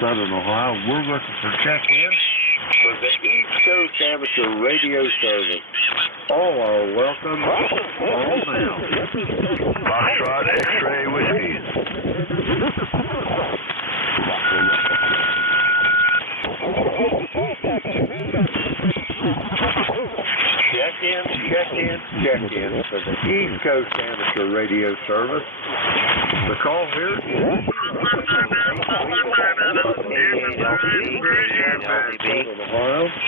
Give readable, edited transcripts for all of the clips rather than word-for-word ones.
Southern Ohio. We're looking for check-in for the East Coast Amateur Radio Service. All are welcome. All now. Foxtrot X-Ray Whiskey. Check-in for the East Coast Amateur Radio Service. The call here is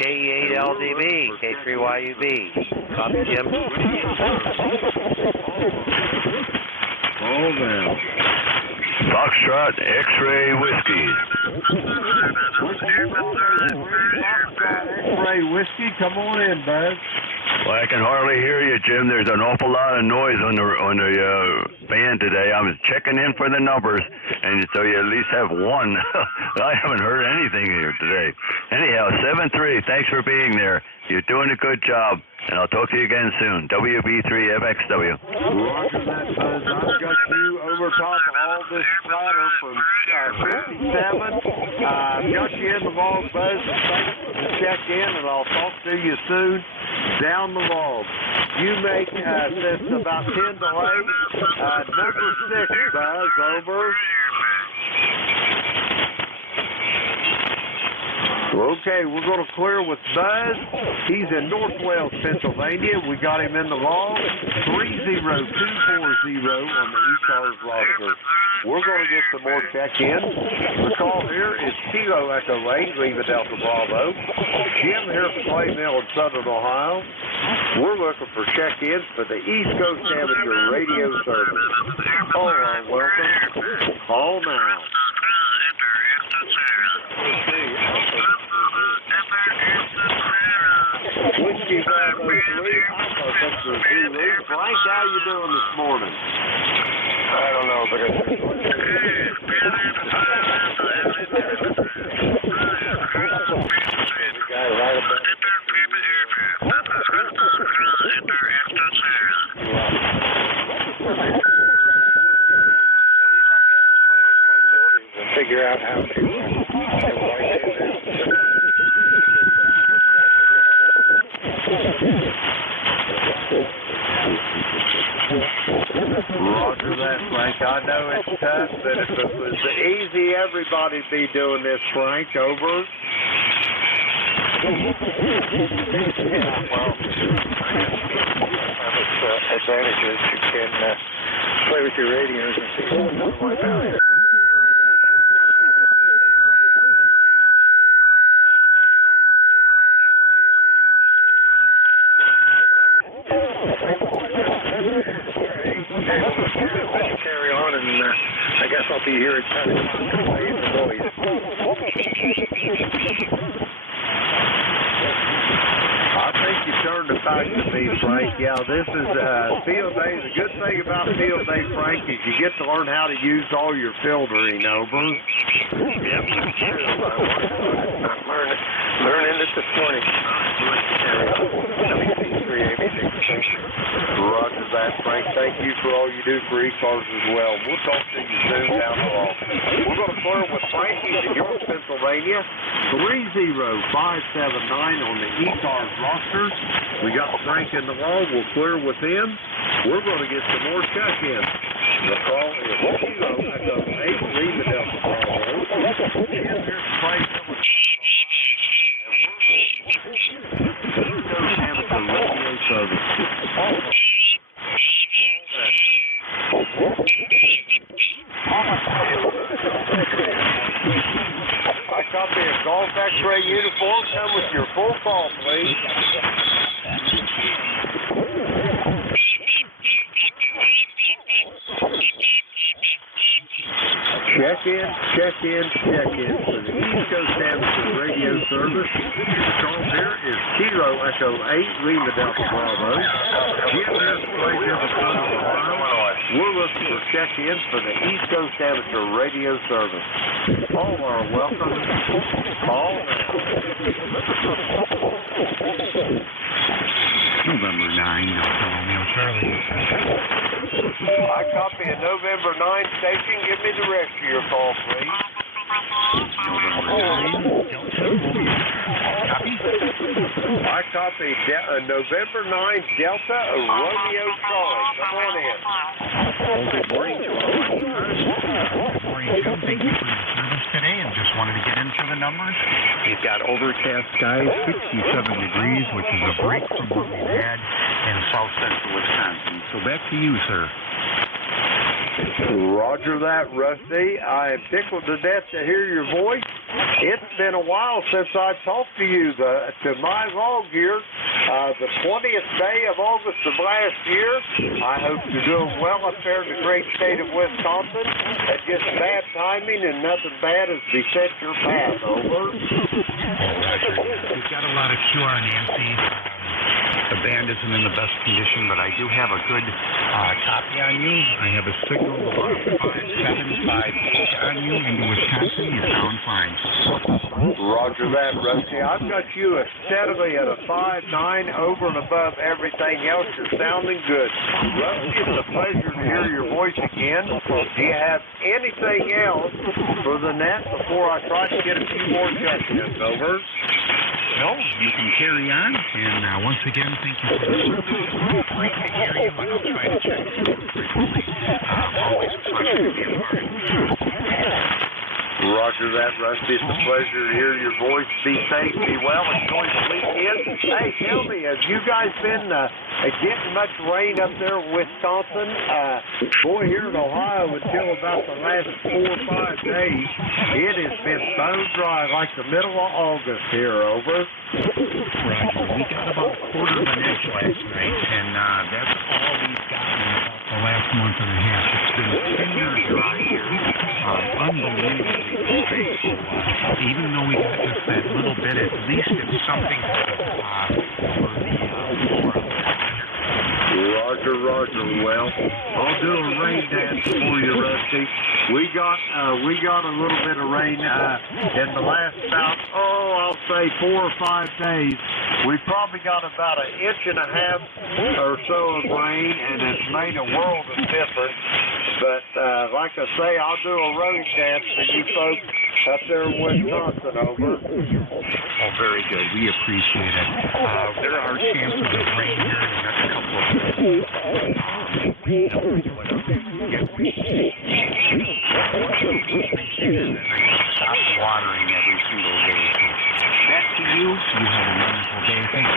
K8LDB, K3YUB. Copy, Jim. All now. Foxtrot X-Ray Whiskey. Foxtrot X-Ray Whiskey, come on in, bud. Well, I can hardly hear you, Jim. There's an awful lot of noise on the band today. I was checking in for the numbers, and so you at least have one. I haven't heard anything here today. Anyhow, 7-3, thanks for being there. You're doing a good job, and I'll talk to you again soon. WB3FXW. Roger that, Buzz. I've got you over top of all this platter from 57. I've got you in the log, Buzz. Thanks for the check-in, and I'll talk to you soon. Down the log. You make since about 10 to 8. Number 6, Buzz, over. Okay, we're going to clear with Buzz. He's in North Wales, Pennsylvania. We got him in the log. 30240 on the ECARS roster. We're going to get some more check-in. The call here is Kilo Echo 8, Lima Delta Bravo. Jim here from Clay Mill in Southern Ohio. We're looking for check-ins for the East Coast Amateur Radio Service. All right, welcome. Call now. Whiskey Bravo 3, Frank, how you doing this morning? I don't know, but it's... Figure out how to... Roger that, Frank. I know it's tough, but if it was easy, everybody'd be doing this, Frank. Over. Advantages. You can play with your radios and see what's going on. Carry on, and I guess I'll be here at 10 o'clock to play the boys. I think you turned the back to me, Frank. Yeah, this is field day. The good thing about field day, Frank, is you get to learn how to use all your filtering, over. Yep, learning it this morning. Roger that, Frank. Thank you for all you do for ECARS as well. We'll talk to you soon down the road. We're going to flirt with Frank. He's in York, Pennsylvania. 30579 on the ECARS roster. We got Frank in the log. We'll clear with him. We're going to get some more check-ins. The call is Kilo Echo 8, Lima Delta Bravo. Here's Frank. Amateur Radio Service. I copy a golf X-ray uniform. Come with your full call, please. Check in for the East Coast Amateur Radio Service. The call here is Kilo Echo 8, Lima Delta Bravo. Jim here from Clay Mill in Southern Ohio. We're looking for check-in for the East Coast Amateur Radio Service. All are welcome. Call now. November 9, Romeo Charlie. I copy a November 9 station. Give me the rest of your call, please. November Copy? I copy November 9, Delta, Romeo Charlie. Come on in. Good morning to all our listeners. Good morning, Jim. Thank you for your service today, and just wanted to get into the numbers. We've got overcast skies, 67 degrees, which is a break from what we've had in south central Wisconsin. So back to you, sir. Roger that, Rusty. I am tickled to death to hear your voice. It's been a while since I talked to you. To my log here, the 20th day of August of last year. I hope you're doing well up there in the great state of Wisconsin. Just bad timing and nothing bad has beset your path. Over. Roger. We've got a lot of QR, Nancy. The band isn't in the best condition, but I do have a good copy on you. I have a signal of about 5758 on you into Wisconsin. You sound fine. Roger that, Rusty. I've got you steadily at a 5.9 over and above everything else. You're sounding good. Rusty, it's a pleasure to hear your voice again. Do you have anything else for the net before I try to get a few more check-ins? Over. No, you can carry on. And once again, thank you for the service. Great to hear you, and I'll try to check you frequently. Always a pleasure to be a part of it. Roger that, Rusty. It's a pleasure to hear your voice. Be safe, be well, enjoy the weekend. Hey, tell me, have you guys been getting much rain up there in Wisconsin? Boy, here in Ohio, until about the last 4 or 5 days, it has been bone dry like the middle of August here. Over. Roger. We got about a quarter of an inch last night, and that's all we've gotten in about the last month and a half. It's been finger dry here. Unbelievably dry. So even though we got just that little bit, at least it's something for the floor. Roger. Well, I'll do a rain dance for you, Rusty. We got a little bit of rain in the last about, I'll say 4 or 5 days. We probably got about 1.5 inches or so of rain, and it's made a world of difference. But like I say, I'll do a rain dance for you folks up there in Wisconsin. Over. Oh, very good. We appreciate it. There are chances of rain here in the next couple of days. Stop watering every single day. Back to you. You have a wonderful day. Thank you.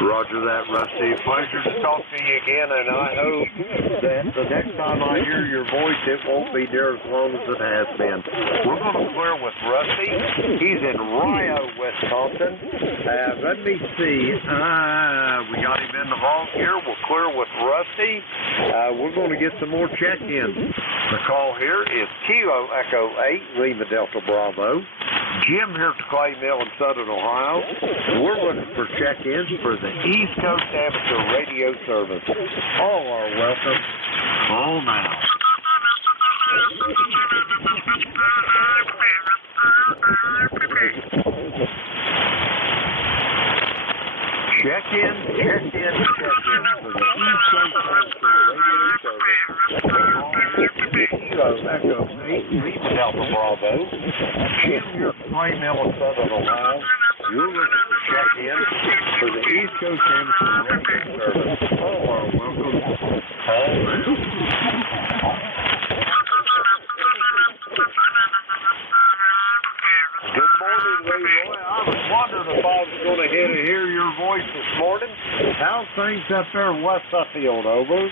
Roger that, Rusty. Pleasure to talk to you again, and I hope that the next time I hear your voice, it won't be near as long as it has been. We're going to clear with Rusty. He's in Rio, Wisconsin. Let me see. We got him in the wrong here. We'll clear with Rusty. We're going to get some more check-ins. The call here is Kilo Echo 8, Lima Delta Bravo. Jim here at Clay Mill in Southern Ohio. We're looking for check-ins for the East Coast Amateur Radio Service. All are welcome. Call now. Check-in for the East Coast Amateur Radio Service. Kilo Echo 8, Lima Delta Bravo. Jim here at Clay Mill in Southern Ohio. You're looking for check-in for the East Coast Amateur Radio Service. All are welcome. Call now. Good morning, Leroy. I was wondering if I was going to hear your voice this morning. How's things up there in West Suffield? Over.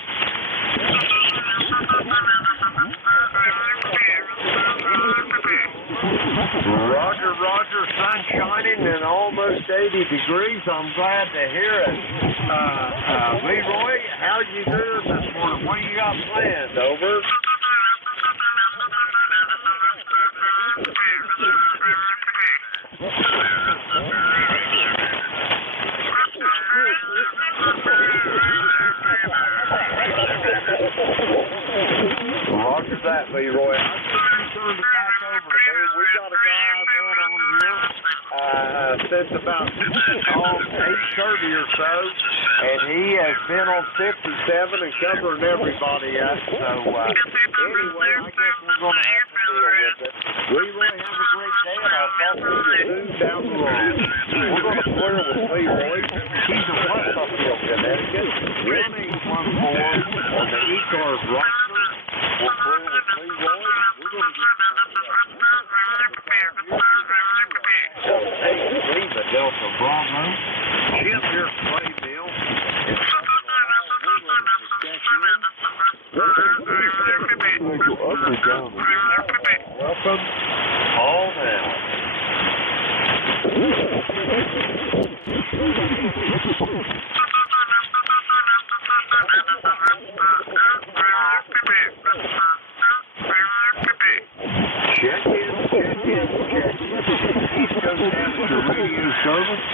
Roger, sun shining and almost 80 degrees. I'm glad to hear it. Leroy, how you doing this morning? What you got planned? Over. Roger that, Leroy. I think you turned it back over to me. We got a guy I've had on here since about 8:30 or so, and he has been on 57 and covering everybody up. So anyway, I guess we're going to have to deal with it. Leroy, have a great day, and I'll talk to you soon down the road. We're going to clear with Leroy. He's in West Upfield, Connecticut. 1814 on the ECARS roster. We're clear with Leroy. We're going to get Lima Delta Bravo. Jim here, Clay Bill. Welcome. All down. Check in. East Coast Amateur Radio Service.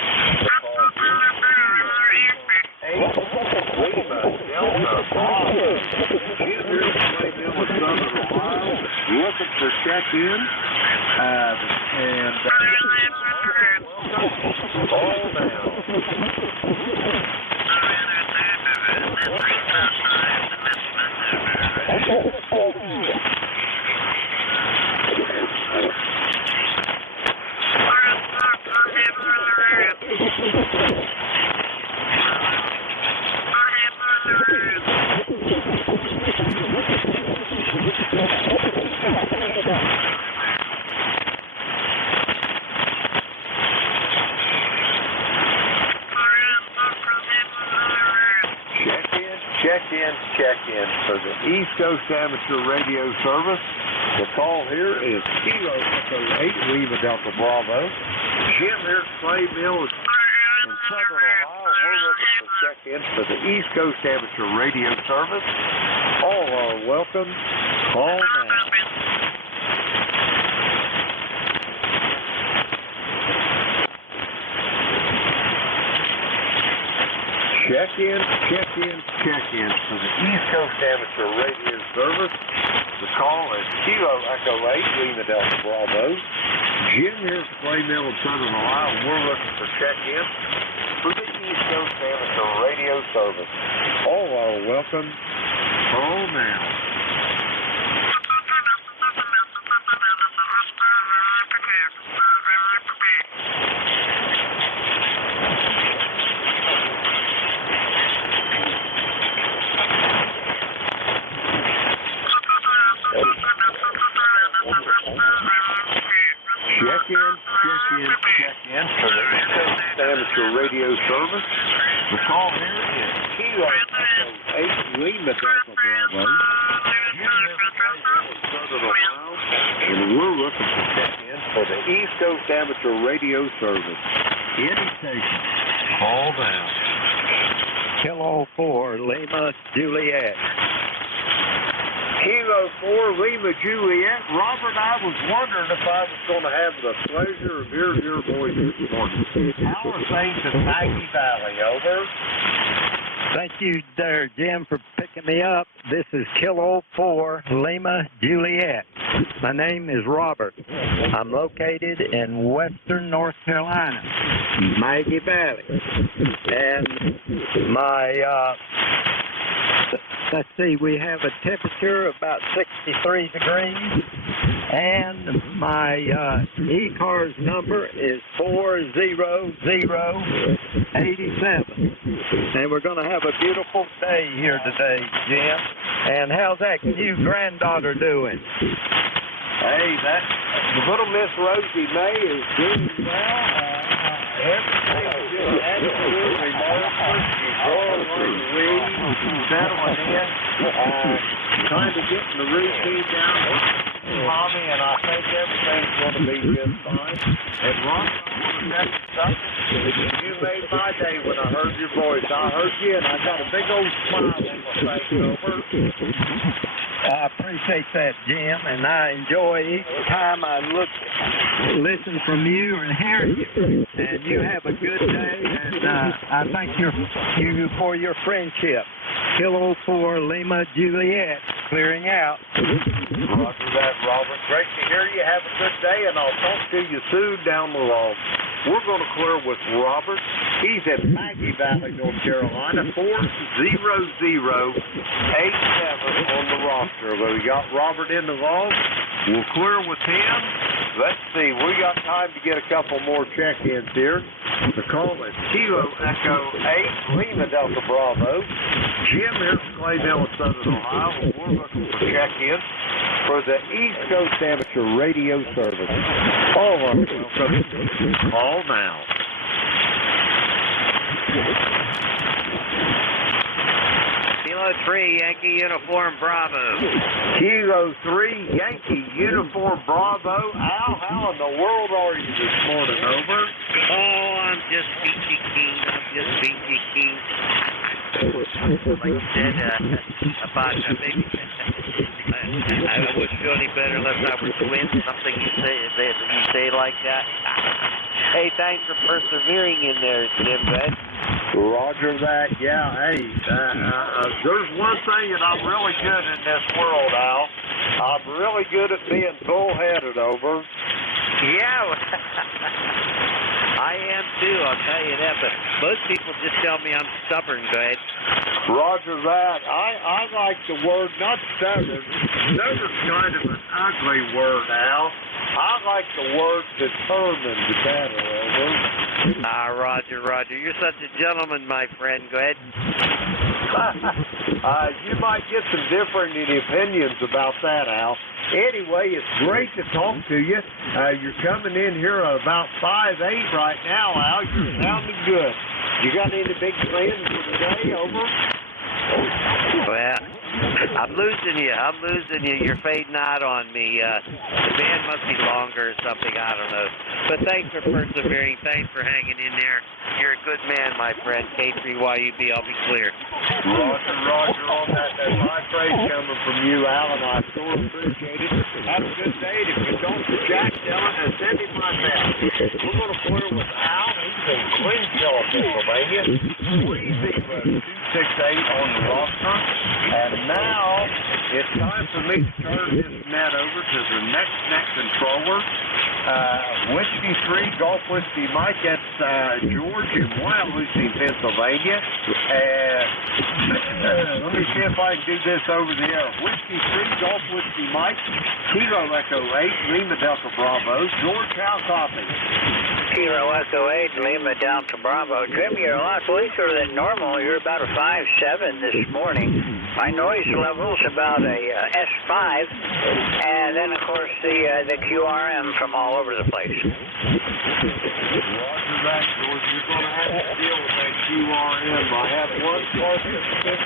Looking for check-in, and all down. Check in for the East Coast Amateur Radio Service. The call here is Kilo Echo 8 Lima Delta Bravo. Jim here at Clay Mill in Southern Ohio. We're looking for check-in for the East Coast Amateur Radio Service. All are welcome. Call now. Check in for the East Coast Amateur Radio Service. The call is Kilo Echo 8 Lima Delta Bravo. Jim here at the Clay Mill in Southern Ohio. We're looking for check-in for the East Coast Amateur Radio Service. All are welcome. Call now. Check in for the East Coast Amateur Radio Service. The call here is Kilo Echo 8 Lima Delta Bravo. And we're looking for check-in for the East Coast Amateur Radio Service. Any station. Call down. Kilo 4 Lima Juliet. Kilo 4 Lima Juliet. Robert, I was wondering if I was going to have the pleasure of hearing your voice this morning. How are things in Maggie Valley? Over. Thank you there, Jim, for picking me up. This is Kilo 4 Lima Juliet. My name is Robert. I'm located in western North Carolina, Maggie Valley. And my... let's see, we have a temperature of about 63 degrees, and my ECARS number is 40087. And we're going to have a beautiful day here today, Jim. And how's that new granddaughter doing? Hey, the little Miss Rosie May is doing well. Everything is just absolutely marvelous. She's growing like a weed. She's settling in. Trying to get the routine down. Mommy, and I think everything's going to be just fine. And Ron, I want to tell you something. You made my day when I heard your voice. I heard you, and I got a big old smile on my face. Over. I appreciate that, Jim, and I enjoy each time I listen from you and hear you. And you have a good day, and I thank you for your friendship. Kilo 4 Lima Juliet. clearing out. Roger that, Robert. Great to hear you. Have a good day, and I'll talk to you soon down the road. We're going to clear with Robert. He's in Maggie Valley, North Carolina, 40087 on the roster. But we got Robert in the log. We'll clear with him. Let's see. We got time to get a couple more check-ins here. The call is Kilo Echo 8, Lima Delta Bravo. Jim here from Clayville, Southern Ohio. We're looking for check-ins for the East Coast Amateur Radio Service. All are welcome. Call now. Kilo 3, Yankee Uniform Bravo. Kilo 3, Yankee Uniform Bravo. Al, how in the world are you this morning? Over. Oh, I'm just peachy keen. Like you said, about maybe I wouldn't feel any better unless I were twins. Something you say like that. Hey, thanks for persevering in there, Jim, bud. Roger that. Yeah, hey, there's one thing that I'm really good in this world, Al. I'm really good at being bullheaded, over. Yeah, I am too, I'll tell you that, but most people just tell me I'm stubborn, good. Roger that. I like the word, not stubborn. Stubborn's kind of an ugly word, Al. I like the word determined better, over. Roger. You're such a gentleman, my friend. Go ahead. You might get some differing opinions about that, Al. Anyway, it's great to talk to you. You're coming in here about 5'8" right now, Al. You're sounding good. You got any big plans for today, over? Well, I'm losing you. You're fading out on me. The band must be longer or something. I don't know. But thanks for persevering. Thanks for hanging in there. You're a good man, my friend. K3YUB, I'll be clear. Roger on that. That's high praise coming from you, Al, and I so appreciate it. Have a good day. If you don't, Jack Dillon, and send him my best. We're going to clear with Al. He's in Greenville, Pennsylvania. 30268 on the roster. And now it's time for me to turn this net over to the next net controller. Whiskey 3, Golf Whiskey Mike, that's George in Wyalusing, Pennsylvania. Let me see if I can do this over the air. Whiskey 3, Golf Whiskey Mike, Kilo Echo 8, Lima Delta Bravo. George, how copy? Kilo Echo 8, Lima Delta Bravo. Jim, you're a lot weaker than normal. You're about a 5.7 this morning. My noise level's about a S5, and then, of course, the QRM from all over the place. Roger that, George. You're going to have to deal with that QRM. I have one part that's 57,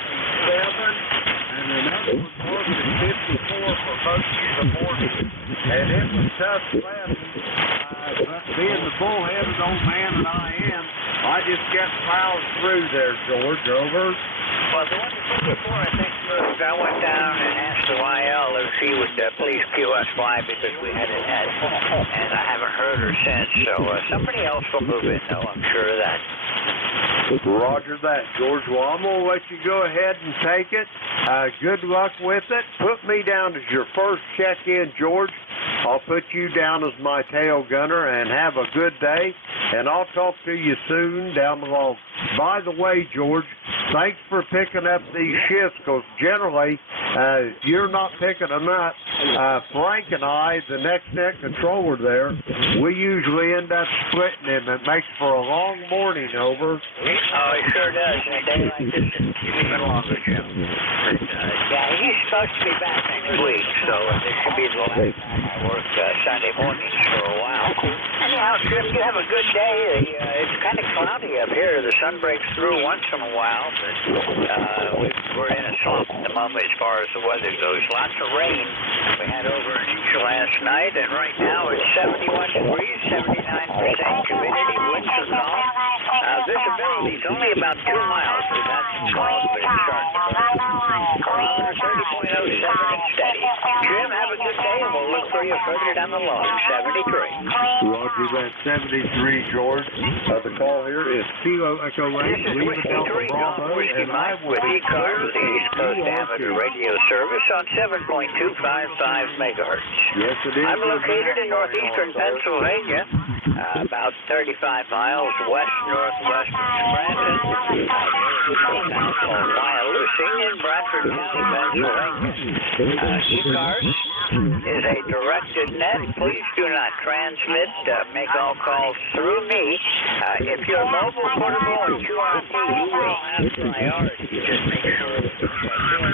and another one part that's 54 for most of the morning. And it was tough sledding. Being the bullheaded old man that I am, I just kept plowing through there, George. Over. Well, the one before, I think, moved. I went down and asked the YL if she would please QSY because we hadn't had, and I haven't heard her since. So somebody else will move in, though. I'm sure of that. Roger that, George. Well, I'm going to let you go ahead and take it. Good luck with it. Put me down as your first check-in, George. I'll put you down as my tail gunner, and have a good day, and I'll talk to you soon down the road. By the way, George, thanks for picking up these shifts, because generally, you're not picking them up. Frank and I, the next net controller there, we usually end up splitting them. It makes for a long morning, over. Oh, it sure does. And a day like this, it's even longer, Jim. Yeah, he's supposed to be back next week, so this should be the last time I work Sunday mornings for a while. Anyhow, Jim, you have a good day. It's kind of cloudy up here. The sun breaks through once in a while, but we're in a slump at the moment as far as the weather goes. Lots of rain. We had over an inch last night, and right now it's 71 degrees, 79% humidity, winds are calm. Visibility is only about 2 miles, so that's close, but it's starting to burn. 30.07 and steady. Jim, have a good day, and we'll look for you you further down the log, 73. Roger that, 73, George. The call here is Kilo Echo Lane, This is Lima Whiskey Delta 3, Golf Bravo, Whiskey and I Mike will with be ECARS, the East Coast Amateur Radio Service on 7.255 megahertz. Yes, it is. I'm located in northeastern Pennsylvania, about 35 miles west-northwest of Scranton, called Wyalusing in Bradford, Pennsylvania. ECARS is a directed net. Please do not transmit, make all calls through me. If you're mobile, portable, or QRP, you will have priority. Just make sure that you check in.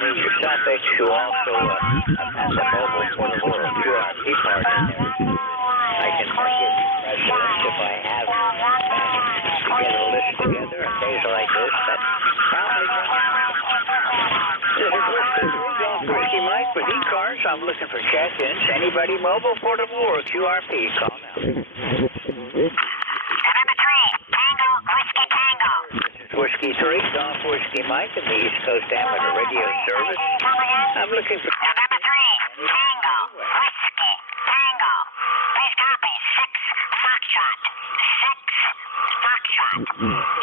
Your suffix, you also have the mobile, portable, or QRP part in there. I can give you precedence if I have managed to get a list together on days like this. But probably this is Whiskey 3, Golf Whiskey Mike with ECARS. I'm looking for check-ins. Anybody mobile, portable, or QRP, call now. Whiskey 3, Golf Whiskey Mike in the East Coast Amateur Radio Service. I'm looking for... November 3, Tango, Whiskey, Tango. Please copy, 6, Foxtrot. 6, Foxtrot.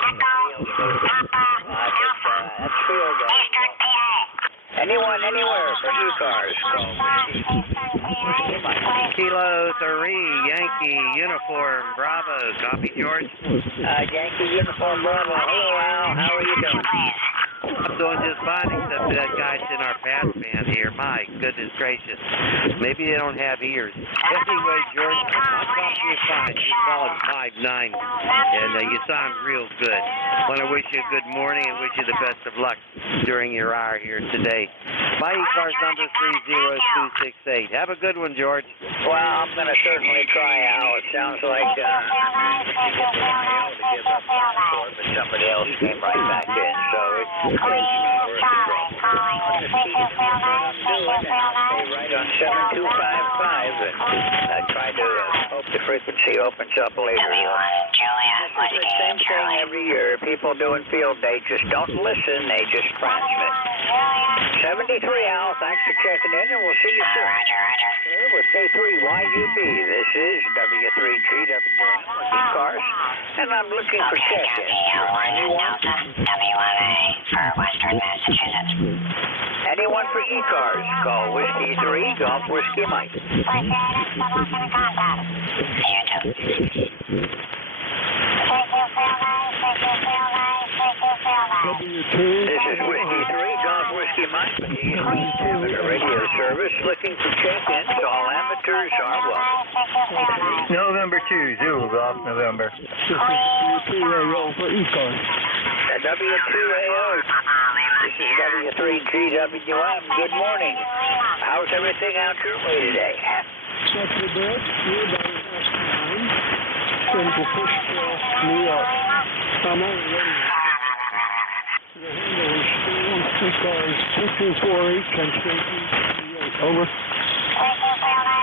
Echo, Papa, Alpha, Eastern PA. Anyone, anywhere for ECARS, call Kilo 3, Yankee Uniform Bravo. Copy, George. Yankee Uniform Bravo. Hello, Al. How are you doing? I'm doing just fine, except that guy's in our pass band here. My goodness gracious. Maybe they don't have ears. Anyway, George, I thought you were fine. You called 5'9", and you sound real good. Want to wish you a good morning and wish you the best of luck during your hour here today. My ECARS number 30268. Have a good one, George. Well, I'm going to certainly try, Al. It sounds like I'm going to get the IL to give up on the court, but somebody else came right back in, so it's not worth the trouble. I'll just keep doing what I'm doing and stay right on 7255 and try to hope the frequency opens up later. It's the same thing every year. People doing field day just don't listen, they just transmit. 73, Al. Thanks for checking in, and we'll see you soon. Here with K3YUB. This is W3GW ECARS, and I'm looking for check-ins. Anyone? W1A for Western Massachusetts. Anyone for ECARS? Call Whiskey 3, Golf Whiskey Mike. This is Whiskey 3, Golf Whiskey Mike, with the East Coast Amateur Radio Service, looking for check-ins. All amateurs are welcome. November 2, Zulu Golf, November. W2AO for ECARS. W2AO. This is W3GWM. Good morning. How's everything out your way today? Not too bad. You're about time. Going to push New York. I'm on the ready. The handle is still ECARS 2248, Constantine, New York. Over.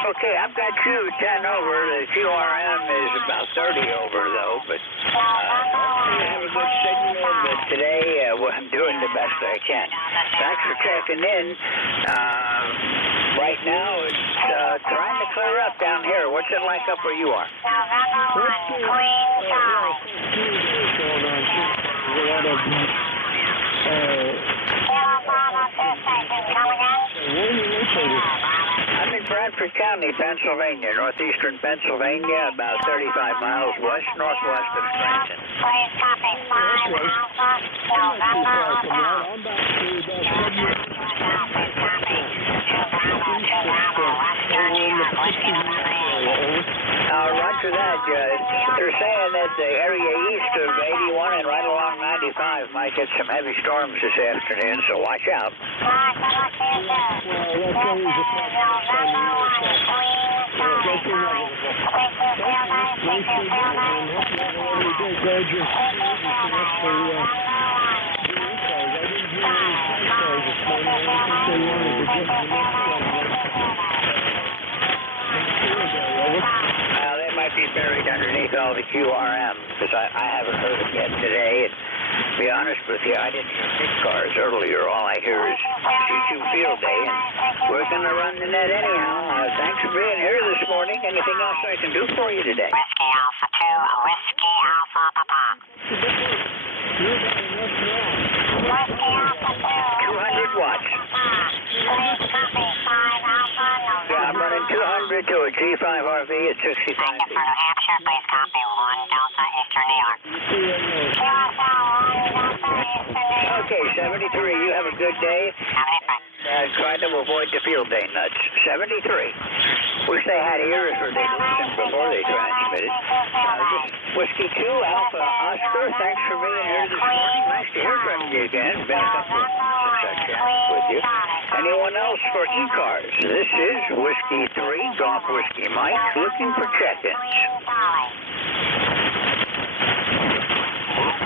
Okay, I've got you 10 over. The QRM is about 30 over, though. But normally you have a good signal, but today I'm doing the best I can. Thanks for checking in. Right now, it's trying to clear up down here. What's it like up where you are? I'm in Bradford County, Pennsylvania, northeastern Pennsylvania, about 35 miles west-northwest of Scranton. Please copy 5 Alpha, November Hotel. Roger that, they're saying that the area east of 81 and right along 95 might get some heavy storms this afternoon, so watch out. They might be buried underneath all the QRM, because I haven't heard them yet today. be honest with you, I didn't hear ECARS earlier. All I hear is G2 Field Day, and we're going to run the net anyhow. Thanks for being here this morning. Anything else I can do for you today? Whiskey Alpha 2, Whiskey Alpha Papa. Whiskey Alpha 2. 200 watts. Please copy 5 Alpha November. Yeah, I'm running 200 to a G5 RV at 65 Second feet. for New Hampshire, please copy 1 Delta Eastern New York. QSL 1 Delta Eastern New York. Okay, 73, you have a good day. 73. Try to avoid the field day nuts. 73. Wish they had ears or they'd listen before they transmitted. Whiskey 2, Alpha Oscar, thanks for being here this morning. Nice to hear from you again. Been a couple of months since I chatted with you. Anyone else for ECARS? This is Whiskey 3, Golf Whiskey Mike, looking for check-ins.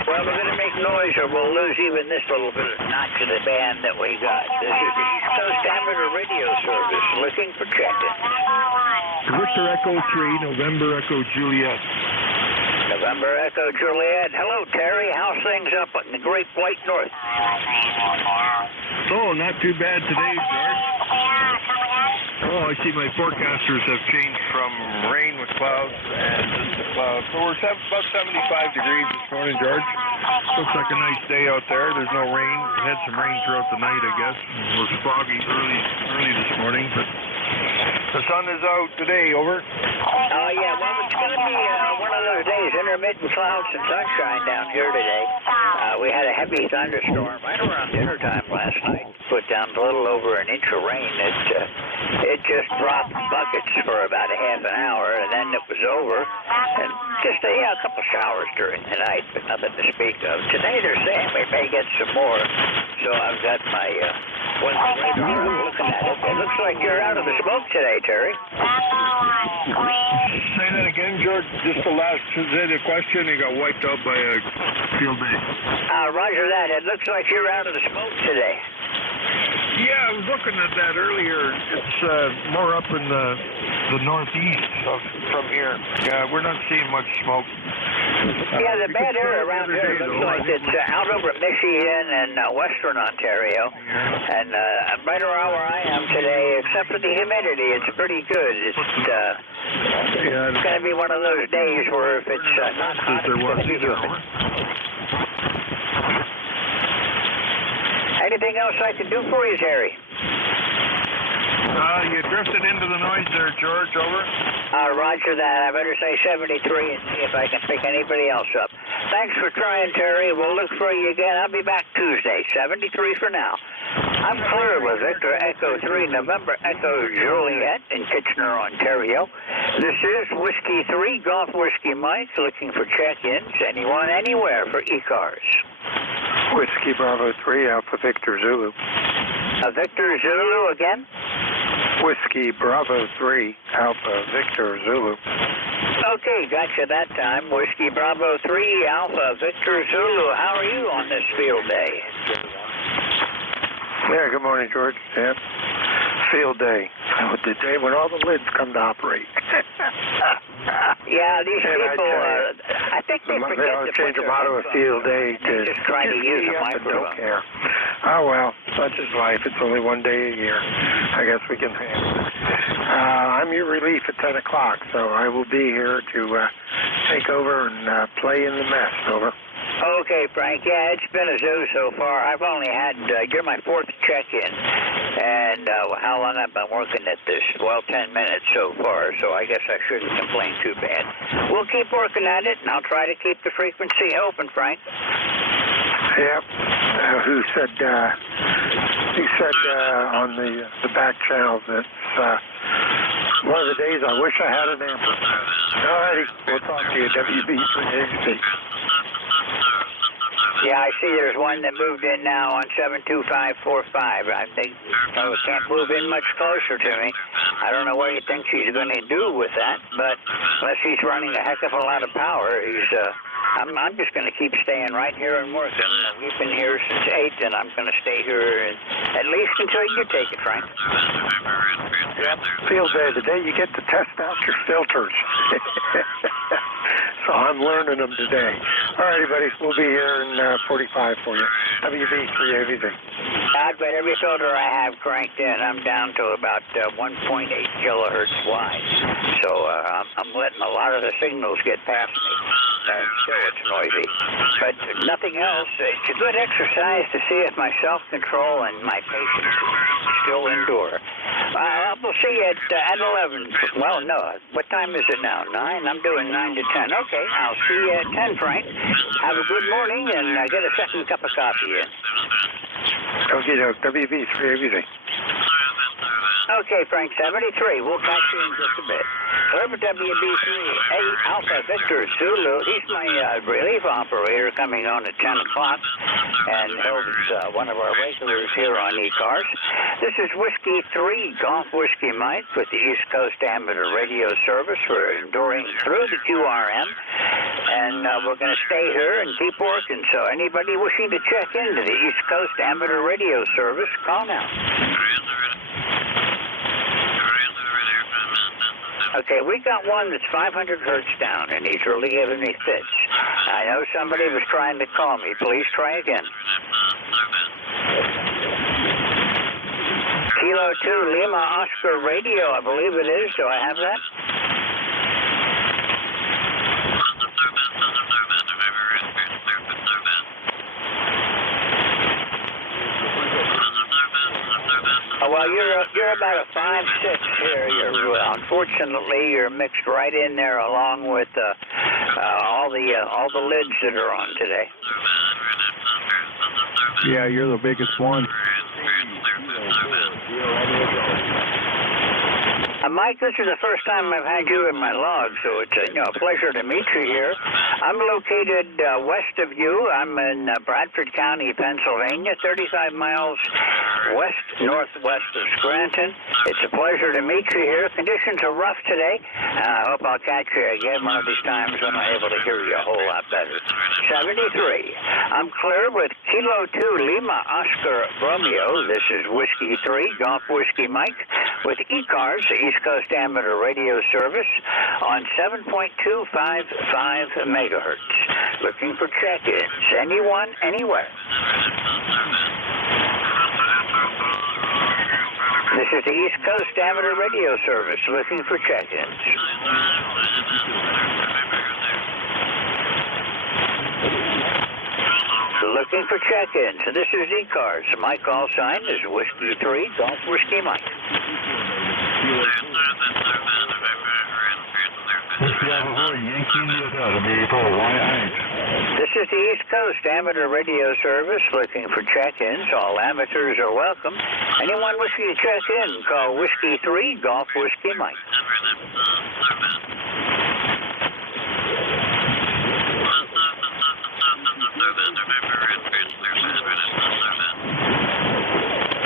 Well, we're going to make noise or we'll lose even this little bit of notch of the band that we got. This is the East Coast Amateur Radio Service looking for check-ins. Victor Echo 3, November Echo Juliet. November Echo Juliet. Hello, Terry. How's things up in the Great White North? Oh, not too bad today, George. Oh, I see my forecasters have changed from rain with clouds and just the clouds. So we're about 75 degrees this morning, George. Looks like a nice day out there. There's no rain. We had some rain throughout the night, I guess. It was foggy early this morning, but the sun is out today. Over. Oh, yeah. Well, it's going to be one of those days, intermittent clouds and sunshine down here today. We had a heavy thunderstorm right around dinner time last night. Put down a little over an inch of rain. It just dropped buckets for about a half an hour, and then it was over. And just a couple showers during the night, but nothing to speak of. Today they're saying we may get some more, so I've got my weather radar. I'm looking at it. It looks like you're out of the smoke today, Terry. Say that again, George. Just the last question, he got wiped out by a field day. Roger that. It looks like you're out of the smoke today. Yeah, I was looking at that earlier. It's more up in the northeast from here. Yeah, we're not seeing much smoke. Yeah, the bad area around here looks like it's out over Michigan and western Ontario. And right around where I am today, except for the humidity, it's pretty good. It's going to be one of those days where if it's not hot, it's going to be humid. Anything else I can do for you, Terry? You drifted into the noise there, George. Over. Roger that. I better say 73 and see if I can pick anybody else up. Thanks for trying, Terry. We'll look for you again. I'll be back Tuesday. 73 for now. I'm clear with Victor Echo 3, November Echo Juliet in Kitchener, Ontario. This is Whiskey 3, Golf Whiskey Mike, looking for check-ins. Anyone, anywhere for ECARS. Whiskey Bravo 3, Alpha Victor Zulu. Victor Zulu again? Whiskey Bravo 3, Alpha Victor Zulu. Okay, gotcha that time. Whiskey Bravo 3, Alpha Victor Zulu. How are you on this field day? Yeah, good morning, George. Yeah. Field day. The day when all the lids come to operate. Yeah, these people, I think they forget to change the motto of field day to just try to use a microphone. Don't care. Oh, well, such is life. It's only one day a year. I guess we can handle it. I'm your relief at 10 o'clock, so I will be here to take over and play in the mess. Over. Okay, Frank. Yeah, it's been a zoo so far. I've only had, you're my fourth check-in, and how long I've been working at this? Well, 10 minutes so far, so I guess I shouldn't complain too bad. We'll keep working at it, and I'll try to keep the frequency open, Frank. Yep. Who said on the back channel that one of the days I wish I had an amplifier. All righty. We'll talk to you, WB for HB. Yeah, I see there's one that moved in now on 72545. I think it can't move in much closer to me. I don't know what he thinks he's going to do with that, but unless he's running a heck of a lot of power, I'm just going to keep staying right here and working. We've been here since 8, and I'm going to stay here at least until you take it, Frank. Yep. Field day, the day you get to test out your filters. So I'm learning them today. All righty, buddies. We'll be here in 45 for you. WB3 everything. I've got every filter I have cranked in. I'm down to about 1.8 kilohertz wide. So I'm letting a lot of the signals get past me. And still it's noisy. But nothing else. It's a good exercise to see if my self-control and my patience still endure. We'll see you at 11. Well, no. What time is it now? 9? I'm doing 9 to 10. Okay, I'll see you at 10, Frank. Have a good morning and get a second cup of coffee in. Okay, WB3 everything. Okay, Frank, 73. We'll catch you in just a bit. Clear for WB3, 8 Alpha Victor Zulu. He's my relief operator coming on at 10 o'clock. And Hilda's one of our regulars here on ECARS. This is Whiskey 3 Golf Whiskey Mike with the East Coast Amateur Radio Service. We're enduring through the QRM. And we're going to stay here and keep working. So anybody wishing to check into the East Coast Amateur Radio Service, call now. Okay, we got one that's 500 hertz down, and he's really giving me fits. I know somebody was trying to call me. Please try again. Kilo 2 Lima Oscar Radio, I believe it is. Do I have that? Well, you're about a 5-6 here. Unfortunately, you're mixed right in there along with all the lids that are on today. Yeah, you're the biggest one. Mike, this is the first time I've had you in my log, so it's a pleasure to meet you here. I'm located west of you. I'm in Bradford County, Pennsylvania, 35 miles west-northwest of Scranton. It's a pleasure to meet you here. Conditions are rough today. I hope I'll catch you again one of these times when I'm able to hear you a whole lot better. 73. I'm clear with Kilo 2 Lima Oscar Romeo. This is Whiskey 3 Golf Whiskey Mike with ECARS, the East Coast Amateur Radio Service, on 7.255 megahertz. Looking for check-ins. Anyone, anywhere. This is the East Coast Amateur Radio Service. Looking for check-ins. Looking for check-ins. This is ECARS. My call sign is Whiskey 3 Golf Whiskey Mike. This is the East Coast Amateur Radio Service looking for check-ins. All amateurs are welcome. Anyone wishing to check in, call Whiskey 3 Golf Whiskey Mike.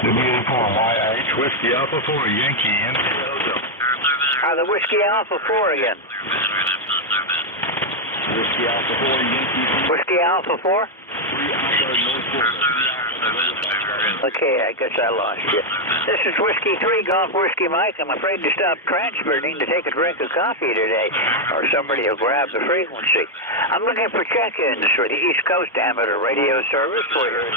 WA4YH, Whiskey Alpha 4, Yankee, The Whiskey Alpha 4 again. Whiskey Alpha 4, Yankee. Whiskey Alpha 4? Okay, I guess I lost you. This is Whiskey 3 Golf Whiskey Mike. I'm afraid to stop transmitting to take a drink of coffee today, or somebody will grab the frequency. I'm looking for check-ins for the East Coast Amateur Radio Service. We're here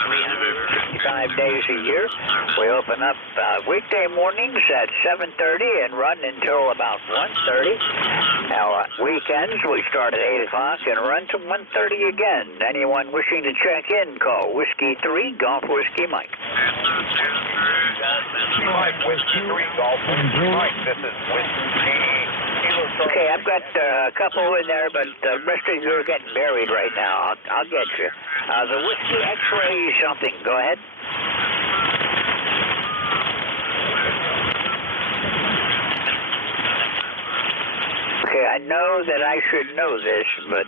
365 days a year. We open up weekday mornings at 7:30 and run until about 1:30. Now, weekends, we start at 8 o'clock and run to 1:30 again. Anyone wishing to check in, call Whiskey 3 Golf Whiskey Mike. Whiskey 3 Golf Whiskey Mike. This is Whiskey. Okay, I've got a couple in there, but the rest of you are getting buried right now. I'll get you. The Whiskey X-Ray something. Go ahead. Okay, I know that I should know this, but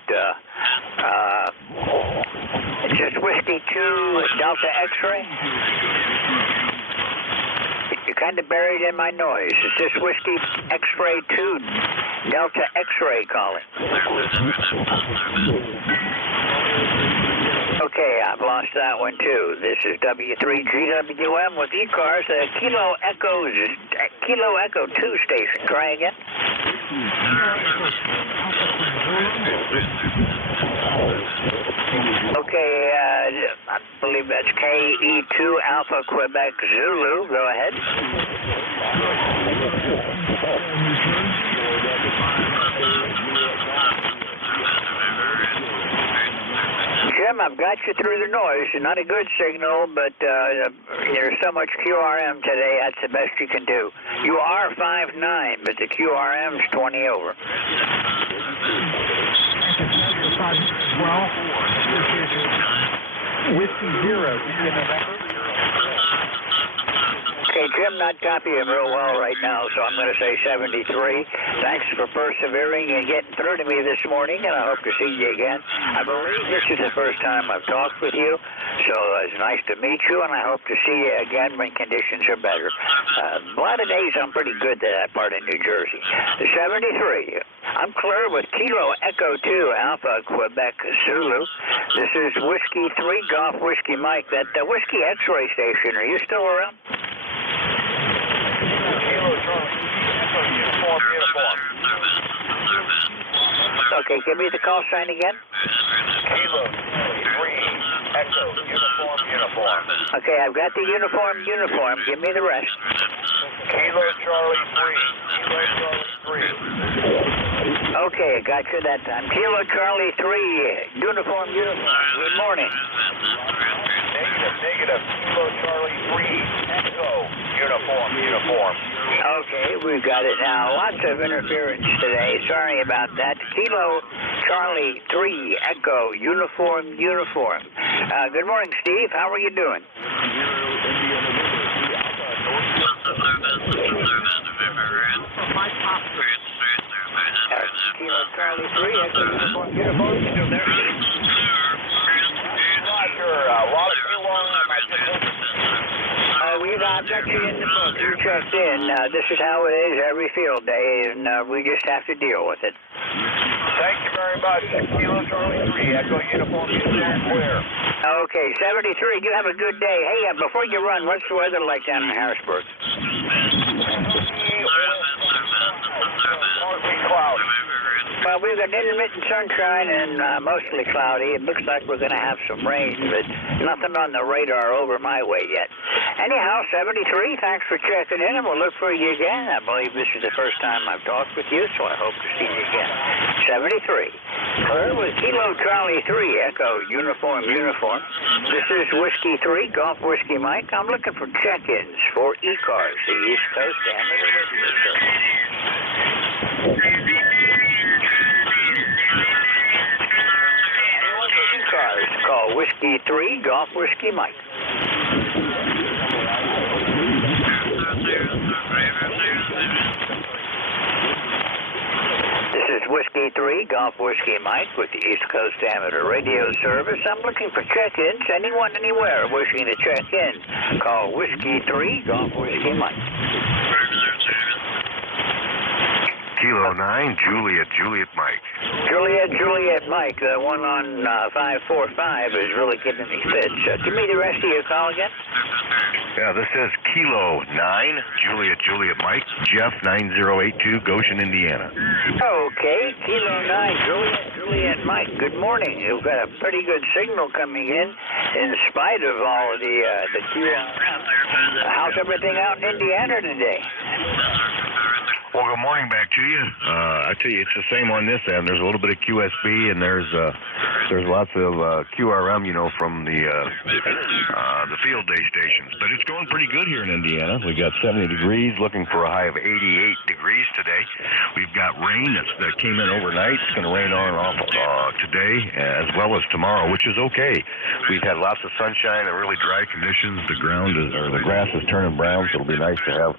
it's just Whiskey 2 Delta X-Ray. You're kind of buried in my noise. It's this Whiskey X-Ray 2 Delta X-Ray calling. Okay, I've lost that one too. This is W3GWM with ECARS, Kilo Echo 2 station. Try again. Okay, I believe that's KE2 Alpha Quebec Zulu. Go ahead. Jim, I've got you through the noise. Not a good signal, but there's so much QRM today, that's the best you can do. You are 5'9", but the QRM's 20 over. Well, Whiskey 0, Okay, Jim, not copying real well right now, so I'm going to say 73. Thanks for persevering and getting through to me this morning, and I hope to see you again. I believe this is the first time I've talked with you, so it's nice to meet you, and I hope to see you again when conditions are better. A lot of days I'm pretty good to that part of New Jersey. 73. I'm clear with Kilo Echo 2 Alpha Quebec Zulu. This is Whiskey 3 Golf Whiskey Mike. That Whiskey X-ray station, are you still around? Okay, give me the call sign again. Kilo 3 Echo uniform. Okay, I've got the uniform. Give me the rest. Kilo Charlie 3. Okay, I got you that time. Kilo Charlie 3 uniform. Good morning. Negative. Kilo Charlie 3 Echo uniform. Okay, we've got it now. Lots of interference today. Sorry about that. Kilo Charlie 3 Echo uniform. Good morning, Steve. How are you doing? Kilo Charlie 3 Echo uniform. Still there? Not sure. A lot of I've got you in the book. You checked in. This is how it is every field day, and we just have to deal with it. Thank you very much. Kilo Charlie 3 Echo uniform clear. Okay, 73. You have a good day. Hey, before you run, what's the weather like down in Harrisburg? Cloudy. Well, we've got intermittent sunshine and mostly cloudy. It looks like we're going to have some rain, but nothing on the radar over my way yet. Anyhow, 73, thanks for checking in, and we'll look for you again. I believe this is the first time I've talked with you, so I hope to see you again. 73. Clear with Kilo Charlie 3 Echo uniform. This is Whiskey 3 Golf Whiskey Mike. I'm looking for check-ins for ECARS, the East Coast Amateur Radio Service. ECARS, call Whiskey 3 Golf Whiskey Mike. This is Whiskey 3 Golf Whiskey Mike with the East Coast Amateur Radio Service. I'm looking for check-ins. Anyone, anywhere wishing to check in, call Whiskey 3 Golf Whiskey Mike. Kilo 9 Juliet Mike. Juliet Mike, the one on 545 is really giving me fits. Give me the rest of your call again. Yeah, this is Kilo 9 Juliet Mike, Jeff 9082, Goshen, Indiana. Okay, Kilo 9 Juliet Mike, good morning. You've got a pretty good signal coming in spite of all of the QRM. How's everything out in Indiana today? Well, good morning back to you. I tell you, it's the same on this end. There's a little bit of QSB, and there's lots of QRM, from the field day stations. But it's going pretty good here in Indiana. We got 70 degrees, looking for a high of 88 degrees today. We've got rain that came in overnight. It's going to rain on and off today as well as tomorrow, which is okay. We've had lots of sunshine and really dry conditions. The grass is turning brown, so it'll be nice to have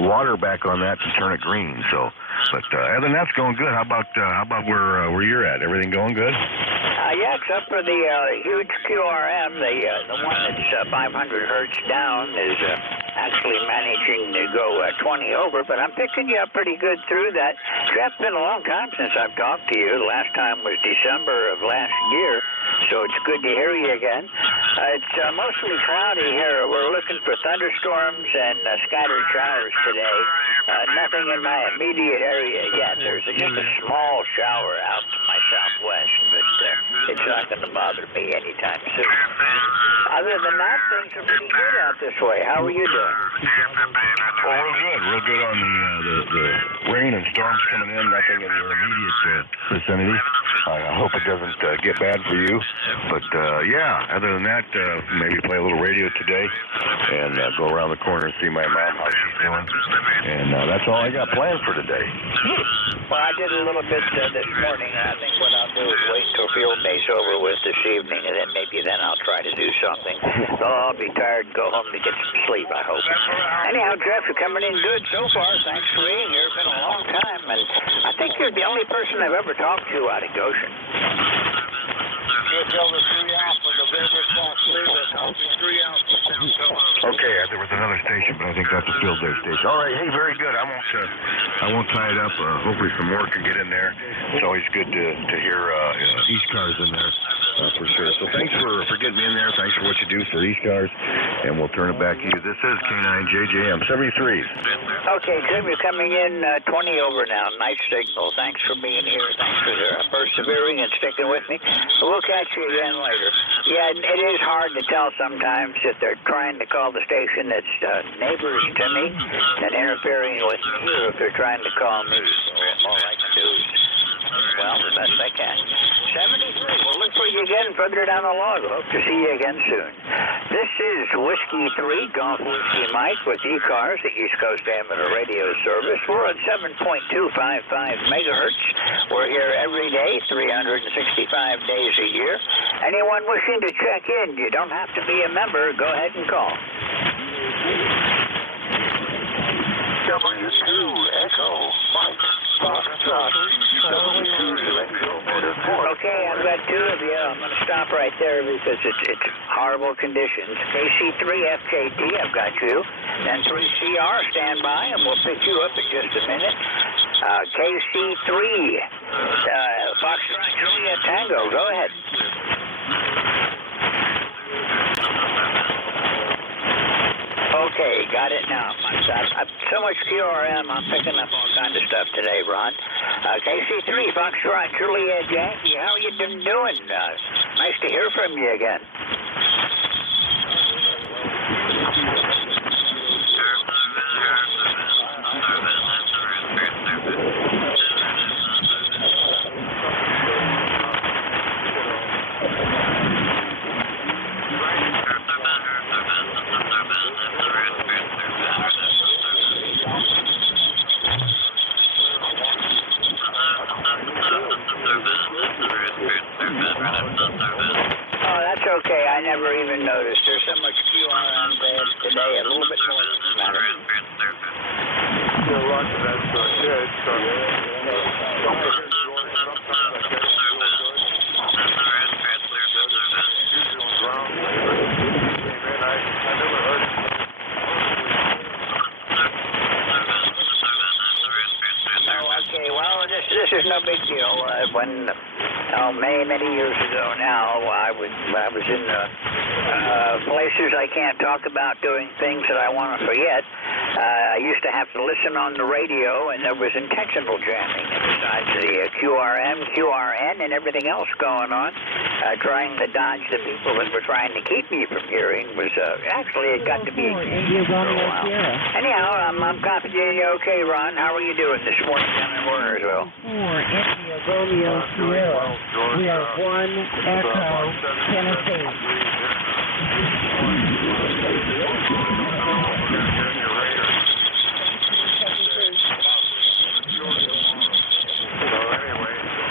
water back on that to turn it green. So, but other than that, it's going good. How about where you're at? Everything going good? Yeah, except for the huge QRM, the one that's 500 hertz down is actually managing to go 20 over, but I'm picking you up pretty good through that. It's been a long time since I've talked to you. The last time was December of last year, so it's good to hear you again. It's mostly cloudy here. We're looking for thunderstorms and scattered showers today. Nothing in my immediate area yet. There's just a small shower out to my southwest, but it's not going to bother me anytime soon. Other than that, things are pretty good out this way. How are you doing? Well, real good on the rain and storms coming in. Nothing in your immediate vicinity. I hope it doesn't get bad for you. But yeah, other than that, maybe play a little radio today and go around the corner and see my mom, how she's doing. And that's all I got planned for today. Well, I did a little bit this morning, and I think what I'll do is wait until field day's over with this evening, and then maybe I'll try to do something. So I'll be tired and go home to get some sleep, I hope. Anyhow, Jeff, you're coming in good so far. Thanks for being here. It's been a long time, and I think you're the only person I've ever talked to out of Goshen. Okay, there was another station, but I think that's a field day station. All right, hey, very good. I won't tie it up. Hopefully some more can get in there. It's always good to hear ECARS in there, for sure. So thanks for getting me in there. Thanks for what you do for ECARS, and we'll turn it back to you. This is K9JJM 73. Okay, Jim, you're coming in 20 over now. Nice signal. Thanks for being here. Thanks for persevering and sticking with me. We'll catch you again later. Yeah, it is hard to tell sometimes if they're trying to call the station that's neighbors to me and interfering with me, or if they're trying to call me. So all I can do is, well, the best I can. 73. We'll look for you again further down the log. Hope to see you again soon. This is Whiskey 3, Golf Whiskey Mike with ECARS, the East Coast Amateur Radio Service. We're at 7.255 megahertz. We're here every day, 365 days a year. Anyone wishing to check in, you don't have to be a member. Go ahead and call. W2 Echo Mike Foxtrot 72 Okay, I've got two of you. I'm going to stop right there because it's horrible conditions. KC3FJT, I've got you. Then 3CR, stand by, and we'll pick you up in just a minute. KC3, Foxtrot Juliet Tango, go ahead. Okay, got it now. So much QRM, I'm picking up all kinds of stuff today, Ron. KC3, Foxtrot, Juliet Yankee, how you been doing? Nice to hear from you again. Okay, I never even noticed. There's so much QRM bad today, a little bit more doesn't matter. Yeah, Roger, that's good. So, don't forget to join sometimes I get it real good. Usually on ground. I never heard it. Okay, well, this is no big deal. Many years ago now, I was in places I can't talk about, doing things that I want to forget. I used to have to listen on the radio, and there was intentional jamming. Besides the QRM, QRN, and everything else going on, trying to dodge the people that were trying to keep me from hearing was actually it got to be for a while. Anyhow, I'm confident you're okay, Ron. How are you doing this morning down in Wernersville? Romeo Sierra. We are 1 Echo, Tennessee.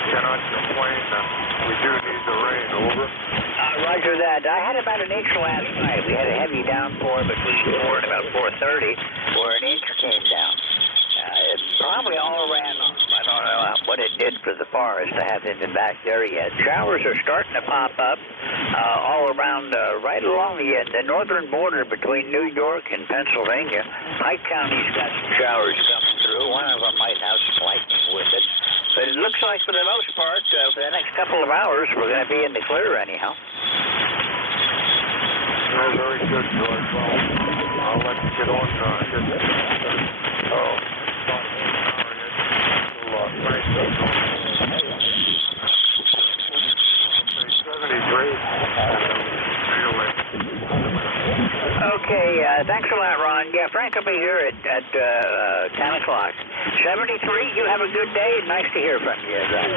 Cannot complain. We do need the rain. Over. Roger that. I had about an inch last night. We had a heavy downpour between 4 and about 4:30, where an inch came down. It probably all ran off. I don't know what it did for the forest. I haven't been back there yet. Showers are starting to pop up all around, right along the northern border between New York and Pennsylvania. Pike County's got some showers coming through. One of them might have some lightning with it. But it looks like for the most part, for the next couple of hours, we're going to be in the clear anyhow. Yeah, very good, George. Well, I'll let you get on. Thanks a lot, Ron. Yeah, Frank will be here at 10 o'clock. 73, you have a good day. Nice to hear from you again.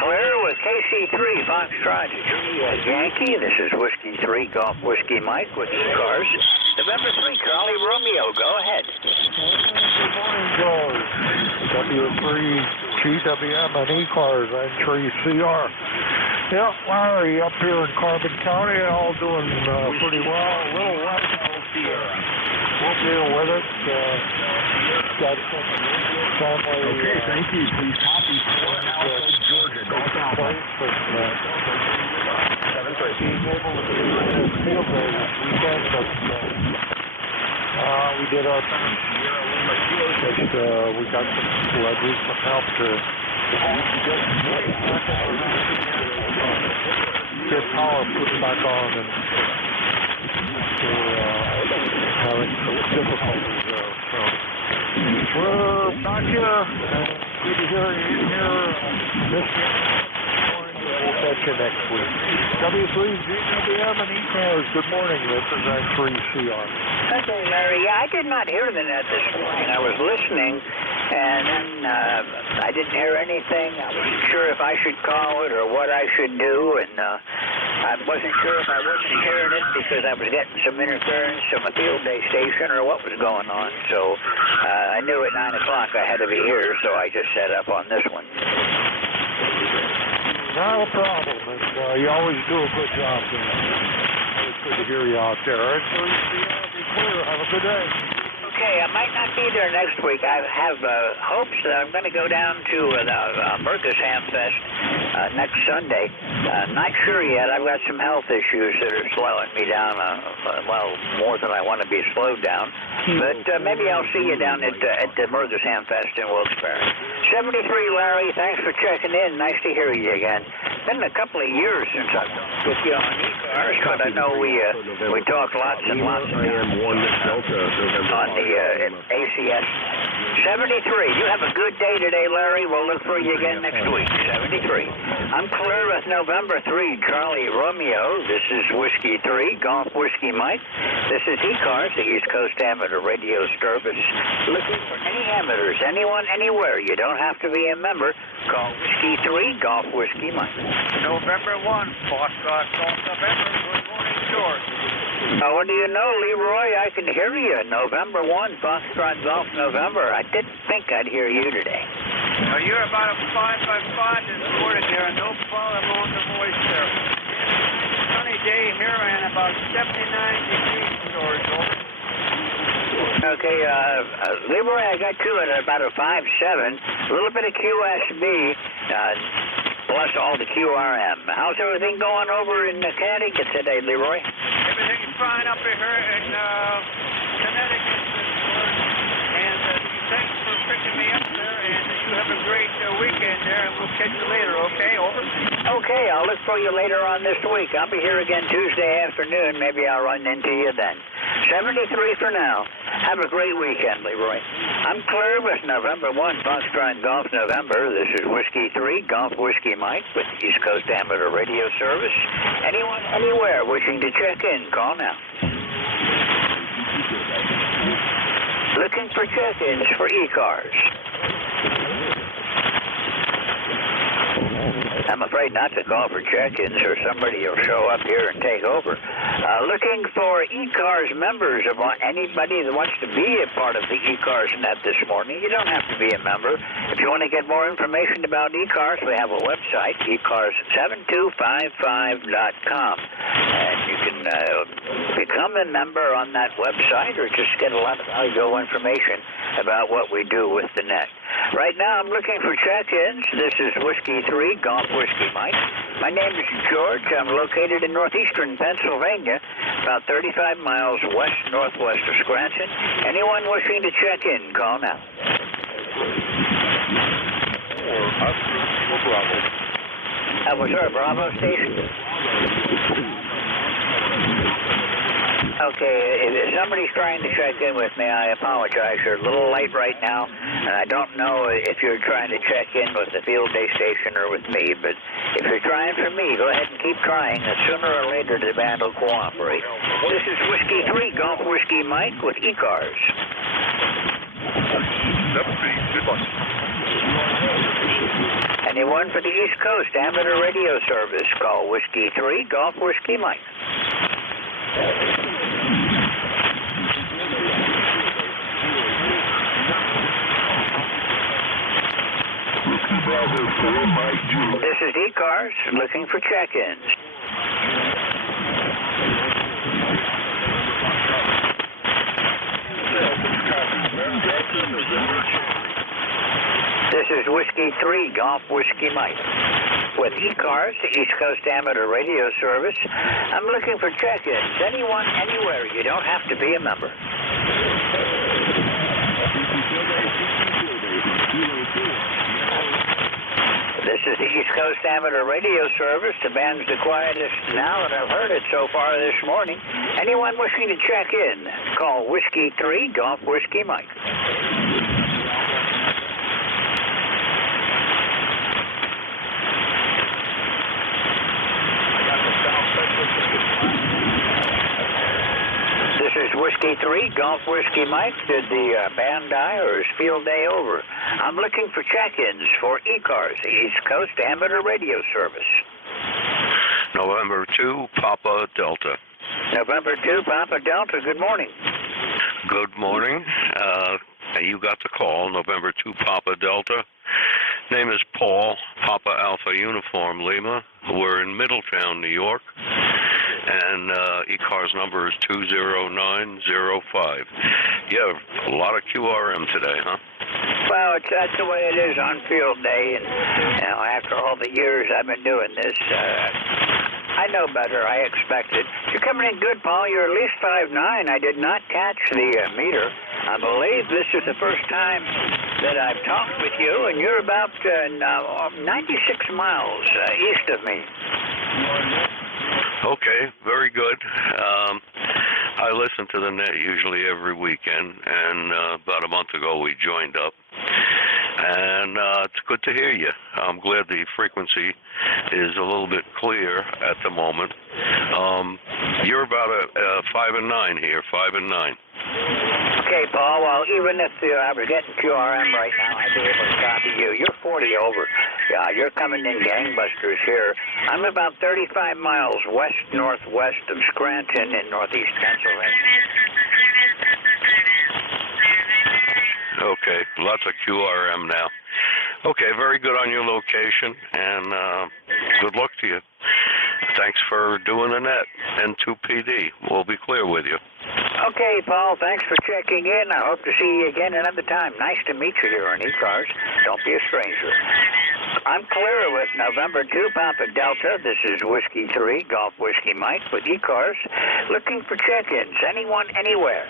Claire with KC3, Foxtrot Yankee. This is Whiskey 3, Golf Whiskey Mike with ECARS. November 3, Charlie Romeo. Go ahead. Good morning, George. W3 GWM and ECARS entry CR. Yeah, Larry up here in Carbon County, all doing pretty well. A little wet out here. We'll deal with it. Got some family. Okay, thank you. Please copy for Georgia. Golf Alpha. Being able to do the field day this weekend, but we did our best. We got some leverage, some help to get power put back on, and we're having some difficulties there. So we're back here, and good to hear you in here. This we'll catch you next week. W3 GWM and ECARS, good morning. This is N3CR. Okay, Larry. Yeah, I did not hear the net this morning. I was listening, and then I didn't hear anything. I wasn't sure if I should call it or what I should do, and I wasn't sure if I wasn't hearing it because I was getting some interference from a field day station or what was going on. So I knew at 9 o'clock I had to be here, so I just set up on this one. Not a problem, and you always do a good job there. It's good to hear you out there. Be clear. Have a good day. Okay, I might not be there next week. I have hopes that I'm going to go down to the Burgess-Ham Fest next Sunday. Not sure yet. I've got some health issues that are slowing me down, more than I want to be slowed down. But maybe I'll see you down at the Burgess-Ham Fest in Wilkes-Barre. 73, Larry, thanks for checking in. Nice to hear you again. Been a couple of years since I've talked with you on ECARS, but I know we talked lots and lots of times on the ACS. 73, you have a good day today, Larry. We'll look for you again next week. 73. I'm clear with November 3, Charlie Romeo. This is Whiskey 3, Golf Whiskey Mike. This is ECARS, the East Coast Amateur Radio Service. Looking for any amateurs, anyone, anywhere. You don't have to be a member. Call Whiskey 3, Golf Whiskey Mike. November 1, Foxtrot Golf November. Good morning, George. What do you know, Leroy? I can hear you. November 1, Foxtrot Golf November. I didn't think I'd hear you today. You're about a 5x5 this morning there. No problem on the voice there. Sunny day here and about 79 degrees, George. Over. Okay, Leroy, I got you at about a 5.7. A little bit of QSB, plus all the QRM. How's everything going over in Connecticut today, Leroy? Everything's fine up here in Connecticut. And thanks for picking me up there. And you have a great weekend there. And we'll catch you later, okay? Over. Okay, I'll look for you later on this week. I'll be here again Tuesday afternoon. Maybe I'll run into you then. 73 for now. Have a great weekend, Leroy. I'm clear with November 1, Foxtrot Golf November. This is Whiskey 3, Golf Whiskey Mike with East Coast Amateur Radio Service. Anyone, anywhere wishing to check in, call now. Looking for check-ins for ECARS. I'm afraid not to call for check-ins or somebody will show up here and take over. Looking for ECARS members, of anybody that wants to be a part of the ECARS net this morning. You don't have to be a member. If you want to get more information about ECARS, we have a website, ECARS7255.com. And you can become a member on that website or just get a lot of valuable information about what we do with the net. Right now, I'm looking for check-ins. This is Whiskey 3, Golf Whiskey Mike. My name is George. I'm located in northeastern Pennsylvania, about 35 miles west-northwest of Scranton. Anyone wishing to check in, call now. That was our Bravo station. Okay, if somebody's trying to check in with me, I apologize. You're a little late right now, and I don't know if you're trying to check in with the field day station or with me, but if you're trying for me, go ahead and keep trying, and sooner or later the band will cooperate. This is Whiskey 3, Golf Whiskey Mike with ECARS. Good luck. Anyone for the East Coast amateur radio service, call Whiskey 3, Golf Whiskey Mike. This is ECARS, looking for check-ins. This is Whiskey 3, Golf Whiskey Mike. With ECARS, the East Coast Amateur Radio Service, I'm looking for check-ins. Anyone, anywhere. You don't have to be a member. This is the East Coast Amateur Radio Service. The band's the quietest now that I've heard it so far this morning. Anyone wishing to check in, call Whiskey 3, Golf Whiskey Mike. This is Whiskey 3, Golf Whiskey Mike. Did the band die or is field day over? I'm looking for check-ins for ECARS, the East Coast Amateur Radio Service. November 2, Papa Delta. November 2, Papa Delta, good morning. Good morning. You got the call, November 2, Papa Delta. Name is Paul, Papa Alpha Uniform Lima. We're in Middletown, New York. And ECARS number is 20905. Yeah, a lot of QRM today, huh? Well, that's the way it is on field day. And after all the years I've been doing this, I know better. I expected. You're coming in good, Paul. You're at least 5'9". I did not catch the meter. I believe this is the first time that I've talked with you, and you're about 96 miles east of me. Okay, very good. I listen to the net usually every weekend, and about a month ago we joined up. And it's good to hear you. I'm glad the frequency is a little bit clear at the moment. You're about a 5 and 9 here, 5 and 9. Okay, Paul. Well, even if I was getting QRM right now, I'd be able to copy you. You're 40 over. Yeah, you're coming in gangbusters here. I'm about 35 miles west-northwest of Scranton in northeast Pennsylvania. Okay, lots of QRM now. Okay, very good on your location, and good luck to you. Thanks for doing the net. N2PD. We'll be clear with you. Okay, Paul, thanks for checking in. I hope to see you again another time. Nice to meet you here on ECARS. Don't be a stranger. I'm clear with November 2, Papa Delta. This is Whiskey 3, Golf Whiskey Mike with ECARS. Looking for check-ins. Anyone, anywhere.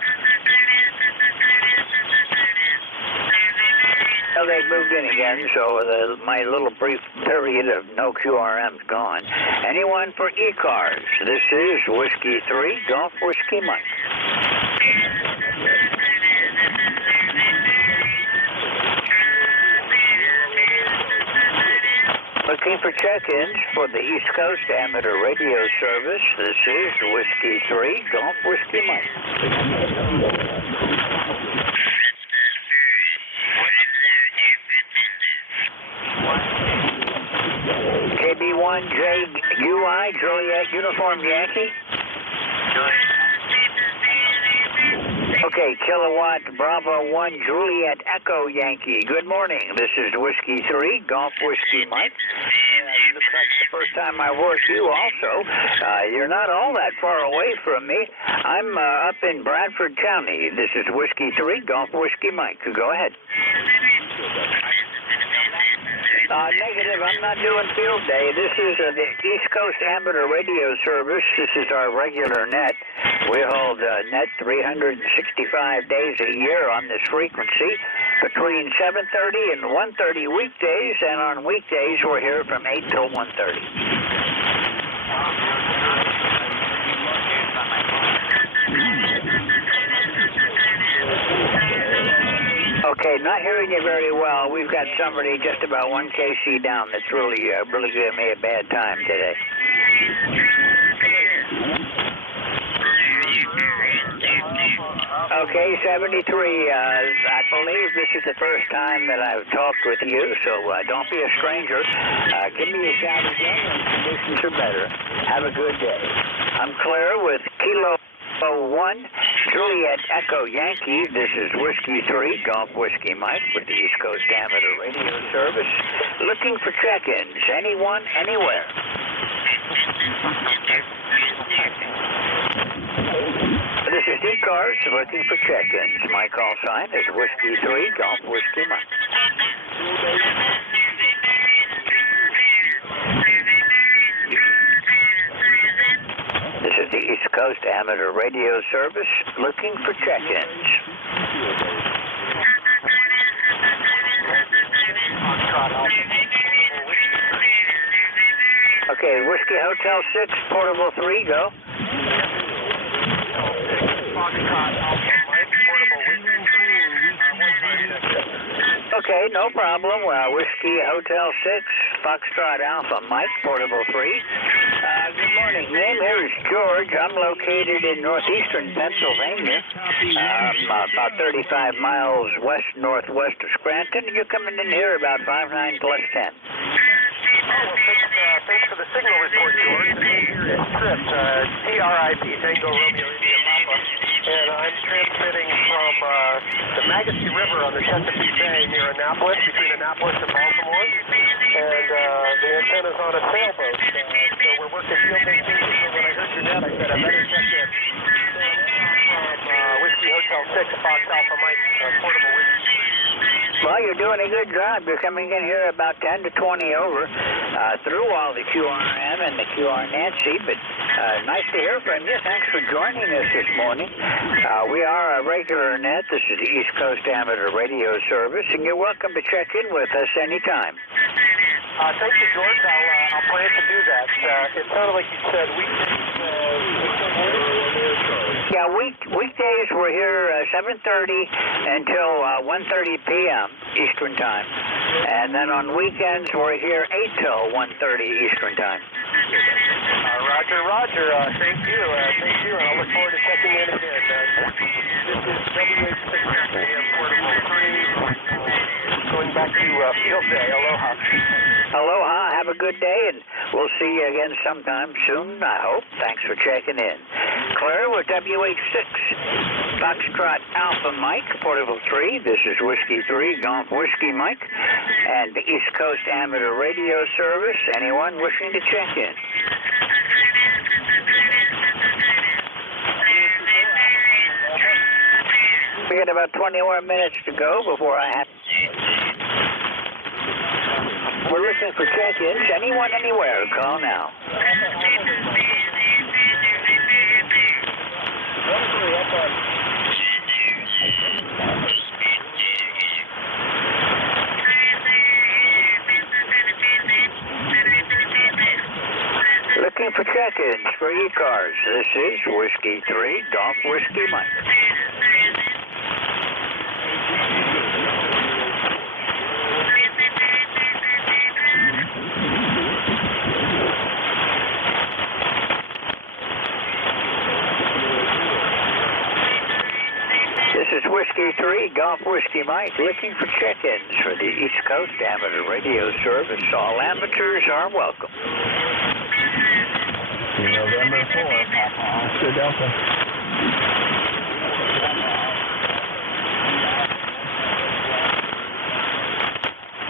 Well, they moved in again, so my little brief period of no QRM's gone. Anyone for ECARS? This is Whiskey 3, Golf Whiskey Mike. Looking for check-ins for the East Coast Amateur Radio Service. This is Whiskey 3, Golf Whiskey Mike. KB1JUI, Juliet Uniform Yankee. Okay, Kilowatt Bravo 1 Juliet Echo Yankee. Good morning. This is Whiskey 3, Golf Whiskey Mike. Looks like the first time I work you also. You're not all that far away from me. I'm up in Bradford County. This is Whiskey 3, Golf Whiskey Mike. Go ahead. Negative. I'm not doing field day. This is the East Coast Amateur Radio Service. This is our regular net. We hold net 365 days a year on this frequency between 7:30 and 1:30 weekdays, and on weekdays we're here from 8 till 1:30. Okay, not hearing you very well. We've got somebody just about 1 kc down that's really giving me a bad time today. Okay, 73. I believe this is the first time that I've talked with you, so don't be a stranger. Give me a shout again when conditions are better. Have a good day. I'm Claire with Kilo 1, Juliet Echo Yankee. This is Whiskey 3, Golf Whiskey Mike with the East Coast Amateur Radio Service. Looking for check-ins. Anyone, anywhere. This is ECARS looking for check-ins. My call sign is Whiskey 3, Golf Whiskey Mike. This is the East Coast Amateur Radio Service looking for check-ins. Okay, Whiskey Hotel 6, Portable 3, go. Okay, no problem. Whiskey Hotel 6, Foxtrot Alpha Mike, Portable 3. Good morning. Name here is George. I'm located in northeastern Pennsylvania, about 35 miles west-northwest of Scranton. You're coming in here about 59 plus 10. Thanks for the signal report, George. It's Trip, TRIP, Tango Romeo India Papa, and I'm transmitting from the Magacy River on the Chesapeake Bay near Annapolis, between Annapolis and Baltimore, and the antenna's on a sailboat, so we're working field-based music, so when I heard your net, I said I better check in. From Whiskey Hotel 6, Fox Alpha Mike, Portable Whiskey. Well, you're doing a good job. You're coming in here about 10 to 20 over through all the QRM and the QR Nancy, but nice to hear from you. Thanks for joining us this morning. We are a regular net. This is the East Coast Amateur Radio Service, and you're welcome to check in with us anytime. Thank you, George. I'll plan to do that. It sounded like you said weekdays. Yeah, weekdays we're here 7:30 until 1:30 p.m. Eastern Time, and then on weekends we're here 8 till 1:30 Eastern Time. Roger. Thank you, and I'll look forward to checking in again. This is WH6 Portable 3, going back to field day. Aloha. Aloha. Have a good day, and we'll see you again sometime soon, I hope. Thanks for checking in. Claire with WH6, Foxtrot Alpha Mike, Portable 3. This is Whiskey 3, Golf Whiskey Mike, and the East Coast Amateur Radio Service. Anyone wishing to check in? We got about 20 more minutes to go before I have... We're looking for check-ins. Anyone, anywhere, call now. Looking for check-ins for ECARS. This is Whiskey 3, Golf Whiskey Mike. This is Whiskey 3, Golf Whiskey Mike, looking for check-ins for the East Coast Amateur Radio Service. All amateurs are welcome. November 4, Papa Oscar Delta.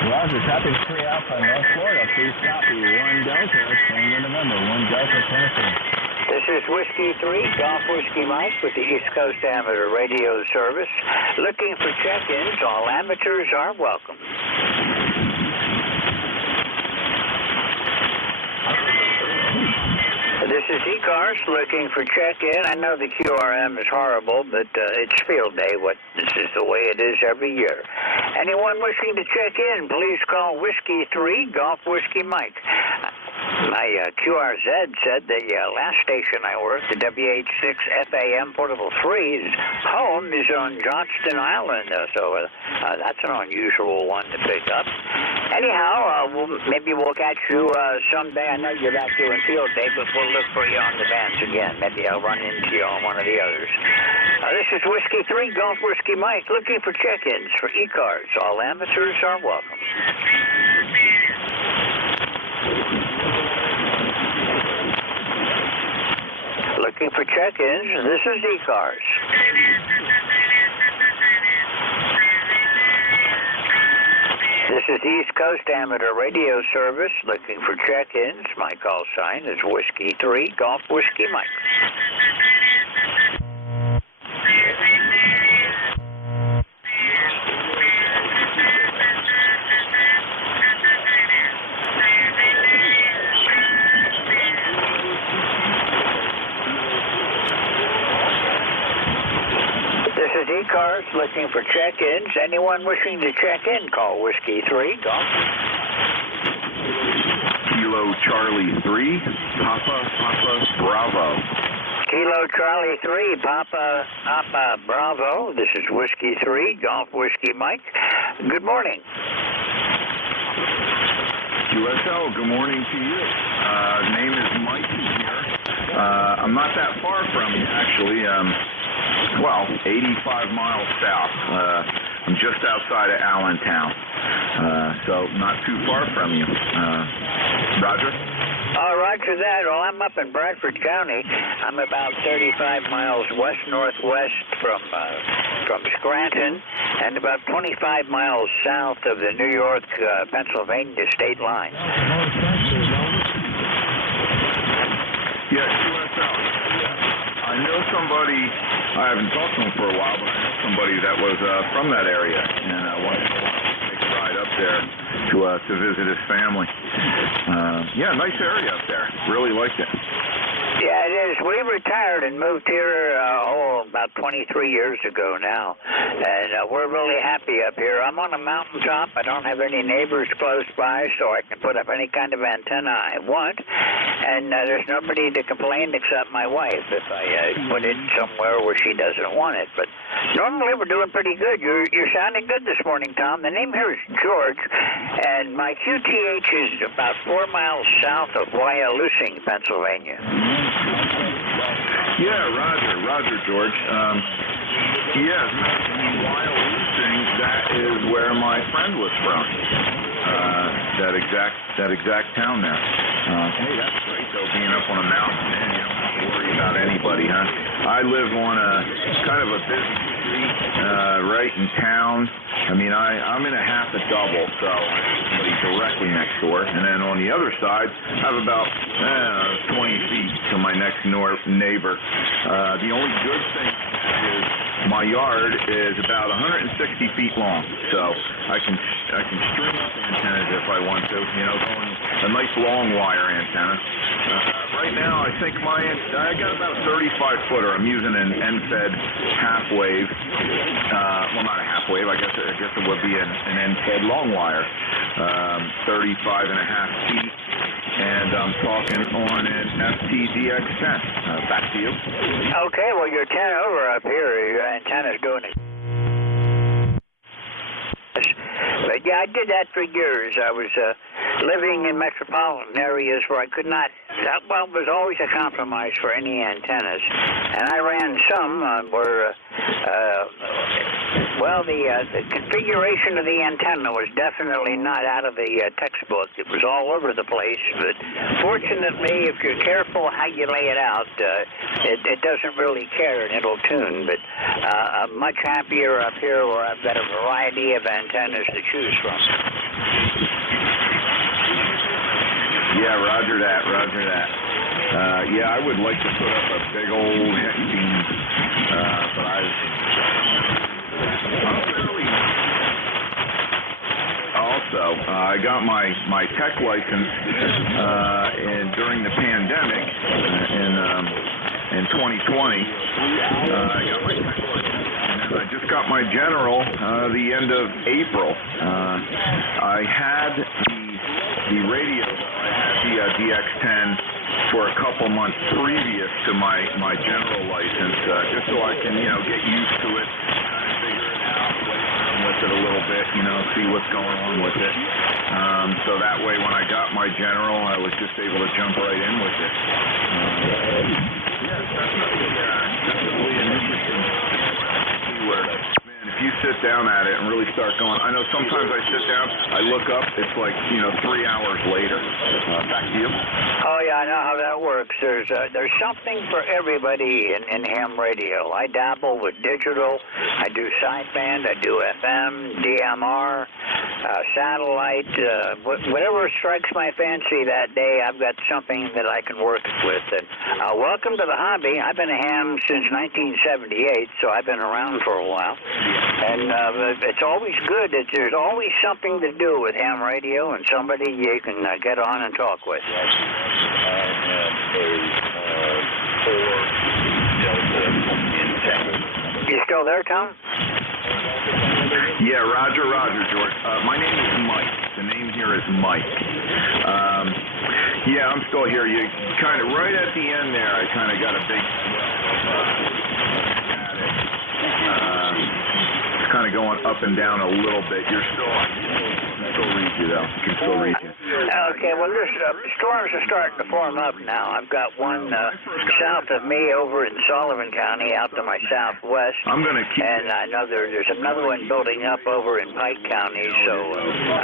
Roger, copy 3 Alpha, North Florida. Please copy 1 Delta, Tango November, 1 Delta, Tennessee. This is Whiskey 3, Golf Whiskey Mike with the East Coast Amateur Radio Service. Looking for check-ins. All amateurs are welcome. This is ECARS looking for check-in. I know the QRM is horrible, but it's field day. This is the way it is every year. Anyone wishing to check in, please call Whiskey 3, Golf Whiskey Mike. My QRZ said the last station I worked, the WH6FAM Portable 3's home is on Johnston Island, so that's an unusual one to pick up. Anyhow, maybe we'll catch you someday. I know you're back doing field day, but we'll look for you on the vans again. Maybe I'll run into you on one of the others. This is Whiskey 3, Golf Whiskey Mike, looking for check-ins for ECARS. All amateurs are welcome. Looking for check-ins, this is ECARS. This is East Coast Amateur Radio Service, looking for check-ins. My call sign is Whiskey 3, Golf Whiskey Mike. ECARS looking for check-ins. Anyone wishing to check in, call Whiskey 3. Golf. Kilo Charlie 3, Papa Bravo. Kilo Charlie 3, Papa Bravo. This is Whiskey 3, Golf Whiskey Mike. Good morning. QSL, good morning to you. Name is Mike here. I'm not that far from you, actually. 85 miles south. I'm just outside of Allentown, so not too far from you. Roger? Roger that. Well, I'm up in Bradford County. I'm about 35 miles west-northwest from Scranton and about 25 miles south of the New York-Pennsylvania state line. Yes, QSL. I know somebody, I haven't talked to him for a while, but I know somebody that was from that area, and I wanted to take a ride up there to visit his family. Nice area up there. Really liked it. Yeah, it is. We retired and moved here, about 23 years ago now, and we're really happy up here. I'm on a mountaintop. I don't have any neighbors close by, so I can put up any kind of antenna I want, and there's nobody to complain except my wife if I put it somewhere where she doesn't want it. But normally we're doing pretty good. You're sounding good this morning, Tom. The name here is George, and my QTH is about 4 miles south of Wyalusing, Pennsylvania. Yeah, Roger, George. Yes, Wyalusing, that is where my friend was from. That exact town there. Hey, that's great though, being up on a mountain, man. You don't have to worry about anybody, huh? I live on a kind of a busy street, right in town. I mean, I'm in a half a double, so somebody directly next door. And then on the other side, I have about 20 feet to my next neighbor. The only good thing is my yard is about 160 feet long, so I can string up antennas if I want to, going a nice long wire antenna. Right now, I think I got about a 35 footer. I'm using an NFED half wave. Not a half wave. I guess it would be an NFED long wire, 35 and a half feet. And I'm talking on an FTDX10. Back to you. Okay, well, you're 10 over up here. Your antenna's doing it. But yeah, I did that for years. I was living in metropolitan areas where I could not, it was always a compromise for any antennas. And I ran some where, the configuration of the antenna was definitely not out of the textbook. It was all over the place. But fortunately, if you're careful how you lay it out, it doesn't really care and it'll tune. But I'm much happier up here where I've got a variety of antennas to choose from. Yeah, roger that. I would like to put up a big old hex beam, but I got my tech license during the pandemic in 2020. I got my tech license, and I just got my general the end of April. I had the radio. I had the DX10 for a couple months previous to my general license, just so I can, get used to it, kind of figure it out, play around with it a little bit, see what's going on with it. So that way when I got my general, I was just able to jump right in with it. Definitely an interesting keyword. Man, if you sit down at it and really start going, I know sometimes I sit down, I look up, it's like, 3 hours later. Back to you. Oh, yeah, I know how that works. There's something for everybody in ham radio. I dabble with digital. I do sideband. I do FM, DMR, satellite. Whatever strikes my fancy that day, I've got something that I can work with. And welcome to the hobby. I've been a ham since 1978, so I've been around for a while. And it's always good that there's always something to do with ham radio and somebody you can get on and talk with. You still there, Tom? Yeah, Roger, George. My name is Mike. The name here is Mike. Yeah, I'm still here. You kind of right at the end there, I kind of got a big it's kind of going up and down a little bit. I can still read you, though. I can still read you. Okay, well, there's storms are starting to form up now. I've got one south of me over in Sullivan County, out to my southwest. I'm going to keep. And I know there's another one building up over in Pike County. So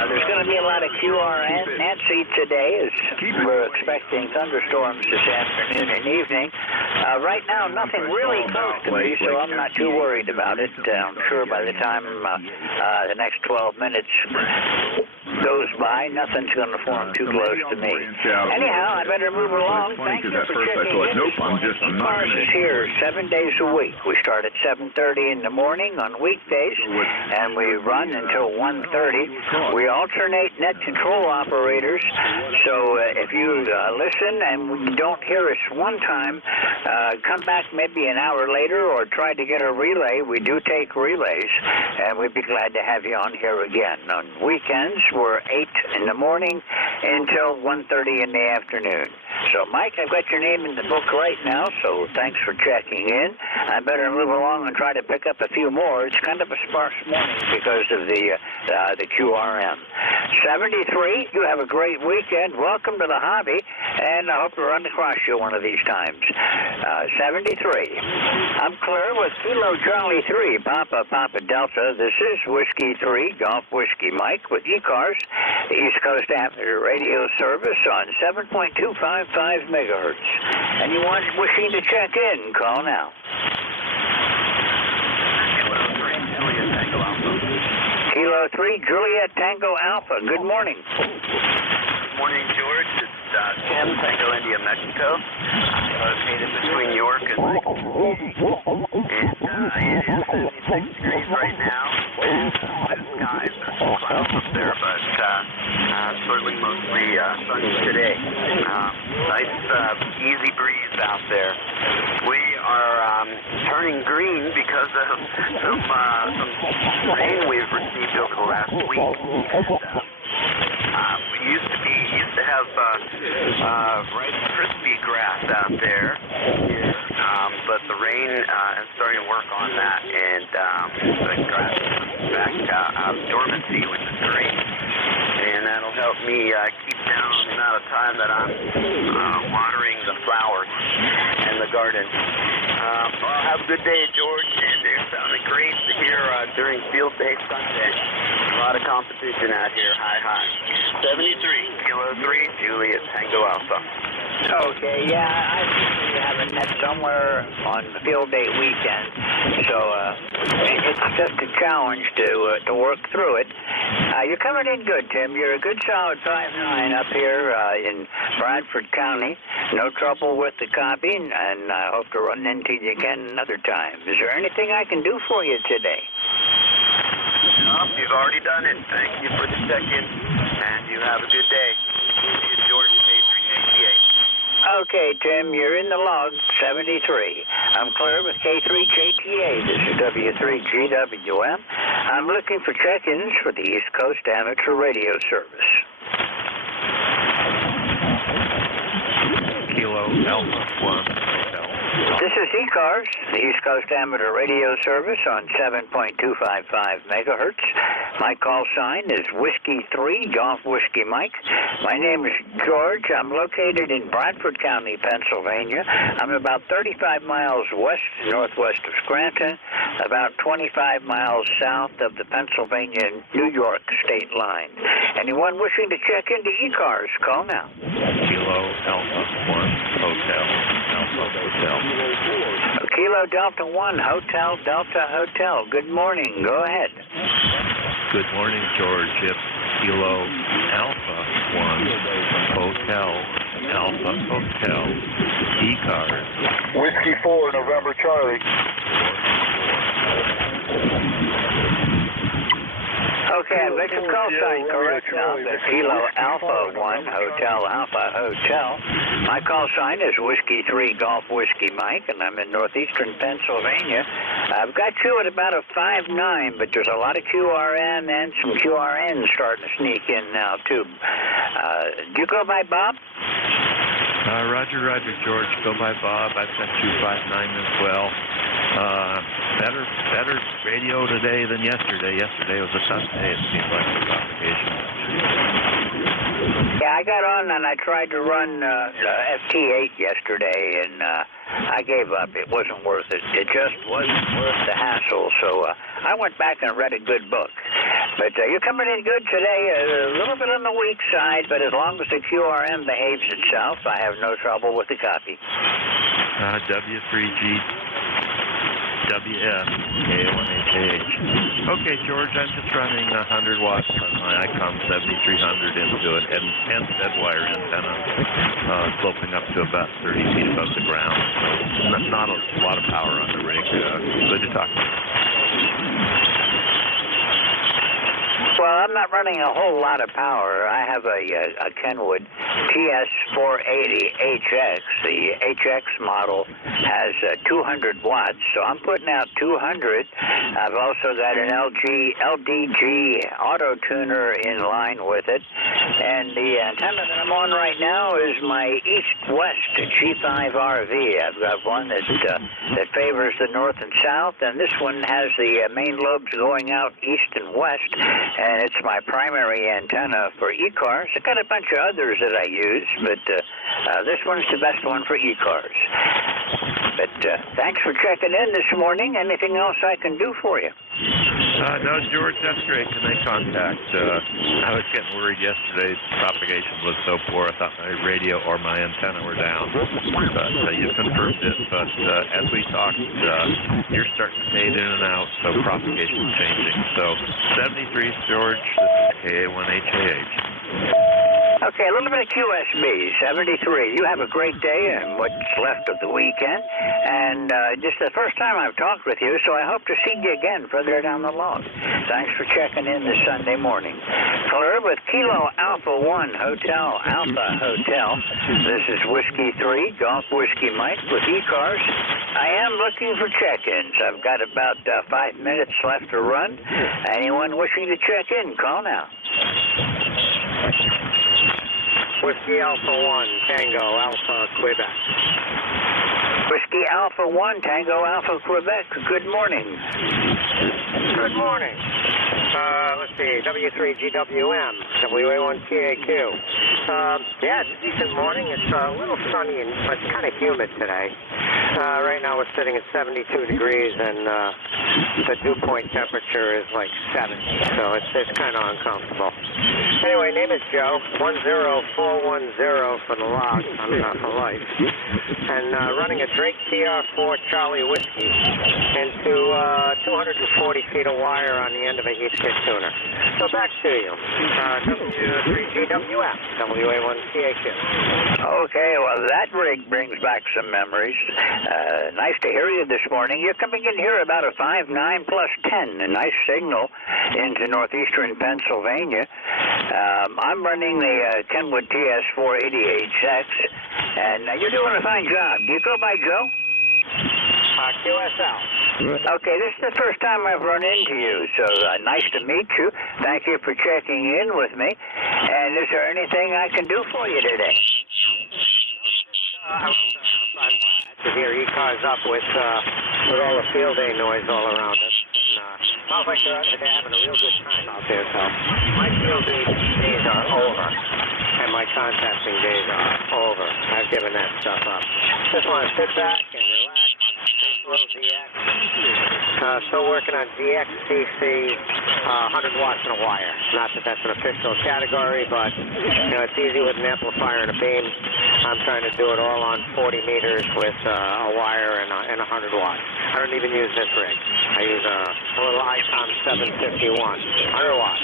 there's going to be a lot of QR Nancy today. We're expecting thunderstorms this afternoon and evening. Right now, nothing really close to me, so I'm not too worried about it. I'm sure by the time the next 12 minutes goes by, nothing's going to form too close to me. Anyhow, I better move along. Thank you for checking in. I'm not ECARS is here 7 days a week. We start at 7:30 in the morning on weekdays, and we run until 1:30. We alternate net control operators, so if you listen and you don't hear us one time, come back maybe an hour later or try to get a relay. We do take relays, and we'd be glad to have you on here again. On weekends, we're 8 in the morning until 1:30 in the afternoon. So, Mike, I've got your name in the book right now, so thanks for checking in. I better move along and try to pick up a few more. It's kind of a sparse morning because of the QRM. 73, you have a great weekend. Welcome to the hobby, and I hope to run across you one of these times. 73, I'm clear with Kilo Charlie 3, Papa Delta. This is Whiskey 3, Golf Whiskey Mike with ECARS, the East Coast Amateur Radio Service on 7.255 megahertz. Anyone wishing to check in, call now. Kilo 3, Juliet Tango Alpha. Good morning. Good morning, George. It's Tim, Tango India, Mexico. I'm located between York and it is 76 degrees right now. Blue skies, there's some clouds up there, but certainly mostly sunny today. Nice, easy breeze out there. We are turning green because of some rain we've received over the last week. We used to have rice crispy grass out there, but the rain is starting to work on that, and the grass is back out of dormancy, which is great. And that'll help me keep down the amount of time that I'm watering the flowers and the garden. Well, have a good day, George, and it sounded great to hear during Field Day Sunday. A lot of competition out here. Hi. 73, Kilo 3, Juliet Tango Alpha. Okay, yeah, I usually have a net somewhere on the Field Day weekend, so it's just a challenge to work through it. You're coming in good, Tim. You're a good solid 5'9" up here in Bradford County. No trouble with the copy, and I hope to run into you again another time. Is there anything I can do for you today? No, you've already done it. Thank you for the check-in, and you have a good day. See you, George, K3JTA. Okay, Tim, you're in the log, 73. I'm clear with K3JTA. This is W3GWM. I'm looking for check-ins for the East Coast Amateur Radio Service. Alpha 1 Hotel. This is ECARS, the East Coast Amateur Radio Service on 7.255 megahertz. My call sign is Whiskey 3, Golf Whiskey Mike. My name is George. I'm located in Bradford County, Pennsylvania. I'm about 35 miles northwest of Scranton, about 25 miles south of the Pennsylvania-New York state line. Anyone wishing to check into ECARS, call now. Kilo Alpha 1 Hotel. Alpha Hotel. Kilo Delta 1 Hotel Delta Hotel. Good morning. Go ahead. Good morning, George. It's Kilo Alpha 1 Hotel. Alpha Hotel. ECARS. Whiskey 4, November Charlie. Okay, I've got your call sign correct now. The Kilo Alpha 1 Hotel Alpha Hotel. My call sign is Whiskey 3 Golf Whiskey Mike, and I'm in northeastern Pennsylvania. I've got you at about a 5'9", but there's a lot of QRN and some QRN starting to sneak in now, too. Do you go by Bob? Roger, George. Go by Bob. I've got you 5'9" as well. Better radio today than yesterday. Yesterday was a tough day, it seems like, for propagation. Yeah, I got on and I tried to run FT8 yesterday, and I gave up. It wasn't worth it. It just wasn't worth the hassle, so I went back and read a good book. But you're coming in good today, a little bit on the weak side, but as long as the QRM behaves itself, I have no trouble with the copy. W3G WF KA1HAH. Okay, George, I'm just running 100 watts on my ICOM 7300 into an end wire antenna, sloping up to about 30 feet above the ground. So not a lot of power on the rig. Good to talk to you. Well, I'm not running a whole lot of power. I have a Kenwood TS480HX. The HX model has 200 watts, so I'm putting out 200. I've also got an LDG auto tuner in line with it. And the antenna that I'm on right now is my east-west G5RV. I've got one that favors the north and south, and this one has the main lobes going out east and west. And it's my primary antenna for ECARS. I've got a bunch of others that I use, but this one's the best one for ECARS. But thanks for checking in this morning. Anything else I can do for you? No, George, that's great to make contact. I was getting worried yesterday. Propagation was so poor, I thought my radio or my antenna were down. But you confirmed it. But as we talked, you're starting to fade in and out, so propagation's changing. So 73, George, this is KA1HAH. Okay, a little bit of QSB, 73. You have a great day and what's left of the weekend. And just the first time I've talked with you, so I hope to see you again further down the log. Thanks for checking in this Sunday morning. Clear with Kilo Alpha 1 Hotel Alpha Hotel. This is Whiskey 3, Golf Whiskey Mike with ECARS. I am looking for check-ins. I've got about 5 minutes left to run. Anyone wishing to check in, call now. Whiskey Alpha 1, Tango Alpha, Quebec. Whiskey Alpha 1, Tango Alpha, Quebec. Good morning. Good morning. Let's see, W3GWM, WA1CAQ. Yeah, it's a decent morning. It's a little sunny and it's kind of humid today. Right now we're sitting at 72 degrees and the dew point temperature is like 70, so it's kind of uncomfortable. Anyway, name is Joe, 10410 for the log, for life. And running a Drake TR4 Charlie Whiskey into 240 feet of wire on the end of a heat kit tuner. So back to you. W3GWF, WA1CAQ. Okay, well, that rig brings back some memories. Nice to hear you this morning. You're coming in here about a 5'9" plus 10, a nice signal into northeastern Pennsylvania. I'm running the Kenwood TS480HX, and you're doing a fine job. Do you go by Joe? QSL. Okay, this is the first time I've run into you, so nice to meet you. Thank you for checking in with me. And is there anything I can do for you today? To hear ECARS up with all the field day noise all around us. And, sounds like they're having a real good time out there. So my field days are over, and my contacting days are over. I've given that stuff up. Just want to sit back and relax. Still working on DXCC 100 watts and a wire. Not that that's an official category, but it's easy with an amplifier and a beam. I'm trying to do it all on 40 meters with a wire and 100 watts. I don't even use this rig. I use a little ICOM 751, 100 watts.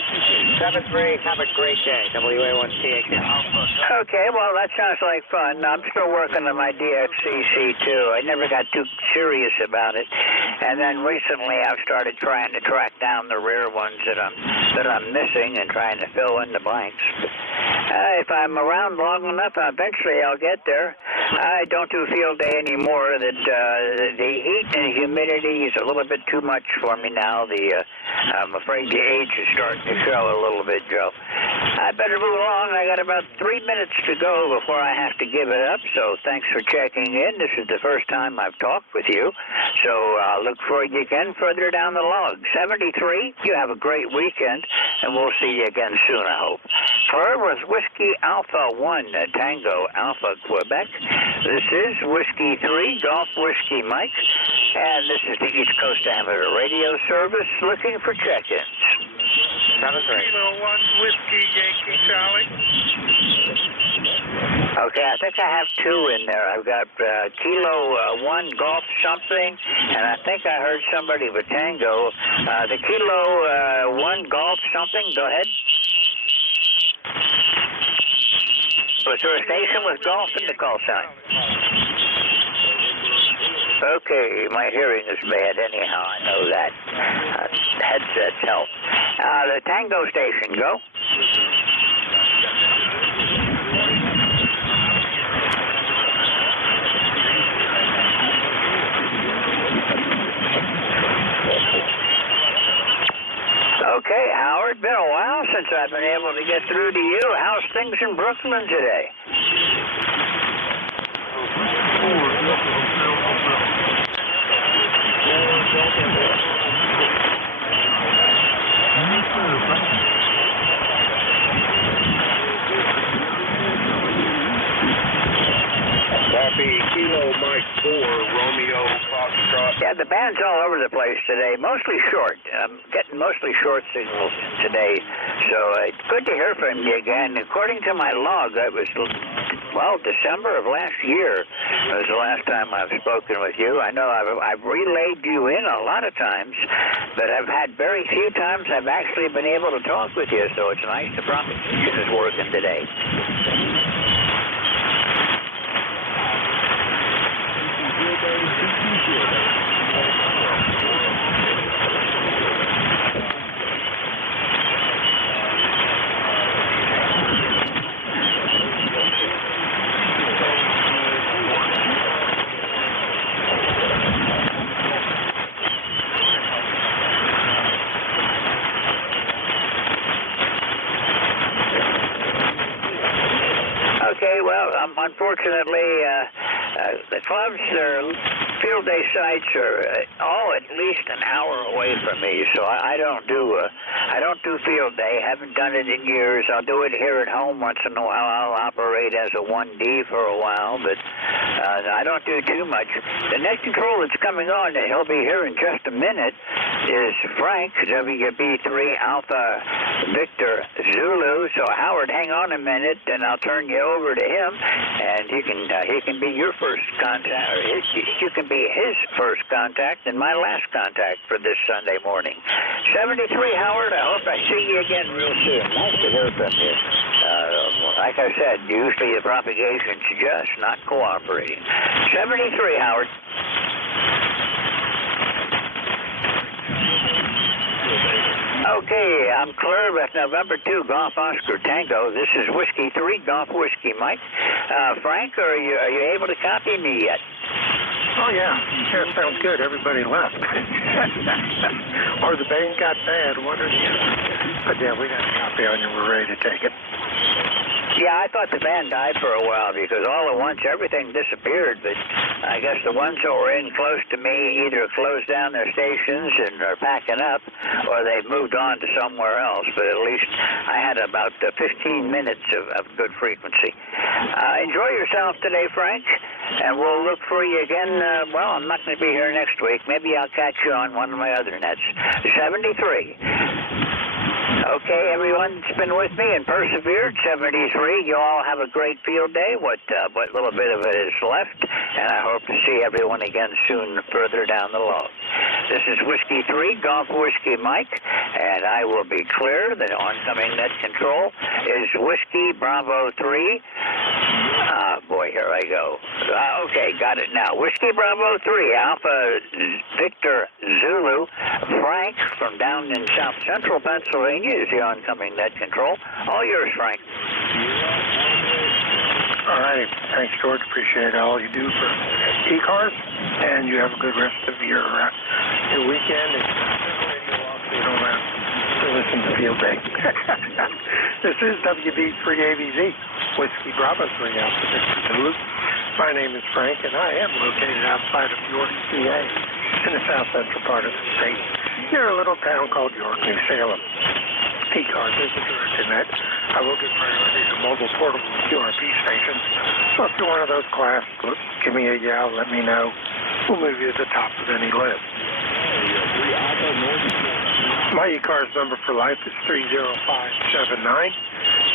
7-3, have a great day. WA1TH. Okay, well, that sounds like fun. I'm still working on my DXCC, too. I never got too serious about it. And then recently I've started trying to track down the rare ones that I'm missing and trying to fill in the blanks. If I'm around long enough, eventually I'll get there. I don't do field day anymore. The heat and humidity is a little bit too much for me now. I'm afraid the age is starting to show a little bit, Joe. I better move along. I got about 3 minutes to go before I have to give it up, so thanks for checking in. This is the first time I've talked with you, so I'll look for you again further down the log. 73, you have a great weekend, and we'll see you again soon, I hope. Fleur was Whiskey Alpha 1, Tango Alpha, Quebec. This is Whiskey 3, Golf Whiskey Mike, and this is the East Coast Amateur Radio Service looking for check-ins. 7-3. Kilo 1 Whiskey Yankee Charlie. Okay, I think I have two in there. I've got Kilo 1 Golf something, and I think I heard somebody with Tango. The Kilo 1 Golf something, go ahead. Was there a station with golf in the call sign? Okay, my hearing is bad anyhow, I know that. Headsets help. The Tango station, go. Okay, Howard, been a while since I've been able to get through to you. How's things in Brooklyn today? Copy, Kilo Mike 4, Romeo Foxtrot. Yeah, the band's all over the place today, mostly short. I'm getting mostly short signals today, so it's good to hear from you again. According to my log, it was, December of last year was the last time I've spoken with you. I know I've relayed you in a lot of times, but I've had very few times I've actually been able to talk with you, so it's nice the proposition is working today. Okay, well, unfortunately, the clubs, their field day sites are all at least an hour away from me, so I don't do field day. Haven't done it in years. I'll do it here at home once in a while. I'll operate as a 1D for a while, but I don't do too much. The next control that's coming on, and he'll be here in just a minute, is Frank, WB3 Alpha Victor Zulu. So Howard, hang on a minute, and I'll turn you over to him, and he can be your first contact, or you can be his first contact and my last contact for this Sunday morning. 73, Howard, I hope I see you again real soon. Nice to hear from you. Like I said, usually the propagation's just not cooperating. 73, Howard. Okay, I'm clear with November 2 Golf Oscar Tango. This is Whiskey 3 Golf Whiskey Mike. Frank, are you able to copy me yet? Oh, yeah. Sure, sounds good. Everybody left. Or the band got bad, one or the other. But yeah, we got a copy on you. We're ready to take it. Yeah, I thought the band died for a while because all at once everything disappeared, but I guess the ones that were in close to me either closed down their stations and are packing up, or they've moved on to somewhere else, but at least I had about 15 minutes of good frequency. Enjoy yourself today, Frank, and we'll look for you again. Well, I'm not going to be here next week. Maybe I'll catch you on one of my other nets. 73. Okay, everyone's been with me and persevered. 73. You all have a great field day, what little bit of it is left, and I hope to see everyone again soon further down the log. This is Whiskey 3, Golf Whiskey Mike, and I will be clear. The oncoming net control is Whiskey Bravo 3. Boy, here I go. Okay, got it now. Whiskey Bravo 3, Alpha Victor Zulu. Frank from down in south central Pennsylvania is the oncoming net control. All yours, Frank. All right. Thanks, George. Appreciate all you do for ECARS, and you have a good rest of your weekend. And you don't have to listen to Field Day. This is WB3ABZ, Whiskey Bravo 3 Alpha Victor Zulu. My name is Frank, and I am located outside of York, PA, in the south central part of the state, near a little town called York, New Salem. ECARS is a direct net. I will give priority to mobile portable QRP stations. So if you're one of those class, give me a yell, let me know. We'll move you to the top of any list. My ECARS number for life is 30579.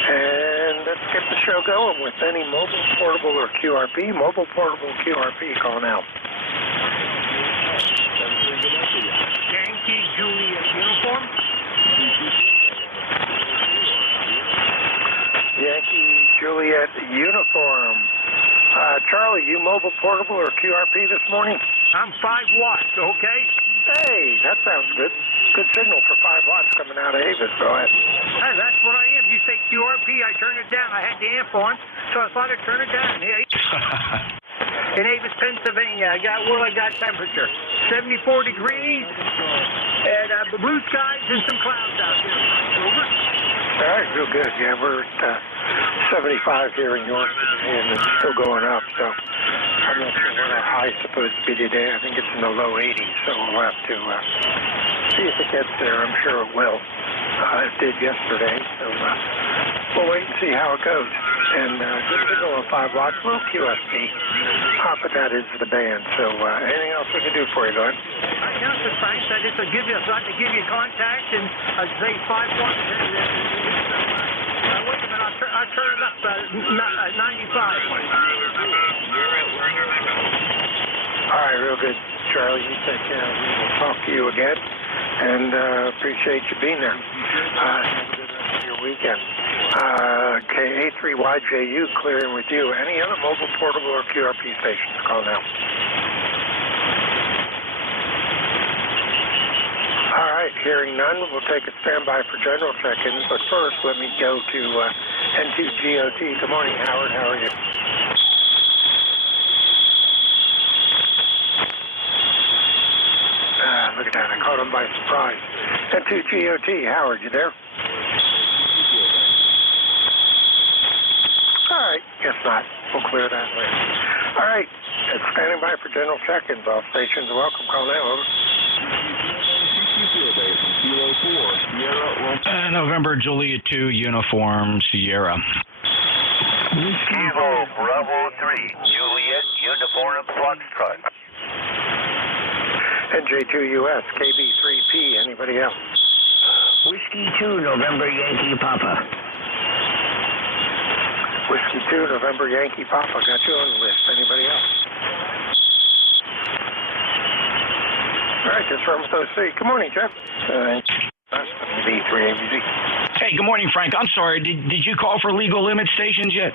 And let's get the show going with any mobile, portable, or QRP. Mobile, portable, QRP, call now. Yankee Juliet uniform. Yankee Juliet uniform. Charlie, you mobile, portable, or QRP this morning? I'm 5 watts, okay? Hey, that sounds good. Good signal for 5 watts coming out of Avis. Go ahead. Hey, that's what I am. You say QRP, I turn it down. I had the amp on, so I thought I'd turn it down. In Avis, Pennsylvania, I got temperature. 74 degrees, and blue skies and some clouds out there. Over. All right, real good. Yeah, we're at 75 here in York today, and it's still going up, so I'm not sure what our high's supposed to be today. I think it's in the low 80s, so we'll have to see if it gets there. I'm sure it will. It did yesterday, so we'll wait and see how it goes. And good signal on 5 watts, little QSP. But that is the band. So anything else we can do for you, Glenn? Nothing, Frank. I just thought to give you contact and say 5 watts. Wait a minute, I'll turn it up 95. All right, real good, Charlie. You take care. We will talk to you again, and appreciate you being there. Have a good rest of your weekend. A3YJU clearing with you. Any other mobile, portable, or QRP stations? Call now. All right, hearing none, we'll take a standby for general check-ins. But first, let me go to N2GOT. Good morning, Howard. How are you? Look at that. I caught him by surprise. N2GOT. Howard, you there? All right. Guess not. We'll clear that later. All right. It's standing by for general check-ins. All stations are welcome. Call now. Over. November Juliet 2, Uniform Sierra. Kilo Bravo 3, Juliet Uniform Foxtrot. NJ2US, KB3P. Anybody else? Whiskey 2, November Yankee Papa. Whiskey 2, November Yankee Papa. Got you on the list. Anybody else? All right, just from those three. Good morning, Jeff. B3ABZ. Hey, good morning, Frank. I'm sorry. Did you call for legal limit stations yet?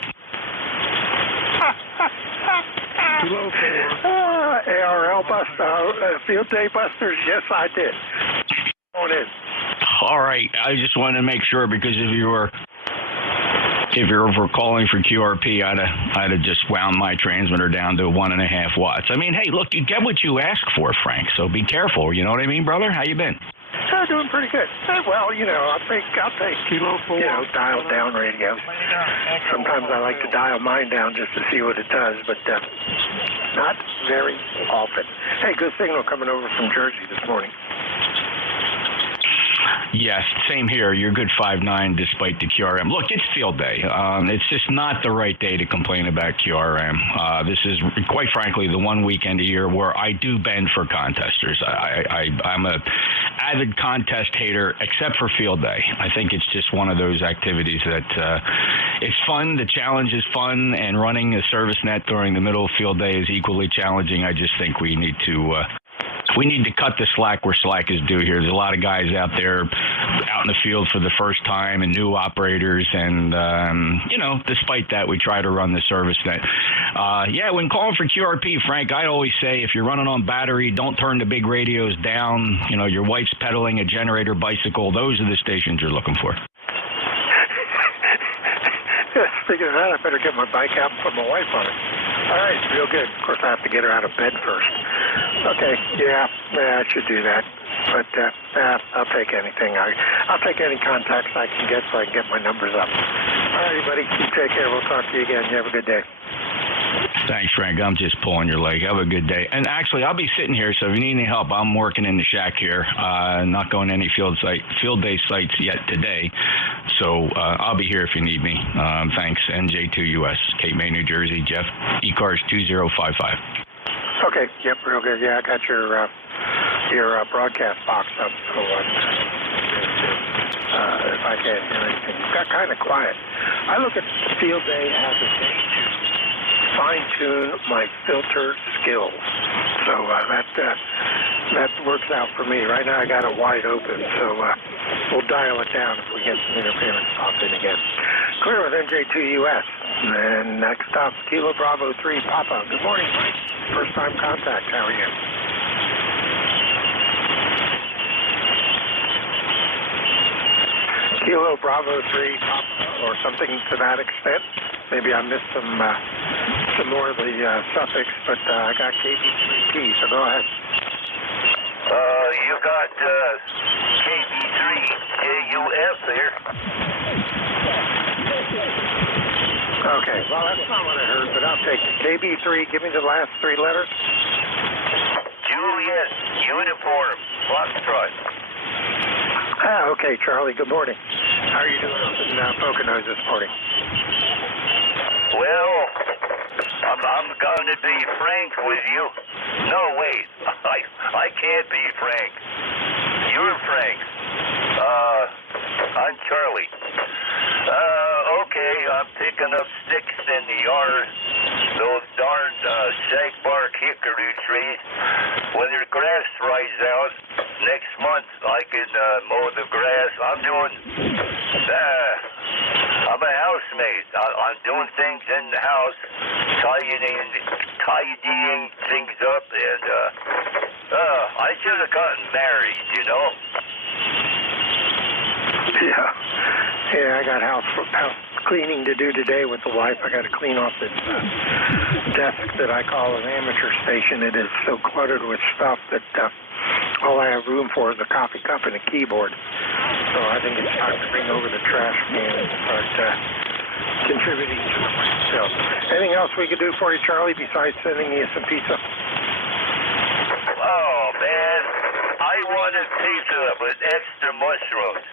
ARL Field Day Busters. Yes, I did. On in. All right. I just wanted to make sure because if you were calling for QRP, I'd have just wound my transmitter down to 1.5 watts. I mean, hey, look, you get what you ask for, Frank. So be careful. You know what I mean, brother? How you been? Doing pretty good. Well, I'll take Kilo 4. dial down radios. Sometimes I like to dial mine down just to see what it does, but not very often. Hey, good signal coming over from Jersey this morning. Yes, same here. You're good 5.9 despite the QRM. Look, it's field day. It's just not the right day to complain about QRM. This is, quite frankly, the one weekend a year where I do bend for contesters. I'm a avid contest hater, except for field day. I think it's just one of those activities that it's fun. The challenge is fun, and running a service net during the middle of field day is equally challenging. I just think we need to cut the slack where slack is due here. There's a lot of guys out there out in the field for the first time and new operators, and despite that, we try to run the service net. When calling for QRP, Frank, I always say if you're running on battery, don't turn the big radios down. Your wife's pedaling a generator bicycle. Those are the stations you're looking for. Speaking of that, I better get my bike out and put my wife on it. All right, real good. Of course, I have to get her out of bed first. Okay, I should do that. But I'll take anything. I'll take any contacts I can get so I can get my numbers up. All righty, buddy. You take care. We'll talk to you again. You have a good day. Thanks, Frank. I'm just pulling your leg. Have a good day. And actually, I'll be sitting here, so if you need any help, I'm working in the shack here. Not going to any field day sites yet today. So I'll be here if you need me. Thanks. NJ2US, Cape May, New Jersey. Jeff, ECARS 2055. Okay. Yep. Real good. Yeah, I got your broadcast box up. So if I can't hear anything, it got kind of quiet. I look at field day as a day to fine-tune my filter skills. So that works out for me. Right now I got it wide open, so we'll dial it down if we get some interference pop in again. Clear with NJ2US. And next stop, Kilo Bravo 3 Papa. Good morning, Mike. First time contact. How are you? Kilo Bravo 3 Papa, or something to that extent. Maybe I missed some more of the suffix, but I got KB3P, so go ahead. You got KB3JUF there. Okay, well, that's not what I heard, but I'll take it. KB3, give me the last three letters. Juliet, Uniform, Foxtrot. Okay, Charlie, good morning. How are you doing up in Poconos this morning? Well, I'm going to be frank with you. No, wait, I can't be frank. You're Frank. I'm Charlie. Okay, I'm picking up sticks in the yard. Those darn shagbark hickory trees. When their grass dries out, next month I can mow the grass. I'm a housemaid. I'm doing things in the house, tidying things up, and I should have gotten married, you know? Yeah, I got house cleaning to do today with the wife. I got to clean off this desk that I call an amateur station. It is so cluttered with stuff that all I have room for is a coffee cup and a keyboard. So I think it's time to bring over the trash can and start contributing to the myself. Anything else we could do for you, Charlie, besides sending you some pizza? Oh, man. I wanted pizza with extra mushrooms.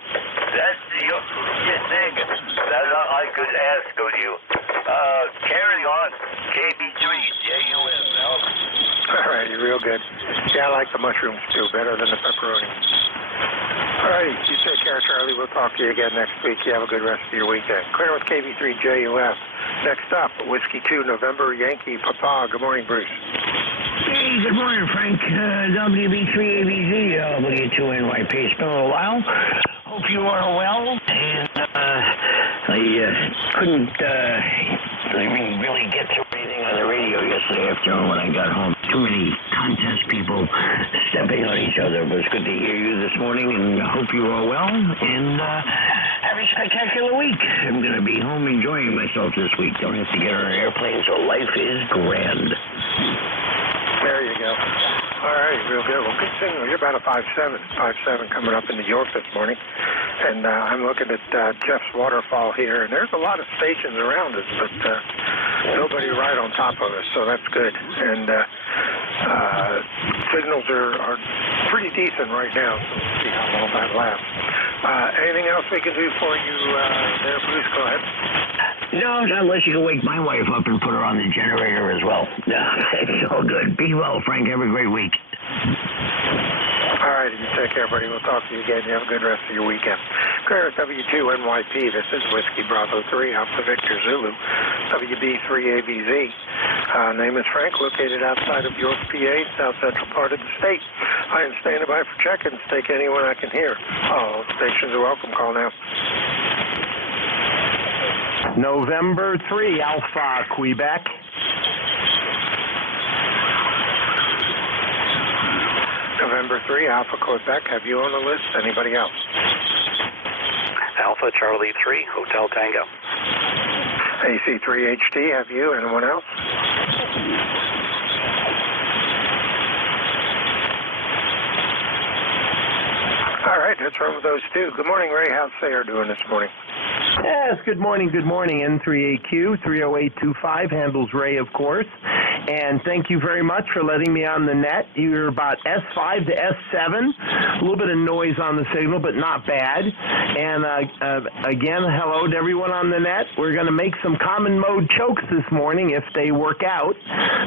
That's the only thing that I could ask of you. Carry on. KB3JUS, Al. All right, you're real good. Yeah, I like the mushrooms, too, better than the pepperoni. All right, you take care, Charlie. We'll talk to you again next week. You have a good rest of your weekend. Clear with KB3JUS. Next up, Whiskey 2, November, Yankee, Papa. Good morning, Bruce. Hey, good morning, Frank. WB3ABZ, W2NYP. It's been a little while. Hope you are well. And I couldn't really get to anything on the radio yesterday afternoon when I got home. Too many contest people stepping on each other. But it's good to hear you this morning, and I hope you are well. And have a spectacular week. I'm going to be home enjoying myself this week. Don't have to get on an airplane, so life is grand. There you go. All right, real good. Well, good signal. You're about a 5.7 coming up in New York this morning. And I'm looking at Jeff's waterfall here, and there's a lot of stations around us, but nobody right on top of us, so that's good. And signals are pretty decent right now, so we'll see how long that lasts. Anything else we can do for you there, Bruce? Go ahead. No, unless you can wake my wife up and put her on the generator as well. It's all good. Be well, Frank. Have a great week. All right, you take care, buddy. We'll talk to you again. You have a good rest of your weekend. Clear W2NYP. This is Whiskey Bravo 3, Alpha Victor Zulu, WB3ABZ. Name is Frank, located outside of York, PA, south central part of the state. I am standing by for check-ins. Take anyone I can hear. All stations are welcome. Call now. November 3, Alpha, Quebec. November 3, Alpha, Quebec. Have you on the list? Anybody else? Alpha, Charlie 3, Hotel Tango. AC3HD, have you? Anyone else? All right, let's run with those two. Good morning, Ray. How's Sayer doing this morning? Yes, good morning, N3AQ, 30825, handles Ray, of course. And thank you very much for letting me on the net. You're about S5 to S7, a little bit of noise on the signal, but not bad. And again, hello to everyone on the net. We're going to make some common mode chokes this morning if they work out.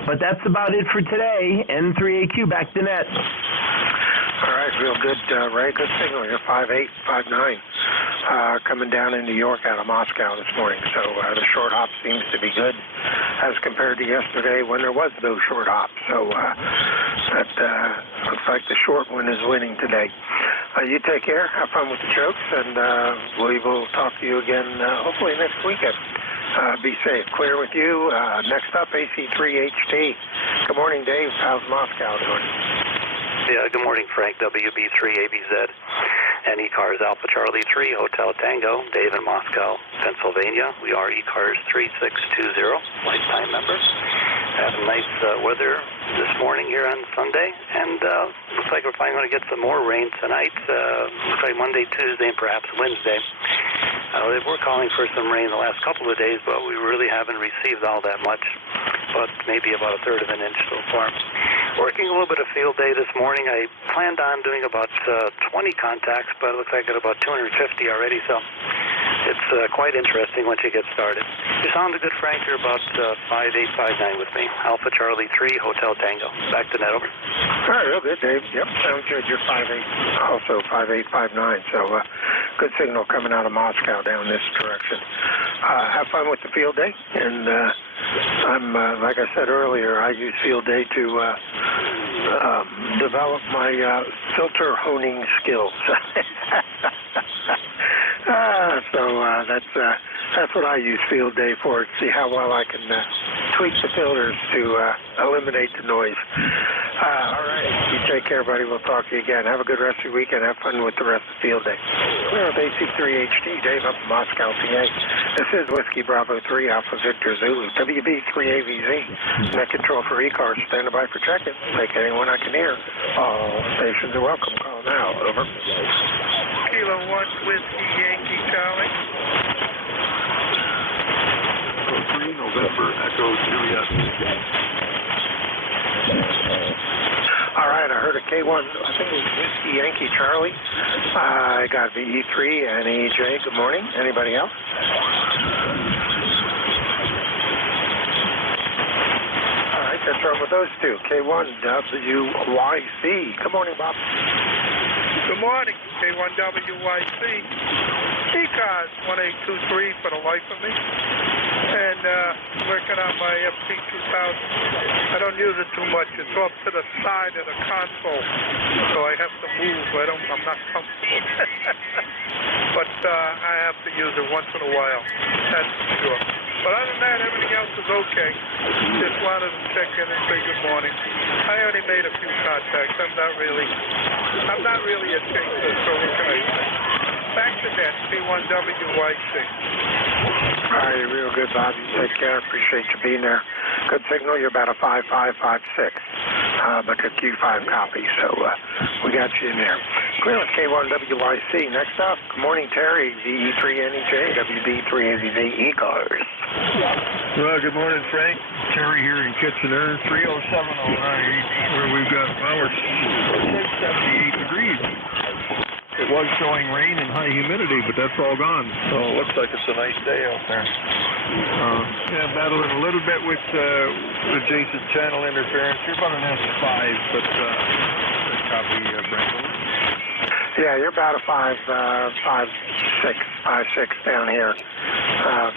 But that's about it for today. N3AQ, back to net. All right, real good, Ray. Good signal. You're 5.8, 5.9, coming down in New York out of Moscow this morning. So the short hop seems to be good as compared to yesterday when there was no short hop. So that looks like the short one is winning today. You take care. Have fun with the chokes, and we will talk to you again hopefully next weekend. Be safe. Clear with you. Next up, AC3HT. Good morning, Dave. How's Moscow doing? Yeah, good morning, Frank, WB3ABZ, and ECARS Alpha Charlie 3, Hotel Tango, Dave in Moscow, Pennsylvania. We are ECARS 3620, lifetime member. Having nice weather this morning here on Sunday, and looks like we're finally going to get some more rain tonight. Looks like Monday, Tuesday, and perhaps Wednesday. We're calling for some rain the last couple of days, but we really haven't received all that much, but maybe about a third of an inch so far. Working a little bit of field day this morning. I planned on doing about 20 contacts, but it looks like I got about 250 already, so it's quite interesting once you get started. You sounded good, Frank. You're about 5.8, 5.9 with me. Alpha Charlie 3, Hotel Tango. Back to net, over. All right, real good, Dave. Yep, sounds good. You're 5.8, also 5.8, 5.9, so good signal coming out of Moscow down this direction. Have fun with the field day, and I'm, like I said earlier, I use field day to develop my filter honing skills. That's what I use field day for, to see how well I can tweak the filters to eliminate the noise. All right, you take care, buddy. We'll talk to you again. Have a good rest of your weekend. Have fun with the rest of the field day. We're with AC3HD, Dave up in Moscow, PA. This is Whiskey Bravo 3, Alpha Victor Zulu, WB3ABZ. Net control for ECARS. Standing by for check-in. Take anyone I can hear. All stations are welcome. Call now. Over. Kilo 1, Whiskey Yankee Charlie. Echo 3, November, Echo Juliet. All right, I heard a K1, I think it was Whiskey Yankee Charlie. I got VE3 and EJ. Good morning. Anybody else? All right, let's run with those two. K1WYC. Good morning, Bob. Good morning, K1WYC. ECARS 1823 for the life of me. And working on my FT2000. I don't use it too much. It's off to the side of the console, so I have to move. I'm not comfortable. But I have to use it once in a while. That's for sure. But other than that, everything else is okay. Just wanted to check in and say good morning. I already made a few contacts. I'm not really a chaser, so what can I say? Back to that, K1WYC. All right, real good, Bob. You take care. Appreciate you being there. Good signal. You're about a 5.5, 5.6. but a Q5 copy. So we got you in there. Clear with K1WYC. Next up, good morning, Terry, VE3NEJ, WB3AVZ ECARS. Well, good morning, Frank. Terry here in Kitchener, 30709, where we've got, well, we're 78 degrees. It was showing rain and high humidity, but that's all gone. So it looks like it's a nice day out there. Yeah, battling a little bit with adjacent channel interference. You're about an S5, but copy, Brent. Yeah, you're about a 5.6 down here.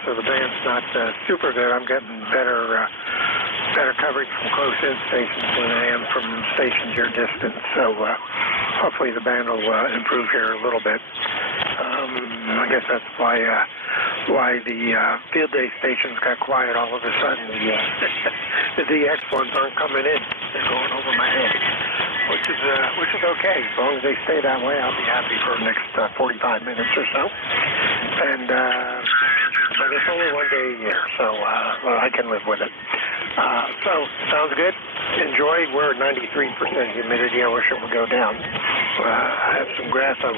So the band's not super good. I'm getting better coverage from close-in stations than I am from stations your distance. So hopefully the band will improve here a little bit. I guess that's why the field day stations got quiet all of a sudden. The DX ones aren't coming in. They're going over my head, which is okay. As long as they stay that way, I'll be happy for the next 45 minutes or so. And but it's only one day a year, so well, I can live with it. So sounds good. Enjoy. We're at 93% humidity. I wish it would go down. I have some grass I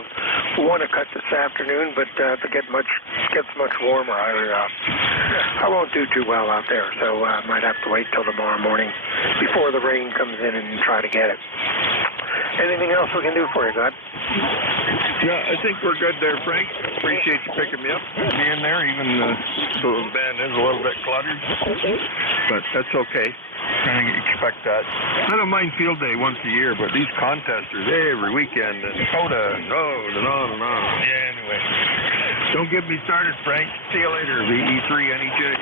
want to cut this afternoon, but if it gets much warmer, I won't do too well out there. So I might have to wait till tomorrow morning before the rain comes in and try to get it. Anything else we can do for you, Doug? Yeah, I think we're good there, Frank. Appreciate you picking me up, being there, even though the band is a little bit cluttered. But that's okay. Kind of expect that. I don't mind field day once a year, but these contesters every weekend and Coda and on and on and on. Yeah, anyway. Don't get me started, Frank. See you later, VE3NEJ.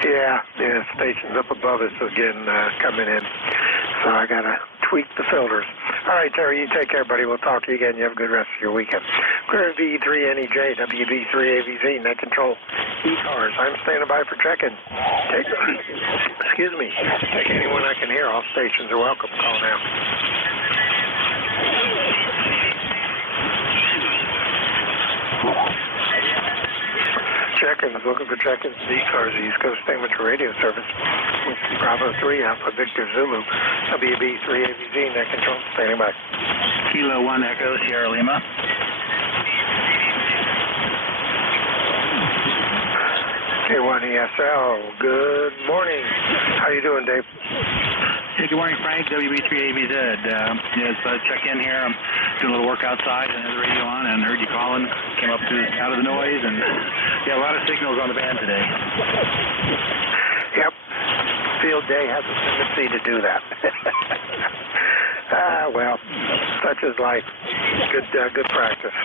Yeah, stations up above us again coming in. So I got to tweak the filters. All right, Terry, you take care, buddy. We'll talk to you again. You have a good rest of your weekend. Clear VE3NEJ, WB3AVZ, net control, ECARS. I'm standing by for check-in. Excuse me. Take anyone I can hear. All stations are welcome. Call now. Check-ins, looking for check-ins. ECARS, East Coast Amateur Radio Service. Bravo 3, Alpha Victor Zulu, WB3AVZ, net control, standing by. Kilo 1 Echo, Sierra Lima. K1ESL, good morning. How you doing, Dave? Hey, good morning, Frank, WB3AVZ. Check in here. I'm doing a little work outside and had the radio on and heard you calling. Came up out of the noise and a lot of signals on the band today. Yep. Field day has a tendency to do that. Well, such is life. Good practice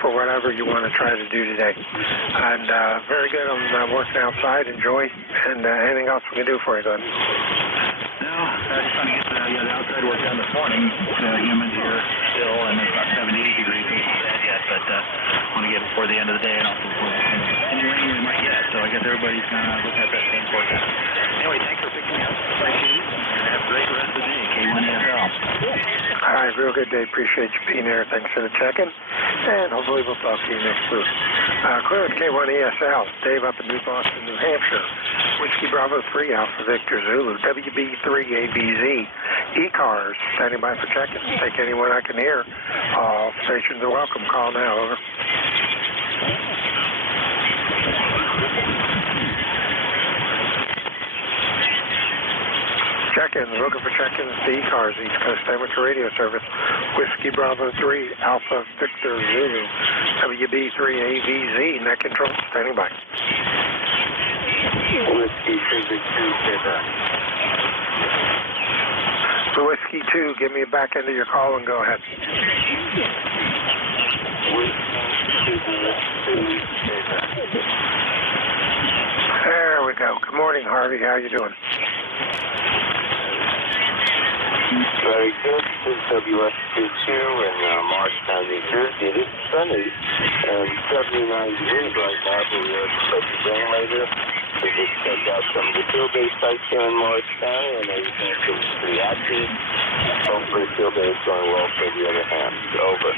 for whatever you want to try to do today. And very good on working outside. Enjoy. And anything else we can do for you, Glenn? No, I just trying to get the outside work done this morning. It's humid here still, and it's about 78 degrees. So it's not bad yet, but I want to get it before the end of the day and also before any rain we might get. So I guess everybody's kind of looking at that same forecast. Anyway, thanks for picking me up. Appreciate it. And have a great rest of the day. K1ESL. All right, real good day. Appreciate you being here. Thanks for the check-in. And hopefully we'll talk to you next week. Clear with K1ESL. Dave up in New Boston, New Hampshire. Whiskey Bravo 3, Alpha Victor Zulu, WB3AVZ, ECARS, standing by for check-in. Take anyone I can hear. All stations are welcome. Call now, over. Check-ins, looking for check-ins to ECARS, East Coast Amateur Radio Service, Whiskey Bravo 3, Alpha Victor Zulu, WB3AVZ, net control, standing by. Whiskey 2, For Whiskey 2, give me a back end of your call and go ahead. There we go. Good morning, Harvey. How you doing? Very good. This is WS22 in Morristown, New Jersey. It is sunny and 79 degrees right now. We are expecting rain later. We just checked out some of the field day sites here in Morristown, and everything seems pretty active. Hopefully the field day is going well for the other hand. Over.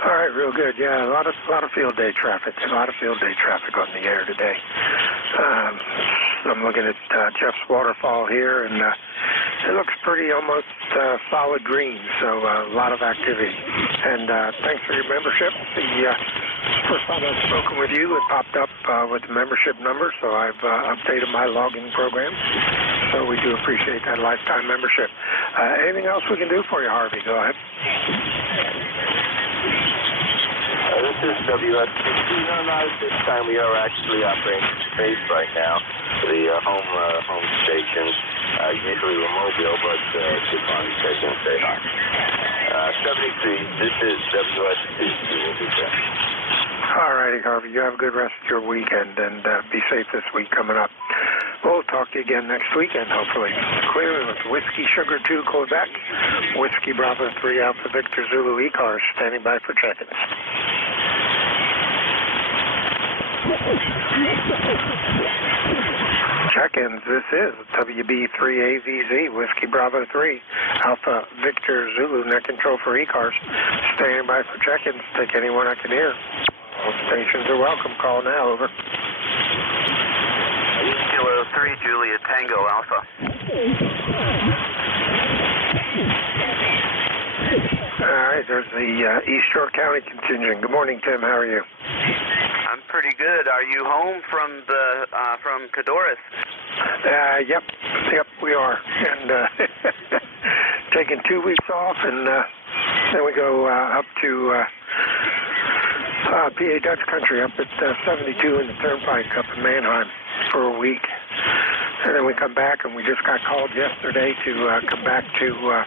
All right, real good. Yeah, a lot of field day traffic. A lot of field day traffic on the air today. I'm looking at Jeff's waterfall here, and it looks pretty almost solid green. So a lot of activity. And thanks for your membership. The first time I've spoken with you, it popped up with the membership number, so I've updated my logging program. So we do appreciate that lifetime membership. Anything else we can do for you, Harvey? Go ahead. This is WS60. No, this time we are actually operating space right now, the home station. Usually we're mobile, but just on check and say hi. 73, this is WS60. All righty, Harvey. You have a good rest of your weekend, and be safe this week coming up. We'll talk to you again next weekend, hopefully. Clear with Whiskey Sugar 2 Quebec, Whiskey Bravo 3 Alpha Victor Zulu ECARS, standing by for check-ins. Check-ins, this is WB3AVZ, Whiskey Bravo 3, Alpha Victor Zulu, net control for ECARS. Standing by for check-ins, take anyone I can hear. All stations are welcome, call now, over. Kilo 3, Juliet Tango Alpha. All right, there's the East Shore County contingent. Good morning, Tim, how are you? I'm pretty good. Are you home from Cadorus? Yep, we are. And taking 2 weeks off, and then we go up to PA Dutch Country, up at 72 in the Turnpike, up in Mannheim for a week. And then we come back, and we just got called yesterday to come back to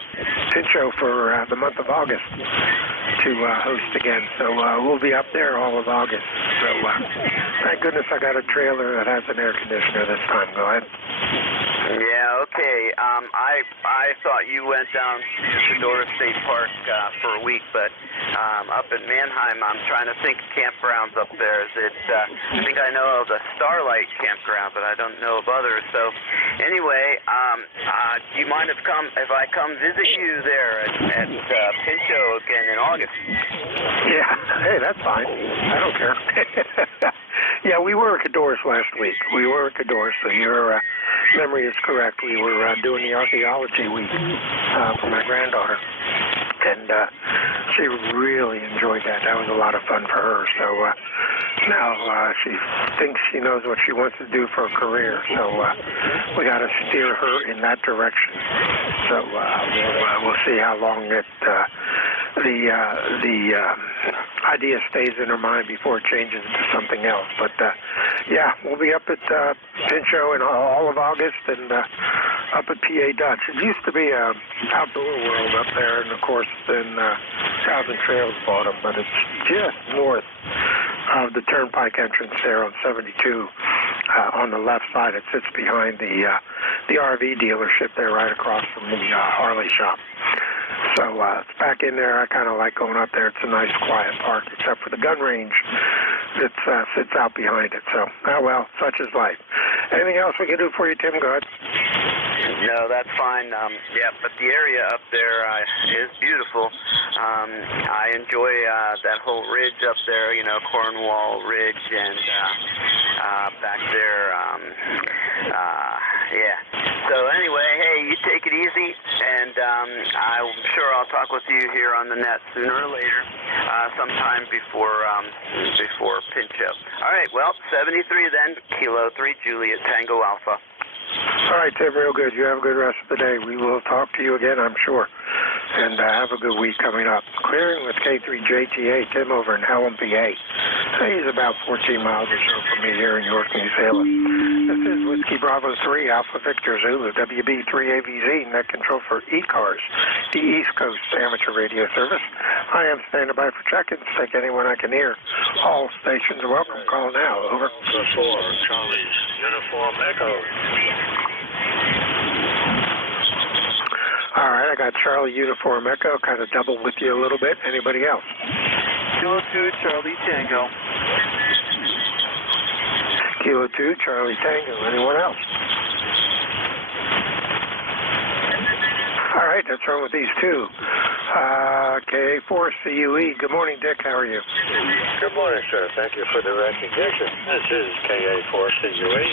Pinchot for the month of August to host again. So we'll be up there all of August. So thank goodness I got a trailer that has an air conditioner this time. Go ahead. Yeah, okay. I thought you went down to Cadorus State Park for a week, but up in Mannheim, I'm trying to think of campgrounds up there. Is it? I think I know of the Starlight Campground, but I don't know of others. So anyway, do you mind if I come visit you there at Pinchot again in August? Yeah, hey, that's fine. I don't care. Yeah, we were at Cadorus last week. We were at Cadorus, so your memory is correct. We were doing the archaeology week for my granddaughter, and she really enjoyed that. That was a lot of fun for her. So now she thinks she knows what she wants to do for a career, so we got to steer her in that direction. So we'll see how long the idea stays in her mind before it changes to something else. But yeah, we'll be up at Pinchot in all of August, and up at PA Dutch. It used to be a outdoor world up there, and of course then Thousand Trails bought them, but it's just north of the Turnpike entrance there on 72 on the left side. It sits behind the RV dealership there, right across from the Harley shop. So it's back in there. I kind of like going up there. It's a nice, quiet park, except for the gun range that sits out behind it. So, well, such is life. Anything else we can do for you, Tim? Go ahead. No, that's fine. Yeah, but the area up there is beautiful. I enjoy that whole ridge up there, Cornwall Ridge, and back there. Yeah. So anyway, hey, you take it easy, and I'm sure I'll talk with you here on the net sooner or later, sometime before Pinchot. All right, well, 73 then, Kilo 3 Juliet Tango Alpha. All right, Tim, real good. You have a good rest of the day. We will talk to you again, I'm sure. And have a good week coming up. Clearing with K3JTA, Tim over in Hallam, PA. He's about 14 miles or so from me here in York, New Zealand. This is Whiskey Bravo 3, Alpha Victor Zulu, WB3AVZ, net control for ECARS, the East Coast Amateur Radio Service. I am standing by for check-ins. Take anyone I can hear. All stations are welcome. Call now. Over. 4, Charlie's Uniform Echo. All right, I got Charlie Uniform Echo, kind of double with you a little bit. Anybody else? Kilo 2 Charlie Tango. Kilo 2 Charlie Tango. Anyone else? All right, that's wrong with these two. KA4CUE. Good morning, Dick. How are you? Good morning, sir. Thank you for the recognition. This is KA4CUE.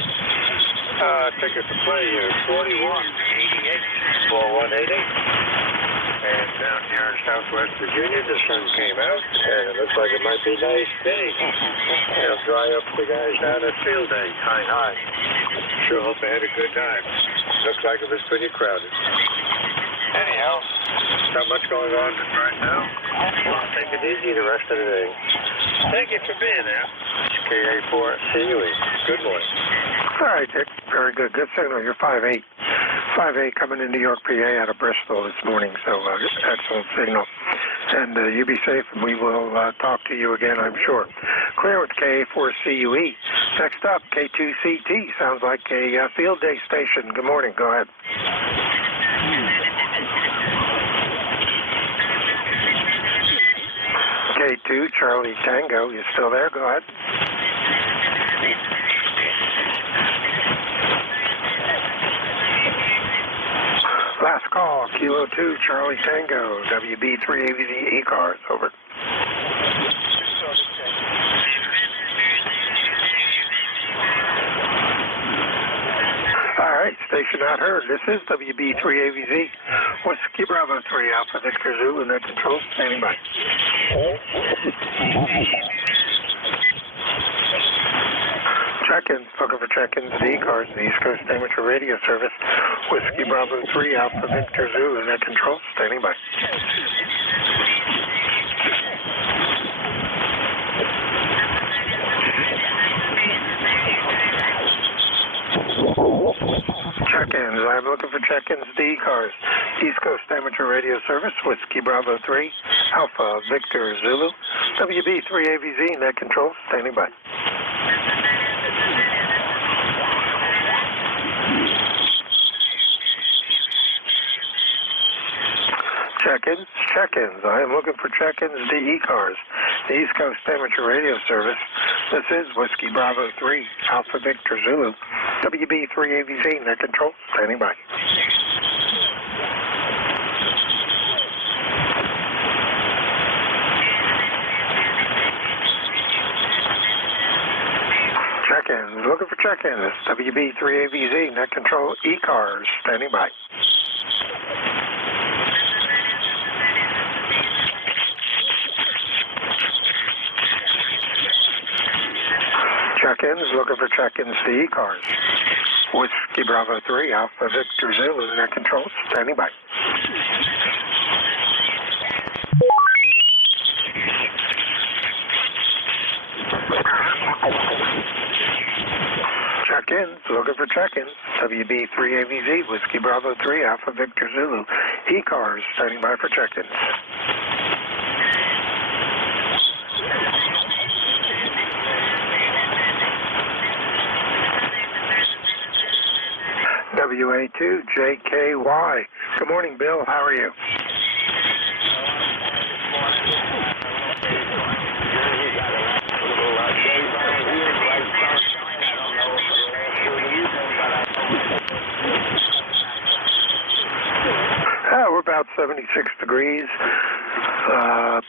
Ticket to play is 4188-4188. And down here in Southwest Virginia, the sun came out, and it looks like it might be a nice day. It'll dry up the guys down at field day, high. Sure hope they had a good time. Looks like it was pretty crowded. Anyhow, not much going on right now. Take it easy the rest of the day. Thank you for being there. It's KA4CUE. Good morning. All right, Dick. Very good. Good signal. You're 5'8". 5'8" coming into York, PA out of Bristol this morning, so excellent signal. And you be safe, and we will talk to you again, I'm sure. Clear with KA4CUE. Next up, K2CT. Sounds like a field day station. Good morning. Go ahead. K2, Charlie Tango. You still there? Go ahead. Last call, Kilo 2, Charlie Tango, WB3AVZ ECARS, over. All right, station not heard. This is WB3AVZ, Whiskey Bravo 3, Alpha Victor Zulu, net control, standing by. Check-ins, looking for check-ins at ECARS, the East Coast Amateur Radio Service. Whiskey Bravo 3, Alpha Victor Zulu, net control, standing by. Check-ins, I'm looking for check-ins at ECARS, East Coast Amateur Radio Service. Whiskey Bravo 3, Alpha Victor Zulu, WB3AVZ, net control, standing by. Check-ins. I am looking for check-ins to ECARS, the East Coast Amateur Radio Service. This is Whiskey Bravo 3, Alpha Victor Zulu, WB3AVZ, net control, standing by. Check-ins. Looking for check-ins. WB3AVZ, net control, ECARS, standing by. Check-ins, looking for check-ins to ECARS. Whiskey Bravo 3, Alpha Victor Zulu, net control, standing by. Check-ins, looking for check-ins. WB3AVZ, Whiskey Bravo 3, Alpha Victor Zulu, ECARS, standing by for check-ins. WA2JKY. Good morning, Bill. How are you? We're about 76 degrees.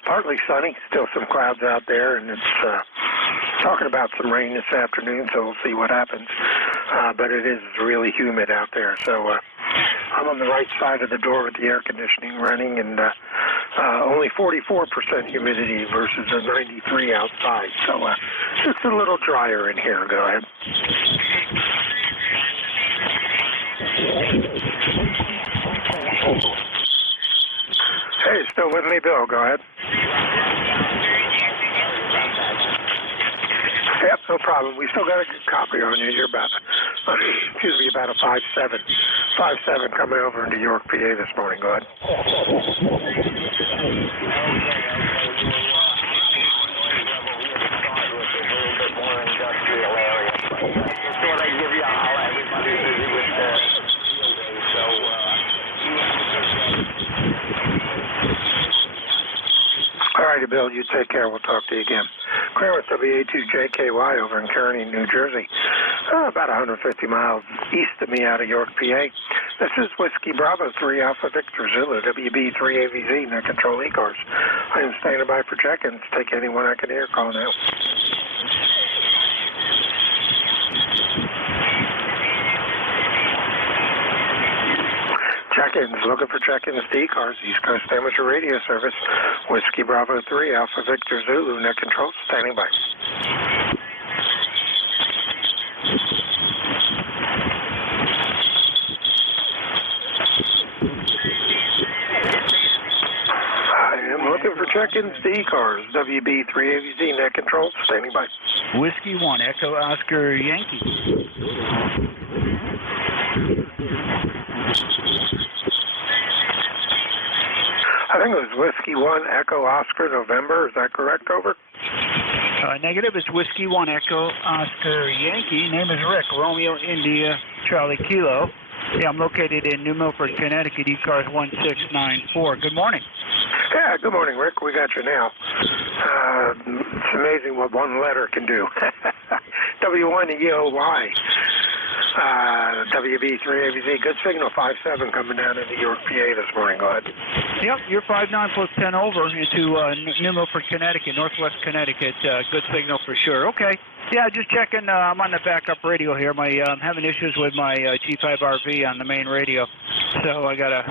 Partly sunny. Still some clouds out there, and it's talking about some rain this afternoon, so we'll see what happens. But it is really humid out there, so I'm on the right side of the door with the air conditioning running, and only 44% humidity versus a 93 outside, so just a little drier in here. Go ahead. Hey, still with me, Bill? Go ahead. Yep, no problem. We still got a good copy on you. You're about, about a 5'7". 5'7" coming over into York, PA this morning. Go ahead. All righty, Bill, you take care. We'll talk to you again. Clear with WA2JKY over in Kearney, New Jersey. About 150 miles east of me out of York, PA. This is Whiskey Bravo 3 Alpha Victor Zulu, WB3AVZ, net control ECARS. I am standing by for check-ins. Take anyone I can hear. Call now. Check-ins, looking for check-ins to ECARS, East Coast Amateur Radio Service, Whiskey Bravo 3, Alpha Victor Zulu, net control, standing by. I am looking for check-ins to ECARS, WB3AVZ, net control, standing by. Whiskey 1, Echo Oscar Yankee. I think it was Whiskey 1 Echo Oscar November. Is that correct? Over. Negative. It's Whiskey 1 Echo Oscar Yankee. Name is Rick. Romeo India Charlie Kilo. Yeah, I'm located in New Milford, Connecticut. ECARS 1694. Good morning. Yeah, good morning, Rick. We got you now. It's amazing what one letter can do. W1EOY. WB3AVZ, good signal, 5-7 coming down into York, PA this morning. Go ahead. Yep, you're 5-9 plus 10 over into New Milford, Connecticut, Northwest Connecticut. Good signal for sure. Okay. Yeah, just checking. I'm on the backup radio here. I'm having issues with my G5RV on the main radio, so I gotta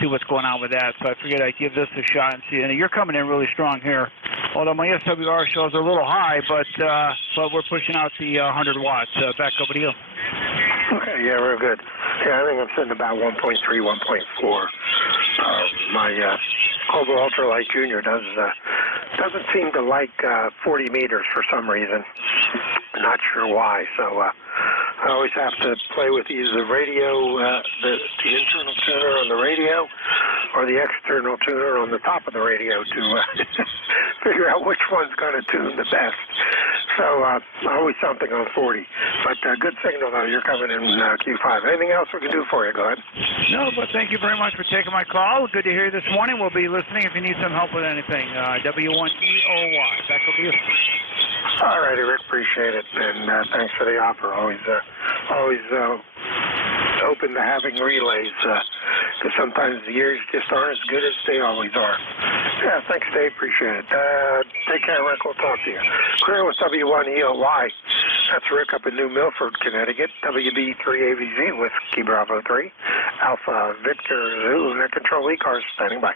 see what's going on with that. So I figured I'd give this a shot and see. And you're coming in really strong here. Although my SWR shows a little high, but we're pushing out the 100 watts. Back over to you. Okay, yeah, real good. Yeah, I think I'm sitting about 1.3, 1.4. My Cobra Ultralight Junior doesn't seem to like 40 meters for some reason. Not sure why. So I always have to play with either the radio, the internal tuner on the radio, or the external tuner on the top of the radio to figure out which one's going to tune the best. So always something on 40. But good signal, though. You're coming in Q5. Anything else we can do for you? Go ahead. No, but thank you very much for taking my call. Good to hear you this morning. We'll be listening if you need some help with anything. W1EOY. Back over to you. All righty, Rick. Appreciate it. And thanks for the offer. Always open to having relays, because sometimes the years just aren't as good as they always are. Yeah, thanks, Dave. Appreciate it. Take care, Rick. We'll talk to you. Clear with W1EOY. That's Rick up in New Milford, Connecticut. WB3AVZ, Whiskey Bravo 3. Alpha Victor Zulu, net control ECARS, standing by.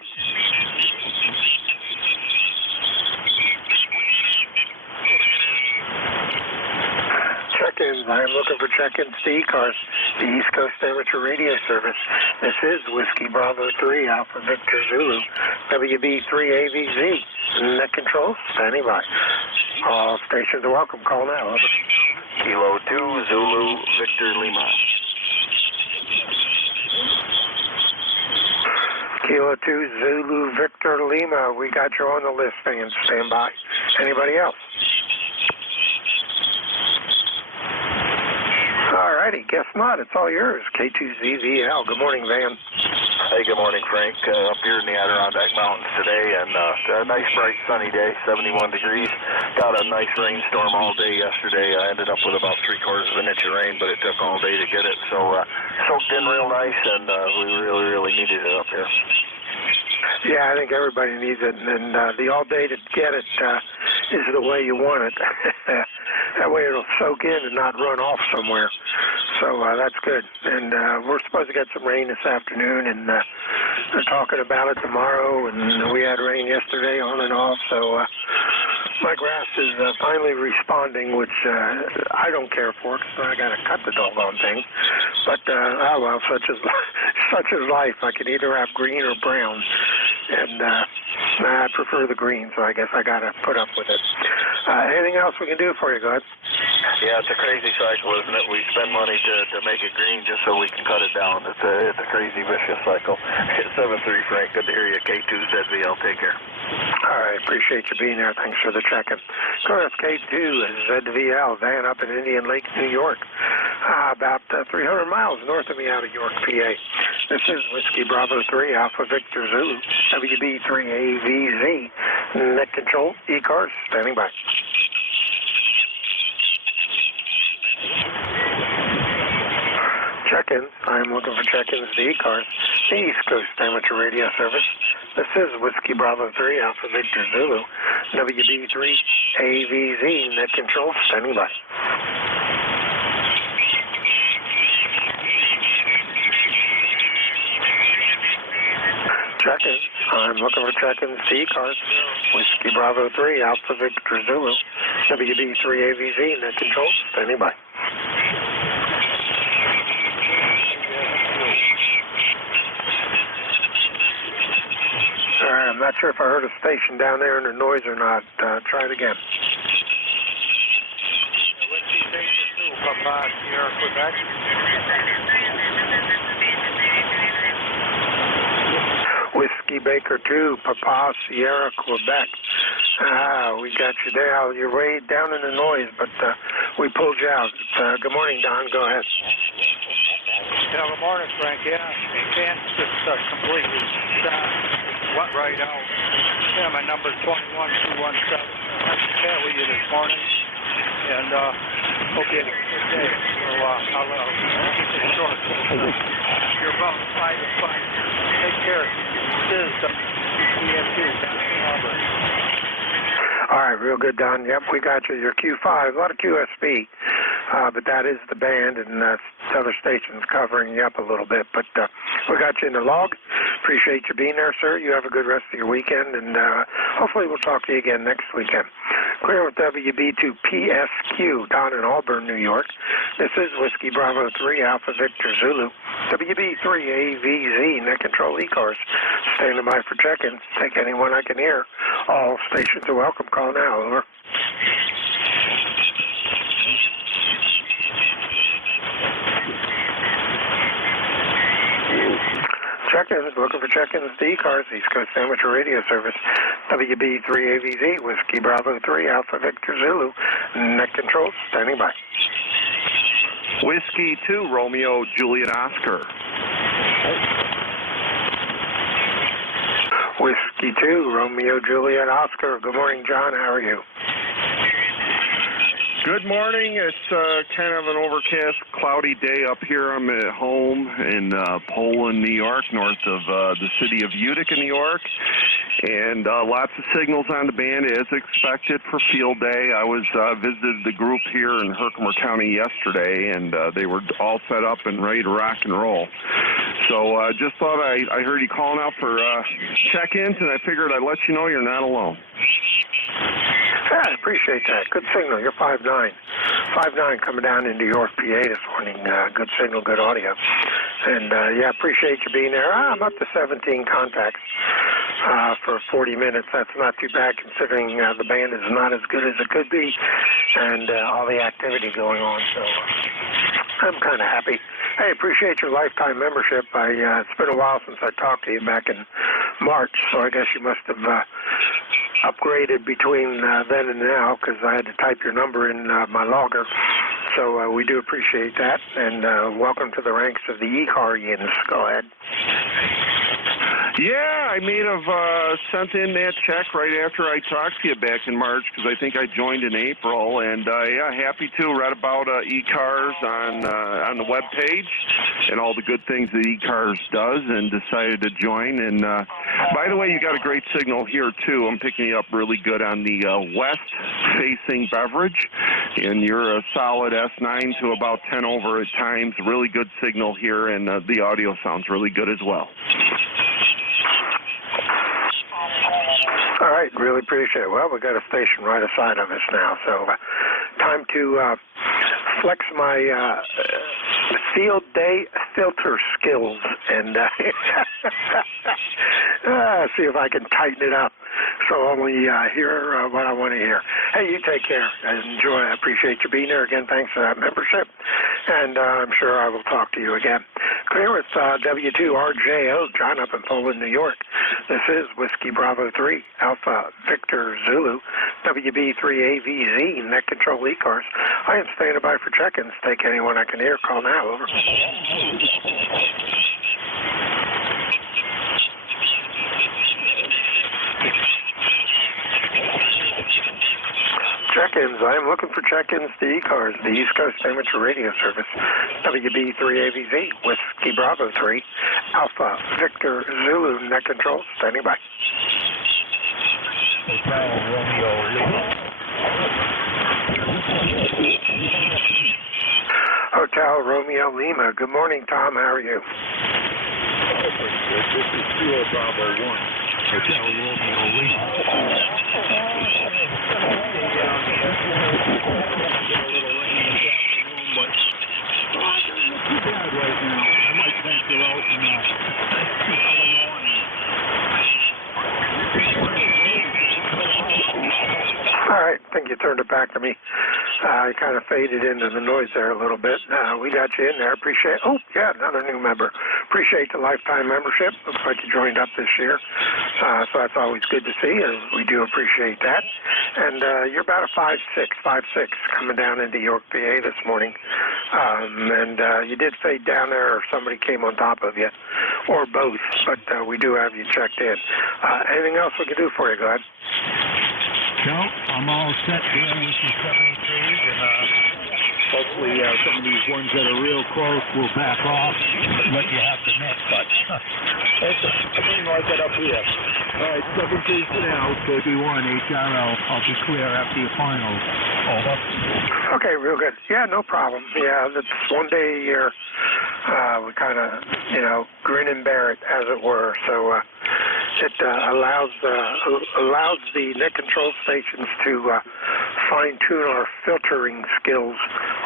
Check-ins. I am looking for check-ins to ECARS, the East Coast Amateur Radio Service. This is Whiskey Bravo 3, Alpha Victor Zulu, WB3AVZ, net control, standing by. All stations are welcome. Call now. Over. Kilo 2, Zulu, Victor Lima. Kilo 2, Zulu, Victor Lima. We got you on the list, fans. Stand by. Anybody else? All righty, guess not. It's all yours. K2ZVL. Good morning, Van. Hey, good morning, Frank. Up here in the Adirondack Mountains today, and a nice, bright, sunny day, 71 degrees. Got a nice rainstorm all day yesterday. I ended up with about 3/4 of an inch of rain, but it took all day to get it. So soaked in real nice, and we really, really needed it up here. Yeah, I think everybody needs it, and the all day to get it is the way you want it. That way it'll soak in and not run off somewhere. So that's good. And we're supposed to get some rain this afternoon, and they're talking about it tomorrow, and we had rain yesterday on and off. So my grass is finally responding, which I don't care for because I got to cut the doggone thing. But, oh well, such is life. I can either have green or brown. And I prefer the green, so I guess I got to put up with it. Anything else we can do for you, go ahead? Yeah, it's a crazy cycle, isn't it? We spend money to make it green just so we can cut it down. It's a crazy, vicious cycle. 7-3, Frank. Good to hear you. K2ZVL. Take care. All right. Appreciate you being there. Thanks for the check-in. Chorus K2ZVL, van up in Indian Lake, New York. About 300 miles north of me out of York, PA. This is Whiskey Bravo 3, Alpha Victor Zulu, WB3AVZ. Net control, ECARS, standing by. Check-ins. I'm looking for check-ins to ECARS, the East Coast Amateur Radio Service. This is Whiskey Bravo 3, Alpha Victor Zulu, WB3 AVZ, net control, standing by. Check-ins. I'm looking for check-ins to ECARS, Whiskey Bravo 3, Alpha Victor Zulu, WB3 AVZ, net control, standing by. I'm not sure if I heard a station down there in the noise or not. Try it again. Whiskey Baker 2, Papa, Sierra, Quebec. Whiskey Baker 2, Papa, Sierra, Quebec. We got you there. You're way down in the noise, but we pulled you out. Good morning, Don. Go ahead. Yeah, good morning, Frank. Yeah, Kansas just completely shot. What right out? Yeah, my number's 21217. I can chat with you this morning, and hope you have a good day. So I'll keep it short. You're about 5 to 5. Take care. This is ECARS down in Auburn. All right, real good, Don. Yep, we got you. Your Q5, a lot of QSB, but that is the band, and other stations covering you up a little bit. But we got you in the log. Appreciate you being there, sir. You have a good rest of your weekend, and hopefully we'll talk to you again next weekend. Clear with WB2PSQ down in Auburn, New York. This is Whiskey Bravo 3, Alpha Victor Zulu, WB3 AVZ, net control ECARS. Standing by for check-in. Take anyone I can hear. All stations are welcome. Call now. Over. Check-ins, looking for check-ins to ECARS, East Coast Amateur Radio Service, WB3 AVZ, Whiskey Bravo 3, Alpha Victor Zulu, net control, standing by. Whiskey 2, Romeo Juliet Oscar. Whiskey 2, Romeo Juliet Oscar. Good morning, John. How are you? Good morning. It's kind of an overcast, cloudy day up here. I'm at home in Poland, New York, north of the city of Utica, New York. And lots of signals on the band as expected for field day. I was visited the group here in Herkimer County yesterday, and they were all set up and ready to rock and roll. So just thought I heard you calling out for check-ins, and I figured I'd let you know you're not alone. Yeah, I appreciate that. Good signal. You're 5'9". 5'9" coming down into York, PA this morning. Good signal, good audio. And, yeah, appreciate you being there. I'm up to 17 contacts for 40 minutes. That's not too bad considering the band is not as good as it could be and all the activity going on. So I'm kind of happy. Hey, appreciate your lifetime membership. It's been a while since I talked to you back in March, so I guess you must have upgraded between then and now because I had to type your number in my logger. So we do appreciate that, and welcome to the ranks of the ECARians. Go ahead. Yeah, I may have sent in that check right after I talked to you back in March because I think I joined in April, and yeah, happy to. Read about ECARS on the web page and all the good things that ECARS does, and decided to join. And by the way, you got a great signal here too. I'm picking you up really good on the west-facing beverage, and you're a solid S9 to about 10 over at times. Really good signal here, and the audio sounds really good as well. All right, really appreciate it. Well, we got a station right aside of us now, so time to flex my field day filter skills and see if I can tighten it up so only hear what I want to hear. Hey, you take care and enjoy. I appreciate you being there. Again, thanks for that membership, and I'm sure I will talk to you again. Clear with W2RJO, John up in Poland, New York. This is Whiskey Bravo 3, Alpha Victor Zulu, WB3AVZ, net control ECARS. I am standing by for check-ins. Take anyone I can hear. Call now. Over. check-ins. I am looking for check-ins to ECARS, the East Coast Amateur Radio Service, WB3AVZ, Whiskey Bravo 3, Alpha Victor Zulu, net control, standing by. Hotel Romeo Lima. Hotel Romeo Lima. Good morning, Tom. How are you? This is Kilo Bravo 1. Hotel Romeo Lima. All right, I think you turned it back to me. I kind of faded into the noise there a little bit. We got you in there. Appreciate. Oh, yeah, another new member. Appreciate the lifetime membership. Looks like you joined up this year, so that's always good to see. And we do appreciate that. And you're about a 5'6", coming down into York, PA this morning. And you did fade down there, or somebody came on top of you, or both. But we do have you checked in. Anything else we can do for you? Go ahead. No, I'm all set here with the 73s, and hopefully some of these ones that are real close will back off and let you have the net, but it's a thing like that up here. All right, 73s for now, KB1, HRL. I'll be clear after your finals. Over. Okay, real good. Yeah, no problem. Yeah, that's one day a year. We kind of, grin and bear it, as it were. So it allows the net control stations to fine-tune our filtering skills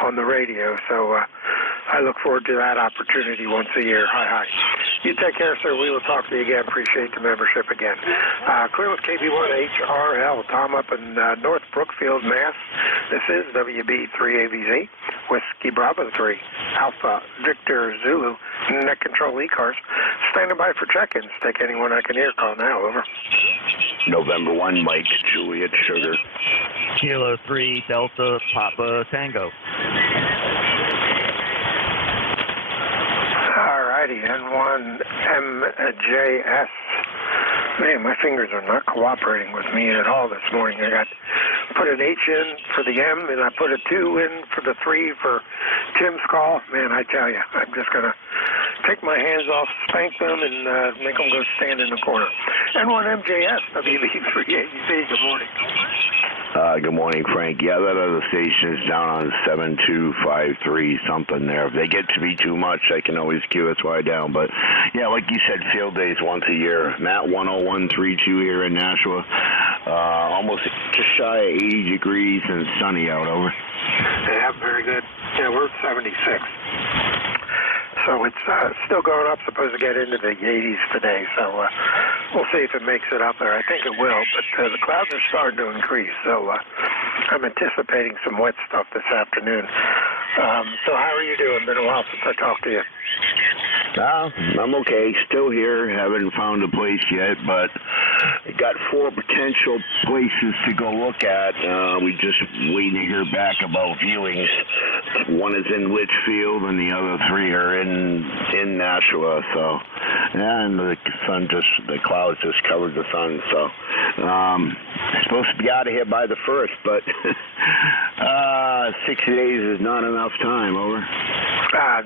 on the radio. So I look forward to that opportunity once a year. Hi. You take care, sir. We will talk to you again. Appreciate the membership again. Clear with KB1 HRL. Tom up in North Brookfield, Mass. This is WB3AVZ, Whiskey Bravo 3, Alpha Victor Zulu, net control ECARS. Standing by for check-ins. Take anyone I can hear. Call now. Over. November 1, Mike, Juliet, Sugar. Kilo 3, Delta, Papa, Tango. Alrighty, N1, MJS. Man, my fingers are not cooperating with me at all this morning. I put an H in for the M, and I put a 2 in for the 3 for Tim's call. Man, I tell you, I'm just going to take my hands off, spank them, and make them go stand in the corner. N1 MJS, WB3AVZ, good morning. Good morning, Frank. Yeah, that other station's down on 7253 something there. If they get to be too much, I can always cue us right down. But, yeah, like you said, field days once a year. Matt 10132 here in Nashua. Almost just shy of 80 degrees and sunny out, over. Yeah, very good. Yeah, we're at 76. So it's still going up, supposed to get into the 80s today. So we'll see if it makes it up there. I think it will, but the clouds are starting to increase. So I'm anticipating some wet stuff this afternoon. So how are you doing? Been a while since I talked to you. I'm okay. Still here. Haven't found a place yet, but got 4 potential places to go look at. We just waiting to hear back about viewings. One is in Litchfield, and the other 3 are in Nashua. So, yeah, and the clouds just covered the sun. So, supposed to be out of here by the 1st, but 60 days is not enough time. Over.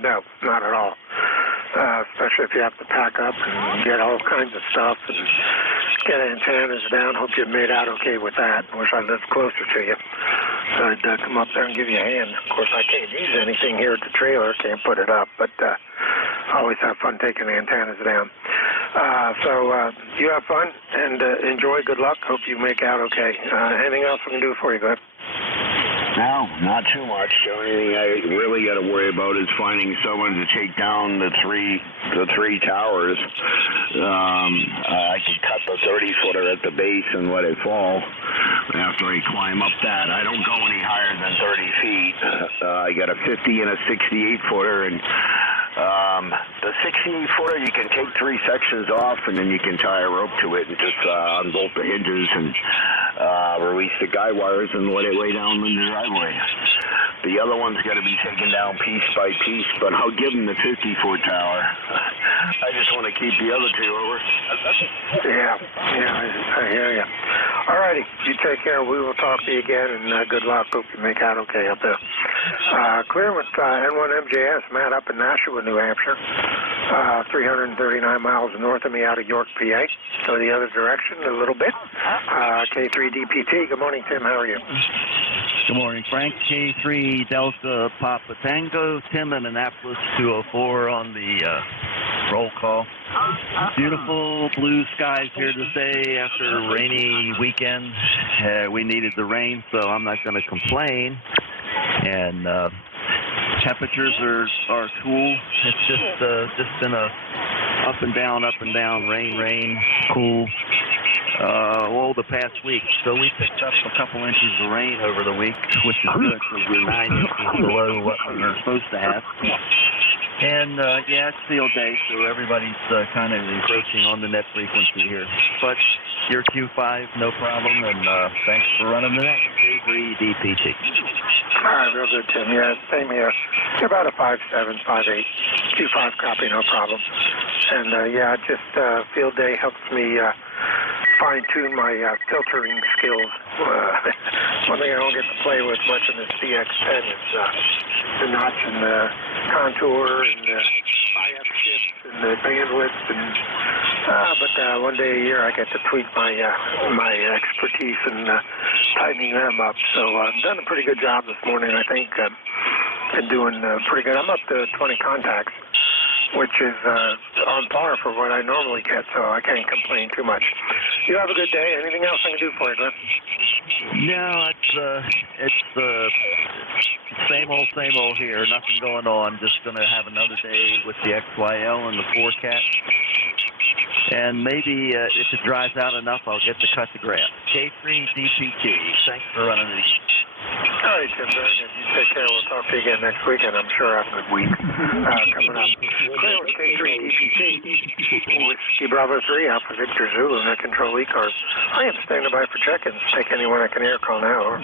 No, not at all. Especially if you have to pack up and get all kinds of stuff and get antennas down. Hope you made out okay with that. Wish I lived closer to you. So I'd come up there and give you a hand. Of course, I can't use anything here at the trailer. Can't put it up, but always have fun taking the antennas down. So you have fun and enjoy. Good luck. Hope you make out okay. Anything else we can do for you? Go ahead. No, not too much. The only thing I really got to worry about is finding someone to take down the three towers. I could cut the 30-footer at the base and let it fall after I climb up that. I don't go any higher than 30 feet. I got a 50 and a 68-footer, and the 68-footer, you can take 3 sections off, and then you can tie a rope to it and just unbolt the hinges and release the guy wires and let it lay down in the driveway. The other one's got to be taken down piece by piece, but I'll give him the 50-foot tower. I just want to keep the other 2 over. Yeah, I hear you. All righty. You take care. We will talk to you again, and good luck. Hope you make out okay up there. Clear with N1MJS, Matt up in Nashua, New Hampshire. 339 miles north of me out of York, PA. So the other direction a little bit. K3DPT. Good morning, Tim. How are you? Good morning, Frank. K3 Delta Papa Tango, Tim in Annapolis 204 on the roll call. Beautiful blue skies here today after a rainy weekend. We needed the rain, so I'm not going to complain. And temperatures are cool. It's just been a up and down, rain, cool. The past week. So we picked up a couple inches of rain over the week, which is good because we're 9 inches below what we were supposed to have. And, it's field day, so everybody's kind of encroaching on the net frequency here. But your Q5, no problem, and thanks for running the net. K3DPT. All right, real good, Tim. Yeah, same here. About a 5.7, 5.8. Q5 copy, no problem. And, just field day helps me fine-tune my filtering skills. One thing I don't get to play with much in this CX-10 is the notch and the contour and the IF shifts and the bandwidth. But one day a year I get to tweak my expertise in tightening them up. So I've done a pretty good job this morning, I think. Been doing pretty good. I'm up to 20 contacts, which is on par for what I normally get, so I can't complain too much. You have a good day. Anything else I can do for you, Glenn? No, it's the same old here. Nothing going on. Just going to have another day with the XYL and the 4CAT. And maybe if it dries out enough, I'll get to cut the grass. K3DPT. Thanks for running these. All right, Tim. Very good. You take care. We'll talk to you again next week, and I'm sure have a good week coming up. Clear with K3DPT. Whiskey Bravo 3, Alpha Victor Zulu, net control ECARS. I am standing by for check-ins. Take anyone I can hear. Call now.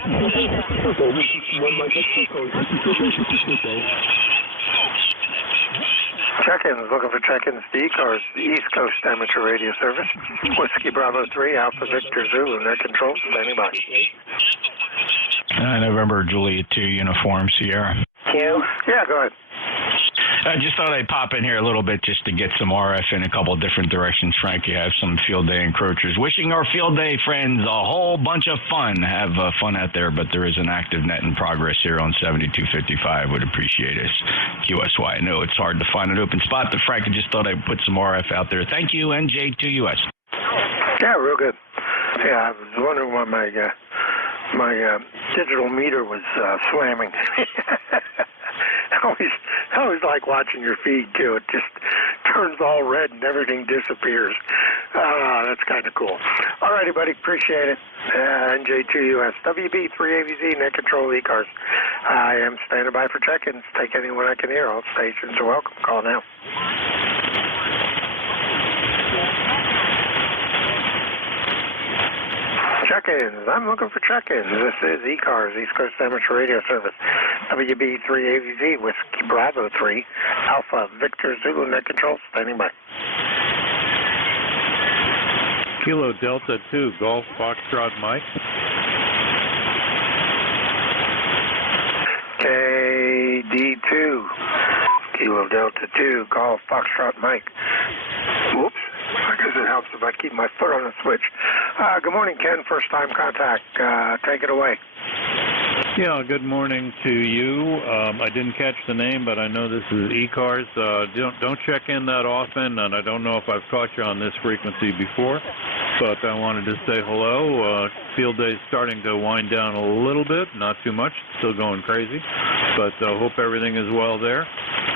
Check-ins, looking for check-ins to ECARS, the East Coast Amateur Radio Service. Whiskey Bravo 3, Alpha Victor Zulu, net control, standing by. November Juliet 2, Uniform Sierra. Yeah, go ahead. I just thought I'd pop in here a little bit just to get some RF in a couple of different directions. Frank, you have some field day encroachers. Wishing our field day friends a whole bunch of fun. Have fun out there, but there is an active net in progress here on 7255. Would appreciate it. QSY. I know it's hard to find an open spot, but Frank, I just thought I'd put some RF out there. Thank you, NJ2US. Yeah, real good. Yeah, I was wondering why my digital meter was slamming. I always like watching your feed, too. It just turns all red and everything disappears. That's kind of cool. All righty, buddy. Appreciate it. NJ2US, WB3AVZ, net control ECARS. I am standing by for check-ins. Take anyone I can hear. All stations are welcome. Call now. Check-ins. I'm looking for check-ins. This is ECARS, East Coast Amateur Radio Service. WB3AVZ, Whiskey Bravo 3, Alpha Victor Zulu, net control, standing by. Kilo Delta 2, Golf Foxtrot Mike. KD2, Kilo Delta 2, Golf Foxtrot Mike. Whoops. I guess it helps if I keep my foot on the switch. Good morning, Ken. First-time contact. Take it away. Yeah, good morning to you. I didn't catch the name, but I know this is ECARS. Don't check in that often, and I don't know if I've caught you on this frequency before, but I wanted to say hello. Field day is starting to wind down a little bit, not too much, still going crazy, but hope everything is well there.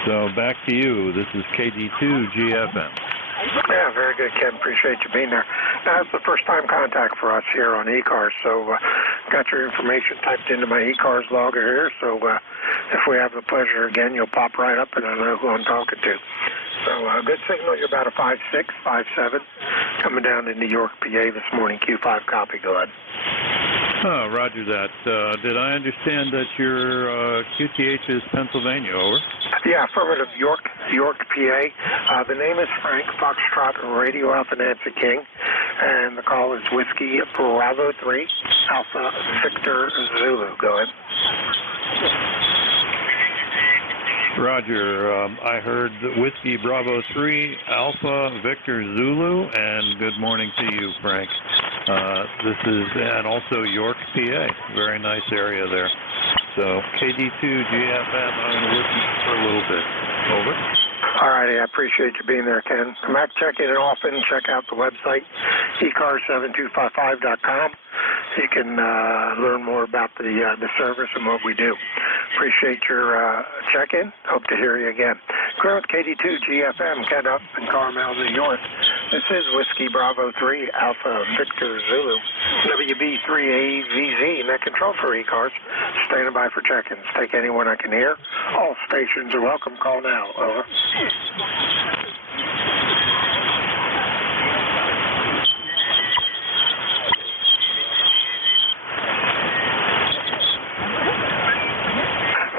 So back to you. This is KD2GFM. Yeah, very good, Ken. Appreciate you being there. Now, it's the first-time contact for us here on ECARS, so got your information typed into my ECARS logger here, so if we have the pleasure again, you'll pop right up and I know who I'm talking to. So good signal. You're about a 5.6, 5.7, coming down to New York, PA this morning. Q5 copy. Go ahead. Oh, roger that. Did I understand that your QTH is Pennsylvania, over? Yeah, affirmative. York, PA. The name is Frank Foxtrot Radio Alpha Nancy King, And the call is Whiskey Bravo 3, Alpha Victor Zulu. Go ahead. Roger. I heard Whiskey Bravo 3, Alpha Victor Zulu, and good morning to you, Frank. This is, and also York, PA. Very nice area there. So, KD2 GFM, I'm going to listen for a little bit. Over. All righty, I appreciate you being there, Ken. Mac, check it often. Check out the website, ECARS7255.com. You can learn more about the service and what we do. Appreciate your check-in. Hope to hear you again. Clear with KD2 GFM, Ken up in Carmel, New York. This is Whiskey Bravo 3, Alpha Victor Zulu, WB3AVZ, net control for ECARS. Standing by for check-ins. Take anyone I can hear. All stations are welcome. Call now. Over.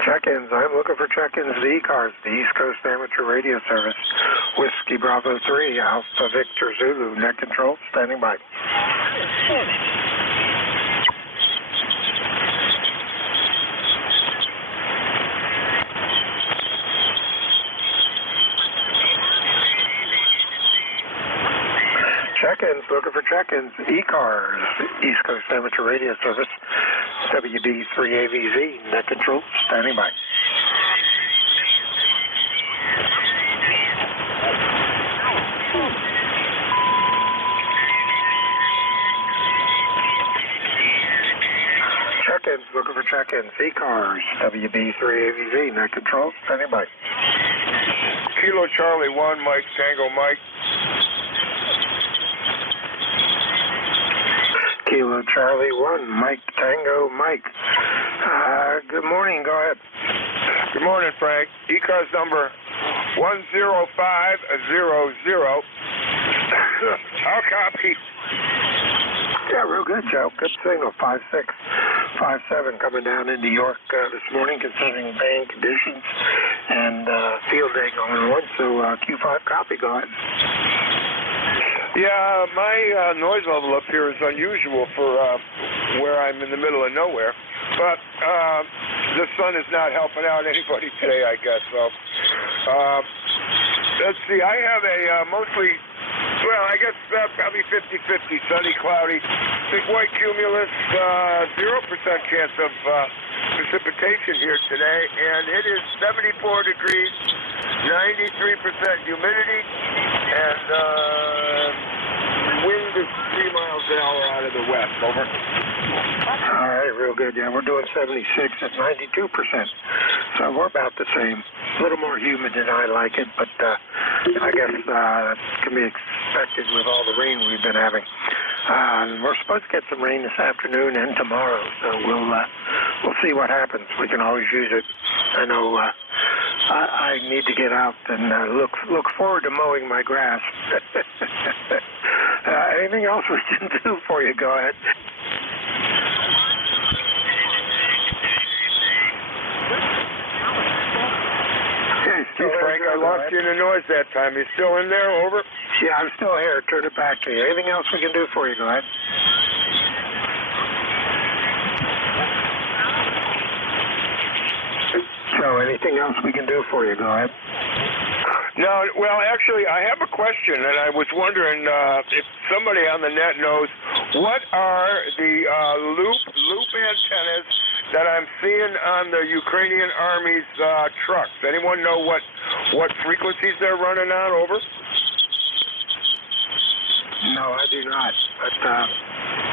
Check-ins. I'm looking for check-ins. The ECARS, the East Coast Amateur Radio Service. Whiskey Bravo 3, Alpha Victor Zulu, net control, standing by. Check-ins, looking for check-ins. ECARS, East Coast Amateur Radio Service, WB3AVZ, net control, standing by. Check-ins, looking for check-ins. ECARS, WB3AVZ, net control, standing by. Kilo Charlie 1, Mike, Tango Mike. Kilo Charlie 1, Mike Tango Mike. Good morning, go ahead. Good morning, Frank. ECARS number 10500. I'll copy. Yeah, real good, Joe. Good signal. 5657 coming down into York this morning, considering bad conditions and field day going on. So Q5 copy, go ahead. Yeah, my noise level up here is unusual for where I'm in the middle of nowhere. But the sun is not helping out anybody today, I guess. So let's see. I have a mostly, well, I guess probably 50-50, sunny, cloudy. Big white cumulus, 0% chance of precipitation here today, and it is 74 degrees, 93% humidity, and wind is 3 miles an hour out of the west. Over. All right, real good. Yeah, we're doing 76 at 92%. So we're about the same. A little more humid than I like it, but I guess that can be expected with all the rain we've been having. We're supposed to get some rain this afternoon and tomorrow, so we'll see what happens. We can always use it. I know I need to get out and look forward to mowing my grass. Anything else we can do for you? Go ahead. Hey, Frank, I lost you in the noise that time. You still in there? Over? Yeah, I'm still here. Turn it back to you. Anything else we can do for you? Go ahead. So, anything else we can do for you? Go ahead. No, well, actually, I have a question, and I was wondering if somebody on the net knows what are the loop antennas that I'm seeing on the Ukrainian Army's trucks. Anyone know what frequencies they're running on? Over? No, I do not. But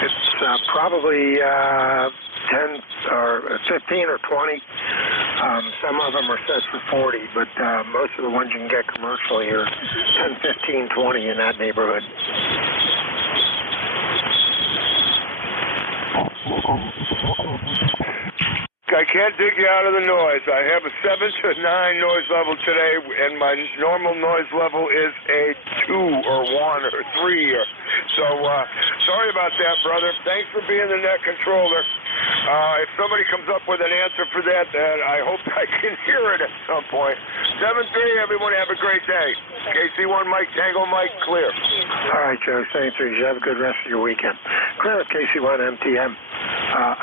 it's probably 10 or 15 or 20. Some of them are set for 40, but most of the ones you can get commercially are 10, 15, 20 in that neighborhood. I can't dig you out of the noise. I have a 7 to 9 noise level today, and my normal noise level is a 2 or 1 or 3. So sorry about that, brother. Thanks for being the net controller. If somebody comes up with an answer for that, I hope I can hear it at some point. 7-3, everyone have a great day. KC1 Mike, Tango Mike, clear. All right, Joe, same to you. Have a good rest of your weekend. Clear at KC1 MTM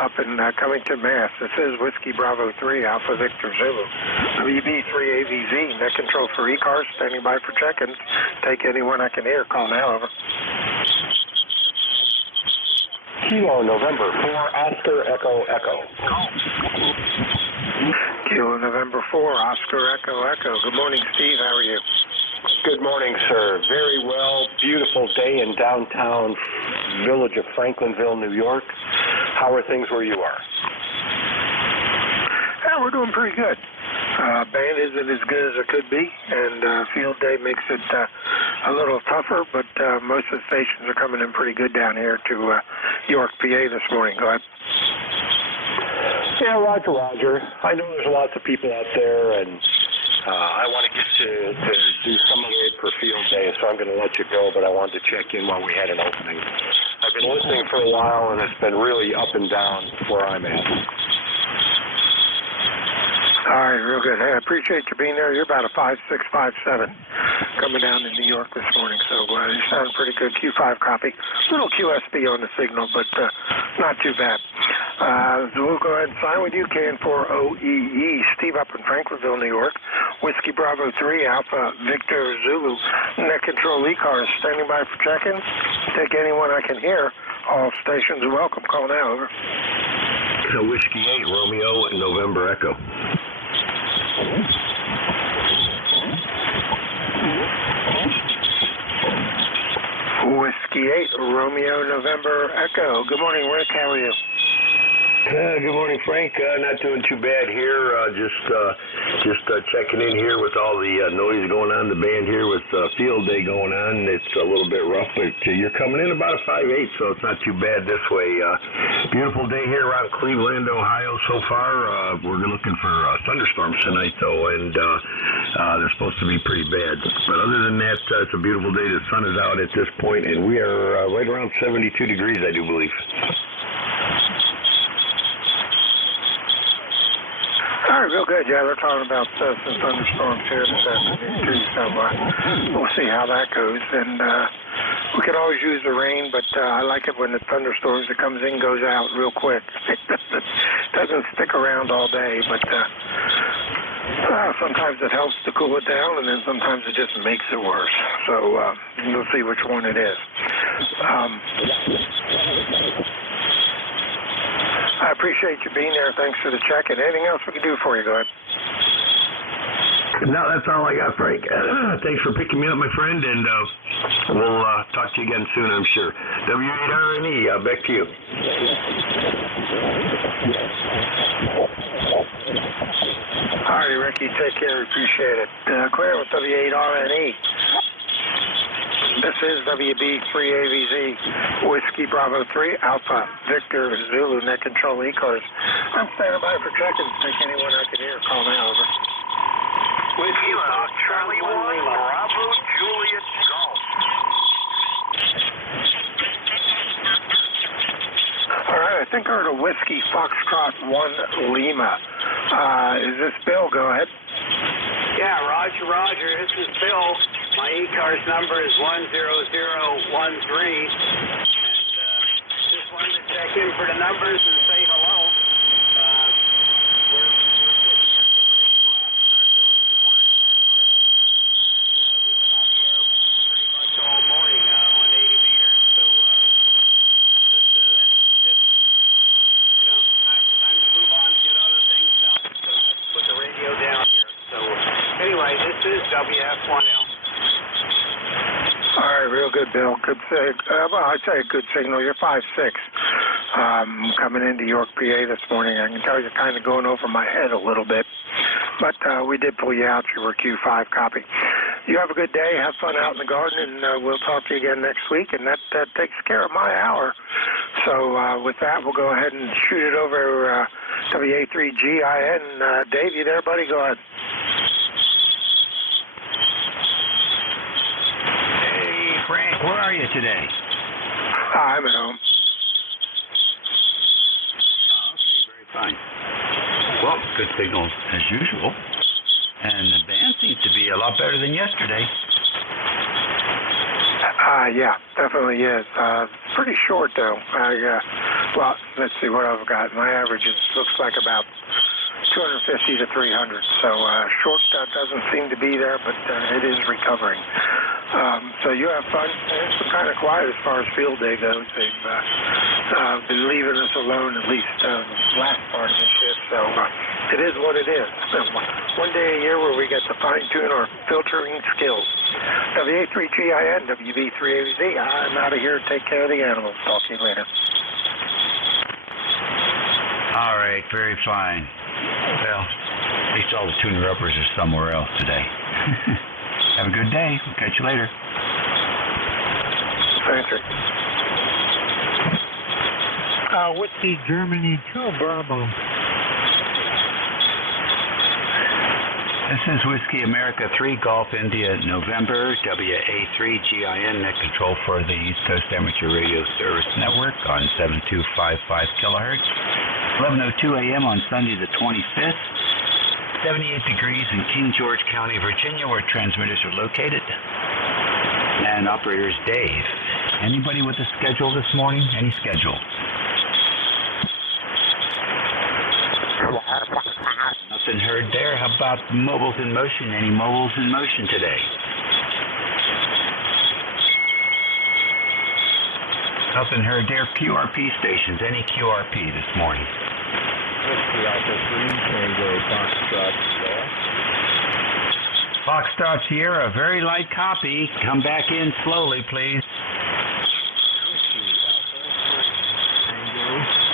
up in Cummington, Mass. This is Whiskey Bravo 3, Alpha Victor Zulu. WB3AVZ, net control for ECARS, standing by for check-ins. Take anyone I can hear. Call now, over. Kilo November 4, Oscar Echo Echo. Kilo November 4, Oscar Echo Echo. Good morning, Steve. How are you? Good morning, sir. Very well. Beautiful day in downtown village of Franklinville, New York. How are things where you are? Yeah, we're doing pretty good. Band isn't as good as it could be, and field day makes it a little tougher, but most of the stations are coming in pretty good down here to York, PA this morning. Go ahead. Yeah, Roger. I know there's lots of people out there, and I want to get to do some of it for field day, so I'm going to let you go, but I wanted to check in while we had an opening. I've been listening for a while, and it's been really up and down where I'm at. All right, real good. Hey, I appreciate you being there. You're about a 5'6", 5'7", coming down to New York this morning, so you sound pretty good. Q5 copy. Little QSB on the signal, but not too bad. So we'll go ahead and sign with you, KN4OEE. Steve up in Franklinville, New York. Whiskey Bravo 3, Alpha Victor Zulu. Net control ECARS, standing by for check-ins. Take anyone I can hear. All stations are welcome. Call now, over. So Whiskey 8, Romeo, November Echo. Whiskey 8, Romeo, November Echo. Good morning, Rick. How are you? Good morning, Frank. Not doing too bad here. Just checking in here with all the noise going on in the band here with field day going on. It's a little bit rough, but you're coming in about a 5'8", so it's not too bad this way. Beautiful day here around Cleveland, Ohio so far. We're looking for thunderstorms tonight, though, and they're supposed to be pretty bad. But other than that, it's a beautiful day. The sun is out at this point, and we are right around 72 degrees, I do believe. All right, real good. Yeah, they're talking about some thunderstorms here this afternoon, too, so we'll see how that goes. And we could always use the rain, but I like it when the thunderstorms, it comes in, goes out real quick. It doesn't stick around all day, but sometimes it helps to cool it down, and then sometimes it just makes it worse. So we'll see which one it is. I appreciate you being there. Thanks for the check. And anything else we can do for you? Go ahead. No, that's all I got, Frank. Thanks for picking me up, my friend, and we'll talk to you again soon, I'm sure. W8RNE, back to you. All right, Ricky, take care. Appreciate it. Clear with W8RNE. This is WB3AVZ, Whiskey Bravo 3, Alpha Victor Zulu, net control ECARS. I'm standing by for check-ins. Take anyone I can hear. Call now, over. Whiskey Fox Charlie 1, Bravo Juliet Golf. All right, I think I heard a Whiskey Foxtrot 1 Lima. Is this Bill? Go ahead. Yeah, Roger. This is Bill. My ECARS number is 10013, and just wanted to check in for the numbers and say hello. We're sitting here getting ready to go out and start doing some work and we've been on the air pretty much all morning on 80 meters. So, that's time to move on and get other things done. So let's put the radio down here. So anyway, this is WF1L. All right, real good, Bill. Good I'd say a good signal. You're 5'6". Coming into York, PA this morning. I can tell you're kind of going over my head a little bit. But we did pull you out. You were Q5 copy. You have a good day. Have fun out in the garden, and we'll talk to you again next week. And that takes care of my hour. So with that, we'll go ahead and shoot it over WA3GIN. Dave, you there, buddy? Go ahead. Frank, where are you today? I'm at home. Fine. Well, good signal as usual. And the band seems to be a lot better than yesterday. Yeah, definitely is. It's pretty short, though. Well, let's see what I've got. My average looks like about 250 to 300. So short doesn't seem to be there, but it is recovering. So you have fun. It's been kind of quiet as far as field day goes. They've been leaving us alone at least the last part of the shift. So it is what it is. One day a year where we get to fine-tune our filtering skills. WA3GIN, WB3AZ. I'm out of here to take care of the animals. Talk to you later. All right, very fine. Well, at least all the tuner-uppers are somewhere else today. Have a good day. We'll catch you later. Thank you. Whiskey Germany 2 Bravo. This is Whiskey America 3 Golf India November, WA3GIN, net control for the East Coast Amateur Radio Service Network on 7255 kilohertz. 11:02 a.m. on Sunday the 25th. 78 degrees in King George County, Virginia, where transmitters are located. And operator is Dave. Anybody with a schedule this morning? Any schedule? Nothing heard there. How about mobiles in motion? Any mobiles in motion today? Nothing heard there. QRP stations. Any QRP this morning? Whiskey Alpha 3, Tango, Foxtrot, Sierra. Foxtrot Sierra, very light copy. Come back in slowly, please. Whiskey Alpha 3, Tango,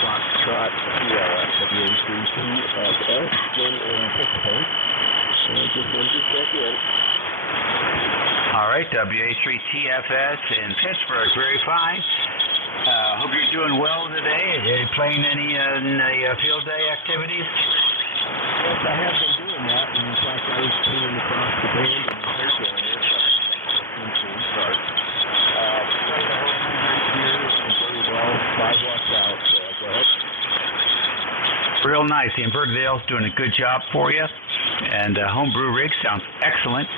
Foxtrot, Sierra, WA32FS, still in Pittsburgh. Just wanted to check in. All right, WA3TFS in Pittsburgh, very fine. Hope you're doing well today. Are you playing any field day activities? Yes, I have been doing that. And in fact, I was tuning across the band and I heard down there. So I'm going to start. Playing the home right here and very well. 5 watts out. Go ahead. Real nice. The inverted L's doing a good job for you. And homebrew rig sounds excellent.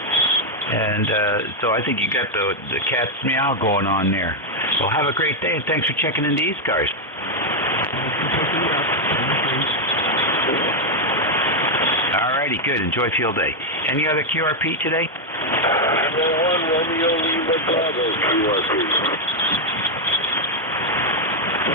And so I think you got the cat's meow going on there. Well, have a great day, and thanks for checking into ECARS. All righty, good. Enjoy field day. Any other QRP today? Number 1, Romeo Lima Bravo, QRP.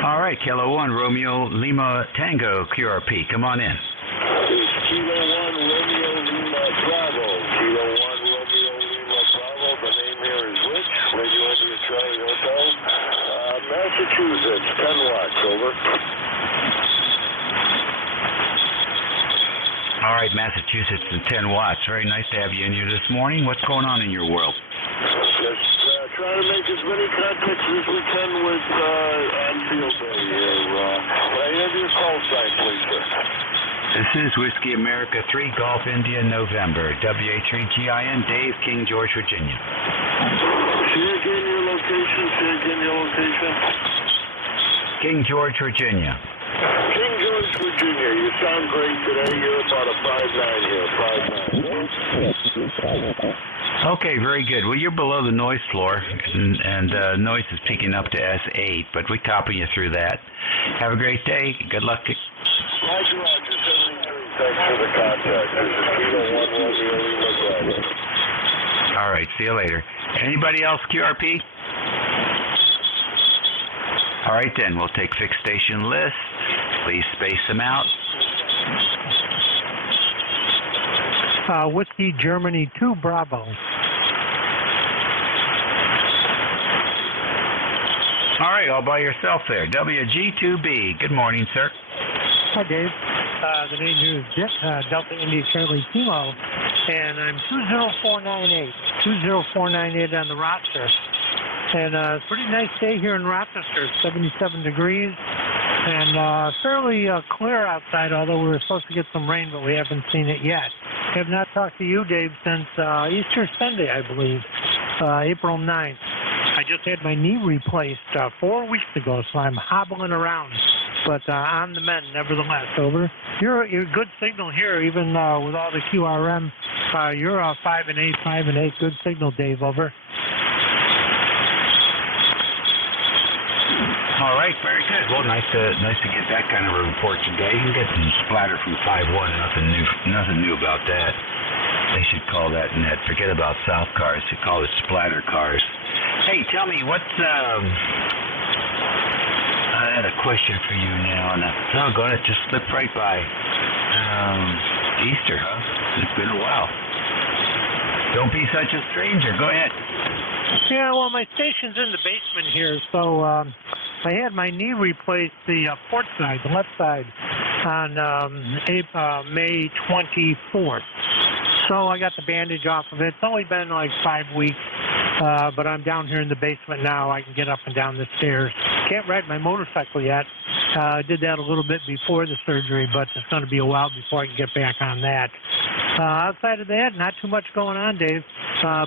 All right, Kilo 1, Romeo Lima Tango, QRP. Come on in. It's Kilo 1, Romeo Lima Bravo. Kilo 1, Romeo Lima Bravo. The name here is which? Radio India Charlie Hotel. Massachusetts, 10 watts, over. All right, Massachusetts and 10 watts. Very nice to have you in here this morning. What's going on in your world? Just try to make as many contacts as we can with on field day here. Can I have your call sign, please, sir? This is Whiskey America 3 Golf India November, WA3GIN, Dave, King George, Virginia. Say again your location. King George, Virginia. King George, Virginia. You sound great today. You're about a 5'9" here, 5'9". Okay, very good. Well, you're below the noise floor, and noise is peaking up to S8, but we copy you through that. Have a great day. Good luck. Roger, 73. Thanks for the contact. This is Kilo 1, Romeo Lima Bravo. All right, see you later. Anybody else QRP? All right, then. We'll take fixed station lists. Please space them out. Whiskey Germany 2 Bravo. All right, all by yourself there. WG2B. Good morning, sir. Hi, Dave. The name here is Delta India Charlie Kilo, and I'm 20498. 20498 on the roster. And pretty nice day here in Rochester, 77 degrees, and fairly clear outside, although we were supposed to get some rain, but we haven't seen it yet. I have not talked to you, Dave, since Easter Sunday, I believe, April 9th. I just had my knee replaced 4 weeks ago, so I'm hobbling around. but on the mend nevertheless. Over. You're good signal here, even with all the QRM. You're 5 and 8. Good signal, Dave. Over. All right, very good. Well, nice to get that kind of a report today. You can get some splatter from 5-1. Nothing new about that. They should call that net. Forget about South cars. They call it splatter cars. Hey, tell me what's I had a question for you now, and doggone it, just slipped right by. Easter, huh? It's been a while. Don't be such a stranger. Go ahead. Yeah, well, my station's in the basement here, so I had my knee replaced, the port side, the left side, on May 24th. So I got the bandage off of it. It's only been like 5 weeks, but I'm down here in the basement now. I can get up and down the stairs. Can't ride my motorcycle yet. I did that a little bit before the surgery, but it's going to be a while before I can get back on that. Outside of that, not too much going on, Dave.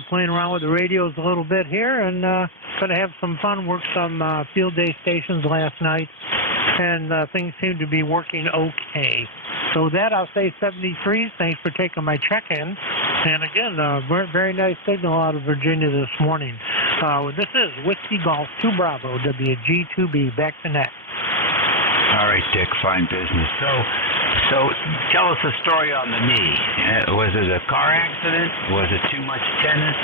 Playing around with the radios a little bit here, and going to have some fun, work some field day stations last night, and things seem to be working okay. So with that, I'll say 73. Thanks for taking my check-in. And again, very nice signal out of Virginia this morning. This is Whiskey Golf 2 Bravo, WG2B, back to net. All right, Dick, fine business. So tell us a story on the knee. Was it a car accident? Was it too much tennis?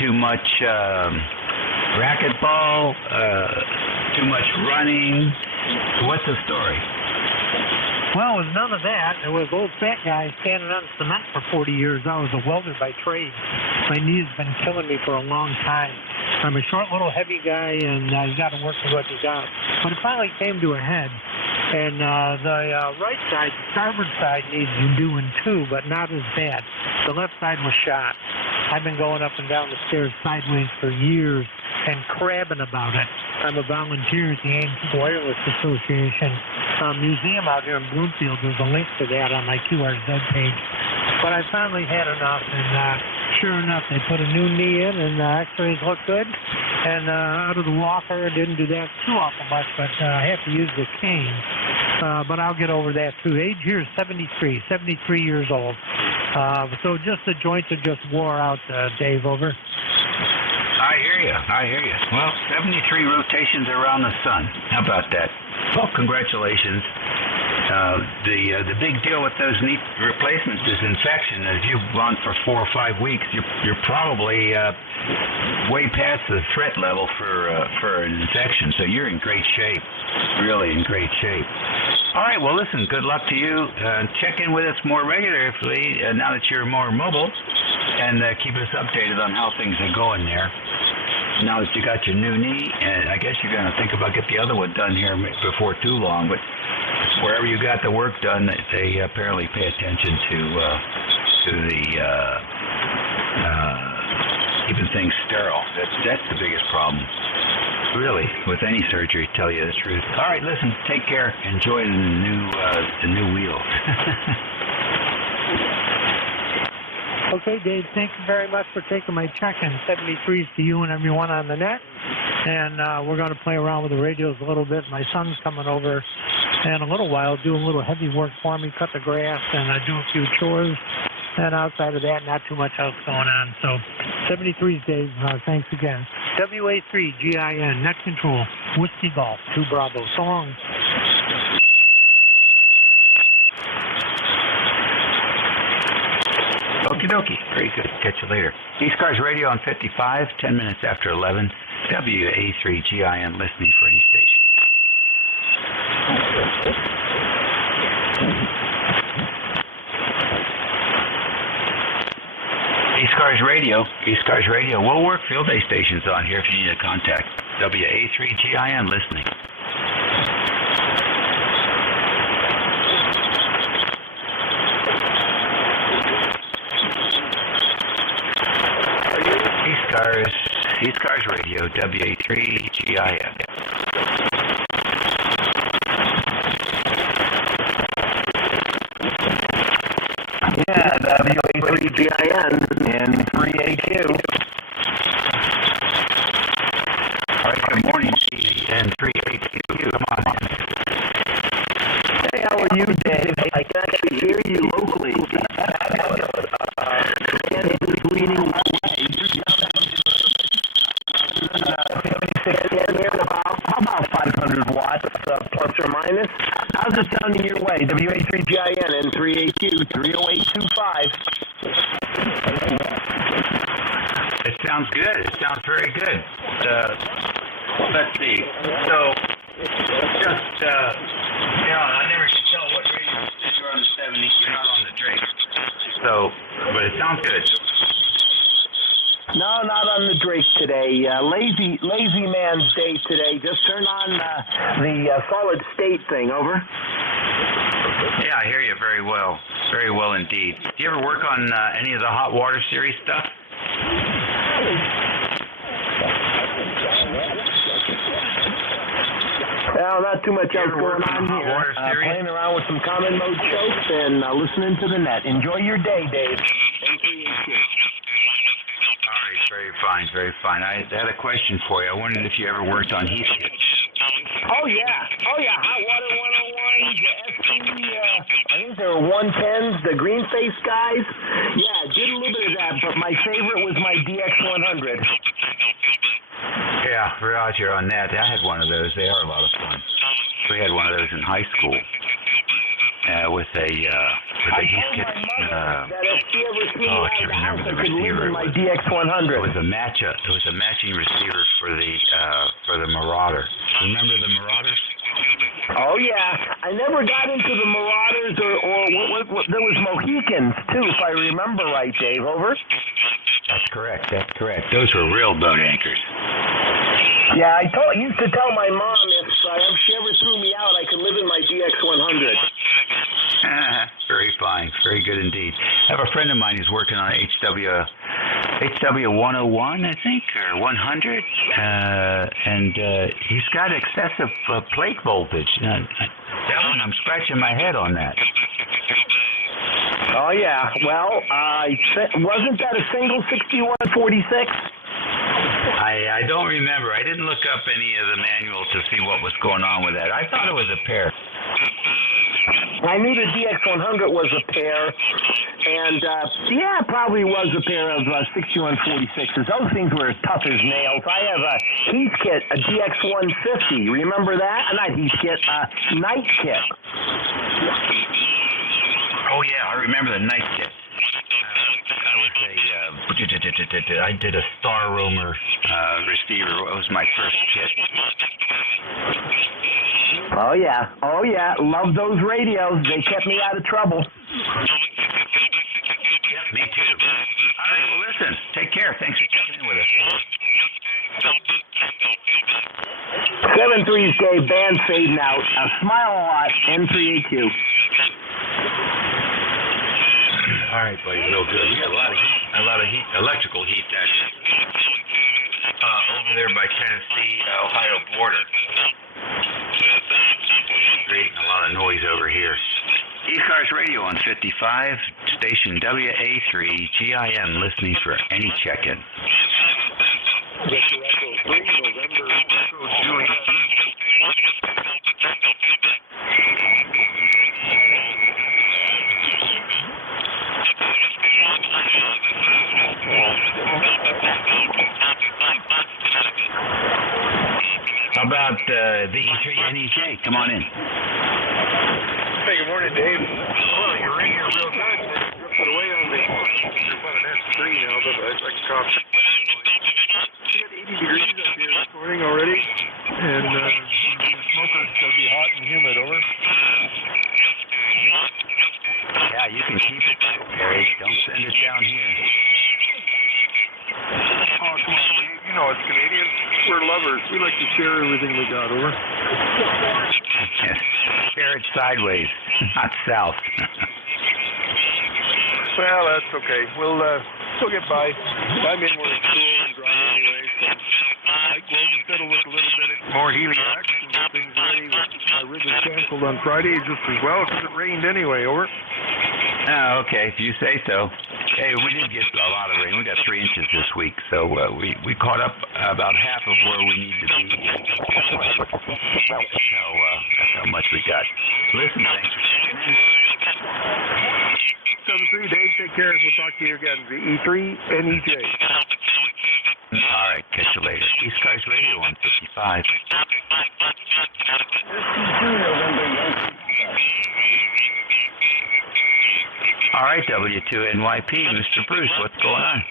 Too much racquetball? Too much running? What's the story? Well, it was none of that. It was old fat guy standing on cement for 40 years. I was a welder by trade. My knee's been killing me for a long time. I'm a short, little, heavy guy, and you got to work with what you got. But it finally came to a head. And the right side, the starboard side, needs doing too, but not as bad. The left side was shot. I've been going up and down the stairs sideways for years and crabbing about it. I'm a volunteer at the Antique Wireless Association museum out here in Bloomfield. There's a link to that on my QRZ page. But I finally had enough, and sure enough, they put a new knee in, and x-rays look good. And out of the walker, I didn't do that too awful much, but I have to use the cane. But I'll get over that too. Age here is 73 years old. So just the joints are just wore out, Dave, over. I hear you. Well, 73 rotations around the sun. How about that? Well, congratulations. The big deal with those knee replacements is infection. If you've gone for 4 or 5 weeks, you're probably way past the threat level for an infection. So you're in great shape, really in great shape. All right. Well, listen. Good luck to you. Check in with us more regularly now that you're more mobile, and keep us updated on how things are going there. Now that you got your new knee, and I guess you're going to think about get the other one done here before too long, but wherever you got the work done, they apparently pay attention to the keeping things sterile. That's the biggest problem, really, with any surgery, to tell you the truth. All right, listen, take care. Enjoy the new wheel. Okay, Dave, thank you very much for taking my check-in. 73s to you and everyone on the net. And we're going to play around with the radios a little bit. My son's coming over in a little while, do a little heavy work for me, cut the grass, and do a few chores. And outside of that, not too much else going on. So 73s, Dave, thanks again. WA3GIN, net control, Whiskey Golf, 2 Bravo. So long. Okie dokie. Very good. Catch you later. ECARS Radio on 55, 10 minutes after 11. WA3GIN, listening for any station. ECARS Radio. We'll work field day stations on here if you need to contact. WA3GIN, listening. ECARS Radio, WA3GIN. Yeah, WA3GIN and 3AQ. All right, good morning, and 3AQ. Come on in. sounding your way. WA3GIN N3AQ 30825. It sounds good. It sounds very good. Let's see. So, just, I never can tell what radio if you're on the 70. You're not on the Drake. So, but it sounds good. No, not on the Drake today. Lazy man's day today. Just turn on the solid state thing. Over. Yeah, I hear you very well. Very well indeed. Do you ever work on any of the hot water series stuff? Well, not too much else going on here. Playing around with some common mode chokes and listening to the net. Enjoy your day, Dave. All right, very fine, very fine. I had a question for you. I wondered if you ever worked on heat kits. Oh, yeah. Hot Water 101, the SC, I think there were 110s, the green face guys. Yeah, did a little bit of that, but my favorite was my DX100. Yeah, Roger on that. I had one of those. They are a lot of fun. We had one of those in high school with a heat kit. I can't remember the receiver. My DX100. It was a matching receiver for the Marauder. Remember the Marauders? Oh yeah, I never got into the Marauders or what there was Mohicans too, if I remember right, Dave. Over. That's correct. Those were real boat anchors. Yeah, I used to tell my mom if she ever threw me out, I could live in my DX100. Very fine. Very good indeed. I have a friend of mine who's working on HW 101, I think, or 100, and he's got excessive plate voltage. I'm scratching my head on that. Oh, yeah. Well, wasn't that a single 6146? I don't remember. I didn't look up any of the manuals to see what was going on with that. I thought it was a pair. I knew the DX100 was a pair, and yeah, probably was a pair of 6146s. Those things were as tough as nails. I have a heat kit, a DX150. Remember that? Not heat kit, night kit. Oh yeah, I remember the night kit. I did a Star Roamer receiver. It was my first kit. Oh yeah. Love those radios. They kept me out of trouble. Yep, me too. All right, well listen, take care. Thanks for checking in with us. 7-3's Dave, band fading out. Smile a lot, N3AQ. All right, buddy, real good. We got a lot of heat, electrical heat that is, over there by Tennessee, Ohio border. Creating a lot of noise over here. ECARS radio on 55, station WA3GIN, listening for any check-in. How about the E3NEJ? Come on in. Hey, good morning, Dave. Well, you're in here real good. We're drifting away on me. You're about an S3 now, but I can cough. We got 80 degrees up here this morning already, and the smoker's going to be hot and humid, over. Yeah, you can keep it, Harry. Don't send it down here. Oh, come on, Dave. You know it's Canadians. We're lovers. We like to share everything we got, over. Share it sideways, not south. Well, that's okay. We'll get by. I'm in where it's cool and dry anyway, so I will settle with a little bit more heliox and get things ready. My rig was canceled on Friday just as well because it rained anyway, over. Oh, okay, if you say so. Hey, we did get a lot of rain. We got 3 inches this week, so we caught up about half of where we need to be. So that's how much we got. Listen, thanks for checking in. 7-3, Dave, take care. We'll talk to you again. The E3NEJ. All right, catch you later. ECARS radio on 55. All right, W2NYP, Mr. Bruce, what's going on?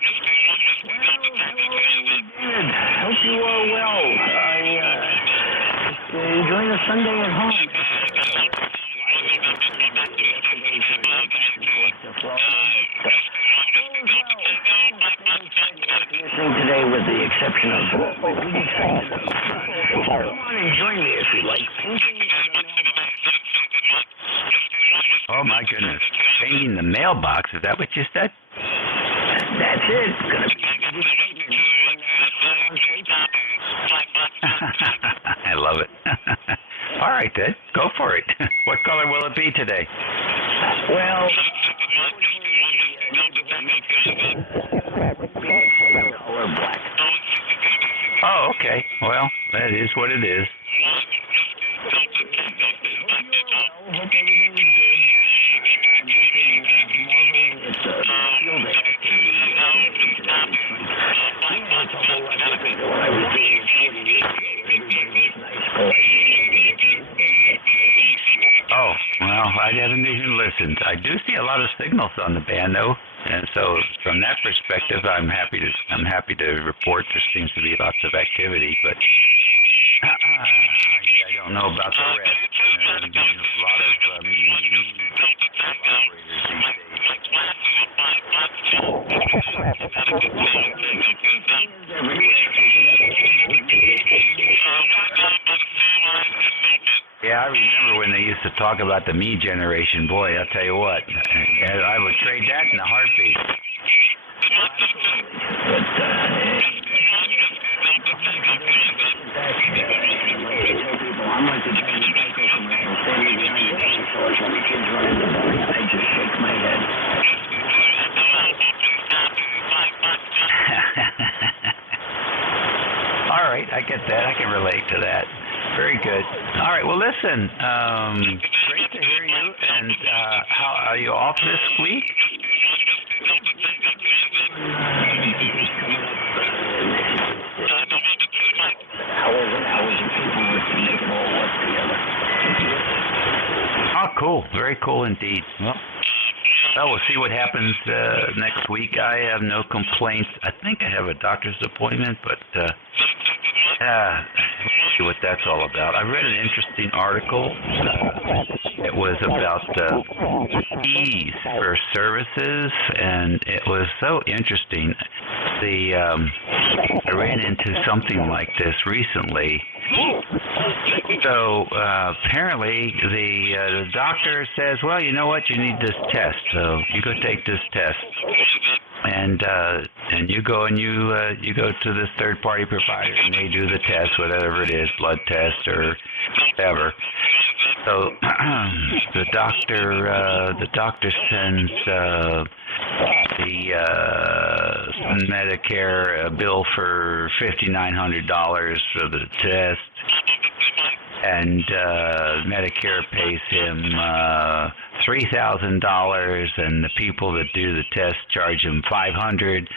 Hope you are well. Enjoying a Sunday at home. Today, with the exception of come on and join me if you like. Oh my goodness, painting the mailbox, is that what you said? That's it. It's gonna be I love it. All right, then, go for it. What color will it be today? Well, or black. Oh, okay. Well, that is what it is. Oh, well, I haven't even listened. I do see a lot of signals on the band, though, and so from that perspective, I'm happy to report there seems to be lots of activity, but I don't know about the rest. There's a lot of operators Yeah, I remember when they used to talk about the me generation. Boy, I'll tell you what, I would trade that in a heartbeat. I'm like the guy in the bike from standing behind the dinosaurs when the kids run in the morning. I just shake my head. All right, I get that. I can relate to that. Very good. All right, well, listen, great to hear you. And how are you off this week? Oh, cool. Very cool indeed. Well, we'll see what happens next week. I have no complaints. I think I have a doctor's appointment, but we'll see what that's all about. I read an interesting article. It was about fees for services, and it was so interesting. I ran into something like this recently. So apparently the doctor says, well, you know what, you need this test, so you go take this test, and you go to this third party provider and they do the test, whatever it is, blood test or whatever. So the doctor sends the Medicare bill for $5,900 for the test, and Medicare pays him $3,000, and the people that do the test charge him $500,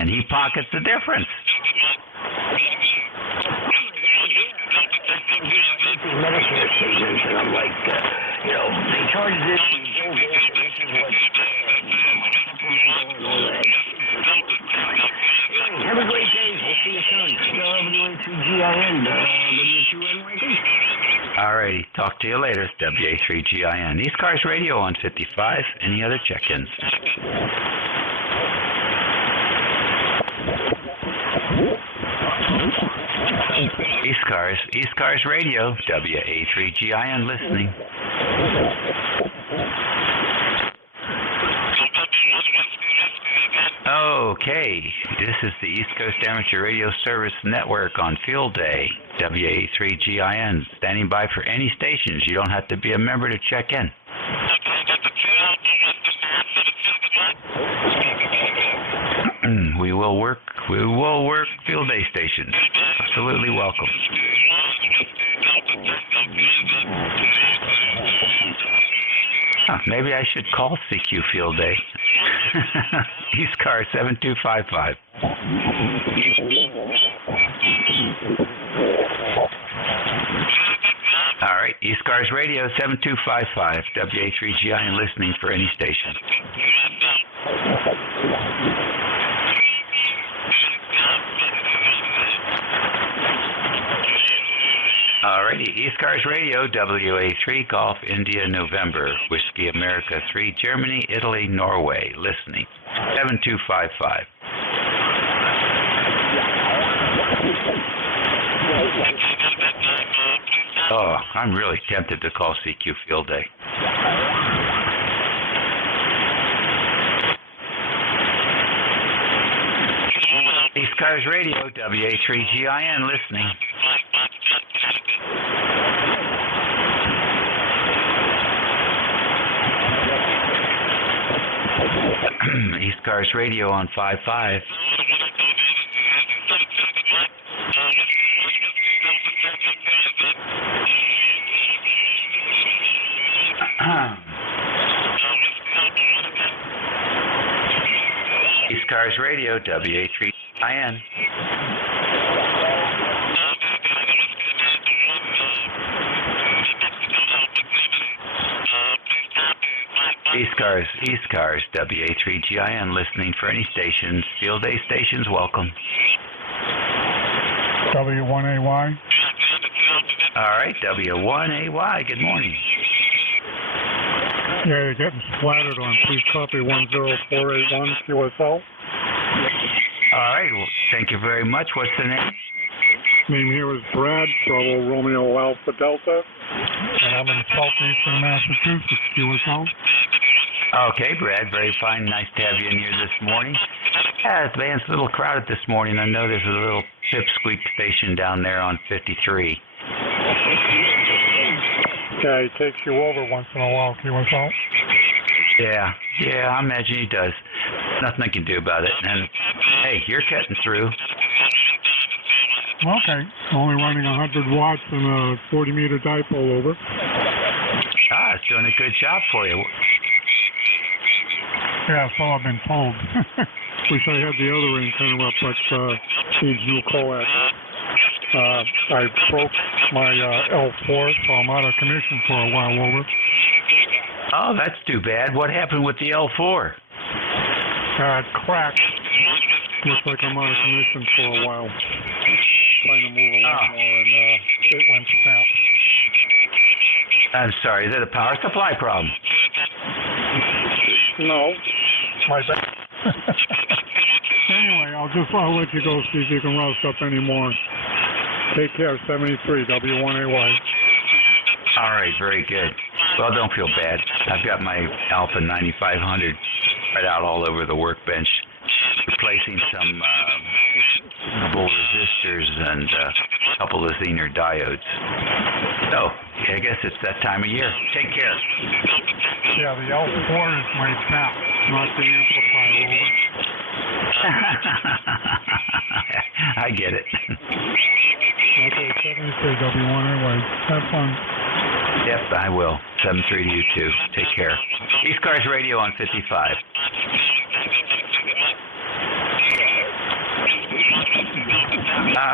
and he pockets the difference. Medicare statements, and I'm like, they charge this and bill this, and this is what supplemental and all that. Have a great day. We'll see you soon. WA3GIN, W2NYP. All righty. Talk to you later. WA3GIN. ECARS Radio on 55. Any other check-ins? ECARS Radio, WA3GIN listening. Okay, this is the East Coast Amateur Radio Service Network on Field Day, WA3GIN, standing by for any stations. You don't have to be a member to check in. We will work Field Day stations. Absolutely welcome. Maybe I should call CQ Field Day. ECARS 7255. All right, ECARS ECARS Radio 7255 WA3GI and listening for any station. Alrighty, ECARS Radio WA3 Golf India November Whiskey America 3 Germany Italy Norway listening 7255. Oh, I'm really tempted to call CQ Field Day. ECARS Radio WA3GIN listening. ECARS Radio on 55. ECARS Radio WA3IN. ECARS WA3GIN listening for any stations. Field day stations, welcome. W1AY. All right, W1AY, good morning. Yeah, you're getting splattered on. Please copy 10481 QSL. All right, well, thank you very much. What's the name? Name here is Brad, Bravo Romeo Alpha Delta. And I'm in southeastern Massachusetts, QSL. Okay, Brad, very fine. Nice to have you in here this morning. Yeah, it's a little crowded this morning. I know there's a little pipsqueak station down there on 53. Yeah, he takes you over once in a while, QSL. Yeah, I imagine he does. Nothing I can do about it. And, hey, you're cutting through. Okay, only running 100 watts and a 40-meter dipole over. Ah, it's doing a good job for you. Yeah, so I've been told. Wish I had the other antenna up, but needs new coax. I broke my L4, so I'm out of commission for a while over. Oh, that's too bad. What happened with the L4? It cracked. Looks like I'm out of commission for a while. Trying to move a lot more, and it went snap. I'm sorry, is it a power supply problem? No, my bad. Anyway, I'll let you go, see if you can roust up any more. Take care, 73, W1AY. All right, very good. Well, don't feel bad. I've got my Alpha 9500 spread out all over the workbench, replacing some bull resistors and a couple of Zener diodes. So, yeah, I guess it's that time of year. Take care. Yeah, the L4 is my tap, not the amplifier over. I get it. Okay, 73 W1AY. Have fun. Yep, I will. 73 to you too. Take care. ECARS Radio on 55.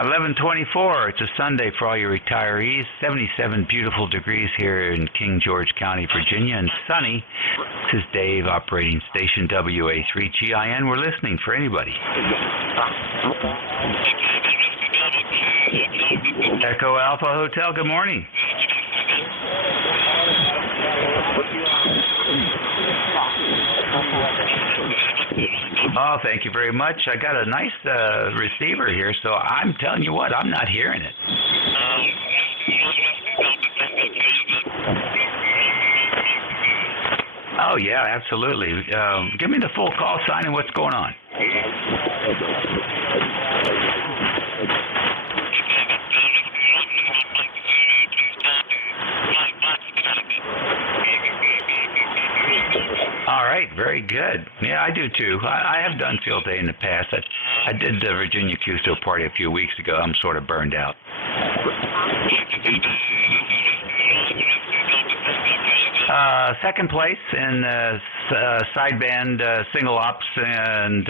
11:24. It's a Sunday for all your retirees. 77 beautiful degrees here in King George County, Virginia, and sunny. This is Dave, operating station WA3GIN. We're listening for anybody. Echo Alpha Hotel. Good morning. Oh, thank you very much. I got a nice receiver here, so I'm telling you what, I'm not hearing it. Oh, yeah, absolutely. Give me the full call sign and what's going on. All right, very good. Yeah, I do too. I have done field day in the past. I did the Virginia Custo party a few weeks ago. I'm sort of burned out. Second place in sideband single ops, and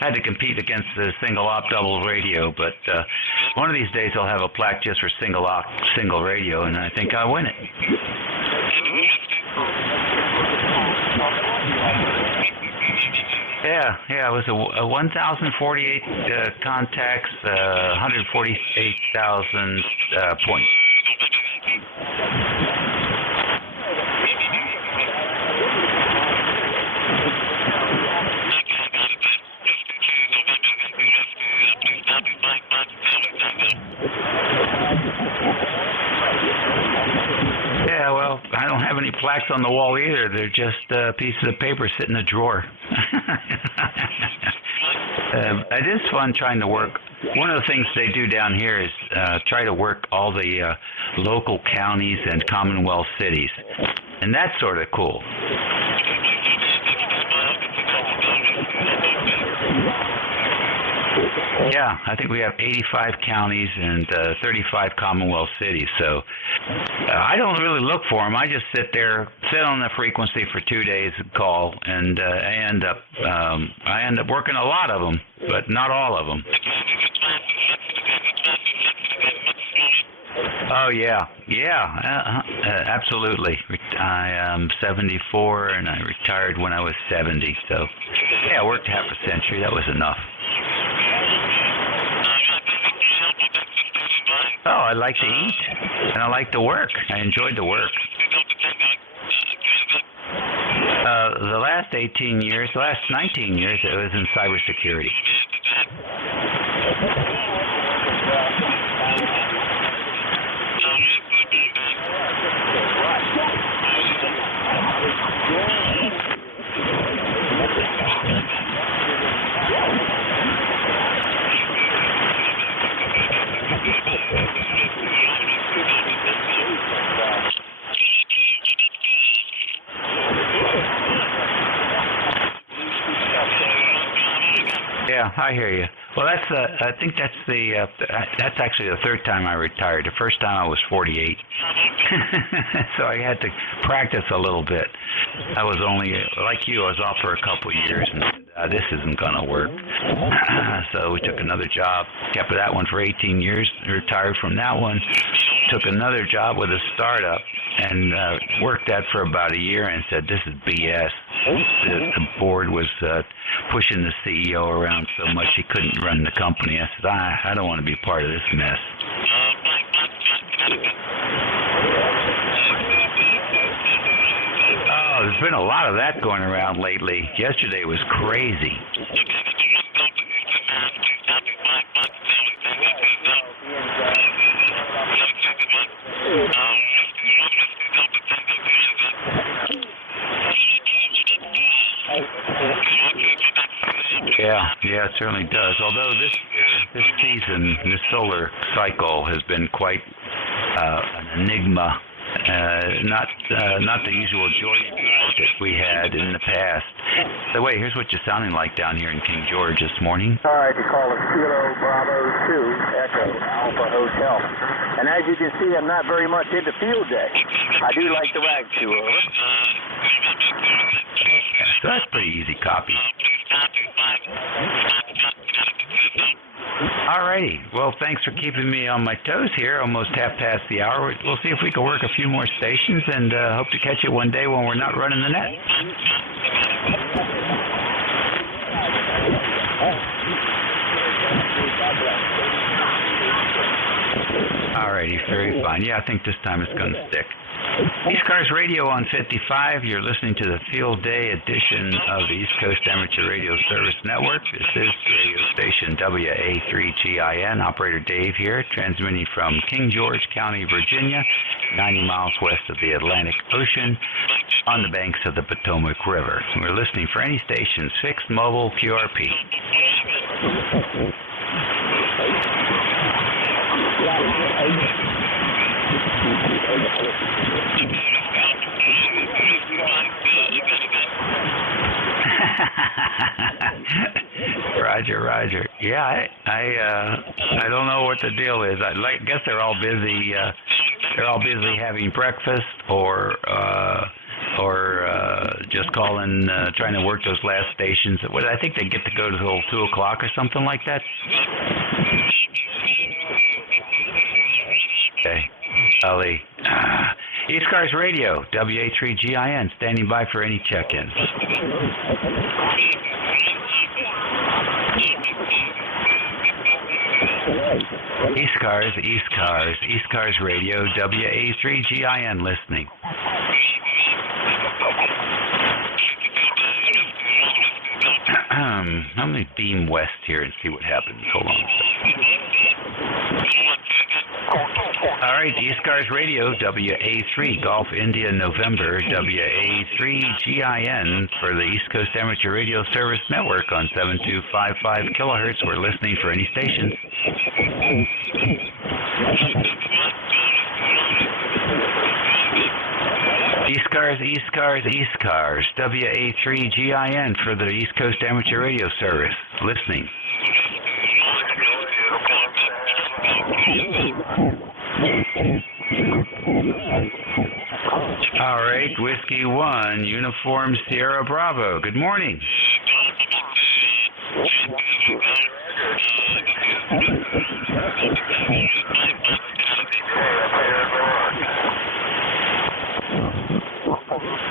had to compete against the single op double radio. But one of these days I'll have a plaque just for single op single radio, and I think I'll win it. Yeah, it was a 1,048 contacts, 148,000 points. Yeah, well, I don't have any plaques on the wall either. They're just pieces of paper sitting in a drawer. It is fun trying to work. One of the things they do down here is try to work all the local counties and Commonwealth cities. And that's sort of cool. Yeah, I think we have 85 counties and 35 Commonwealth cities. So I don't really look for them. I just sit on the frequency for 2 days and call, and I end up working a lot of them, but not all of them. Oh yeah, absolutely. I am 74 and I retired when I was 70. So yeah, I worked half a century. That was enough. Oh, I like to eat, and I like to work. I enjoyed the work. The last 19 years, it was in cybersecurity. Yeah, I hear you. Well, I think that's actually the third time I retired. The first time I was 48, so I had to practice a little bit. I was only like you. I was off for a couple of years, and this isn't going to work. So we took another job, kept that one for 18 years, retired from that one, took another job with a startup, and worked that for about a year, and said, "This is BS." The board was pushing the CEO around so much he couldn't run the company. I said, I don't want to be part of this mess. Oh, there's been a lot of that going around lately. Yesterday was crazy. Yeah, it certainly does. Although this season, this solar cycle has been quite an enigma. Not the usual joy that we had in the past. So wait, here's what you're sounding like down here in King George this morning. All right, you call it Kilo Bravo 2 Echo Alpha Hotel. And as you can see, I'm not very much into field day. I do like the rag too, over. So that's pretty easy copy. Alrighty. Well, thanks for keeping me on my toes here. Almost half past the hour. We'll see if we can work a few more stations, and hope to catch you one day when we're not running the net. Alrighty, very fine. Yeah, I think this time it's going to stick. ECARS Radio on 55. You're listening to the Field Day edition of the East Coast Amateur Radio Service Network. This is the radio station WA3GIN. Operator Dave here, transmitting from King George County, Virginia, 90 miles west of the Atlantic Ocean, on the banks of the Potomac River. We're listening for any stations, fixed, mobile, QRP. Roger. Yeah, I don't know what the deal is. I guess they're all busy. They're all busy having breakfast or just call in trying to work those last stations. I think they get to go till 2 o'clock or something like that. Okay. Ali. ECARS Radio, WA3GIN, standing by for any check-in. ECARS Radio, WA3GIN, listening. Let me beam west here and see what happens. Hold on a second. All right, ECARS Radio, WA3 Golf India November, WA3GIN for the East Coast Amateur Radio Service Network on 7255 kilohertz. We're listening for any station. ECARS, WA3GIN for the East Coast Amateur Radio Service. Listening. All right, Whiskey 1, Uniform Sierra Bravo. Good morning.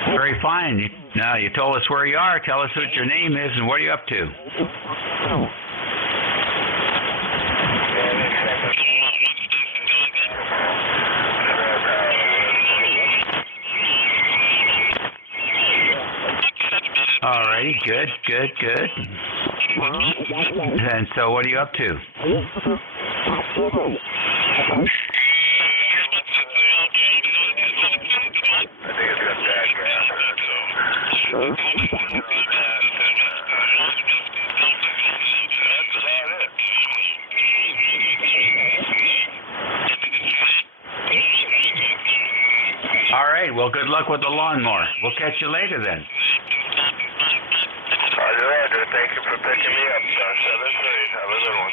Very fine. Now you told us where you are. Tell us what your name is and what are you up to. All righty, good. And so what are you up to? All right, well, good luck with the lawnmower. We'll catch you later then. Roger. Thank you for picking me up. 73. Have a good one.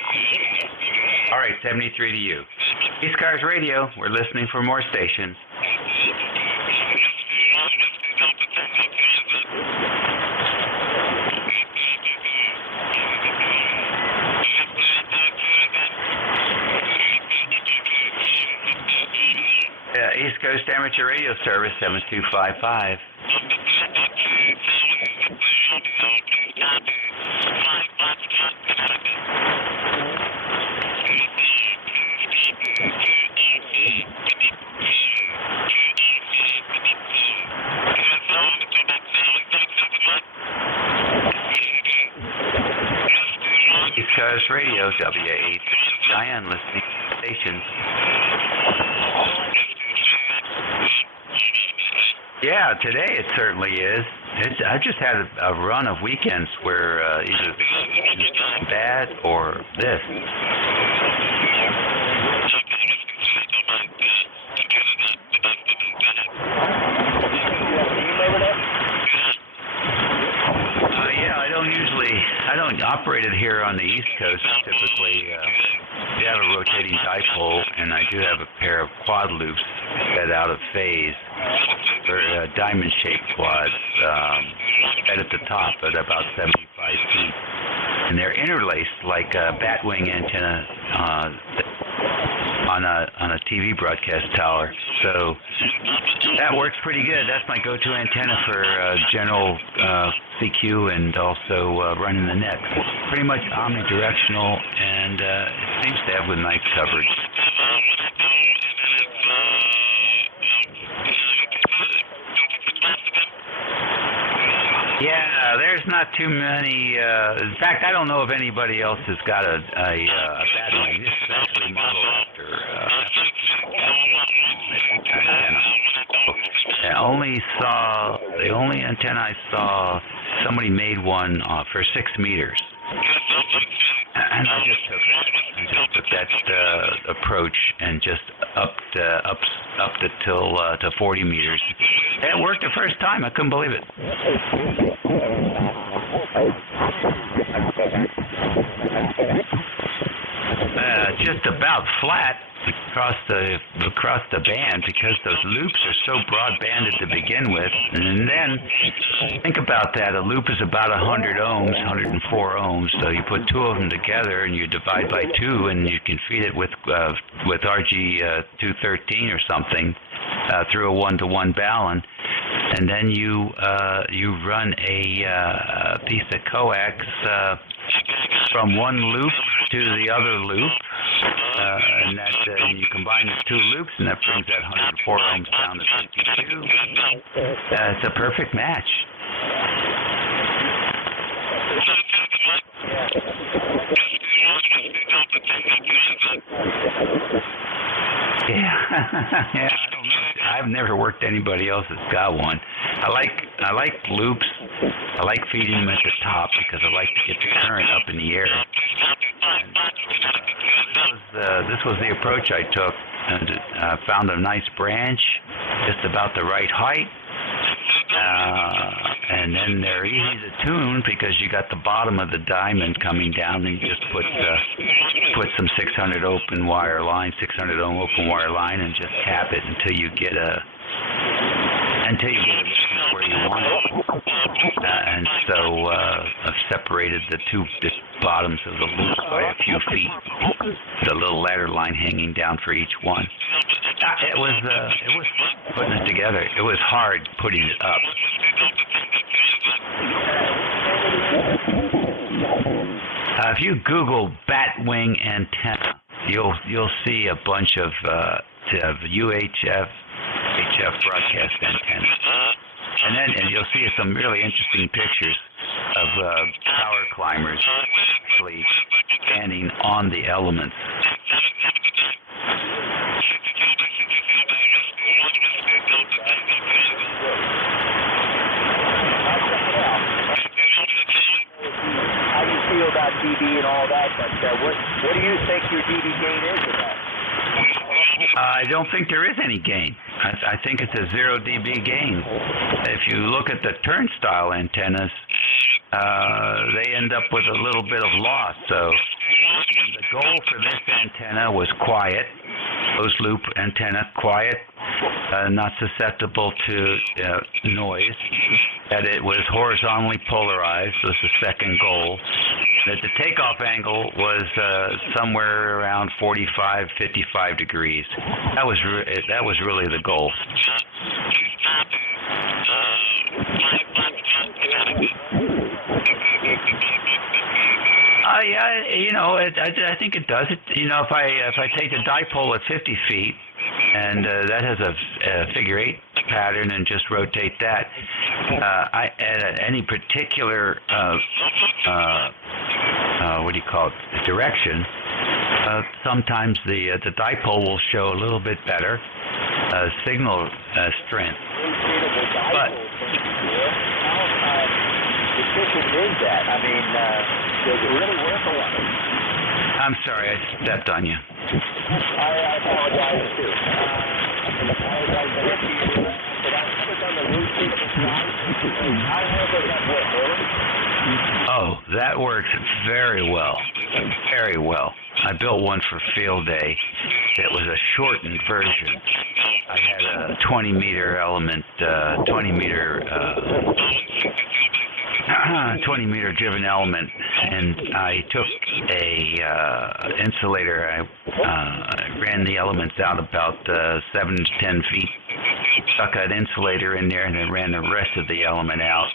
All right, 73 to you. ECARS Radio, we're listening for more stations. East Coast Amateur Radio Service, 7255. ECARS Radio, WA8GIN, listening stations. Yeah, today it certainly is. I just had a run of weekends where either bad or this. I don't operate it here on the East Coast. Typically, we have a rotating dipole, and I do have a pair of quad loops fed out of phase. They're diamond-shaped quads, fed at the top at about 75 feet. And they're interlaced like a batwing antenna on a TV broadcast tower. So that works pretty good. That's my go-to antenna for general CQ and also running the net. Pretty much omnidirectional, and it seems to have good nice coverage. Yeah, there's not too many. In fact, I don't know if anybody else has got a batwing. This is actually modeled after the only antenna I saw, somebody made one for 6 meters. And I just took that approach and just upped it till to 40 meters. It worked the first time. I couldn't believe it. Just about flat. across the band because those loops are so broadbanded to begin with. And then think about that. A loop is about 100 ohms, 104 ohms. So you put two of them together and you divide by 2, and you can feed it with RG213 or something through a 1-to-1 balun. And then you run a piece of coax from one loop to the other loop, and that you combine the two loops, and that brings that 104 ohms down to 52. It's a perfect match. Yeah, yeah. I don't know. I've never worked anybody else that's got one. I like loops. I like feeding them at the top because I like to get the current up in the air. And this was the approach I took, and found a nice branch, just about the right height. And then they're easy to tune because you got the bottom of the diamond coming down, and you just put some 600 open wire line, 600 ohm open wire line, and just tap it until you get it where you want it. And so I've separated the two bottoms of the loop by a few feet, the little ladder line hanging down for each one. It was putting it together. It was hard putting it up. If you Google batwing antenna, you'll see a bunch of UHF broadcast antennas, and you'll see some really interesting pictures of tower climbers actually standing on the elements. How do you feel about dB and all that? But what do you think your dB gain is of that? I don't think there is any gain. I think it's a 0 dB gain. If you look at the turnstile antennas, they end up with a little bit of loss. So the goal for this antenna was quiet, closed loop antenna, quiet, not susceptible to noise, that it was horizontally polarized was the second goal, that the takeoff angle was somewhere around 45, 55 degrees. That was really the goal. I think it does. If I take the dipole at 50 feet, and that has a figure 8 pattern, and just rotate that, at any particular direction, sometimes the dipole will show a little bit better signal strength. But efficient is that? I mean, does it really work or what? I'm sorry, I stepped on you. I apologize too. I apologize to you, but I was on the routine of the slide. How well does that work, really? Oh, that works very well. Very well. I built one for field day. It was a shortened version. I had a 20-meter element, 20-meter driven element, and I took a insulator. I ran the elements out about 7 to 10 feet, stuck an insulator in there, and then ran the rest of the element out.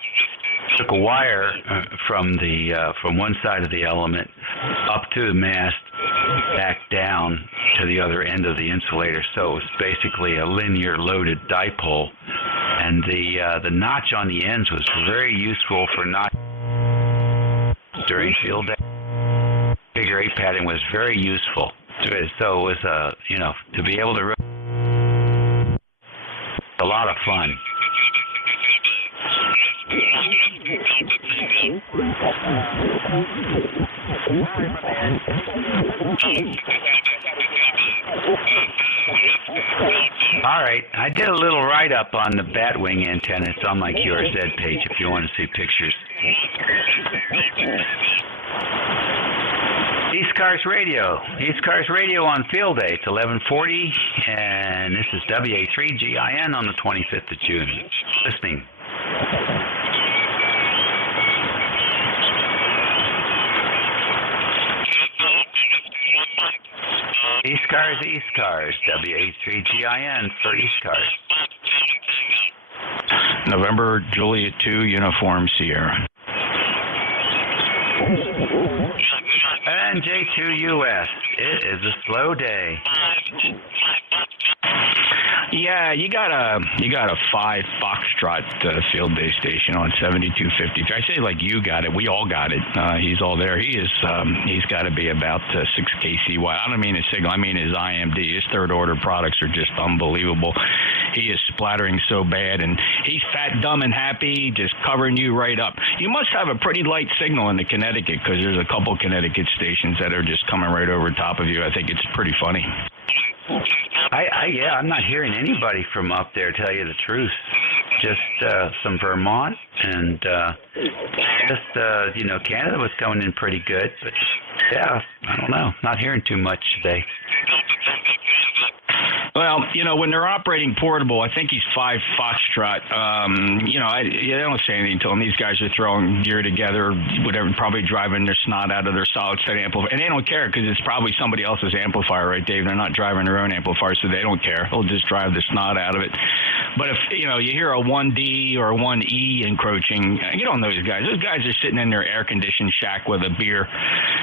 Took a wire from one side of the element up to the mast, back down to the other end of the insulator. So it was basically a linear loaded dipole, and the notch on the ends was very useful for notch during field day. Figure 8 pattern was very useful. So it was to be able to a lot of fun. All right, I did a little write-up on the batwing antenna. It's on my QRZ page if you want to see pictures. These ECARS Radio. ECARS Radio on field day. It's 11:40, and this is WA3GIN on the 25th of June. Listening. ECARS, WA3GIN for ECARS. November Juliet 2, Uniform Sierra. NJ2US. It is a slow day. Yeah, you got a 5 Foxtrot field day station on 7250. I say like you got it. We all got it. He's all there. He's got to be about 6 kCY. I don't mean his signal. I mean his IMD. His third order products are just unbelievable. He is splattering so bad, and he's fat, dumb, and happy, just covering you right up. You must have a pretty light signal in the Connecticut, because there's a couple Connecticut stations that are just coming right over top of you. I think it's pretty funny. I'm not hearing anybody from up there, tell you the truth. Just some Vermont and Canada was coming in pretty good, but yeah, I don't know. Not hearing too much today. Well, when they're operating portable, I think he's 5 Foxtrot. They don't say anything to them. These guys are throwing gear together, whatever, probably driving their snot out of their solid-state amplifier. And they don't care because it's probably somebody else's amplifier, right, Dave? They're not driving their own amplifier, so they don't care. They'll just drive the snot out of it. But if, you hear a 1D or a 1E encroaching, you don't know these guys. Those guys are sitting in their air-conditioned shack with a beer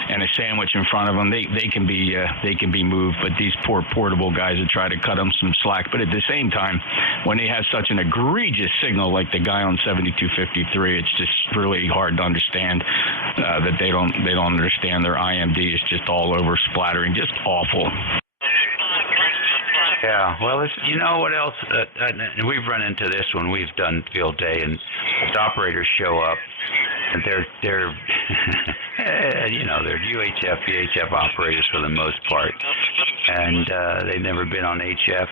and a sandwich in front of them. They can be moved, but these poor portable guys that try to cut them some slack. But at the same time, when they have such an egregious signal like the guy on 7253, it's just really hard to understand that they don't understand their IMD is just all over splattering, just awful. Yeah, well, you know what else? And we've run into this when we've done field day, and the operators show up, and they're they're UHF, VHF operators for the most part, and they've never been on HF.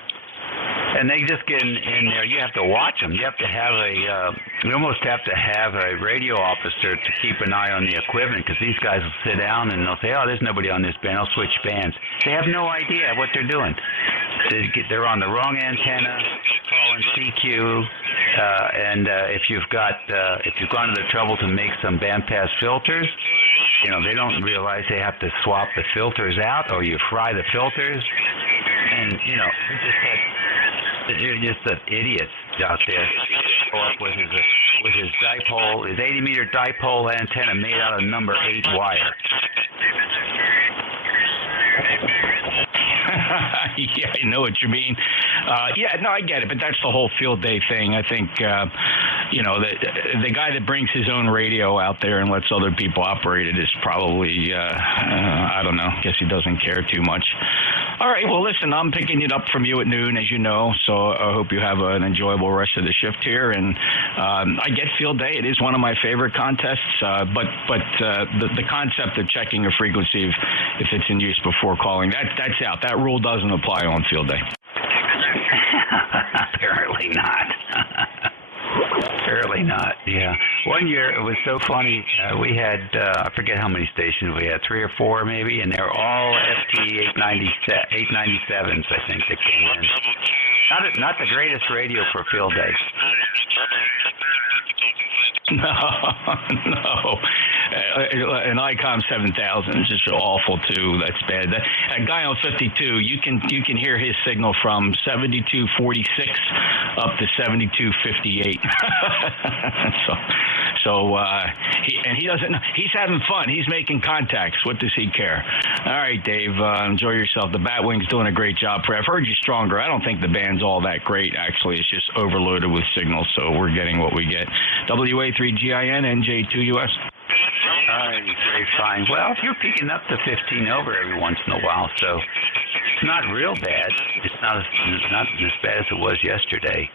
And they just get in there. You have to watch them. You have to have you almost have to have a radio officer to keep an eye on the equipment, because these guys will sit down and they'll say, oh, there's nobody on this band. I'll switch bands. They have no idea what they're doing. They're on the wrong antenna, calling CQ, and if you've gone to the trouble to make some bandpass filters, they don't realize they have to swap the filters out, or you fry the filters, and they're just idiots out there. Go up with his dipole, his 80-meter dipole antenna made out of number 8 wire. Yeah, I know what you mean. I get it, but that's the whole field day thing. I think, the guy that brings his own radio out there and lets other people operate it is probably, I don't know, guess he doesn't care too much. All right, well, listen, I'm picking it up from you at noon, as you know, so I hope you have an enjoyable rest of the shift here. And I get field day. It is one of my favorite contests, but the concept of checking a frequency if it's in use before calling, that's out. That rule doesn't apply on field day. Apparently not. Apparently not, yeah. One year, it was so funny, we had, I forget how many stations we had, 3 or 4 maybe, and they were all FT 897s, I think, that came in. Not the greatest radio for field day. No. An ICOM 7000 is just awful too. That's bad. That guy on 52, you can hear his signal from 7246 up to 7258. He doesn't. He's having fun. He's making contacts. What does he care? All right, Dave. Enjoy yourself. The Batwing's doing a great job. I've heard you stronger. I don't think the band's all that great. Actually, it's just overloaded with signals, so we're getting what we get. WA3GIN, NJ2US. All right, very fine. Well, you're picking up to 15 over every once in a while, so it's not real bad. It's not as bad as it was yesterday.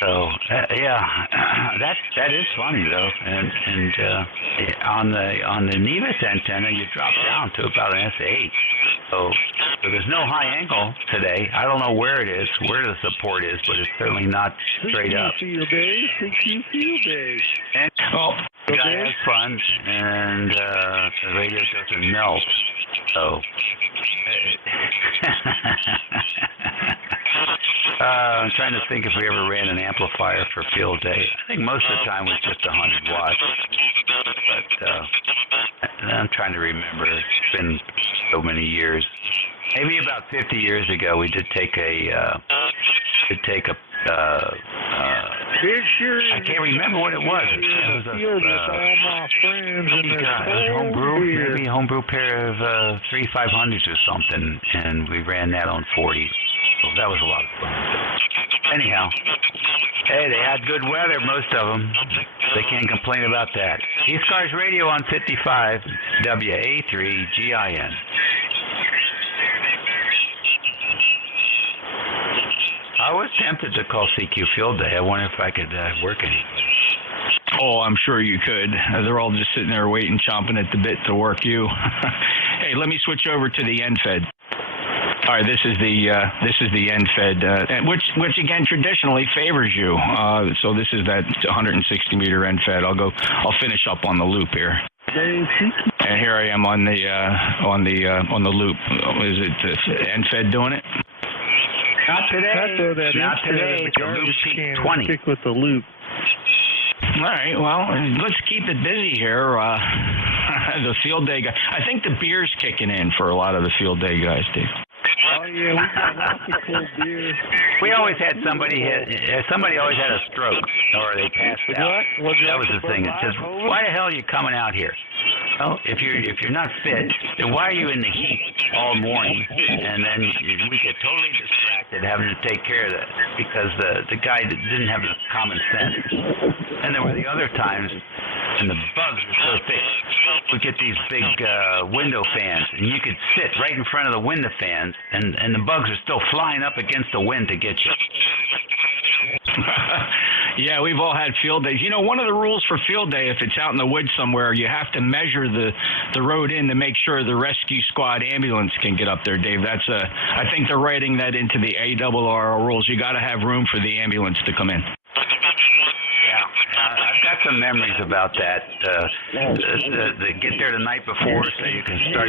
So that is funny though, and on the Nevis antenna you drop down to about an S8. So there's no high angle today. I don't know where it is, where the support is, but it's certainly not straight up. Field day. And guy has fun, and the radio doesn't melt. So. I'm trying to think if we ever ran an amplifier for field day. I think most of the time was just 100 watts. But I'm trying to remember. It's been so many years. Maybe about 50 years ago, we did take a. I can't remember what it was. It was homebrew, maybe a homebrew pair of 3500s or something, and we ran that on 40. So that was a lot of fun. Anyhow, hey, they had good weather, most of them. They can't complain about that. ECARS Radio on 55 WA3GIN. I was tempted to call CQ Field Day. I wonder if I could work anybody. Oh, I'm sure you could. They're all just sitting there waiting, chomping at the bit to work you. Hey, let me switch over to the NFED. All right, this is the NFED, which again traditionally favors you. So this is that 160 meter NFED. I'll finish up on the loop here. And here I am on the loop. Is it NFED doing it? Not today. Not today. The loop peak 20. Stick with the loop. All right. Well, let's keep it busy here. The field day guy. I think the beer's kicking in for a lot of the field day guys, Dave. Oh yeah, we got lots of cold beer. We always had somebody always had a stroke or they passed out. That was the thing. It says, why the hell are you coming out here? Well, if you're not fit, then why are you in the heat all morning? And then we get totally distracted having to take care of that because the guy didn't have the common sense. And there were the other times, and the bugs are so thick. We get these big window fans, and you could sit right in front of the window fans, and the bugs are still flying up against the wind to get you. Yeah, we've all had field days. You know, one of the rules for field day, if it's out in the woods somewhere, you have to measure the road in to make sure the rescue squad ambulance can get up there, Dave. I think they're writing that into the ARRL rules. You got to have room for the ambulance to come in. I've got some memories about that. Get there the night before so you can start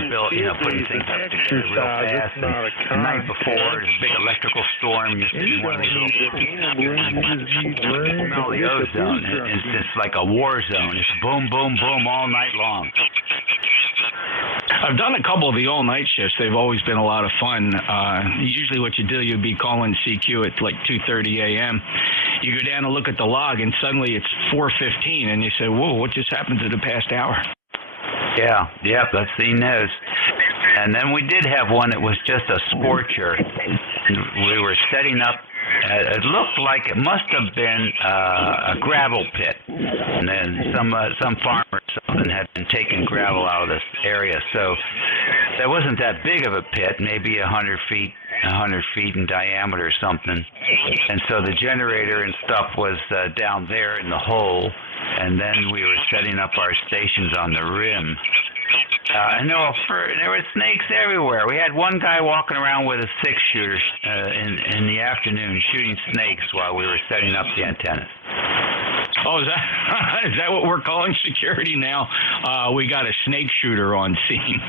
putting things up together real fast. And the night before, there's a big electrical storm. You're sitting in one of these little smell the ozone. It's just like a war zone. It's boom, boom, boom all night long. I've done a couple of the all-night shifts. They've always been a lot of fun. Usually what you do, you'd be calling CQ at like 2:30 a.m. You go down and look at the log, and suddenly it's 4:15, and you say, whoa, what just happened to the past hour? Yeah, yep, I've seen those. And then we did have one that was just a scorcher. We were setting up, it looked like it must have been a gravel pit. And then some farmer or something had been taking gravel out of this area. So that wasn't that big of a pit, maybe 100 feet in diameter or something. And so the generator and stuff was down there in the hole, and then we were setting up our stations on the rim. And there were snakes everywhere. We had one guy walking around with a 6-shooter in the afternoon shooting snakes while we were setting up the antennas. Oh, is that what we're calling security now? We got a snake shooter on scene.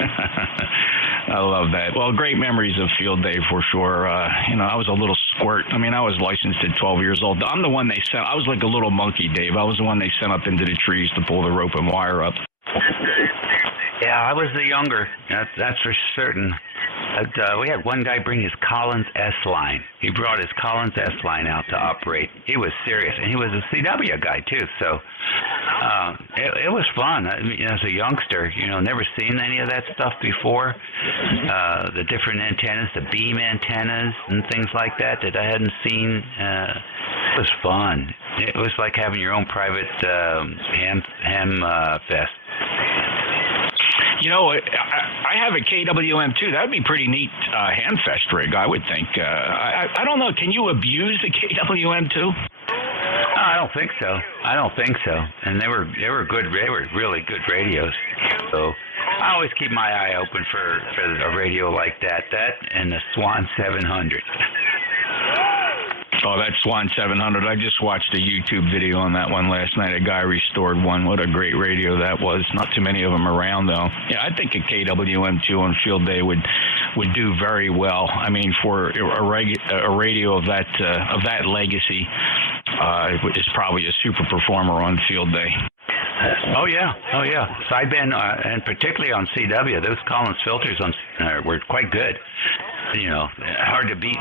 I love that. Well, great memories of field day for sure. I was a little squirt. I mean, I was licensed at 12 years old. I'm the one they sent. I was like a little monkey, Dave. I was the one they sent up into the trees to pull the rope and wire up. Yeah, I was the younger. That's for certain. But, we had one guy bring his Collins S-line. He brought his Collins S-line out to operate. He was serious, and he was a CW guy too. So it was fun. I mean, as a youngster, never seen any of that stuff before. The different antennas, the beam antennas, and things like that I hadn't seen. It was fun. It was like having your own private ham fest. I have a KWM too. That would be pretty neat Hamfest rig, I would think. I don't know. Can you abuse the KWM too? don't think so. And they were good. They were really good radios. So I always keep my eye open for a radio like that. That and the Swan 700. Oh, that Swan 700. I just watched a YouTube video on that one last night. A guy restored one. What a great radio that was. Not too many of them around, though. Yeah, I think a KWM2 on field day would do very well. I mean, for a radio of that legacy, is probably a super performer on field day. Oh yeah. Sideband, and particularly on CW, those Collins filters were quite good. You know, hard to beat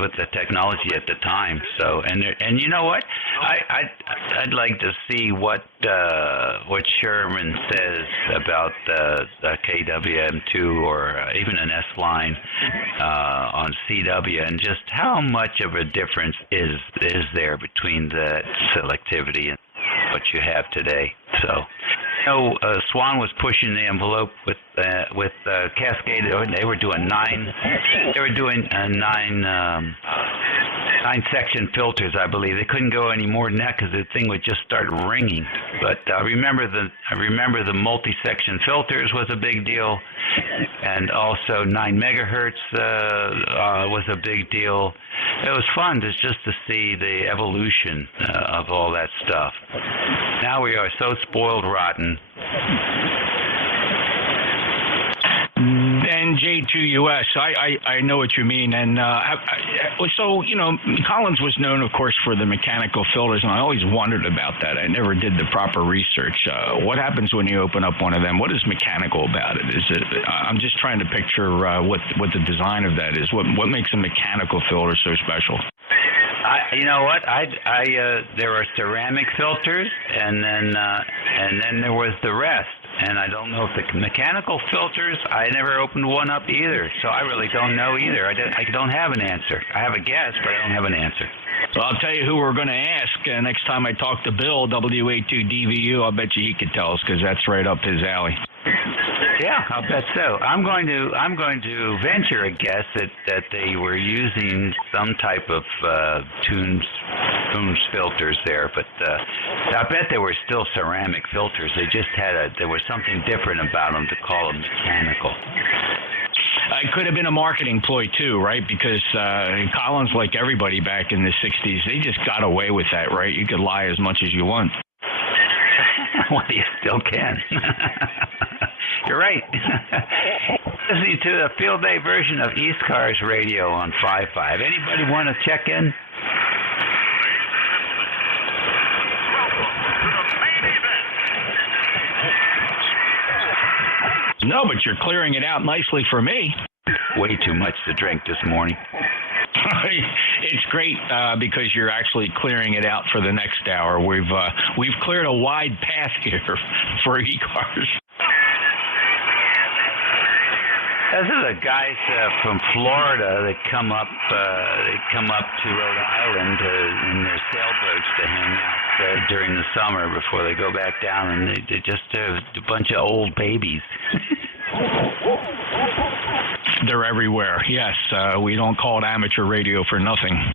with the technology at the time. So, and you know what? I'd like to see what Sherman says about the KWM2 or even an S line on CW, and just how much of a difference is there between the selectivity and what you have today. So, Swan was pushing the envelope with Cascade. They were doing nine section filters, I believe. They couldn't go any more than that because the thing would just start ringing. But I remember the multi-section filters was a big deal, and also 9 megahertz was a big deal. It was fun just to see the evolution of all that stuff. Now we are so spoiled rotten. NJ2US, I know what you mean, and so Collins was known, of course, for the mechanical filters, and I always wondered about that. I never did the proper research. What happens when you open up one of them? What is mechanical about it? Is it? I'm just trying to picture what the design of that is. What makes a mechanical filter so special? You know what? There are ceramic filters, and then there was the rest. And I don't know if the mechanical filters, I never opened one up either, so I really don't know either. I don't have an answer. I have a guess, but I don't have an answer. Well, I'll tell you who we're going to ask next time I talk to Bill, WA2DVU. I'll bet you he could tell us, because that's right up his alley. Yeah, I'll bet so. I'm going to venture a guess that they were using some type of tunes filters there, but I bet they were still ceramic filters. They just there was something different about them to call them mechanical. It could have been a marketing ploy too, right? Because Collins, like everybody back in the 60s, they just got away with that, right? You could lie as much as you want. Well, you still can. You're right. Listening to the field day version of ECARS radio on 5.5. Anybody want to check in? No, but you're clearing it out nicely for me. Way too much to drink this morning. It's great because you're actually clearing it out for the next hour. We've cleared a wide path here for ECARS. This is the guys from Florida that come up to Rhode Island in their sailboats to hang out during the summer before they go back down, and they just a bunch of old babies. They're everywhere. Yes, we don't call it amateur radio for nothing.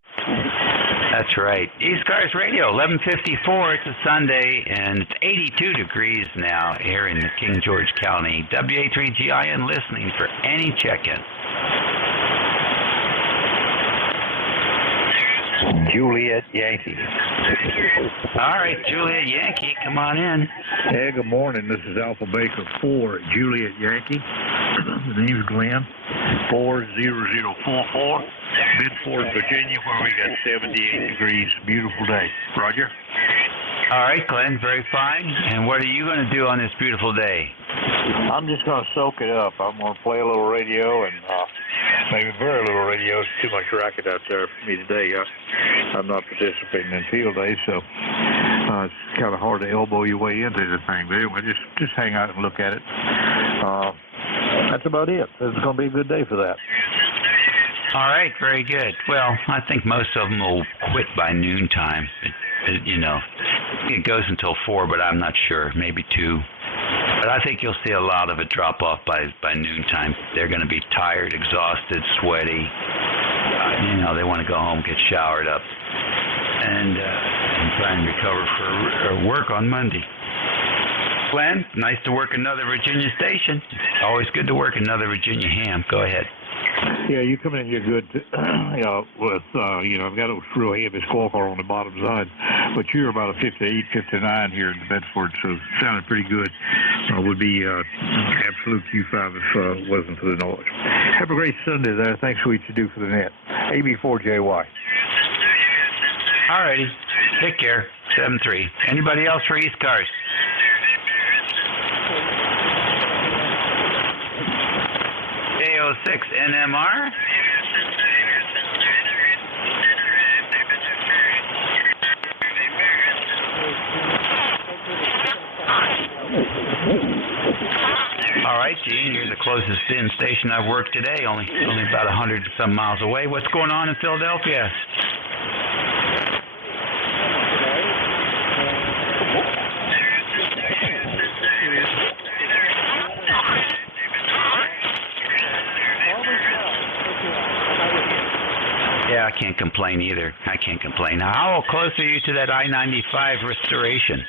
That's right. ECARS Radio, 11:54. It's a Sunday, and it's 82 degrees now here in King George County. WA3GIN listening for any check-in. Juliet Yankee. All right, Juliet Yankee, come on in. Hey, good morning. This is Alpha Baker 4 at Juliet Yankee. The name's Glenn. 40044. Midford, Virginia, where we got 78 degrees. Beautiful day. Roger. All right, Glenn, very fine. And what are you going to do on this beautiful day? I'm just going to soak it up. I'm going to play a little radio and maybe very little radio. It's too much racket out there for me today. I'm not participating in field day, so it's kind of hard to elbow your way into the thing. But anyway, just hang out and look at it. That's about it. It's going to be a good day for that. All right, very good. Well, I think most of them will quit by noontime. It goes until 4, but I'm not sure. Maybe 2. But I think you'll see a lot of it drop off by noontime. They're going to be tired, exhausted, sweaty. They want to go home, get showered up, and try and recover for work on Monday. Glenn, nice to work another Virginia station. Always good to work another Virginia ham. Go ahead. Yeah, you come in here good, with, I've got a real heavy squawker on the bottom side, but you're about a 58, 59 here in Bedford, so it sounded pretty good. Would be absolute Q5 if it wasn't for the noise. Have a great Sunday there. Thanks for what you do for the net. AB4JY. All righty. Take care. 7-3. Anybody else for ECARS? J06 NMR. All right, Gene, you're the closest in station I've worked today, only about 100 some miles away. What's going on in Philadelphia? Yeah, I can't complain either. I can't complain. Now, how close are you to that I-95 restoration?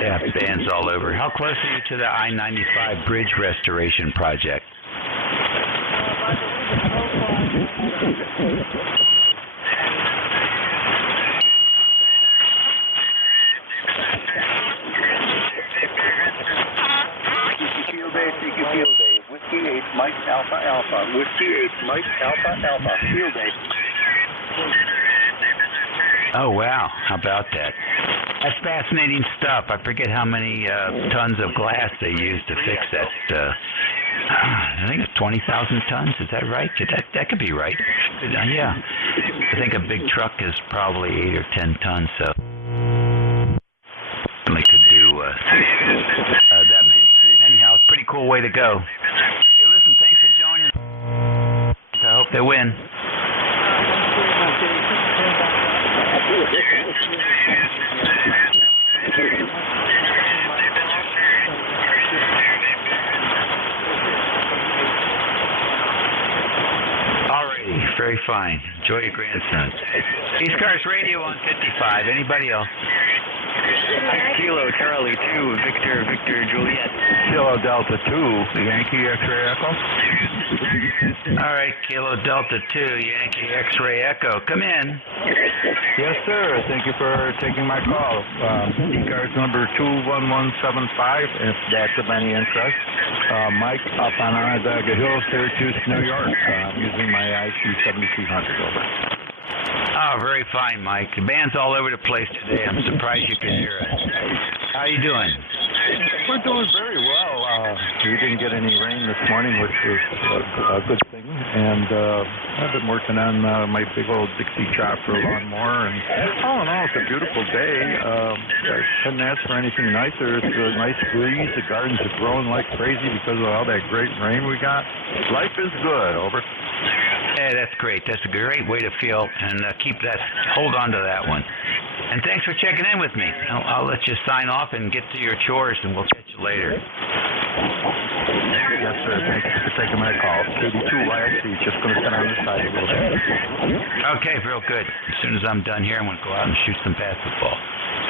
Yeah, bands all over. How close are you to the I-95 bridge restoration project? Whiskey 8, Mike Alpha Alpha. Whiskey 8, Mike Alpha Alpha. Field day. Oh, wow. How about that? That's fascinating stuff. I forget how many tons of glass they used to fix that. I think it's 20,000 tons. Is that right? That could be right. Yeah. I think a big truck is probably 8 or 10 tons, so they could do that many. Anyhow, it's a pretty cool way to go. Hey, listen, thanks for joining. I hope they win. Alrighty, very fine. Enjoy your grandson. ECARS Radio on 55. Anybody else? Kilo Charlie 2, Victor Juliet. Kilo Delta 2, Yankee X-Ray Echo. All right, Kilo Delta 2, Yankee X-Ray Echo. Come in. Yes, sir. Thank you for taking my call. ECARS number 21175, if that's of any interest. Mike up on Onondaga Hill, Syracuse, New York. Using my IC 7200 over. Oh, very fine, Mike. The band's all over the place today. I'm surprised you can hear us. How you doing? We're doing very well. We didn't get any rain this morning, which was a good thing. And I've been working on my big old Dixie chopper lawnmower. And all in all, it's a beautiful day. I couldn't ask for anything nicer. It's a nice breeze. The gardens are growing like crazy because of all that great rain we got. Life is good. Over. Yeah, that's great. That's a great way to feel, and hold on to that one. And thanks for checking in with me. I'll let you sign off and get to your chores, and we'll catch you later. Yes, sir. Thank you for taking my call. 82YXC, just going to sit on the side a little bit. Okay, real good. As soon as I'm done here, I'm going to go out and shoot some basketball.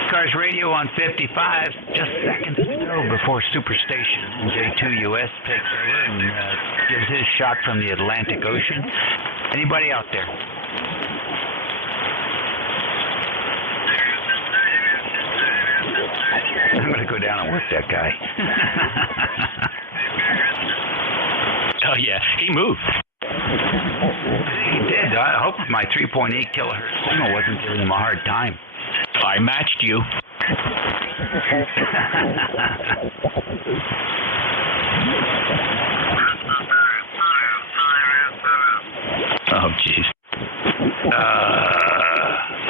ECARS Radio on 55, just seconds to go before Superstation NJ2US takes over and gives his shot from the Atlantic Ocean. Anybody out there? I'm going to go down and work that guy. Oh, yeah. He moved. He did. I hope my 3.8 kilohertz signal wasn't giving him a hard time. I matched you. Oh, jeez.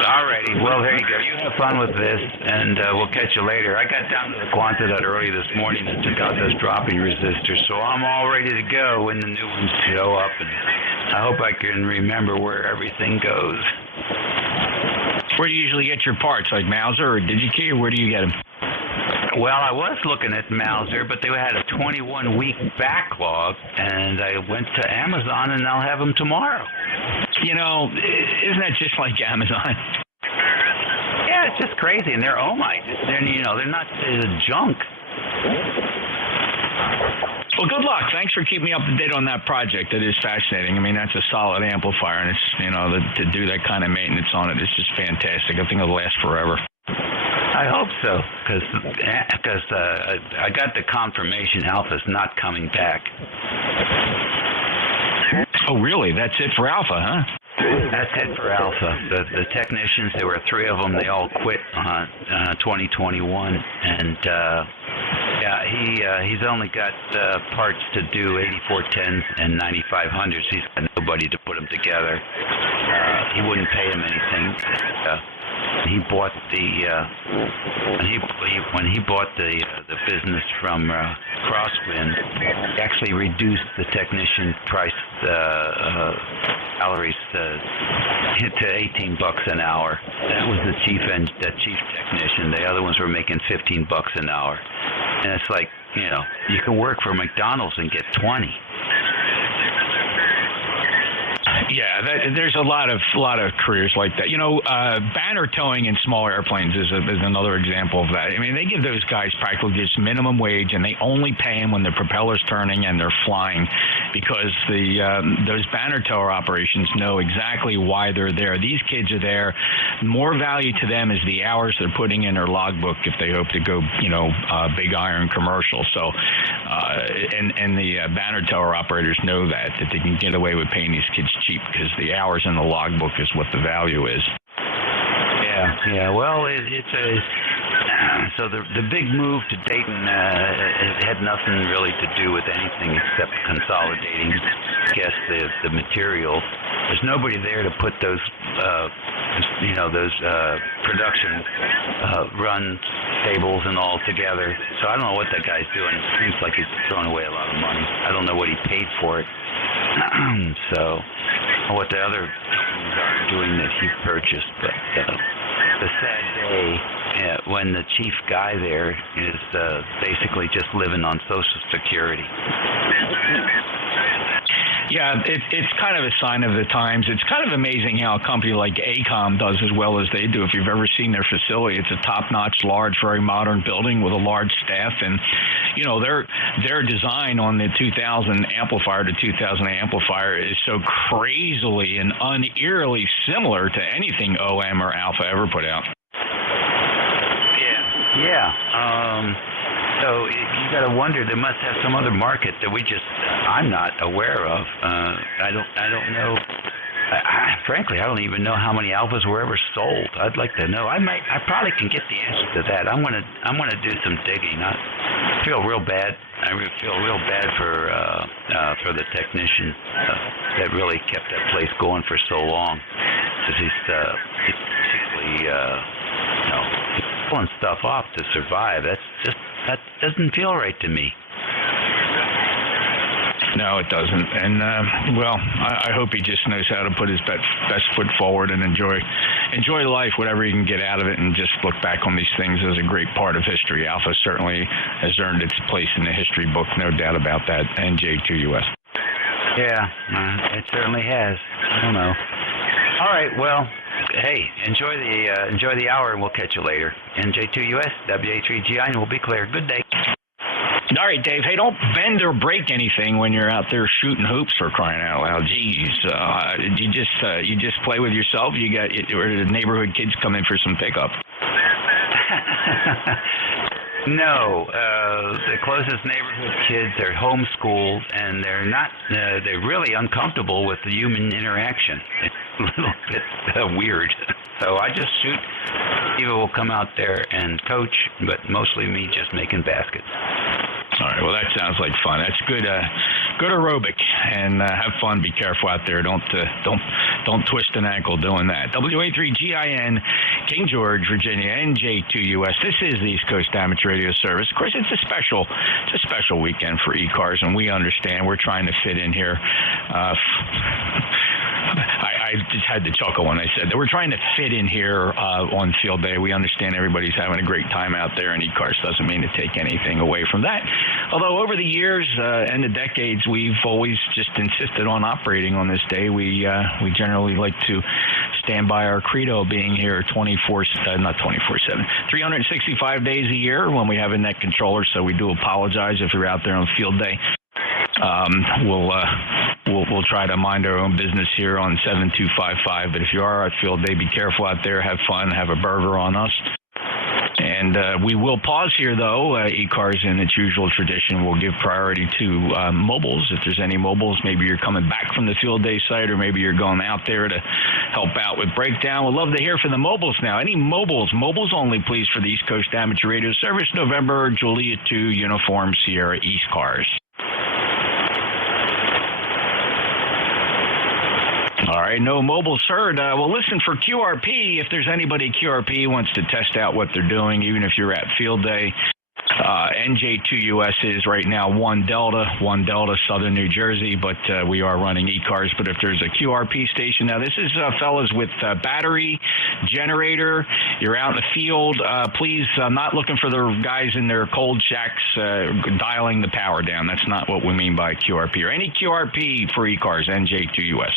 Alrighty. Well, there you go. You have fun with this, and we'll catch you later. I got down to the Quantidot early this morning and took out those dropping resistors, so I'm all ready to go when the new ones show up, and I hope I can remember where everything goes. Where do you usually get your parts, like Mauser or DigiKey, or where do you get them? Well, I was looking at Mauser, but they had a 21-week backlog, and I went to Amazon, and I'll have them tomorrow. You know, isn't that just like Amazon? Yeah, it's just crazy, and they're they're not junk. Well, good luck. Thanks for keeping me up to date on that project. It is fascinating. I mean, that's a solid amplifier, and it's to do that kind of maintenance on it is just fantastic. I think it'll last forever. I hope so, because I got the confirmation Alpha's not coming back. Oh, really? That's it for Alpha, huh? That's it for Alpha. The technicians, there were 3 of them. They all quit 2021, and he's only got parts to do 8410s and 9500s. He's got nobody to put them together. He wouldn't pay him anything. He bought when he bought the business from Crosswind, he actually reduced the technician price salaries to $18 an hour. That was the chief technician. The other ones were making $15 an hour, and it's like, you can work for McDonald's and get 20. Yeah, there's a lot of careers like that. Banner towing in small airplanes is another example of that. I mean, they give those guys practically just minimum wage, and they only pay them when the propeller's turning and they're flying, because those banner tower operations know exactly why they're there. These kids are there. More value to them is the hours they're putting in their logbook if they hope to go, big iron commercial. So, and the banner tower operators know that they can get away with paying these kids cheap, because the hours in the logbook is what the value is. Yeah. Well, so the big move to Dayton it had nothing really to do with anything except consolidating, I guess, the material. There's nobody there to put those production run tables and all together. So I don't know what that guy's doing. It seems like he's throwing away a lot of money. I don't know what he paid for it. So what the other things are doing that he purchased, but the sad day when the chief guy there is basically just living on Social Security. Yeah, it's kind of a sign of the times. It's kind of amazing how a company like ACOM does as well as they do. If you've ever seen their facility, it's a top-notch, large, very modern building with a large staff, and their design on the 2000 amplifier to 2000 amplifier is so crazily and uneerily similar to anything OM or Alpha ever put out. Yeah. So you got to wonder, they must have some other market that I'm not aware of. I don't know. Frankly, I don't even know how many Alphas were ever sold. I'd like to know. I probably can get the answer to that. I'm gonna do some digging. I feel real bad. I feel real bad for the technician that really kept that place going for so long, because he's basically pulling stuff off to survive. That doesn't feel right to me. No, it doesn't. And I hope he just knows how to put his best foot forward and enjoy life, whatever he can get out of it, and just look back on these things as a great part of history. Alpha certainly has earned its place in the history book, no doubt about that. NJ2US. Yeah, it certainly has. I don't know. All right, well, hey, enjoy the hour, and we'll catch you later. NJ2US, WA3GI, and we'll be clear. Good day. All right, Dave. Hey, don't bend or break anything when you're out there shooting hoops, for crying out loud. Jeez, you just play with yourself. Or the neighborhood kids come in for some pickup. No, the closest neighborhood kids are homeschooled, and they're really uncomfortable with the human interaction. It's a little bit weird. So I just shoot. Eva will come out there and coach, but mostly me just making baskets. All right, well, that sounds like fun. That's good aerobic, and have fun. Be careful out there. Don't twist an ankle doing that. WA3GIN, King George, Virginia, NJ2US. This is the East Coast Amateur Radio Service. Of course, it's a special weekend for ECARS, and we understand. We're trying to fit in here. I just had to chuckle when I said that. We're trying to fit in here on field day. We understand everybody's having a great time out there, and ECARS doesn't mean to take anything away from that. Although over the years and the decades, we've always just insisted on operating on this day. We generally like to stand by our credo, being here 365 days a year when we have a net controller. So we do apologize if you're out there on field day. We'll try to mind our own business here on 7255. But if you are at field day, be careful out there. Have fun. Have a burger on us. And we will pause here, though. ECARS, in its usual tradition, will give priority to mobiles. If there's any mobiles, maybe you're coming back from the field day site, or maybe you're going out there to help out with breakdown. We'd love to hear from the mobiles now. Any mobiles only, please, for the East Coast Amateur Radio Service, November, Juliet 2, Uniform, Sierra, ECARS. All right, no mobiles heard. Well, listen, for QRP, if there's anybody QRP wants to test out what they're doing, even if you're at field day, NJ2US is right now 1 Delta, Southern New Jersey, but we are running ECARS. But if there's a QRP station, now this is fellas with battery, generator, you're out in the field, please, I'm not looking for the guys in their cold shacks dialing the power down. That's not what we mean by QRP. Or any QRP for ECARS, NJ2US.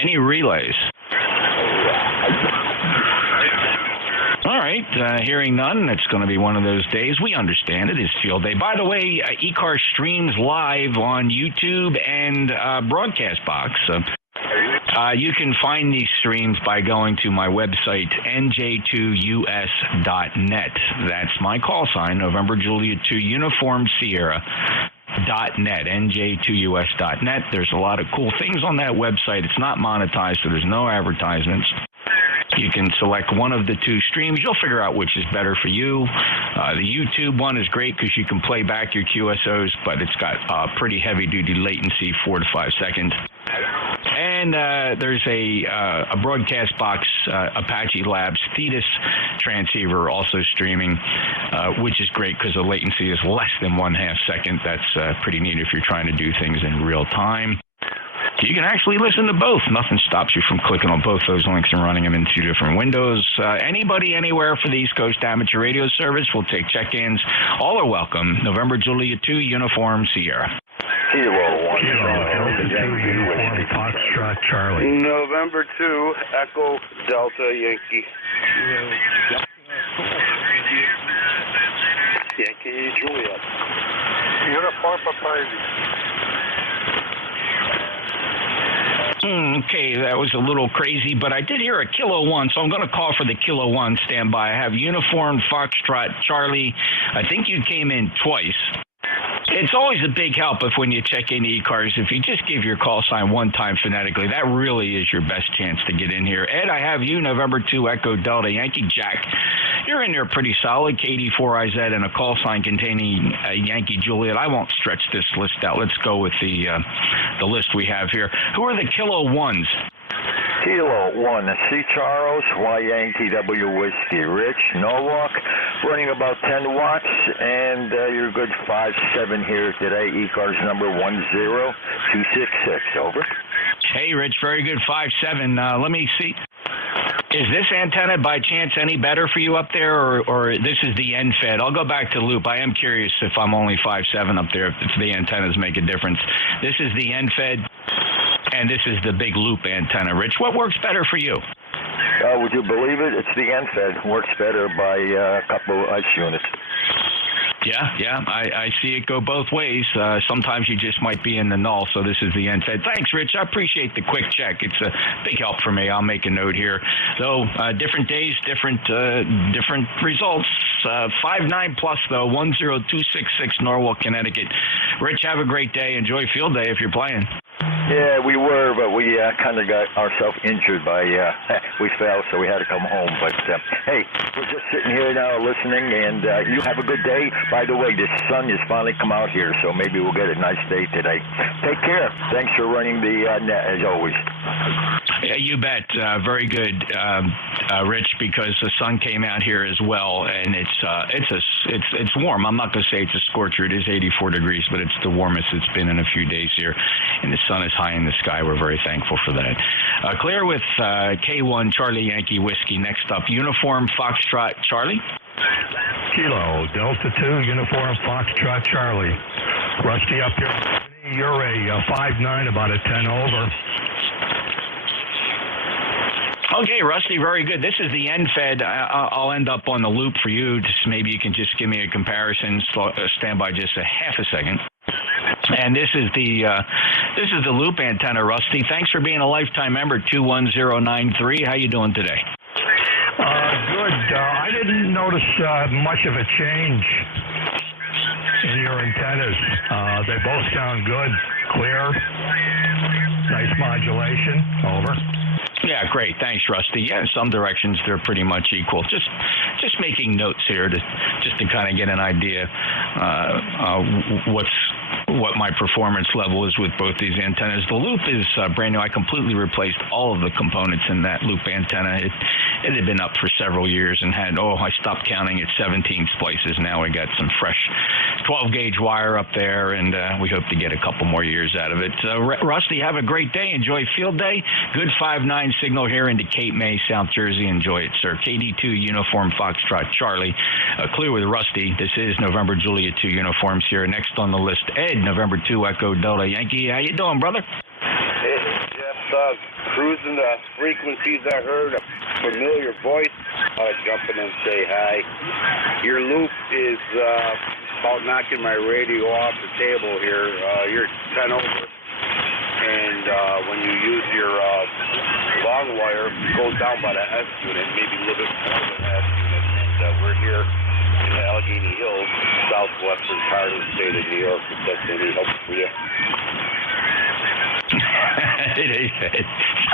Any relays? All right, hearing none, it's going to be one of those days. We understand it is field day. By the way, ECARS streams live on YouTube and Broadcast Box. You can find these streams by going to my website, NJ2US.net. That's my call sign, November Juliet 2, Uniform Sierra. .net, NJ2US.net. There's a lot of cool things on that website. It's not monetized, so there's no advertisements. You can select one of the two streams. You'll figure out which is better for you. The YouTube one is great because you can play back your QSOs, but it's got pretty heavy-duty latency, 4 to 5 seconds. And there's a Broadcast Box Apache Labs Thetis transceiver also streaming, which is great because the latency is less than 1/2 second. That's pretty neat if you're trying to do things in real time. You can actually listen to both. Nothing stops you from clicking on both those links and running them in 2 different windows. Anybody, anywhere for the East Coast Amateur Radio Service, we'll take check-ins. All are welcome. November Juliet 2, Uniform Sierra. Kilo 1, Yankee, Foxtrot, Charlie. November 2, Echo Delta Yankee. Yankee Juliet. Uniform Papaya. Okay, that was a little crazy, but I did hear a Kilo 1, so I'm going to call for the Kilo 1 standby. I have Uniform Foxtrot Charlie. I think you came in twice. It's always a big help if when you check in ECARS, if you just give your call sign one time phonetically, that really is your best chance to get in here. Ed, I have you, November 2, Echo Delta Yankee Jack. You're in there pretty solid, KD4IZ, and a call sign containing Yankee Juliet. I won't stretch this list out. Let's go with the list we have here. Who are the Kilo 1s? Kilo 1, C. Charles, Y Yankee, W Whiskey, Rich, Norwalk, running about 10 watts, and you're good 5-7 here today, ECARS number 10266, over. Hey, Rich, very good, 5-7. Let me see. Is this antenna by chance any better for you up there, or this is the end fed? I'll go back to loop. I am curious if I'm only 5-7 up there, if the antennas make a difference. This is the end fed, and this is the big loop antenna. Rich, what works better for you? Would you believe it? It's the end fed. Works better by a couple of ice units. Yeah, I see it go both ways. Sometimes you just might be in the null, so this is the end fed. Thanks, Rich. I appreciate the quick check. It's a big help for me. I'll make a note here. Though, different days, different results. 5-9 plus, though, 10266 Norwalk, Connecticut. Rich, have a great day. Enjoy field day if you're playing. Yeah, we were, but we kind of got ourselves injured by, we fell, so we had to come home. But, hey, we're just sitting here now listening, and you have a good day. By the way, the sun has finally come out here, so maybe we'll get a nice day today. Take care. Thanks for running the net, as always. You bet. Very good, Rich, because the sun came out here as well, and it's warm. I'm not going to say it's a scorcher. It is 84 degrees, but it's the warmest it's been in a few days here, and the sun is high in the sky. We're very thankful for that. Clear with K1 Charlie Yankee Whiskey. Next up, Uniform Foxtrot Charlie. Kilo Delta 2 Uniform Foxtrot Charlie. Rusty up here. You're a 5'9", about a 10 over. Okay, Rusty, very good. This is the end fed. I'll end up on the loop for you. Just maybe you can just give me a comparison. Stand by just a half a second. And this is the loop antenna, Rusty. Thanks for being a lifetime member. 21093. How you doing today? Good. I didn't notice much of a change in your antennas. They both sound good, clear, nice modulation. Over. Yeah, great. Thanks, Rusty. Yeah, in some directions they're pretty much equal. Just making notes here to kind of get an idea what my performance level is with both these antennas. The loop is brand new. I completely replaced all of the components in that loop antenna. It had been up for several years and I stopped counting at 17 splices. Now we got some fresh 12-gauge wire up there, and we hope to get a couple more years out of it. Rusty, have a great day. Enjoy field day. Good 5-9 signal here into Cape May, South Jersey. Enjoy it, sir. KD2 Uniform Foxtrot Charlie. Clear with Rusty. This is November Juliet 2 uniforms here. Next on the list, Ed, November 2 Echo Delta Yankee. How you doing, brother? Hey, Jeff, cruising the frequencies. I heard a familiar voice. I'll jump in and say hi. Your loop is about knocking my radio off the table here. You're 10 over. And when you use your long wire, it goes down by the S unit, maybe a little bit more than the S unit. And we're here in the Allegheny Hills, southwestern part of the state of New York, if that's any help for you.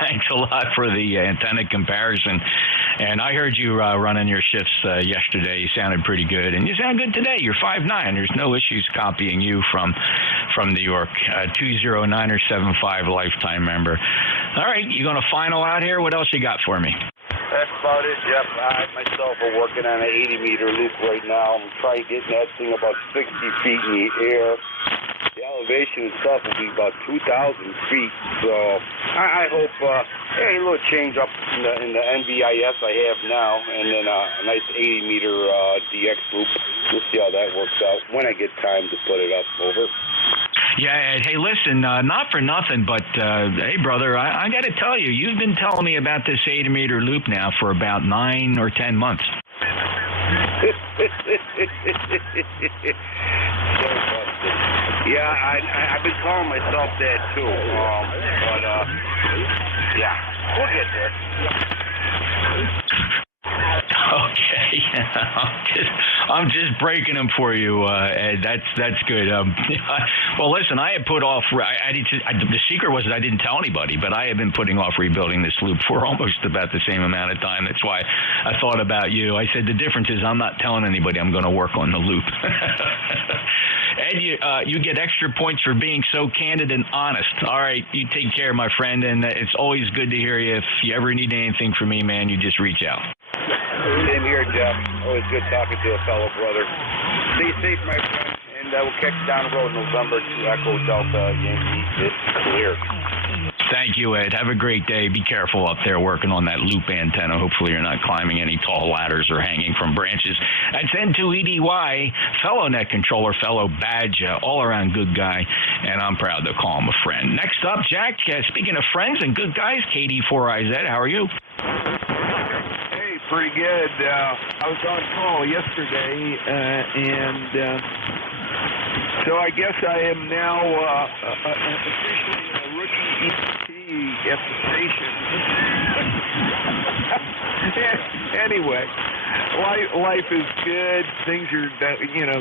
Thanks a lot for the antenna comparison. And I heard you running your shifts yesterday. You sounded pretty good, and you sound good today. You're 5'9". There's no issues copying you from New York. 20975 lifetime member. All right, you going to final out here? What else you got for me? That's about it, Jeff. I myself are working on an 80-meter loop right now. I'm trying getting that thing about 60 feet in the air. The elevation itself will be about 2,000 feet. So I hope, a little change up in the NVIS I have now, and then a nice 80-meter DX loop. We'll see how that works out when I get time to put it up. Over. Yeah, hey, listen, not for nothing, but, hey, brother, I got to tell you, you've been telling me about this 80-meter loop now for about 9 or 10 months. Yeah, I've been calling myself that, too. But, yeah, we'll get there. Okay, I'm just breaking them for you, Ed. That's good. Well, listen, I had put off. The secret was that I didn't tell anybody, but I have been putting off rebuilding this loop for almost about the same amount of time. That's why I thought about you. I said the difference is I'm not telling anybody I'm going to work on the loop. Ed, you get extra points for being so candid and honest. All right, you take care, my friend, and it's always good to hear you. If you ever need anything from me, man, you just reach out. Same here, Jeff. Always good talking to a fellow brother. Stay safe, my friend, and we'll catch you down the road November to Echo Delta Yankee. It's clear. Thank you, Ed. Have a great day. Be careful up there working on that loop antenna. Hopefully you're not climbing any tall ladders or hanging from branches. That's N2EDY, fellow net controller, fellow badge, all-around good guy, and I'm proud to call him a friend. Next up, Jack, speaking of friends and good guys, KD4IZ, how are you? Pretty good. I was on call yesterday, and so I guess I am now officially a rookie ET at the station. Anyway, life is good. Things are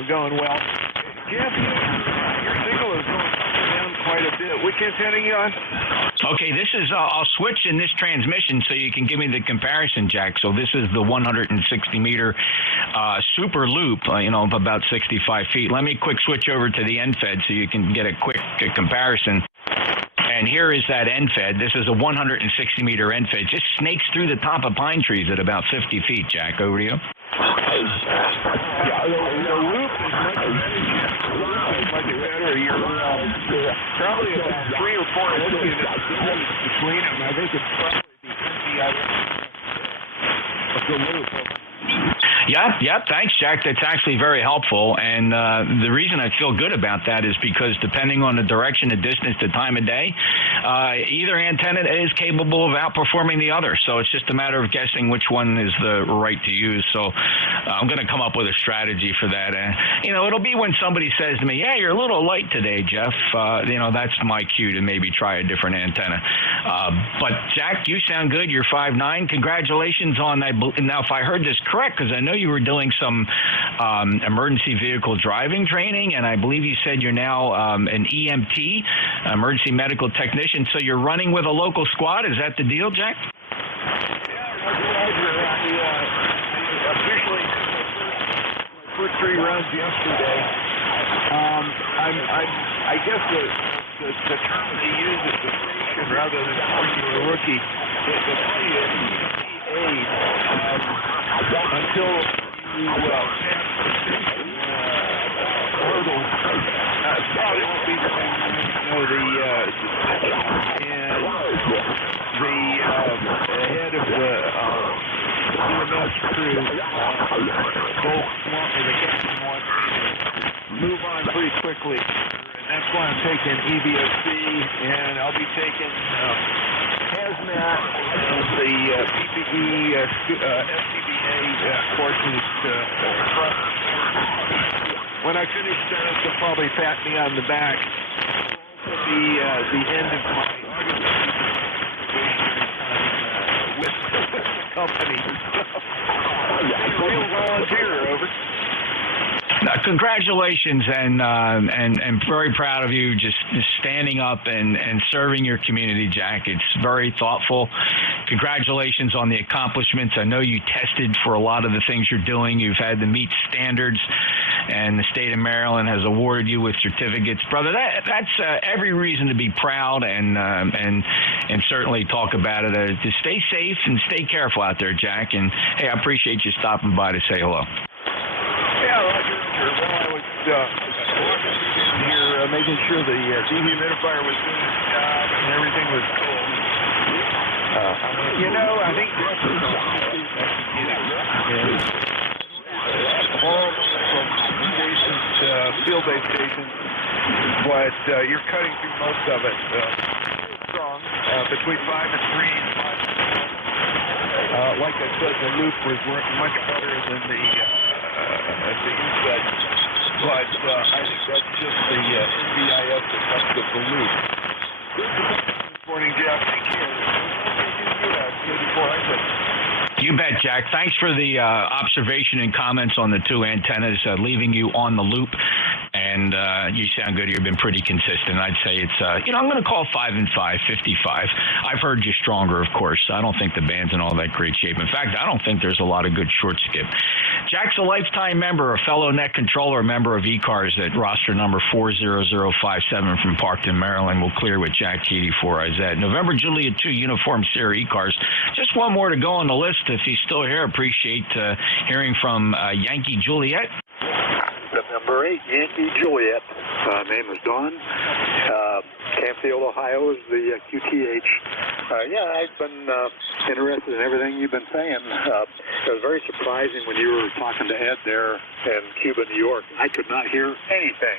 going well. Jeff, your signal is going down quite a bit. Which antenna are you on? Okay, this is, I'll switch in this transmission so you can give me the comparison, Jack. So this is the 160-meter super loop, about 65 feet. Let me quick switch over to the end fed so you can get a quick comparison. and here is that end fed. This is a 160-meter end fed. Just snakes through the top of pine trees at about 50 feet, Jack. Over to you. Yeah, the loop is much better. You're probably about 3 or 4 inches between them. I think it's probably the NJ2US of the loop. Yep. Thanks, Jack. That's actually very helpful. And the reason I feel good about that is because depending on the direction, the distance, the time of day, either antenna is capable of outperforming the other. So it's just a matter of guessing which one is the right to use. So I'm going to come up with a strategy for that. It'll be when somebody says to me, "Yeah, you're a little light today, Jeff." That's my cue to maybe try a different antenna. But Jack, you sound good. You're 5'9". Congratulations on that. Now, if I heard this correct, because I know you were doing some emergency vehicle driving training, and I believe you said you're now an EMT, emergency medical technician, so you're running with a local squad. Is that the deal, Jack? Yeah, Roger. I officially did my first 3 runs yesterday. I guess the term they use is deflation rather than calling you a rookie. The play is aid until you pass the hurdle. Probably won't be the same and the head of the EMS crew both want me, the captain wants me to move on pretty quickly, and that's why I'm taking EVSC, and I'll be taking hazmat and the PPE, SCBA courses. When I finish that, they'll probably pat me on the back. The end of my with the company. Real volunteer, over. Congratulations, and very proud of you just standing up and serving your community, Jack. It's very thoughtful. Congratulations on the accomplishments. I know you tested for a lot of the things you're doing. You've had to meet standards, and the state of Maryland has awarded you with certificates. Brother, that's every reason to be proud and certainly talk about it. To stay safe and stay careful out there, Jack. And, hey, I appreciate you stopping by to say hello. Yeah, Roger. Well, I was walking here, making sure the dehumidifier was doing its job and everything was cool. I think Jeff is horrible from field-based stations, but you're cutting through most of it. Strong, between 5 and 3 and 5. Like I said, the loop was working much better than the inside, but I think that's just the NJIS effect of the loop. Good morning, Jeff. Thank you. You bet, Jack. Thanks for the observation and comments on the 2 antennas, leaving you on the loop. And you sound good. You've been pretty consistent. I'd say it's, I'm going to call 5 and 5, 55. I've heard you stronger, of course. I don't think the band's in all that great shape. In fact, I don't think there's a lot of good short skip. Jack's a lifetime member, a fellow net controller, member of ECARS at roster number 40057 from Parkton, Maryland. We'll clear with Jack Keaty for Izette. November Juliet 2 Uniform Series ECARS. Just one more to go on the list. If he's still here, appreciate hearing from Yankee Juliet. Number 8, Yankee Juliet. Name is Dawn. Canfield, Ohio is the QTH. I've been interested in everything you've been saying. It was very surprising when you were talking to Ed there in Cuba, New York. I could not hear anything.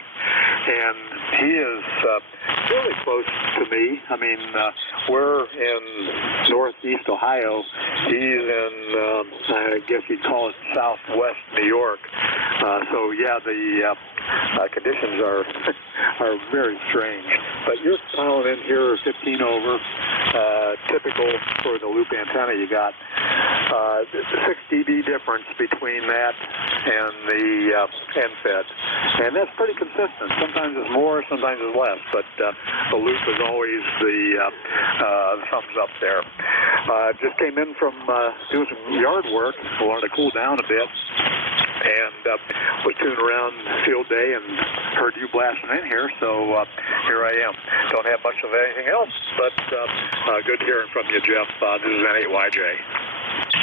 And he is really close to me. I mean, we're in northeast Ohio. He's in, I guess you'd call it southwest New York. The conditions are very strange. But you're piling in here 15 over, typical for the loop antenna you got. 6 dB difference between that and the end-fed. And that's pretty consistent. Sometimes it's more, sometimes it's less, but the loop is always the thumbs up there. Just came in from doing some yard work. I wanted to cool down a bit. and was tuning around field day and heard you blasting in here, so here I am. Don't have much of anything else, but good hearing from you, Jeff. This is N8YJ.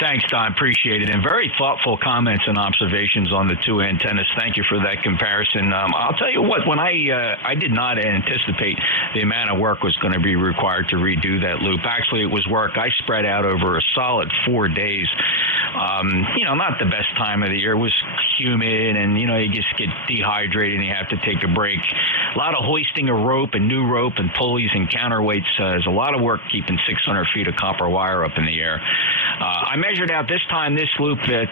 Thanks, Don. Appreciate it. And very thoughtful comments and observations on the two antennas. Thank you for that comparison. I'll tell you what, when I did not anticipate the amount of work was going to be required to redo that loop. Actually, it was work I spread out over a solid 4 days. Not the best time of the year. It was humid, and, you just get dehydrated and you have to take a break. A lot of hoisting of rope and new rope and pulleys and counterweights. There's a lot of work keeping 600 feet of copper wire up in the air. I measured out this time, this loop, it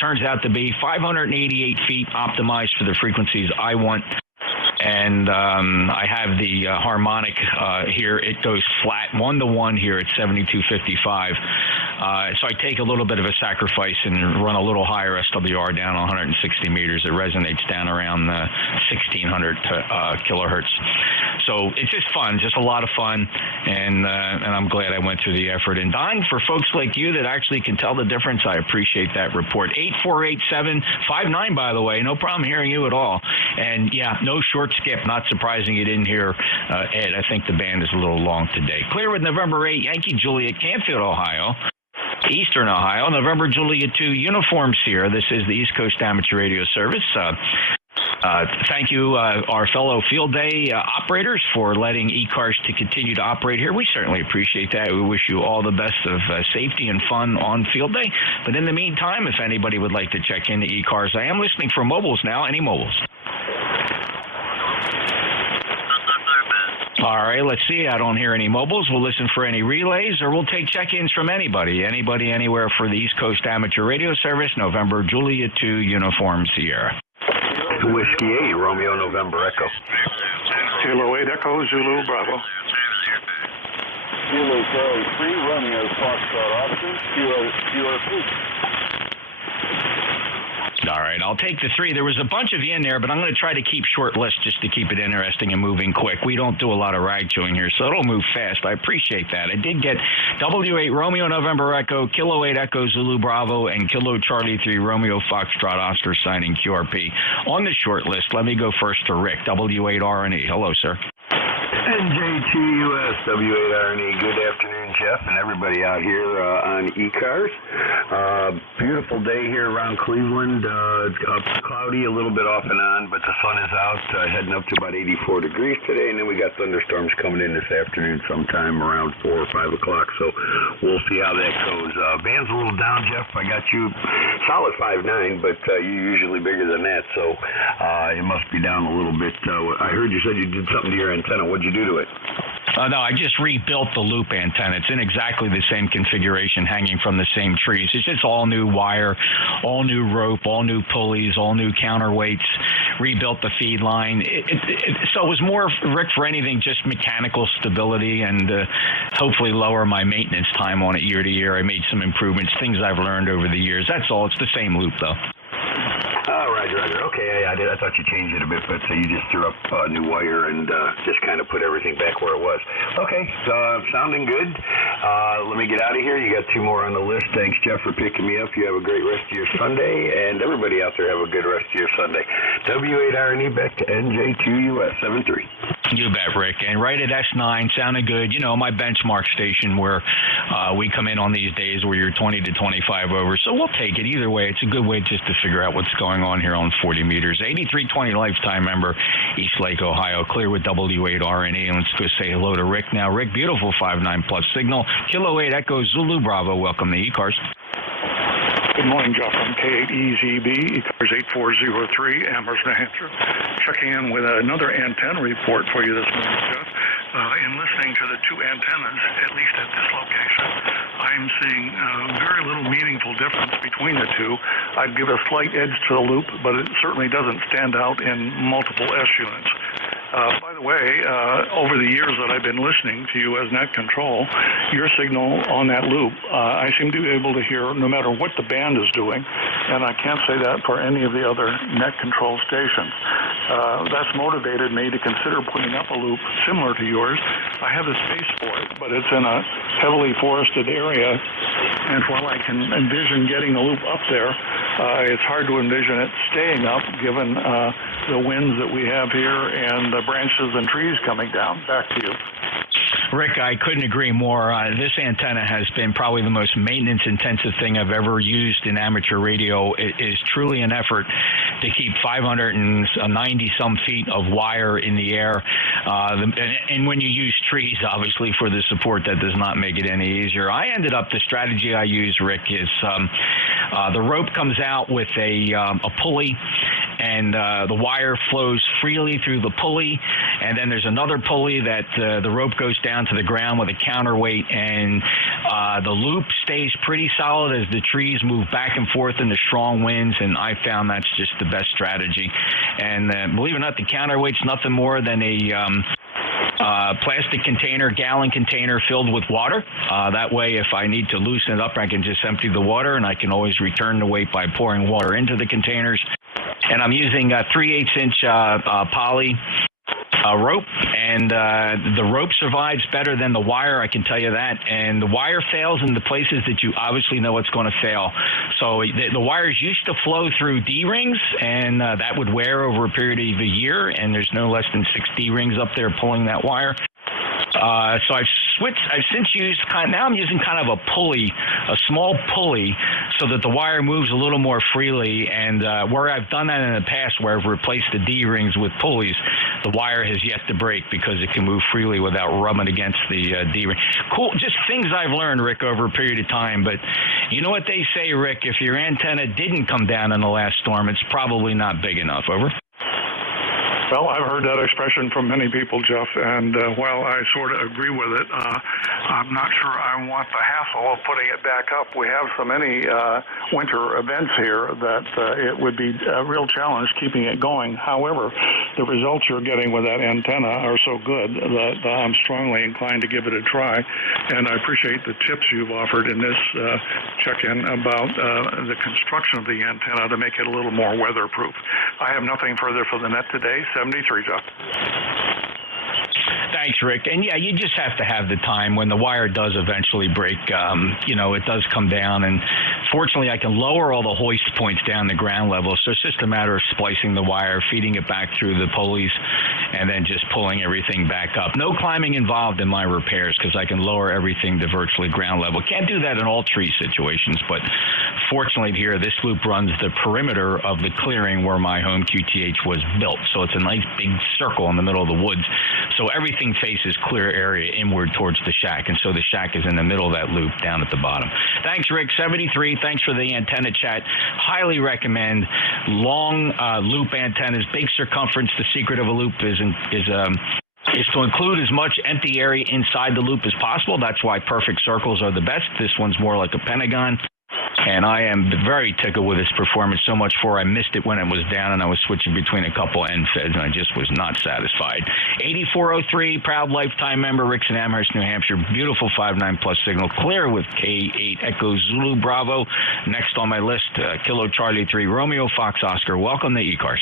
turns out to be 588 feet optimized for the frequencies I want. And I have the harmonic here. It goes flat 1-to-1 here at 7255. So I take a little bit of a sacrifice and run a little higher SWR down 160 meters. It resonates down around 1600 kilohertz. So it's just fun, just a lot of fun, and I'm glad I went through the effort. And Don, for folks like you that actually can tell the difference, I appreciate that report. 848759, by the way, no problem hearing you at all. And yeah, no short skip. Not surprising you didn't hear Ed. I think the band is a little long today. Clear with November 8, Yankee Juliet, Canfield, Ohio. Eastern Ohio, November Juliet 2, Uniform Sierra. This is the East Coast Amateur Radio Service. Thank you, our fellow field day operators, for letting ECARS to continue to operate here. We certainly appreciate that. We wish you all the best of safety and fun on field day. But in the meantime, if anybody would like to check into ECARS, I am listening for mobiles now. Any mobiles? All right, let's see. I don't hear any mobiles. We'll listen for any relays, or we'll take check-ins from anybody. Anybody, anywhere for the East Coast Amateur Radio Service, November Juliet 2, Uniform Sierra. Whiskey 8, Romeo, November Echo. Kilo 8, Echo, Zulu, Bravo. Kilo 3, Romeo, Foxtrot, Austin, QRP. All right, I'll take the 3. There was a bunch of you in there, but I'm going to try to keep short lists just to keep it interesting and moving quick. We don't do a lot of rag chewing here, so it'll move fast. I appreciate that. I did get W8 Romeo November Echo, Kilo 8 Echo Zulu Bravo, and Kilo Charlie 3 Romeo Foxtrot Oscar signing QRP on the short list. Let me go first to Rick, W8 RNE. Hello, sir. NJ2US, W8RNE. Good afternoon, Jeff, and everybody out here on ECARS. Beautiful day here around Cleveland. Cloudy, a little bit off and on, but the sun is out, heading up to about 84 degrees today, and then we got thunderstorms coming in this afternoon sometime around 4 or 5 o'clock, so we'll see how that goes. Band's a little down, Jeff. I got you solid 5'9", but you're usually bigger than that, so it must be down a little bit. I heard you said you did something to your antenna. What'd you do to it? No, I just rebuilt the loop antenna. It's in exactly the same configuration, hanging from the same trees. It's just all new wire, all new rope, all new pulleys, all new counterweights, rebuilt the feed line. So it was more, Rick, for anything, just mechanical stability and hopefully lower my maintenance time on it year to year. I made some improvements, things I've learned over the years. That's all. It's the same loop, though. Oh, Roger. Okay, I thought you changed it a bit, but you just threw up new wire and just kind of put everything back where it was. Okay, sounding good. Let me get out of here. You got 2 more on the list. Thanks, Jeff, for picking me up. You have a great rest of your Sunday, and everybody out there have a good rest of your Sunday. W8RNE back to NJ2US 73. You bet, Rick. And right at S9, sounded good. You know, my benchmark station where we come in on these days where you're 20 to 25 over. So we'll take it. Either way, it's a good way just to figure out what's going on here on 40 meters. 8320 lifetime member, East Lake, Ohio. Clear with W8RNE. And let's go say hello to Rick now. Rick, beautiful 5'9" plus signal. Kilo 8 Echo Zulu Bravo. Welcome to ECARS. Good morning, Jeff. I'm K8EZB, ECARS 8403, Amherst, New Hampshire. Checking in with another antenna report for you this morning, Jeff. In listening to the 2 antennas, at least at this location, I'm seeing very little meaningful difference between the 2. I'd give a slight edge to the loop, but it certainly doesn't stand out in multiple S units. By the way, over the years that I've been listening to you as net control, your signal on that loop, I seem to be able to hear no matter what the band is doing, and I can't say that for any of the other net control stations. That's motivated me to consider putting up a loop similar to yours. I have the space for it, but it's in a heavily forested area, and while I can envision getting a loop up there, it's hard to envision it staying up given the winds that we have here and the branches and trees coming down. Back to you. Rick, I couldn't agree more. This antenna has been probably the most maintenance-intensive thing I've ever used in amateur radio. It is truly an effort to keep 590-some feet of wire in the air. And when you use trees, obviously, for the support, that does not make it any easier. The strategy I use, Rick, is the rope comes out with a pulley, and the wire flows freely through the pulley, and then there's another pulley that the rope goes down to the ground with a counterweight, and the loop stays pretty solid as the trees move back and forth in the strong winds, and I found that's just the best strategy. And believe it or not, the counterweight's nothing more than a plastic container, gallon container filled with water. That way, if I need to loosen it up, I can just empty the water, and I can always return the weight by pouring water into the containers. And I'm using a 3/8-inch poly rope, and the rope survives better than the wire, I can tell you that. And the wire fails in the places that you obviously know it's going to fail. So the wires used to flow through D-rings, and that would wear over a period of a year, and there's no less than 6 D-rings up there pulling that wire. So I've since used now I'm using kind of a pulley, a small pulley, so that the wire moves a little more freely. And where I've done that in the past, where I've replaced the D-rings with pulleys, the wire has yet to break because it can move freely without rubbing against the D-ring. Cool, just things I've learned, Rick, over a period of time. But you know what they say, Rick? If your antenna didn't come down in the last storm, it's probably not big enough. Over. Well, I've heard that expression from many people, Jeff, and while I sort of agree with it, I'm not sure I want the hassle of putting it back up. We have so many winter events here that it would be a real challenge keeping it going. However, the results you're getting with that antenna are so good that I'm strongly inclined to give it a try, and I appreciate the tips you've offered in this check-in about the construction of the antenna to make it a little more weatherproof. I have nothing further for the net today. 73, Jeff. Thanks, Rick. And yeah, you just have to have the time when the wire does eventually break. It does come down, and fortunately, I can lower all the hoist points down to ground level. So it's just a matter of splicing the wire, feeding it back through the pulleys, and then just pulling everything back up. No climbing involved in my repairs because I can lower everything to virtually ground level. Can't do that in all tree situations, but fortunately here, this loop runs the perimeter of the clearing where my home QTH was built. So it's a nice big circle in the middle of the woods. So everything faces clear area inward towards the shack, and so the shack is in the middle of that loop down at the bottom. Thanks, Rick. 73. Thanks for the antenna chat. Highly recommend long loop antennas, big circumference. The secret of a loop is to include as much empty area inside the loop as possible. That's why perfect circles are the best. This one's more like a pentagon. And I am very tickled with its performance, so much for I missed it when it was down, and I was switching between a couple end feds, and I just was not satisfied. 8403, proud lifetime member, Ricks in Amherst, New Hampshire. Beautiful 5.9 plus signal, clear with K8 Echo Zulu Bravo. Next on my list, Kilo Charlie 3 Romeo Fox Oscar. Welcome to ECARS.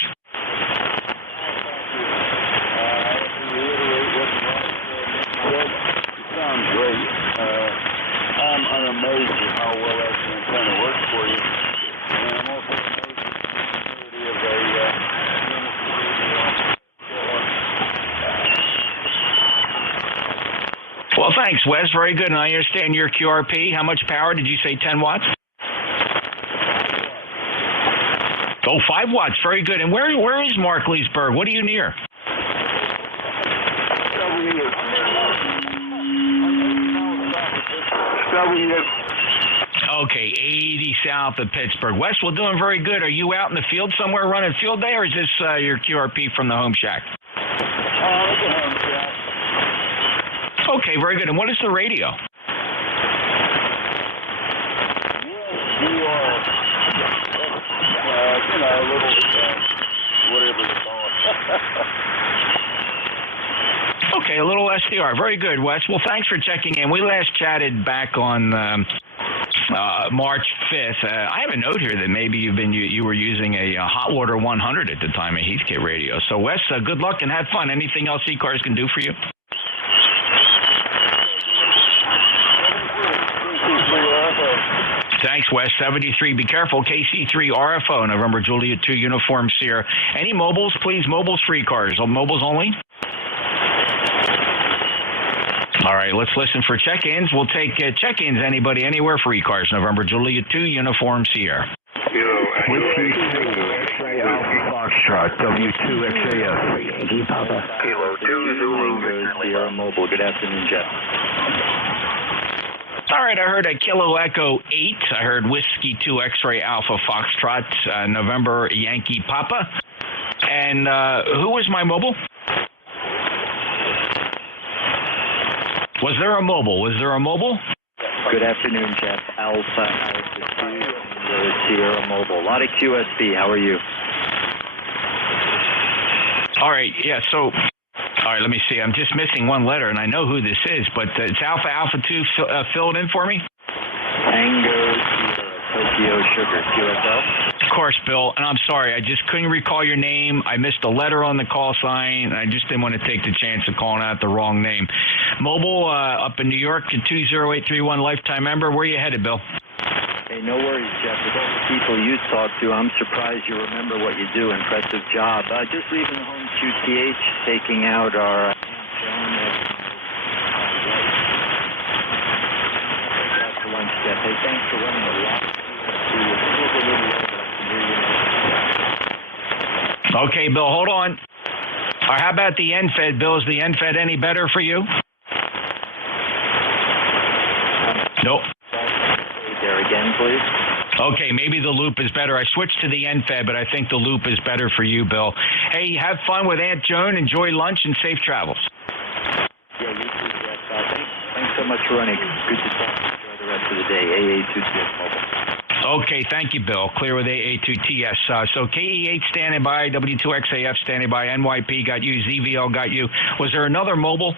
Sounds great. I'm amazed at how well that antenna works for you. And I'm also amazed at the capability of Well, thanks, Wes. Very good. And I understand your QRP. How much power did you say? 10 watts? Oh, 5 watts. Very good. And where is Mark Leesburg? What are you near? Okay, 80 south of Pittsburgh. Wes, we're doing very good. Are you out in the field somewhere running field day, or is this your QRP from the home shack? Okay, very good. And what is the radio? Whatever you call it. Okay, a little SDR. Very good, Wes. Well, thanks for checking in. We last chatted back on March 5th. I have a note here that maybe you were using a Hot Water 100 at the time, a Heathkit radio. So, Wes, good luck and have fun. Anything else ECARS can do for you? Thanks, Wes. 73, be careful. KC3 RFO, November Juliet 2, Uniform Sierra. Any mobiles, please? Mobiles for ECARS. Mobiles only? All right, let's listen for check-ins. We'll take check-ins, anybody, anywhere for ECARS. November Juliet 2, Uniform Sierra. Whiskey 2, Alpha Foxtrot, W2XAS. Yankee Papa. Kilo 2 Zulu. Sierra Mobile. Good afternoon, Jeff. All right, I heard a Kilo Echo 8. I heard Whiskey 2 X-Ray Alpha Foxtrot, November Yankee Papa. And who was my mobile? Was there a mobile? Good afternoon, Jeff. Alpha 2, Sierra Mobile. A lot of QSB. How are you? All right, yeah, so... All right, let me see. I'm just missing one letter, and I know who this is, but it's Alpha 2 filled in for me? Tango Sierra, Tokyo Sugar, QSL? Of course, Bill, and I'm sorry. I just couldn't recall your name. I missed a letter on the call sign, and I just didn't want to take the chance of calling out the wrong name. Mobile up in New York, 20831, lifetime member. Where are you headed, Bill? Hey, no worries, Jeff. With all the people you talk to, I'm surprised you remember what you do. Impressive job. Just leaving home QTH, taking out our Aunt Joan for lunch, Jeff. Hey, thanks for running a lot. Okay, Bill, hold on. How about the NFED, Bill? Is the NFED any better for you? Nope. There again, please. Okay, maybe the loop is better. I switched to the NFED, but I think the loop is better for you, Bill. Hey, have fun with Aunt Joan. Enjoy lunch and safe travels. Yeah, you too, Jeff. Thanks so much for running. Good to talk. Enjoy the rest of the day. AA2TS Mobile. Okay, thank you, Bill. Clear with AA2TS. So KE8 standing by, W2XAF standing by, NYP got you, ZVL got you. Was there another mobile?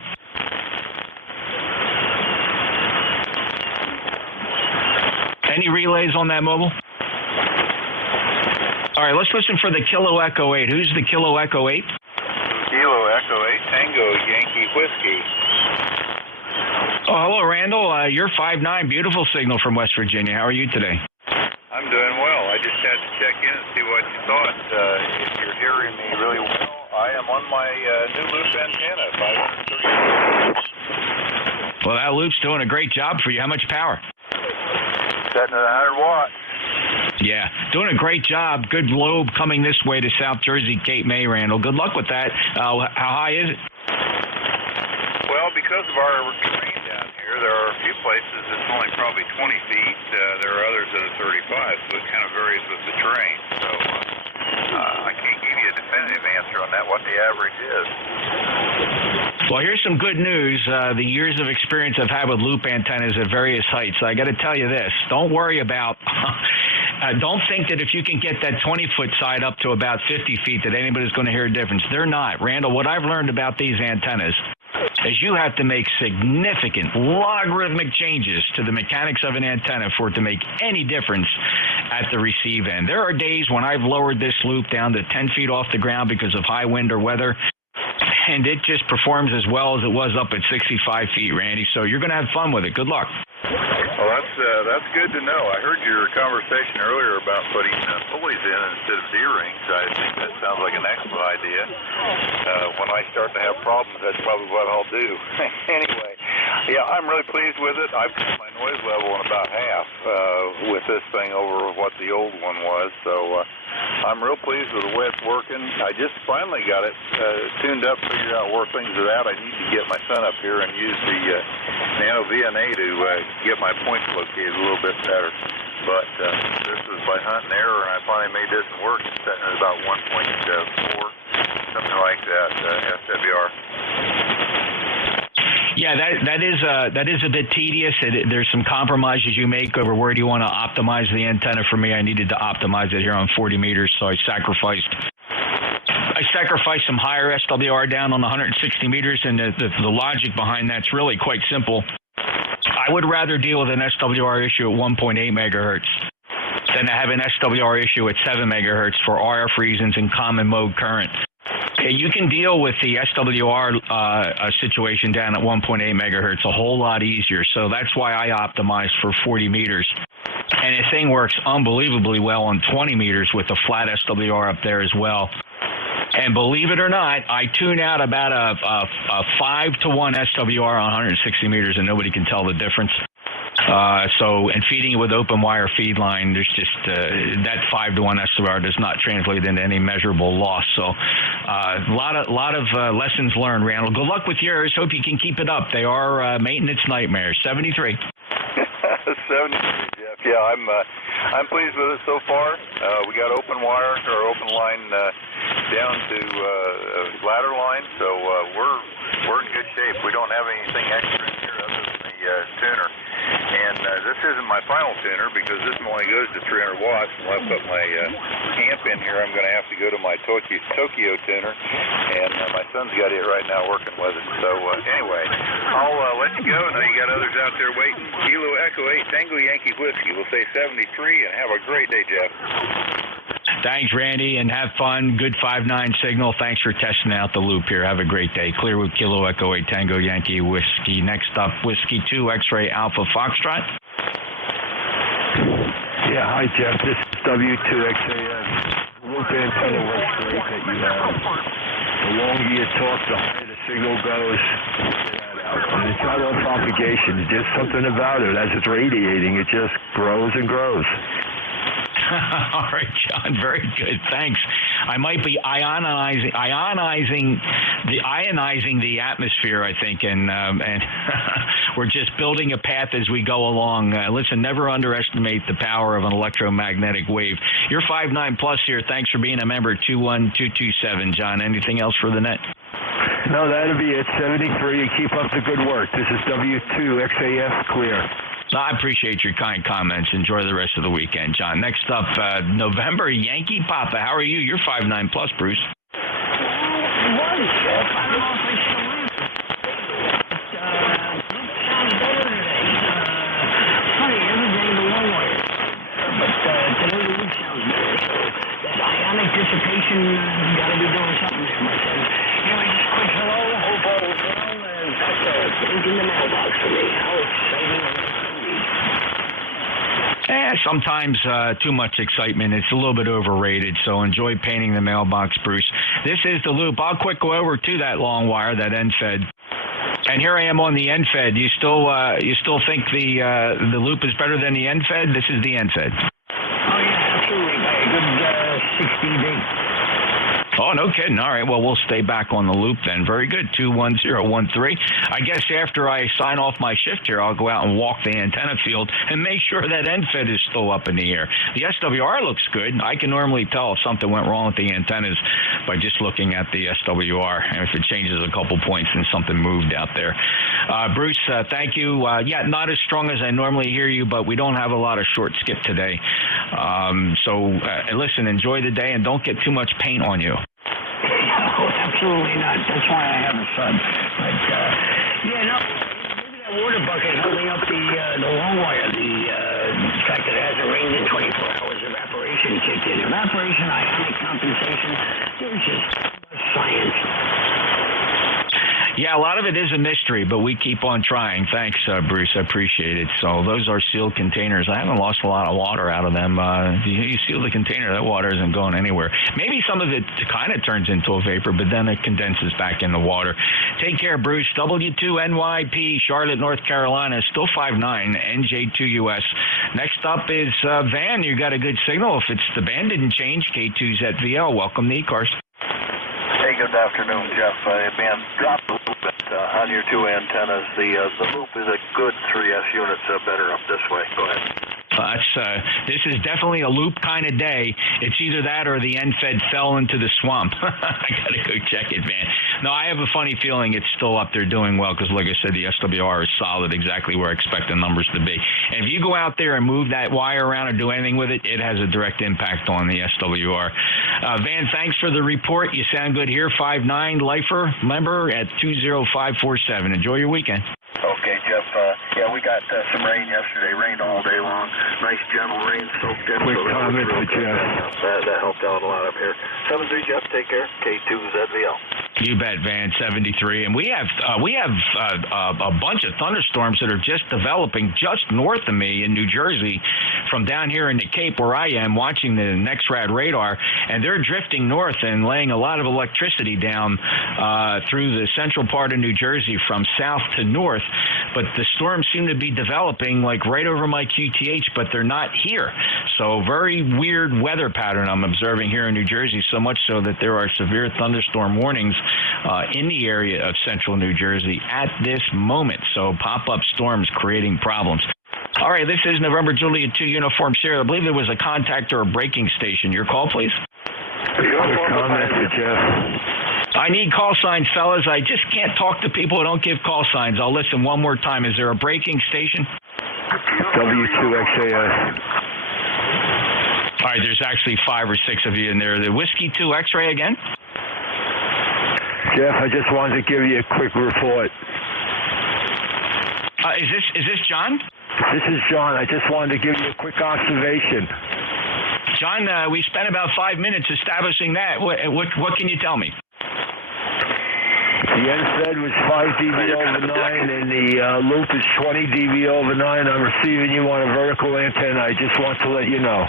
Any relays on that mobile? All right, let's listen for the Kilo Echo 8. Who's the Kilo Echo 8? Kilo Echo 8 Tango Yankee Whiskey. Oh, hello, Randall. You're 5'9", beautiful signal from West Virginia. How are you today? I'm doing well. I just had to check in and see what you thought. If you're hearing me really well, I am on my new loop antenna, 530. Well, that loop's doing a great job for you. How much power? Setting at 100 watts. Yeah, doing a great job. Good lobe coming this way to South Jersey, Cape May, Randall. Good luck with that. How high is it? Well, because of our terrain down here, there are a few places that's only probably 20 feet. There are others that are 35, so it kind of varies with the terrain. So I can't give you a definitive answer on that, what the average is. Well, here's some good news. The years of experience I've had with loop antennas at various heights. I got to tell you this. Don't worry about... don't think that if you can get that 20-foot side up to about 50 feet that anybody's going to hear a difference. They're not. Randall, what I've learned about these antennas is you have to make significant logarithmic changes to the mechanics of an antenna for it to make any difference at the receive end. There are days when I've lowered this loop down to 10 feet off the ground because of high wind or weather, and it just performs as well as it was up at 65 feet, Randy. So you're going to have fun with it. Good luck. Well, that's good to know. I heard your conversation earlier about putting pulleys in instead of D-rings. I think that sounds like an excellent idea. When I start to have problems, that's probably what I'll do. Anyway, yeah, I'm really pleased with it. I've cut my noise level in about half with this thing over what the old one was. So I'm real pleased with the way it's working. I just finally got it tuned up, figured out where things are at. I need to get my son up here and use the Nano VNA to get my points located a little bit better. But this was by hunt and error, and I finally made this work. It's setting at about 1.4, something like that, SWR. Yeah, that is a bit tedious. There's some compromises you make over where do you want to optimize the antenna. For me, I needed to optimize it here on 40 meters, so I sacrificed some higher SWR down on 160 meters, and the logic behind that's really quite simple. I would rather deal with an SWR issue at 1.8 megahertz than to have an SWR issue at 7 megahertz for RF reasons and common mode current. You can deal with the SWR situation down at 1.8 megahertz a whole lot easier. So that's why I optimized for 40 meters. and the thing works unbelievably well on 20 meters with the flat SWR up there as well. And believe it or not, I tune out about a 5-to-1 SWR on 160 meters, and nobody can tell the difference. And feeding it with open wire feed line, there's just that 5-to-1 SWR does not translate into any measurable loss. So a lot of lessons learned, Randall. Good luck with yours. Hope you can keep it up. They are maintenance nightmares. 73. 73, Jeff. Yeah, I'm pleased with it so far. We got open wire or open line down to ladder line, so we're in good shape. We don't have anything extra in here other than the tuner. And this isn't my final tuner because this one only goes to 300 watts. When I put my amp in here, I'm going to have to go to my Tokyo tuner, and my son's got it right now working with it. So anyway, I'll let you go. I know you got others out there waiting. Kilo Echo 8 Tango Yankee Whiskey. We'll say 73, and have a great day, Jeff. Thanks, Randy, and have fun. Good 5-9 signal. Thanks for testing out the loop here. Have a great day. Clear with Kilo Echo 8 Tango Yankee Whiskey. Next up, Whiskey 2 X-Ray Alpha Foxtrot. Yeah, hi, Jeff. This is W2XAS. Loop antenna works great that you have. The longer you talk, the higher the signal goes. And it's not all propagation. It's just something about it. As it's radiating, it just grows and grows. All right, John. Very good. Thanks. I might be ionizing the atmosphere, I think, and we're just building a path as we go along. Listen, never underestimate the power of an electromagnetic wave. You're 5-9 plus here. Thanks for being a member. 21227. John, anything else for the net? No, that'll be it. 73. And keep up the good work. This is W2XAS Clear. I appreciate your kind comments. Enjoy the rest of the weekend, John. Next up, November, Yankee Papa. How are you? You're 5-9 plus, Bruce. I don't know if I still am. Sounds better today. Funny, every day the long way. But today the week sounds better. So that ionic dissipation, you got to be doing something there, my friend. Anyway, just a quick hello. Hope all is well. And that's in the mailbox for me. How exciting. Sometimes too much excitement. It's a little bit overrated, so enjoy painting the mailbox, Bruce. This is the loop. I'll quick go over to that long wire, that NFED. And here I am on the NFED. You still think the loop is better than the NFED? This is the NFED. Oh, yeah, absolutely. By a good 60 dB. Oh, no kidding. All right, well, we'll stay back on the loop then. Very good. 21013. I guess after I sign off my shift here, I'll go out and walk the antenna field and make sure that NFED is still up in the air. The SWR looks good. I can normally tell if something went wrong with the antennas by just looking at the SWR. And if it changes a couple points, then something moved out there. Bruce, thank you. Yeah, not as strong as I normally hear you, but we don't have a lot of short skip today. So listen, enjoy the day and don't get too much paint on you. Oh, absolutely not. That's why I have a son. But, yeah, no, maybe that water bucket holding up the long wire, the fact that it hasn't rained in 24 hours, evaporation kicked in. Evaporation, ionic compensation, there's just science. Yeah, a lot of it is a mystery, but we keep on trying. Thanks, Bruce. I appreciate it. So those are sealed containers. I haven't lost a lot of water out of them. You seal the container, that water isn't going anywhere. Maybe some of it kind of turns into a vapor, but then it condenses back in the water. Take care, Bruce. W2NYP, Charlotte, North Carolina, still 5'9", NJ2US. Next up is Van. You got a good signal. If it's the band didn't change, K2ZVL. Welcome to ECARS. Hey, good afternoon, Jeff. Man, drop a little bit on your two antennas. The loop is a good 3S units better up this way. Go ahead. This is definitely a loop kind of day. It's either that or the NFED fell into the swamp. I got to go check it, man. No, I have a funny feeling it's still up there doing well because, like I said, the SWR is solid, exactly where I expect the numbers to be. And if you go out there and move that wire around or do anything with it, it has a direct impact on the SWR. Van, thanks for the report. You sound good here. 5'9", lifer member at 20547. Enjoy your weekend. Okay, Jeff. Yeah, we got some rain yesterday. Rained all day long. Nice gentle rain soaked in. Quick comment for Jeff. That helped out a lot up here. 7-3, Jeff. Take care. K2ZVL. You bet, Van. 73, and we have a bunch of thunderstorms that are just developing just north of me in New Jersey, from down here in the Cape where I am, watching the NEXRAD radar, and they're drifting north and laying a lot of electricity down through the central part of New Jersey from south to north. But the storms seem to be developing like right over my QTH, but they're not here. So very weird weather pattern I'm observing here in New Jersey, so much so that there are severe thunderstorm warnings in the area of central New Jersey at this moment. So pop-up storms creating problems. All right, this is November Juliet 2 Uniform Sierra. I believe there was a contact or a breaking station. Your call, please. Comment for Jeff. I need call signs, fellas. I just can't talk to people who don't give call signs. I'll listen one more time. Is there a breaking station? W2XAS. All right, there's actually 5 or 6 of you in there. The Whiskey 2 X-ray again? Jeff, I just wanted to give you a quick report. Is this John? This is John. I just wanted to give you a quick observation. John, we spent about 5 minutes establishing that. What can you tell me? The NSED was 5 dB over 9, and the loop is 20 dB over 9. I'm receiving you on a vertical antenna. I just want to let you know.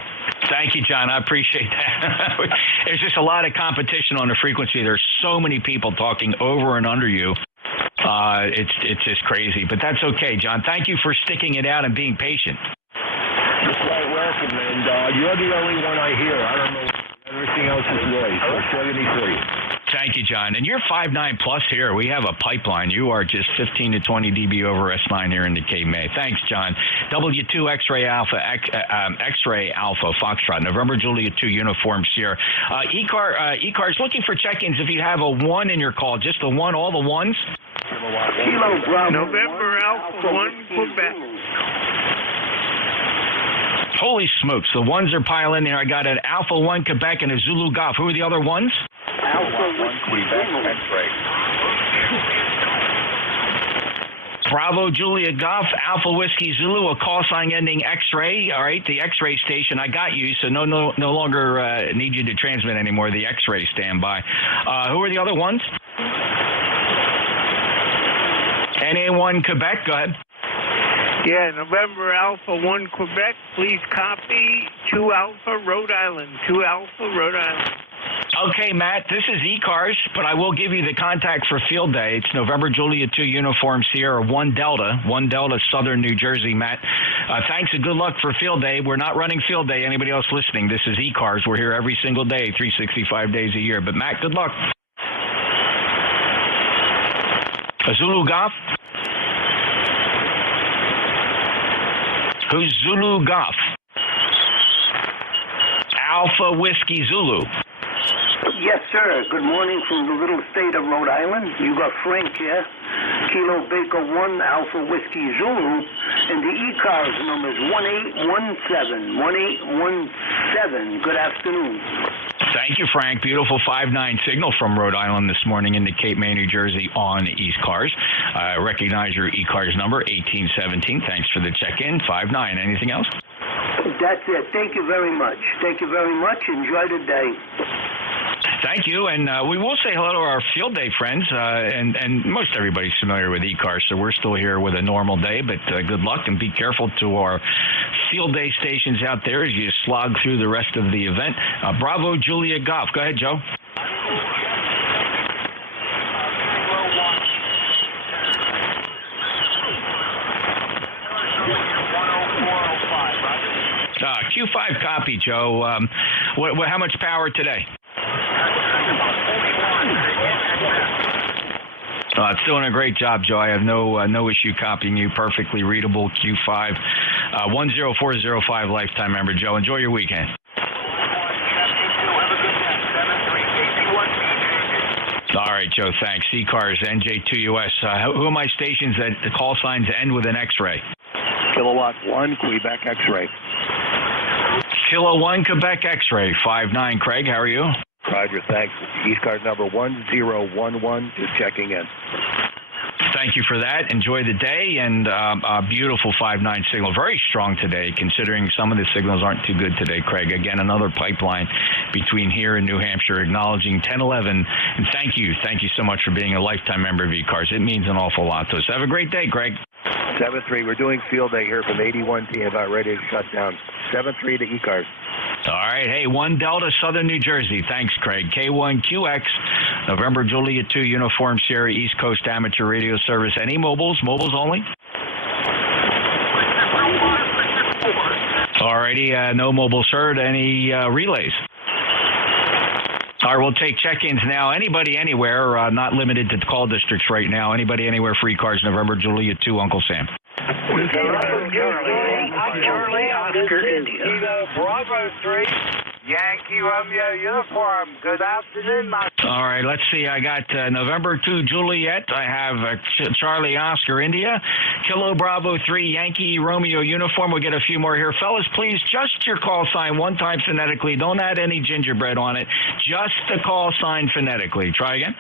Thank you, John. I appreciate that. There's just a lot of competition on the frequency. There's so many people talking over and under you. It's just crazy, but that's okay, John. Thank you for sticking it out and being patient. You're quite welcome, and you're the only one I hear. I don't know. Everything else is noise. So 73. Thank you, John. And you're 5.9 plus here. We have a pipeline. You are just 15 to 20 dB over S9 here in the Cape May. Thanks, John. W2 X-ray Alpha, X-ray Alpha, Foxtrot, November Juliet 2 Uniform Sierra. ECARS looking for check-ins if you have a 1 in your call. Just the 1, all the 1s? Kilo Bravo. November Alpha 1, Quebec. Holy smokes, the 1s are piling there. I got an Alpha 1 Quebec and a Zulu Golf. Who are the other 1s? Alpha 1 Quebec X-ray. Bravo Juliet Golf, Alpha Whiskey Zulu, a call sign ending X-ray. All right, the X-ray station. I got you, so no longer need you to transmit anymore. The X-ray standby. Who are the other 1s? NA1 Quebec, go ahead. Yeah, November Alpha 1 Quebec, please copy 2 Alpha Rhode Island. 2 Alpha Rhode Island. Okay, Matt, this is ECARS, but I will give you the contact for field day. It's November Juliet 2 Uniform Sierra 1 Delta Southern New Jersey, Matt. Thanks and good luck for field day. We're not running field day. Anybody else listening, this is ECARS. We're here every single day, 365 days a year. But, Matt, good luck. Zulu Golf? Who's Zulu Golf? Alpha Whiskey Zulu. Yes, sir. Good morning from the little state of Rhode Island. You got Frank here. Kilo Baker 1 Alpha Whiskey Zulu. And the ECARS number is 1817. 1817. Good afternoon. Thank you, Frank. Beautiful 5.9 signal from Rhode Island this morning into Cape May, New Jersey on ECARS. Recognize your ECARS number, 1817. Thanks for the check-in. 5.9. Anything else? That's it. Thank you very much. Thank you very much. Enjoy the day. Thank you, and we will say hello to our field day friends, and most everybody's familiar with ECARS, so we're still here with a normal day, but good luck, and be careful to our field day stations out there as you slog through the rest of the event. Bravo Juliet Golf. Go ahead, Joe. Q5 copy, Joe. How much power today? It's doing a great job, Joe. I have no issue copying you. Perfectly readable Q5. 10405 lifetime member, Joe. Enjoy your weekend. All right, Joe, thanks. ECARS, NJ2US. Who are my stations that the call signs end with an X-ray? Kilowatt 1 Quebec X-ray. Kilo 1 Quebec X-ray. 5.9. Craig, how are you? Roger, thanks. ECARS number 1011, just checking in. Thank you for that. Enjoy the day, and a beautiful 5.9 signal. Very strong today, considering some of the signals aren't too good today, Craig. Again, another pipeline between here and New Hampshire, acknowledging 1011. And thank you so much for being a lifetime member of ECARS. It means an awful lot to us. Have a great day, Craig. 7-3. We're doing field day here from 81T, about ready to shut down. 7-3 to ECARS. All right. Hey, 1 Delta, Southern New Jersey. Thanks, Craig. K1QX, November Juliet 2, Uniform Sierra, East Coast Amateur Radio Service. Any mobiles? Mobiles only? All righty. No mobiles heard. Any relays? All right, we'll take check-ins now. Anybody anywhere, not limited to call districts right now. Anybody anywhere for ECARS, November Juliet 2, Uncle Sam. Charlie, Oscar, India. Bravo 3, Yankee Romeo Uniform. Good afternoon, my... All right, let's see. I got November 2, Juliet. I have Charlie, Oscar, India. Kilo Bravo 3, Yankee Romeo Uniform. We'll get a few more here. Fellas, please, just your call sign one time phonetically. Don't add any gingerbread on it. Just the call sign phonetically. Try again.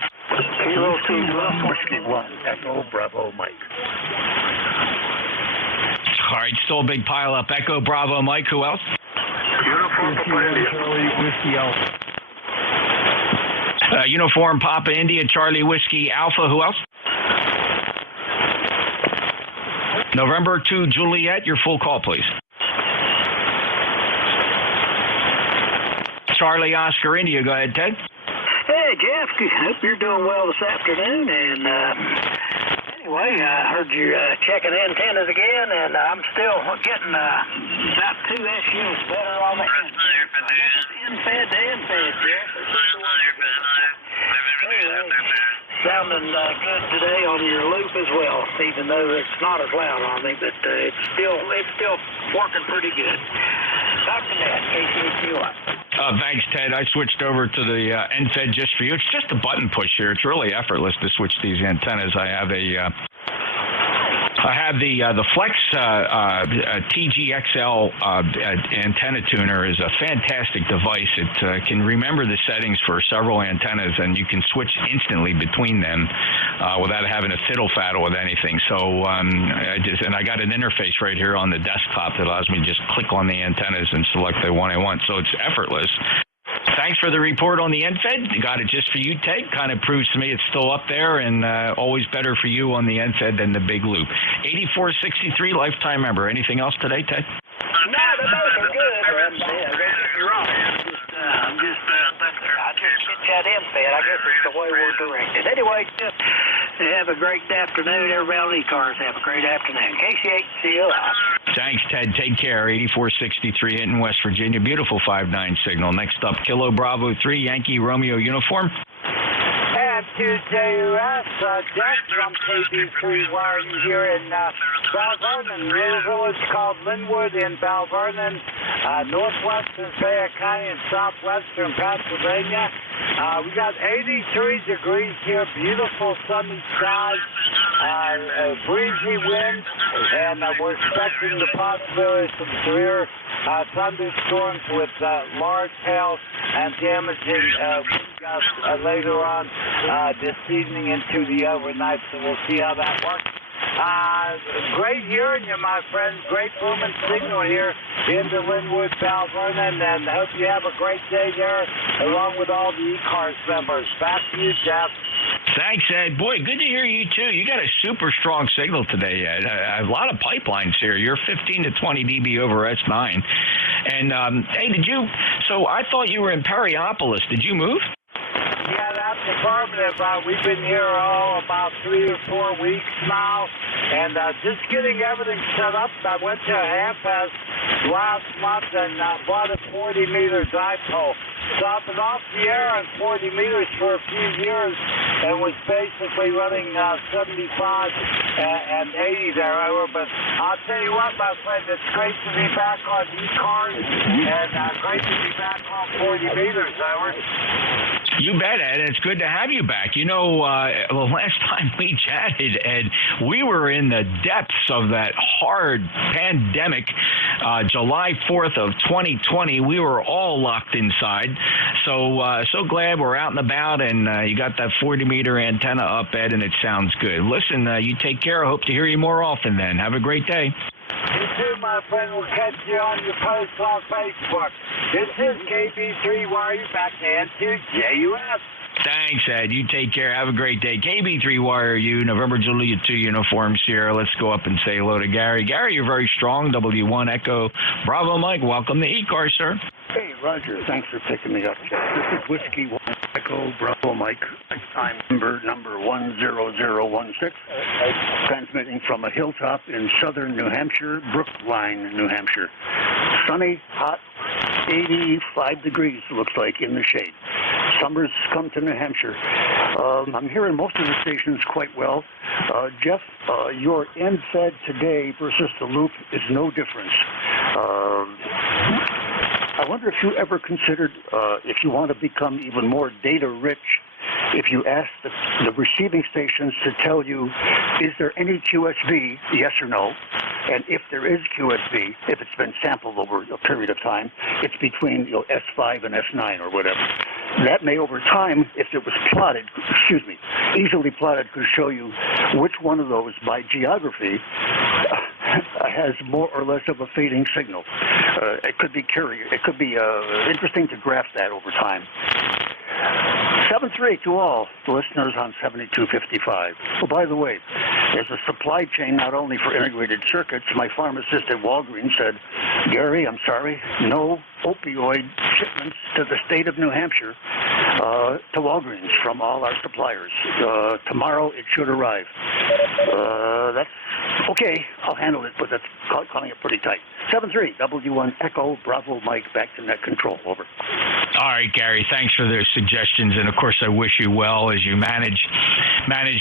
Kilo 2, Whiskey 1, Echo Bravo Mike. All right, still a big pile up. Echo Bravo Mike. Who else? Uniform Papa India. Charlie Whiskey Alpha. Uniform Papa India, Charlie Whiskey Alpha. Who else? November 2, Juliet. Your full call, please. Charlie Oscar India. Go ahead, Ted. Hey, Jeff. Hope you're doing well this afternoon. And anyway, I heard you checking antennas again, and I'm still getting about 2 SUs better on the end. This is end-fed to end-fed, Jeff. Anyway, sounding good today on your loop as well, even though it's not as loud on me, but it's still working pretty good. Dr. Nat, KCHUI. Thanks, Ted. I switched over to the NFED just for you. It's just a button push here. It's really effortless to switch these antennas. I have the Flex TGXL antenna tuner is a fantastic device. It can remember the settings for several antennas, and you can switch instantly between them without having to fiddle-faddle with anything. So I got an interface right here on the desktop that allows me to just click on the antennas and select the one I want. So it's effortless. Thanks for the report on the NFED. Got it just for you, Ted. Kind of proves to me it's still up there, and always better for you on the NFED than the big loop. 8463, lifetime member. Anything else today, Ted? No, those are good. You're wrong. I just get that NFED. I guess it's the way we're directed. Anyway, just have a great afternoon. Everybody on ECARS, have a great afternoon. KCHCOI. Thanks, Ted. Take care. 8463 hitting West Virginia. Beautiful 5.9 signal. Next up, Kilo Bravo 3, Yankee Romeo Uniform. NJ2US, Jeff from KB3 wiring here in Val Vernon. Little village called Linwood in Val Vernon, northwestern Fayette County and southwestern Pennsylvania. We got 83 degrees here, beautiful sunny skies, breezy wind, and we're expecting the possibility of some severe thunderstorms with large hail and damaging wind gusts later on this evening into the overnight, so we'll see how that works. Great hearing you, my friend. Great booming signal here in the Linwood, Val Vernon, and hope you have a great day there, along with all the ECARS members. Back to you, Jeff. Thanks, Ed. Boy, good to hear you, too. You got a super strong signal today, Ed. A lot of pipelines here. You're 15 to 20 dB over S9. And, hey, so I thought you were in Perryopolis. Did you move? Yeah, that's affirmative. We've been here about 3 or 4 weeks now, and just getting everything set up. I went to Half-Fest last month and bought a 40-meter dipole. So I've been off the air on 40 meters for a few years and was basically running 75 and 80 there over. But I'll tell you what, my friend, it's great to be back on ECARS and great to be back on 40 meters, Howard. You bet, Ed. It's good to have you back. You know, the last time we chatted, Ed, we were in the depths of that hard pandemic. July 4th of 2020, we were all locked inside. So glad we're out and about, and you got that 40-meter antenna up, Ed, and it sounds good. Listen, you take care. I hope to hear you more often then. Have a great day. You too, my friend. We'll catch you on your post on Facebook. This is KB3 back to NJ2US. Thanks, Ed. You take care. Have a great day. KB3YRU, November Juliet 2 uniform Sierra. Let's go up and say hello to Gary. Gary, you're very strong. W1 Echo Bravo Mike. Welcome to ECARS, sir. Hey, Roger. Thanks for picking me up. This is Whiskey 1 Echo Bravo Mike. I'm number 10016. Transmitting from a hilltop in southern New Hampshire, Brookline, New Hampshire. Sunny, hot, 85 degrees, looks like, in the shade. Summer's come to New Hampshire. I'm hearing most of the stations quite well. Jeff, your end-fed today versus the loop is no difference. I wonder if you ever considered, if you want to become even more data-rich, if you ask the receiving stations to tell you, is there any QSV, yes or no? And if there is QSV, if it's been sampled over a period of time, it's between S5 and S9 or whatever. That may, over time, if it was plotted, easily plotted, could show you which one of those, by geography, has more or less of a fading signal. It could be curious. It could be interesting to graph that over time. 7-3 to all the listeners on 7255. Oh, by the way, there's a supply chain not only for integrated circuits. My pharmacist at Walgreens said, Gary, I'm sorry, no opioid shipments to the state of New Hampshire to Walgreens from all our suppliers. Tomorrow it should arrive. That's okay. I'll handle it, but that's calling it pretty tight. 7-3, W1 Echo Bravo Mike, back to net control. Over. All right, Gary, thanks for the suggestions, and of course I wish you well as you manage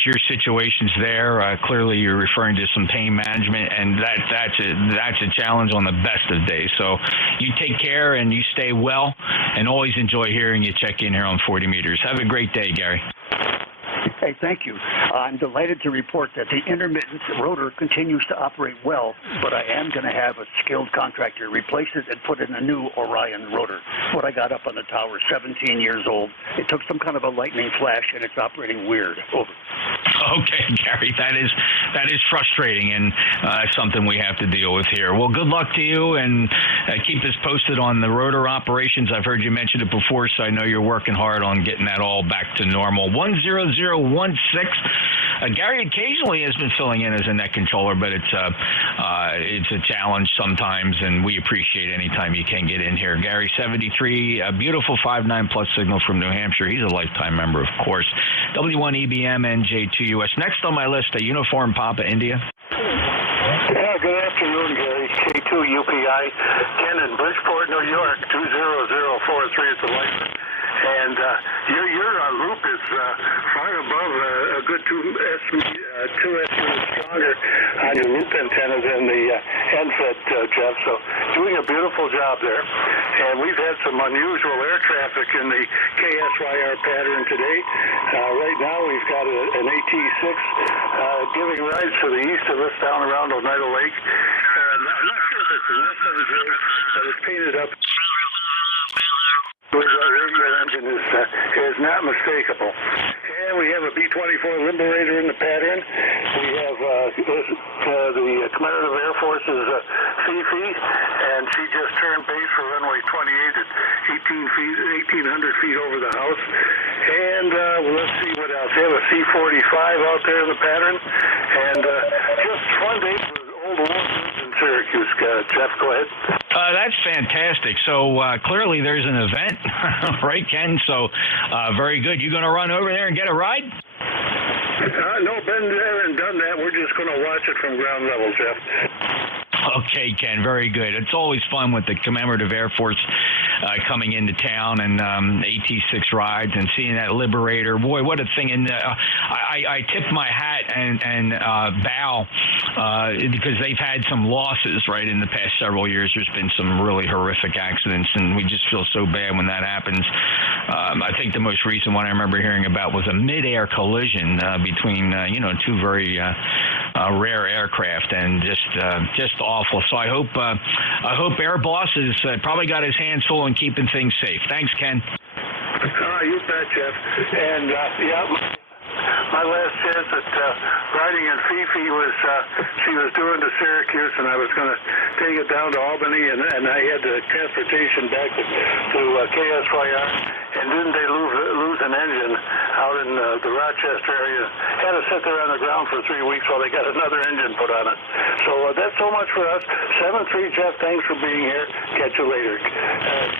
your situations there. Clearly you're referring to some pain management, and that's a challenge on the best of days. So you take care and you stay well, and always enjoy hearing you check in here on 40 meters. Have a great day, Gary. Hey, thank you. I'm delighted to report that the intermittent rotor continues to operate well, but I am going to have a skilled contractor replace it and put in a new Orion rotor. What I got up on the tower, 17 years old. It took some kind of a lightning flash, and it's operating weird. Over. Okay, Gary, that is frustrating, and something we have to deal with here. Well, good luck to you, and keep us posted on the rotor operations. I've heard you mention it before, so I know you're working hard on getting that all back to normal. 10016. Gary occasionally has been filling in as a net controller, but it's a challenge sometimes, and we appreciate any time you can get in here. Gary 73, a beautiful 5.9 plus signal from New Hampshire. He's a lifetime member, of course. W1 EBM NJ2US. Next on my list, a uniform Papa India. Yeah, good afternoon, Gary. K2 UPI, Ken in Bridgeport, New York, 20043 is the license. And your loop is far above a good 2S units stronger on your loop antenna than the end-fed, Jeff. So doing a beautiful job there. And we've had some unusual air traffic in the KSYR pattern today. Right now we've got an AT6 giving rides to the east of us down around Oneida Lake. And I'm not sure if it's an SNJ, but it's painted up. Our radio engine is not mistakable. And we have a B-24 Liberator in the pattern. We have the Commander of the Air Force's Fifi, and she just turned base for runway 28 at 1,800 feet over the house. And let's see what else. We have a C-45 out there in the pattern. And just fun day for old warriors in Syracuse. Jeff, go ahead. That's fantastic. So clearly there's an event, right, Ken? So very good. You going to run over there and get a ride? No, been there and done that. We're just going to watch it from ground level, Jeff. Okay, Ken, very good. It's always fun with the Commemorative Air Force coming into town and AT-6 rides and seeing that Liberator. Boy, what a thing. And I tip my hat and bow because they've had some losses, right, in the past several years. There's been some really horrific accidents, and we just feel so bad when that happens. I think the most recent one I remember hearing about was a mid-air collision between, two very rare aircraft, and just awful. So I hope Air Boss has probably got his hands full in keeping things safe. Thanks, Ken. You bet, Jeff. And my last chance at riding in Fifi was she was doing to Syracuse, and I was going to take it down to Albany, and I had the transportation back to KSYR, and didn't they lose an engine out in the Rochester area? Had to sit there on the ground for 3 weeks while they got another engine put on it. So that's so much for us. 7-3, Jeff, thanks for being here. Catch you later.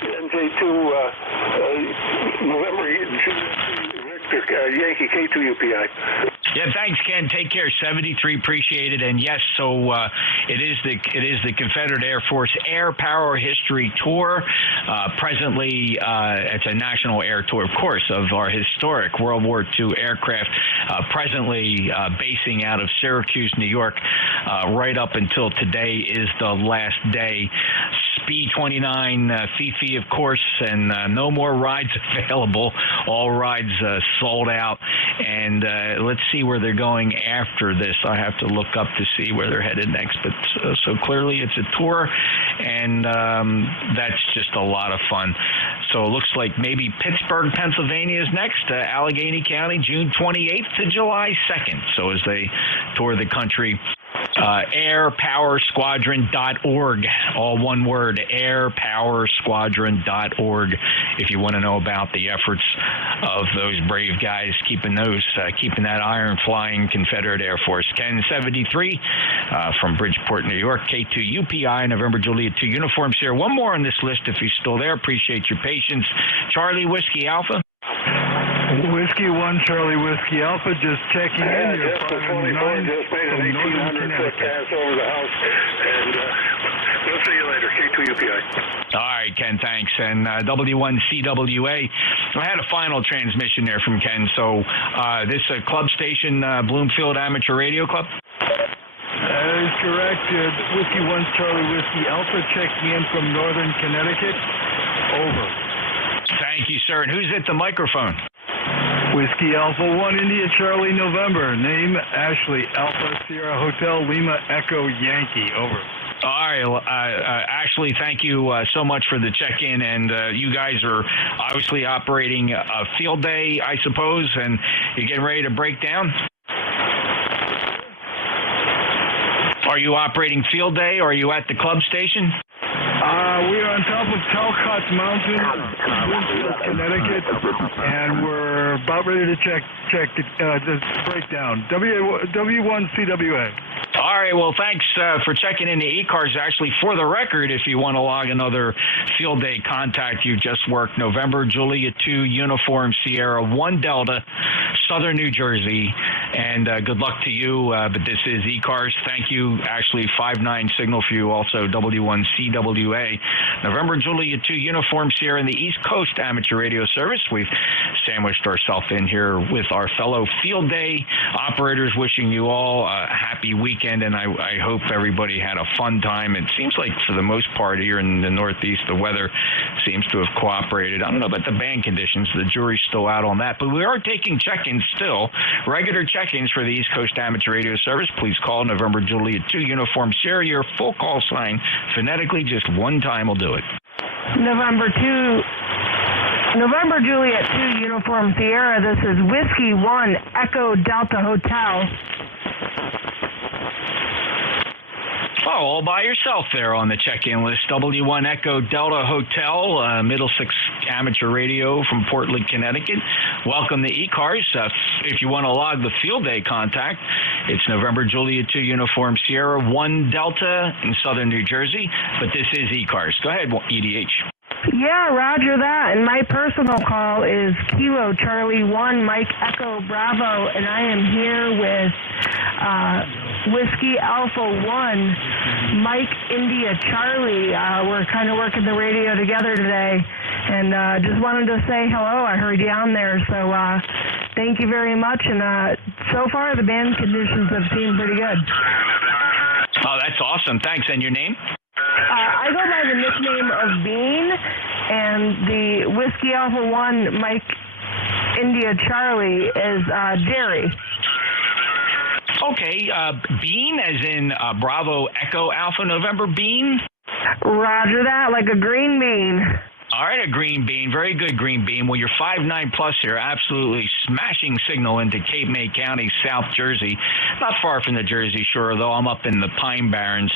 NJ2 November Yankee K2UPI. Yeah, thanks, Ken. Take care. 73, appreciate it. And yes, so it is the Confederate Air Force Air Power History Tour. Presently, it's a national air tour, of course, of our historic World War II aircraft. Presently basing out of Syracuse, New York, right up until today is the last day. B-29 Fifi, of course, and no more rides available. All rides sold out. And let's see where they're going after this. I have to look up to see where they're headed next. But so clearly it's a tour, and that's just a lot of fun. So it looks like maybe Pittsburgh, Pennsylvania is next. Allegheny County, June 28th to July 2nd. So as they tour the country, airpowersquadron.org, all one word, airpowersquadron.org, if you want to know about the efforts of those brave guys keeping that iron flying Confederate Air Force. Ken 73 from Bridgeport, New York, K2UPI, November Juliet 2 uniform here. One more on this list if he's still there. Appreciate your patience. Charlie Whiskey Alpha. Whiskey 1, Charlie Whiskey Alpha, just checking in. You're just made an 1,800-foot pass over the house, and we'll see you later. K2UPI. All right, Ken, thanks. And W1CWA. I had a final transmission there from Ken. So this club station, Bloomfield Amateur Radio Club? That is correct. Whiskey 1, Charlie Whiskey Alpha, checking in from Northern Connecticut. Over. Thank you, sir. And who's at the microphone? Whiskey Alpha 1, India Charlie November. Name Ashley, Alpha Sierra Hotel Lima Echo Yankee. Over. All right, Ashley, thank you so much for the check-in, and you guys are obviously operating a field day, I suppose, and you're getting ready to break down? Are you operating field day, or are you at the club station? We are on top of Talcott Mountain, Connecticut, and we're about ready to check the breakdown. W1CWA. All right, well, thanks for checking in the ECARS. Actually, for the record, if you want to log another field day contact, you just worked November Juliet 2 Uniform Sierra 1 Delta, Southern New Jersey, and good luck to you. But this is ECARS. Thank you, Ashley. 5-9 signal for you. Also, W1CWA. November Juliet 2 Uniform Sierra in the East Coast Amateur Radio Service. We've sandwiched ourselves in here with our fellow field day operators, wishing you all a happy weekend, and I hope everybody had a fun time. It seems like for the most part here in the Northeast, the weather seems to have cooperated. I don't know about the band conditions. The jury's still out on that, but we are taking check-ins still. Regular check-ins for the East Coast Amateur Radio Service. Please call November Juliet 2 Uniform Sierra. Your full call sign phonetically, just one time will do it. November Juliet 2 Uniform Sierra. This is Whiskey 1 Echo Delta Hotel. Oh, all by yourself there on the check-in list. W1 Echo Delta Hotel, Middlesex Amateur Radio from Portland, Connecticut. Welcome to ECARS. If you want to log the field day contact, it's November Juliet 2 Uniform Sierra 1 Delta in Southern New Jersey. But this is ECARS. Go ahead, EDH. Yeah, roger that. And my personal call is Kilo Charlie 1 Mike Echo Bravo, and I am here with Whiskey Alpha 1, Mike India Charlie. We're kind of working the radio together today, and just wanted to say hello. I heard you on there, so thank you very much. And so far, the band conditions have seemed pretty good. Oh, that's awesome. Thanks. And your name? I go by the nickname of Bean, and the Whiskey Alpha 1, Mike India Charlie, is Jerry. Okay, Bean, as in Bravo Echo Alpha November Bean? Roger that, like a green bean. All right, a green bean. Very good, green bean. Well, you're 5'9" plus here. Absolutely smashing signal into Cape May County, South Jersey. Not far from the Jersey Shore, though. I'm up in the Pine Barrens.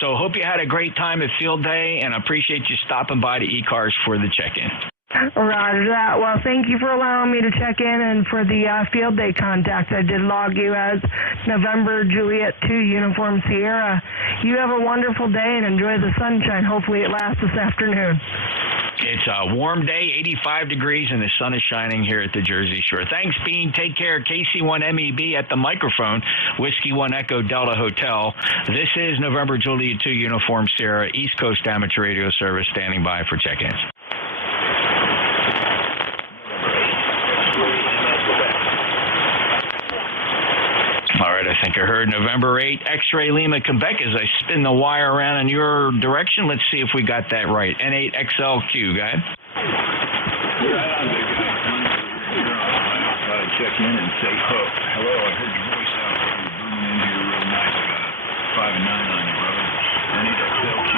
So hope you had a great time at Field Day, and I appreciate you stopping by to ECARS for the check-in. Roger that. Well, thank you for allowing me to check in, and for the Field Day contact. I did log you as November Juliet 2 Uniform Sierra. You have a wonderful day and enjoy the sunshine. Hopefully it lasts this afternoon. It's a warm day, 85 degrees, and the sun is shining here at the Jersey Shore. Thanks, Bean. Take care. KC1MEB at the microphone, Whiskey 1 Echo Delta Hotel. This is November Juliet 2 Uniform Sierra, East Coast Amateur Radio Service, standing by for check-ins. All right, I think I heard November 8, X-Ray Lima, Quebec, as I spin the wire around in your direction. Let's see if we got that right. N8XLQ, guy. Check in and say, hello, I heard your voice out there. You're booming in here real nice. I got a 5 and 9 on you, brother. N8XLQ.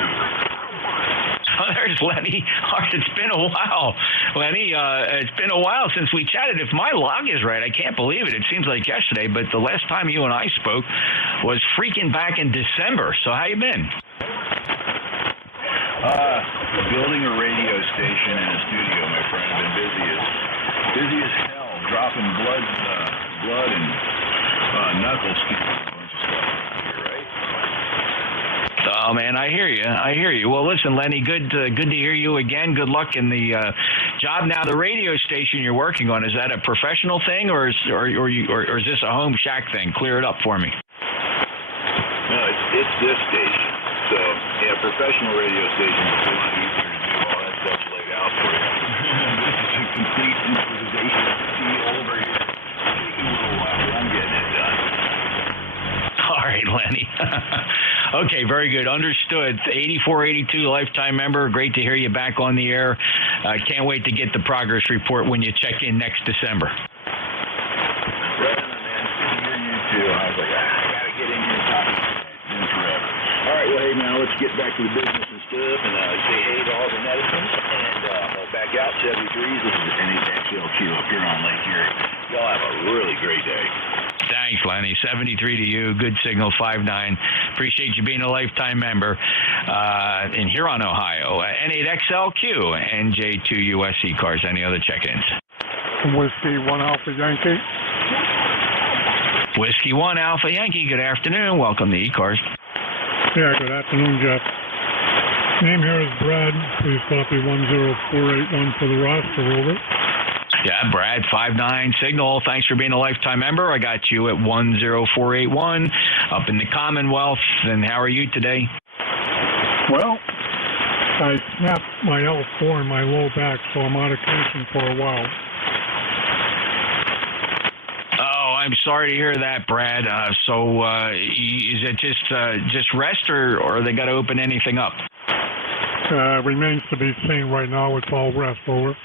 Oh, there's Lenny. It's been a while. Lenny, it's been a while since we chatted. If my log is right, I can't believe it. It seems like yesterday, but the last time you and I spoke was freaking back in December. So how you been? Building a radio station and a studio, my friend. I've been busy as hell, dropping blood and knuckles. Oh, man, I hear you. Well, listen, Lenny, good to hear you again. Good luck in the job. Now, the radio station you're working on, is that a professional thing or is this a home shack thing? Clear it up for me. No, it's this station. So, yeah, professional radio stations is a lot easier to do. All that stuff's laid out for you. This is a complete improvisation over here. Taking a little while, but I'm getting it done. All right, Lenny. Okay, very good. Understood. 8482 lifetime member. Great to hear you back on the air. Can't wait to get the progress report when you check in next December. Right on, man. Good to hear you too. I was like, I gotta get in here and talk to you forever. All right, well, hey, now let's get back to the business and stuff, and say hey to all the netizens. And I'm gonna back out 73s. This is N8XLQ up here on Lake Erie. Y'all have a really great day. Thanks, Lenny. 73 to you. Good signal, 5'9". Appreciate you being a lifetime member in Huron, Ohio. N8XLQ, NJ2US ECARS. Any other check-ins? Whiskey 1 Alpha Yankee. Whiskey 1 Alpha Yankee. Good afternoon. Welcome to ECARS. Yeah, good afternoon, Jeff. Name here is Brad. Please copy 10481 for the roster, over. Yeah, Brad, 5'9", signal. Thanks for being a lifetime member. I got you at 10481 up in the Commonwealth. And how are you today? Well, I snapped my L4 in my low back, so I'm out of commission for a while. Oh, I'm sorry to hear that, Brad. So is it just rest, or they got to open anything up? Remains to be seen right now. It's all rest, over.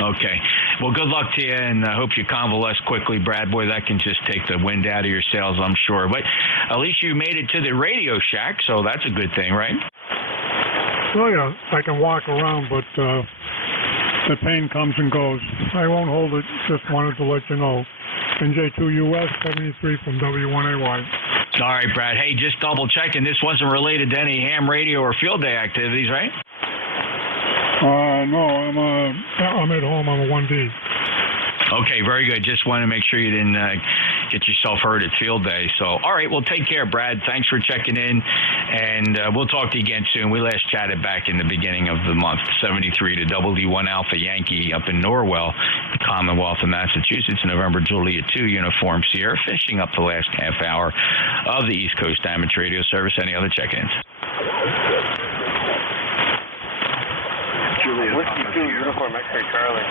Okay. Well, good luck to you, and I hope you convalesce quickly, Brad. Boy, that can just take the wind out of your sails, I'm sure. But at least you made it to the Radio Shack, so that's a good thing, right? Well, yeah, I can walk around, but the pain comes and goes. I won't hold it. Just wanted to let you know. NJ2US 73 from W1AY. All right, Brad. Hey, just double checking. This wasn't related to any ham radio or field day activities, right? No, I'm at home on a 1D. Okay, very good. Just wanted to make sure you didn't get yourself hurt at field day. So, all right, well, take care, Brad. Thanks for checking in, and we'll talk to you again soon. We last chatted back in the beginning of the month. 73 to W1 Alpha Yankee up in Norwell, the Commonwealth of Massachusetts, November Juliet 2 Uniform Sierra, finishing up the last half hour of the East Coast Amateur Radio Service. Any other check-ins? Whiskey 2, Uniform X-Ray Charlie.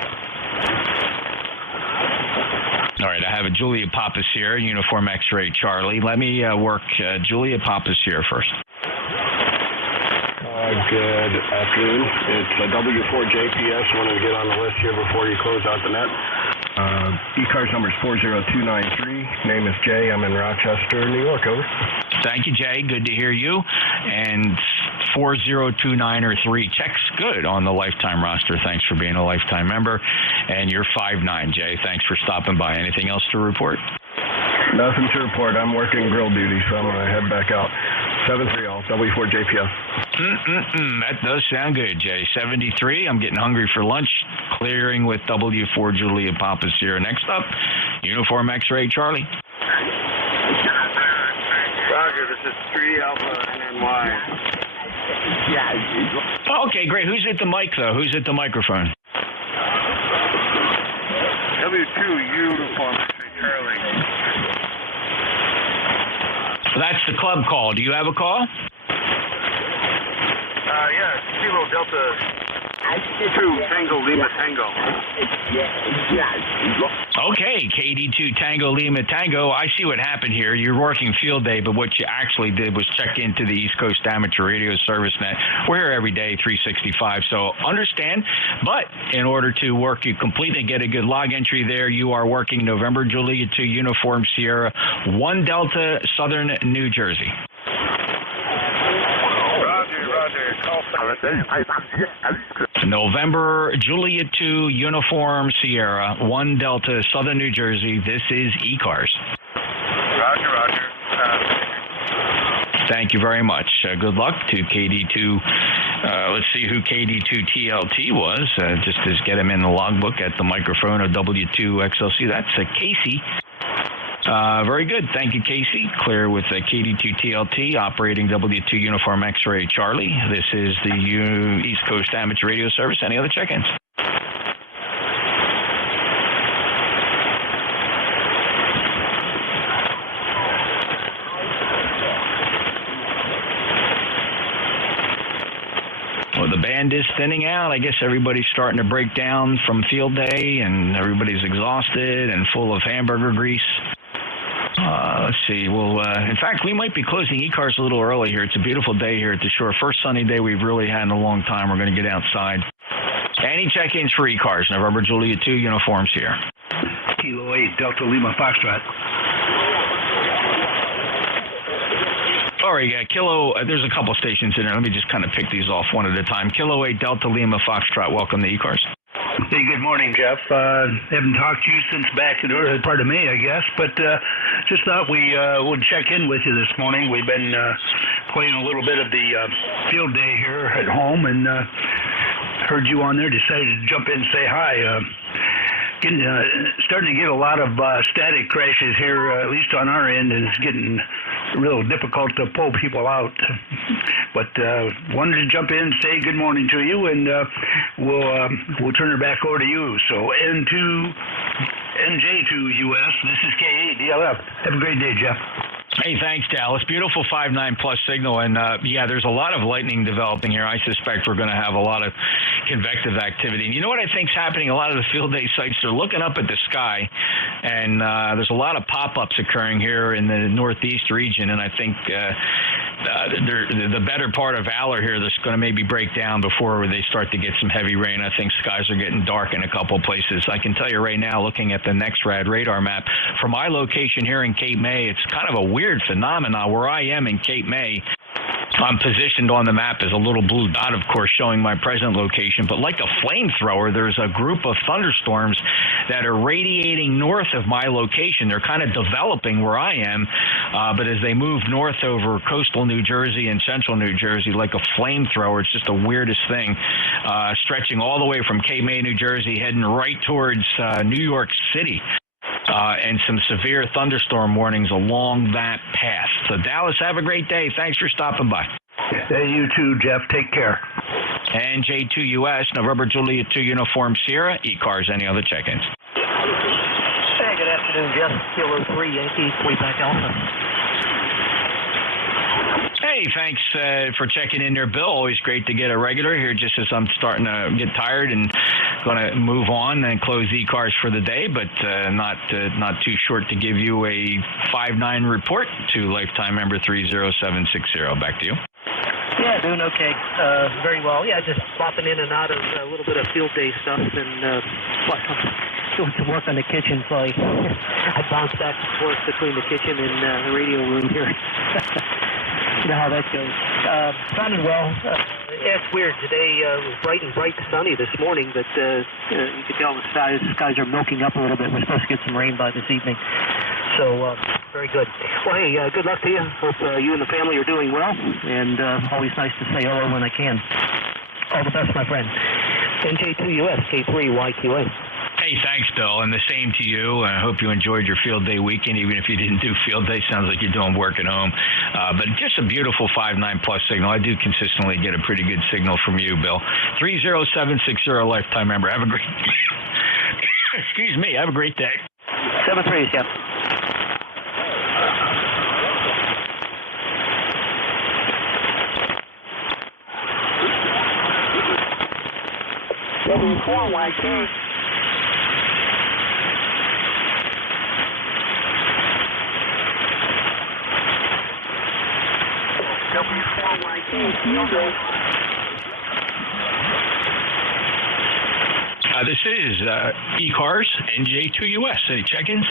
All right, I have a Julia Papa Sierra, Uniform X-Ray Charlie. Let me work Julia Papa Sierra first. Good afternoon. It's W4JPS. Wanted to get on the list here before you close out the net. ECARS number is 40293. Name is Jay. I'm in Rochester, New York. Over. Thank you, Jay. Good to hear you. And 40293 checks good on the lifetime roster. Thanks for being a lifetime member. And you're 5'9", Jay. Thanks for stopping by. Anything else to report? Nothing to report. I'm working grill duty, so I'm going to head back out. 73 all, W4JPS. That does sound good, Jay. 73, I'm getting hungry for lunch. Clearing with W4 Julia Papa Sierra. Next up, Uniform X-Ray Charlie. Roger, this is 3 Alpha NNY. Okay, great. Who's at the mic, though? Who's at the microphone? W2 Uniform X-Ray Charlie. That's the club call. Do you have a call? Yeah, Kilo Delta 2 Tango Lima Tango. Okay, KD2 Tango Lima Tango. I see what happened here. You're working field day, but what you actually did was check into the East Coast Amateur Radio Service Net. We're here every day, 365, so understand. But in order to work you completely and get a good log entry there, you are working November Juliet 2 Uniform Sierra 1 Delta Southern New Jersey. November Juliet 2 Uniform Sierra 1 Delta Southern New Jersey. This is ECARS. Roger. Thank you very much. Good luck to KD2. Let's see who KD2 TLT was. Just to get him in the logbook at the microphone of W2XLC. That's Casey. Very good. Thank you, Casey. Clear with KD2 TLT, operating W2 Uniform X-Ray Charlie. This is the East Coast Amateur Radio Service. Any other check-ins? Well, the band is thinning out. I guess everybody's starting to break down from field day, and everybody's exhausted and full of hamburger grease. Let's see. Well, in fact, we might be closing ECARS a little early here. It's a beautiful day here at the shore. First sunny day we've really had in a long time. We're going to get outside. Any check-ins for ECARS? November Juliet 2 uniforms here. Kilo 8 Delta Lima Foxtrot. All right, Kilo, there's a couple stations in there. Let me just kind of pick these off one at a time. Kilo 8 Delta Lima Foxtrot. Welcome to ECARS. Hey, good morning, Jeff. Haven't talked to you since back in the early part of May, I guess, but just thought we would check in with you this morning. We've been playing a little bit of the field day here at home, and heard you on there, decided to jump in and say hi. Starting to get a lot of static crashes here, at least on our end, and it's getting real difficult to pull people out. But wanted to jump in and say good morning to you, and we'll turn it back over to you. So NJ2US, this is K8DLF. Have a great day, Jeff. Hey, thanks, Dallas. Beautiful 5.9 plus signal, and yeah, there's a lot of lightning developing here. I suspect we're going to have a lot of convective activity. And you know what I think's happening? A lot of the field day sites are looking up at the sky, and there's a lot of pop-ups occurring here in the northeast region, and I think the better part of Valor here that's going to maybe break down before they start to get some heavy rain. I think skies are getting dark in a couple of places. I can tell you right now, looking at the NextRad radar map, for my location here in Cape May, it's kind of a weird phenomenon. Where I am in Cape May, I'm positioned on the map as a little blue dot, of course, showing my present location. But like a flamethrower, there's a group of thunderstorms that are radiating north of my location. They're kind of developing where I am, but as they move north over coastal New Jersey and central New Jersey, like a flamethrower, it's just the weirdest thing, stretching all the way from Cape May, New Jersey, heading right towards New York City. and some severe thunderstorm warnings along that path. So, Dallas, have a great day. Thanks for stopping by. Hey, you too, Jeff. Take care. NJ2US, November Juliet 2 Uniform Sierra, ECARS, any other check-ins? Hey, good afternoon, Jeff. Kilo 3 Yankee, Quebec Alpha. Hey, thanks for checking in there, Bill. Always great to get a regular here just as I'm starting to get tired and going to move on and close ECARS for the day, but not too short to give you a 5-9 report to lifetime member 30760. Back to you. Yeah, doing okay. Very well. Yeah, just popping in and out of a little bit of field day stuff and doing some work on the kitchen, so I bounced back and forth between the kitchen and the radio room here. You know how that goes. Sounding well. It's weird. Today was bright and sunny this morning, but you can tell the skies are milking up a little bit. We're supposed to get some rain by this evening. So, very good. Well, hey, good luck to you. Hope you and the family are doing well, and always nice to say hello when I can. All the best, my friend. NJ2US, K3YQA. Hey, thanks, Bill, and the same to you. I hope you enjoyed your field day weekend, even if you didn't do field day. Sounds like you're doing work at home. But just a beautiful 5-9 plus signal. I do consistently get a pretty good signal from you, Bill. 30760, lifetime member. Have a great excuse me. Have a great day. 7-3, Jeff. W4YK. This is ECARS, NJ2US. Any check-ins?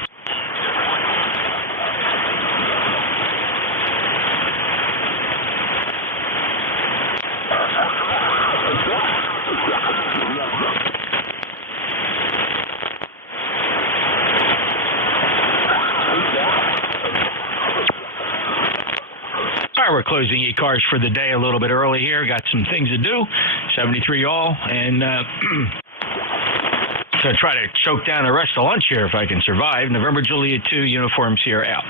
We're closing ECARS for the day a little bit early here. Got some things to do. 73 all, and gonna try to choke down the rest of lunch here if I can survive. November Juliet 2 Uniform Sierra out.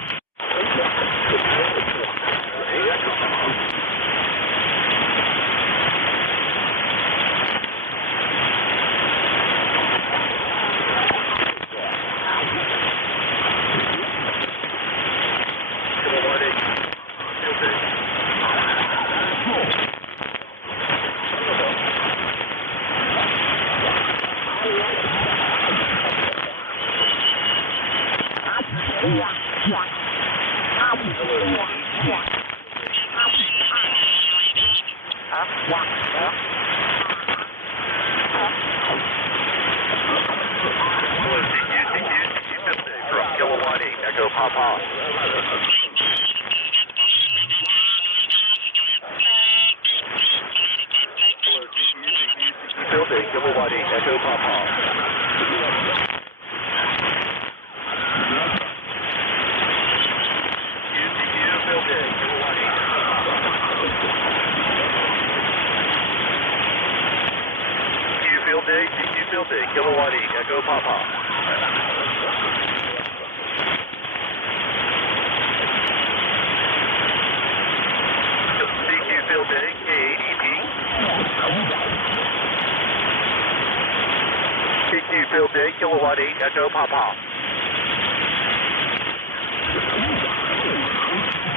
Echo Papa.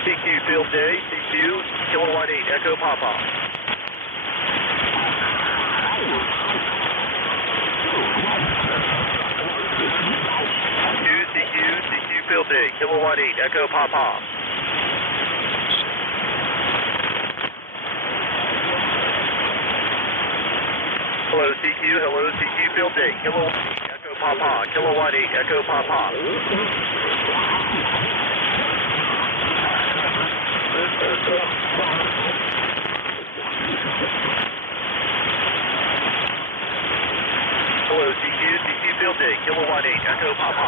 CQ Field Day, CQ, Kilowatt 8, Echo Papa. CQ Field Day, Kilowatt 8, Echo Papa. Hello CQ Field Day, Kilowatt 8, Echo Papa, Kilowatt 8, Echo Papa. Hello CQ Field Day, Kilowatt 8, Echo Papa.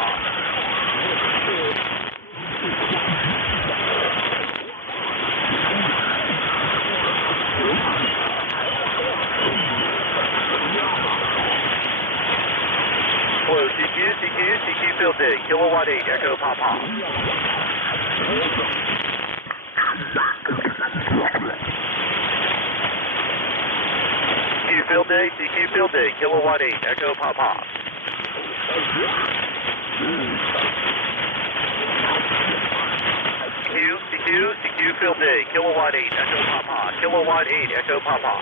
Hello, CQ Field Day, Kilowatt Watt 8, Echo Papa. DQ Field Day, DQ Field Day, Kilowatt 8, Echo Papa. DQ Field Day, Kilowatt 8, Echo Papa, Kilowatt 8, Echo Papa.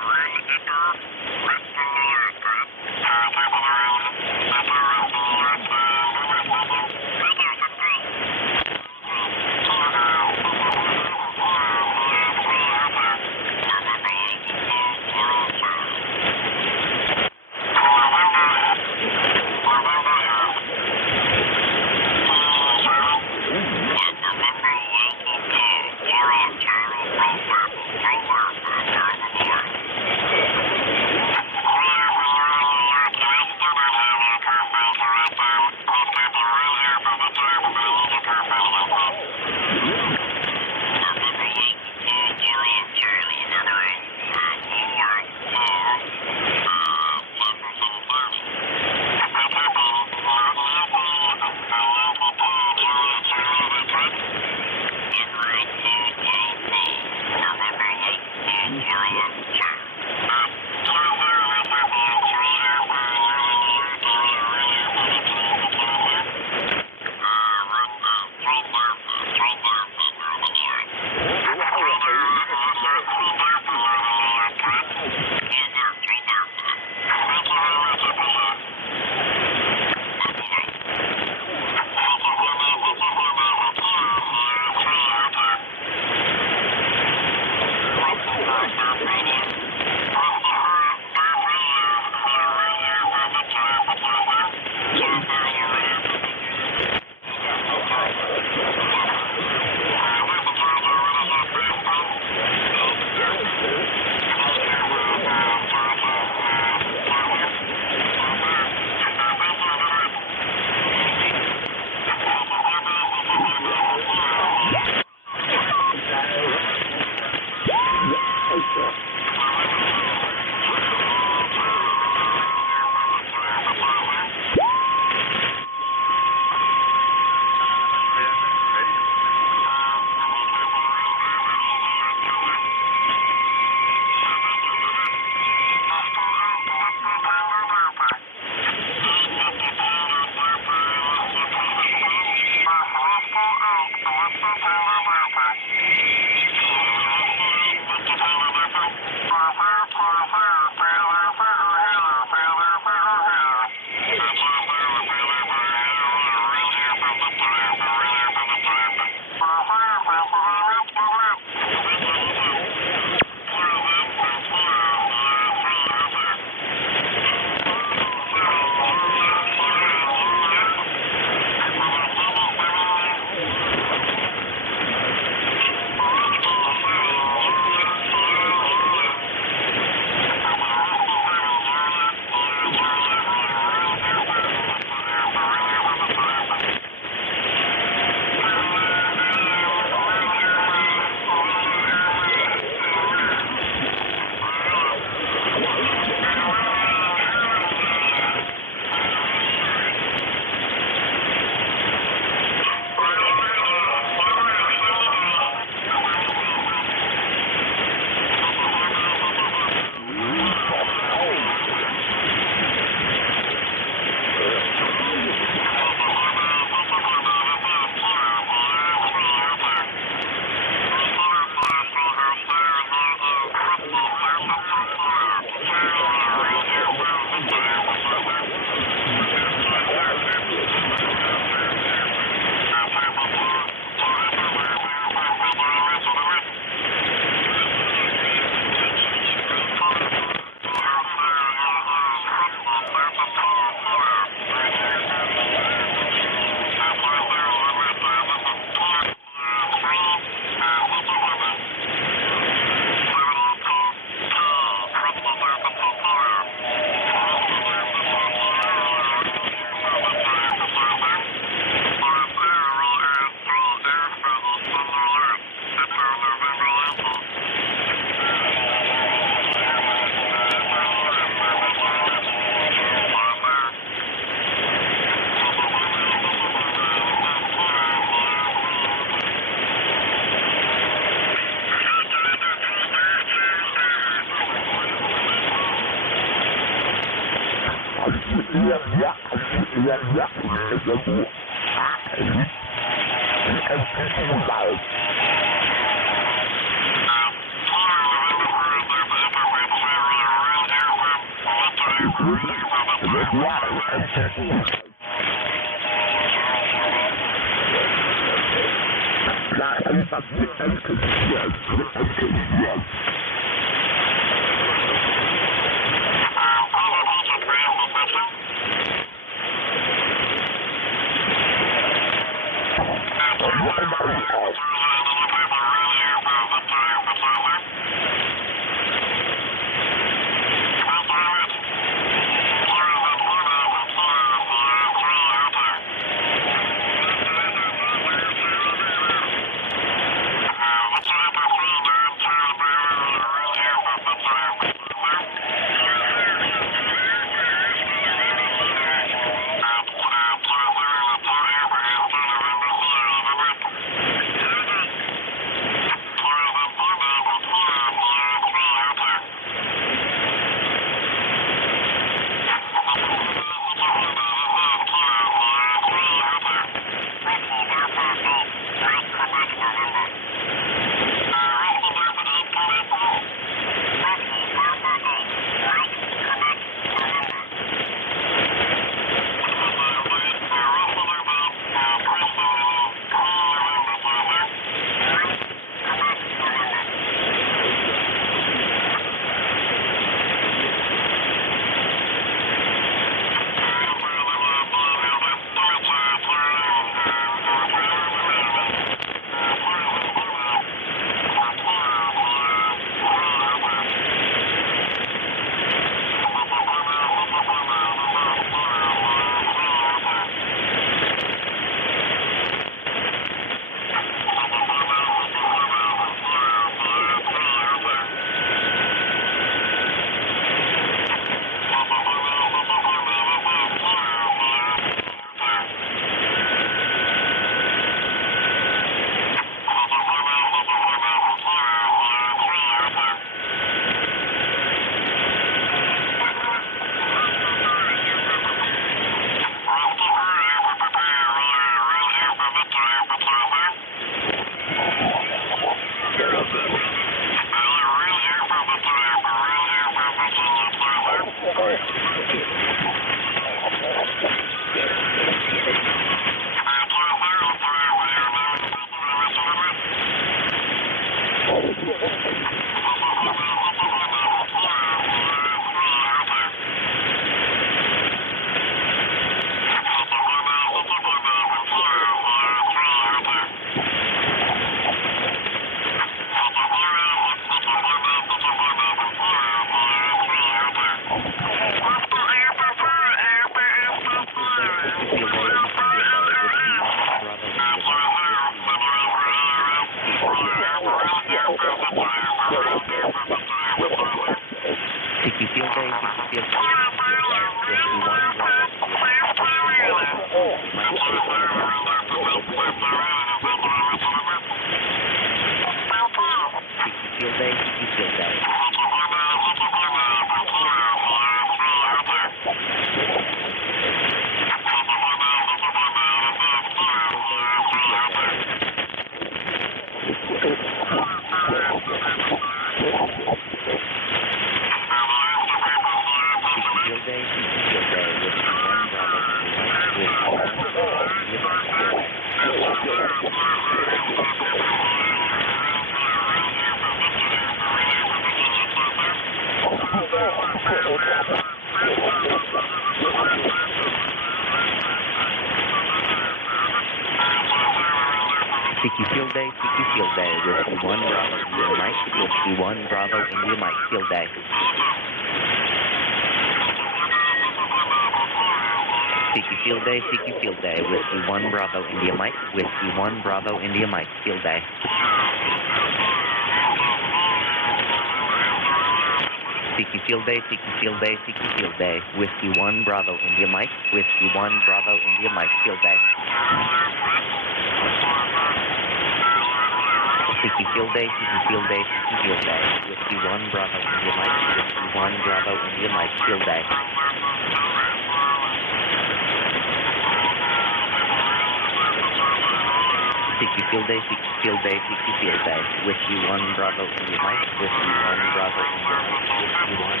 CQ Field Day, CQ Field Day, CQ Field Day. Whiskey 1 Bravo India Mike, Whiskey 1 Bravo India Mike, Whiskey 1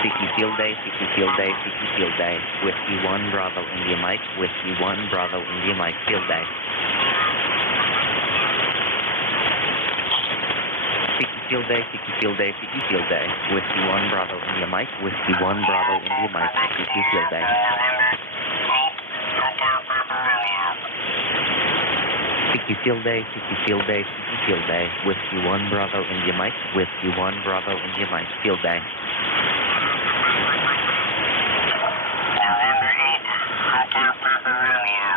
CQ Field Day, CQ Field Day, CQ Field Day. Whiskey 1 Bravo India Mike, Whiskey 1 Bravo India Mike, Field Day. CQ Field Day, CQ Field Day, CQ Field Day. Whiskey 1 Bravo India Mike, Whiskey 1 Bravo India Mike, CQ Field Day. CQ Field Day, CQ Field Day, CQ Field Day. Whiskey 1 Bravo India Mike, Whiskey 1 Bravo India Mike, Field Day.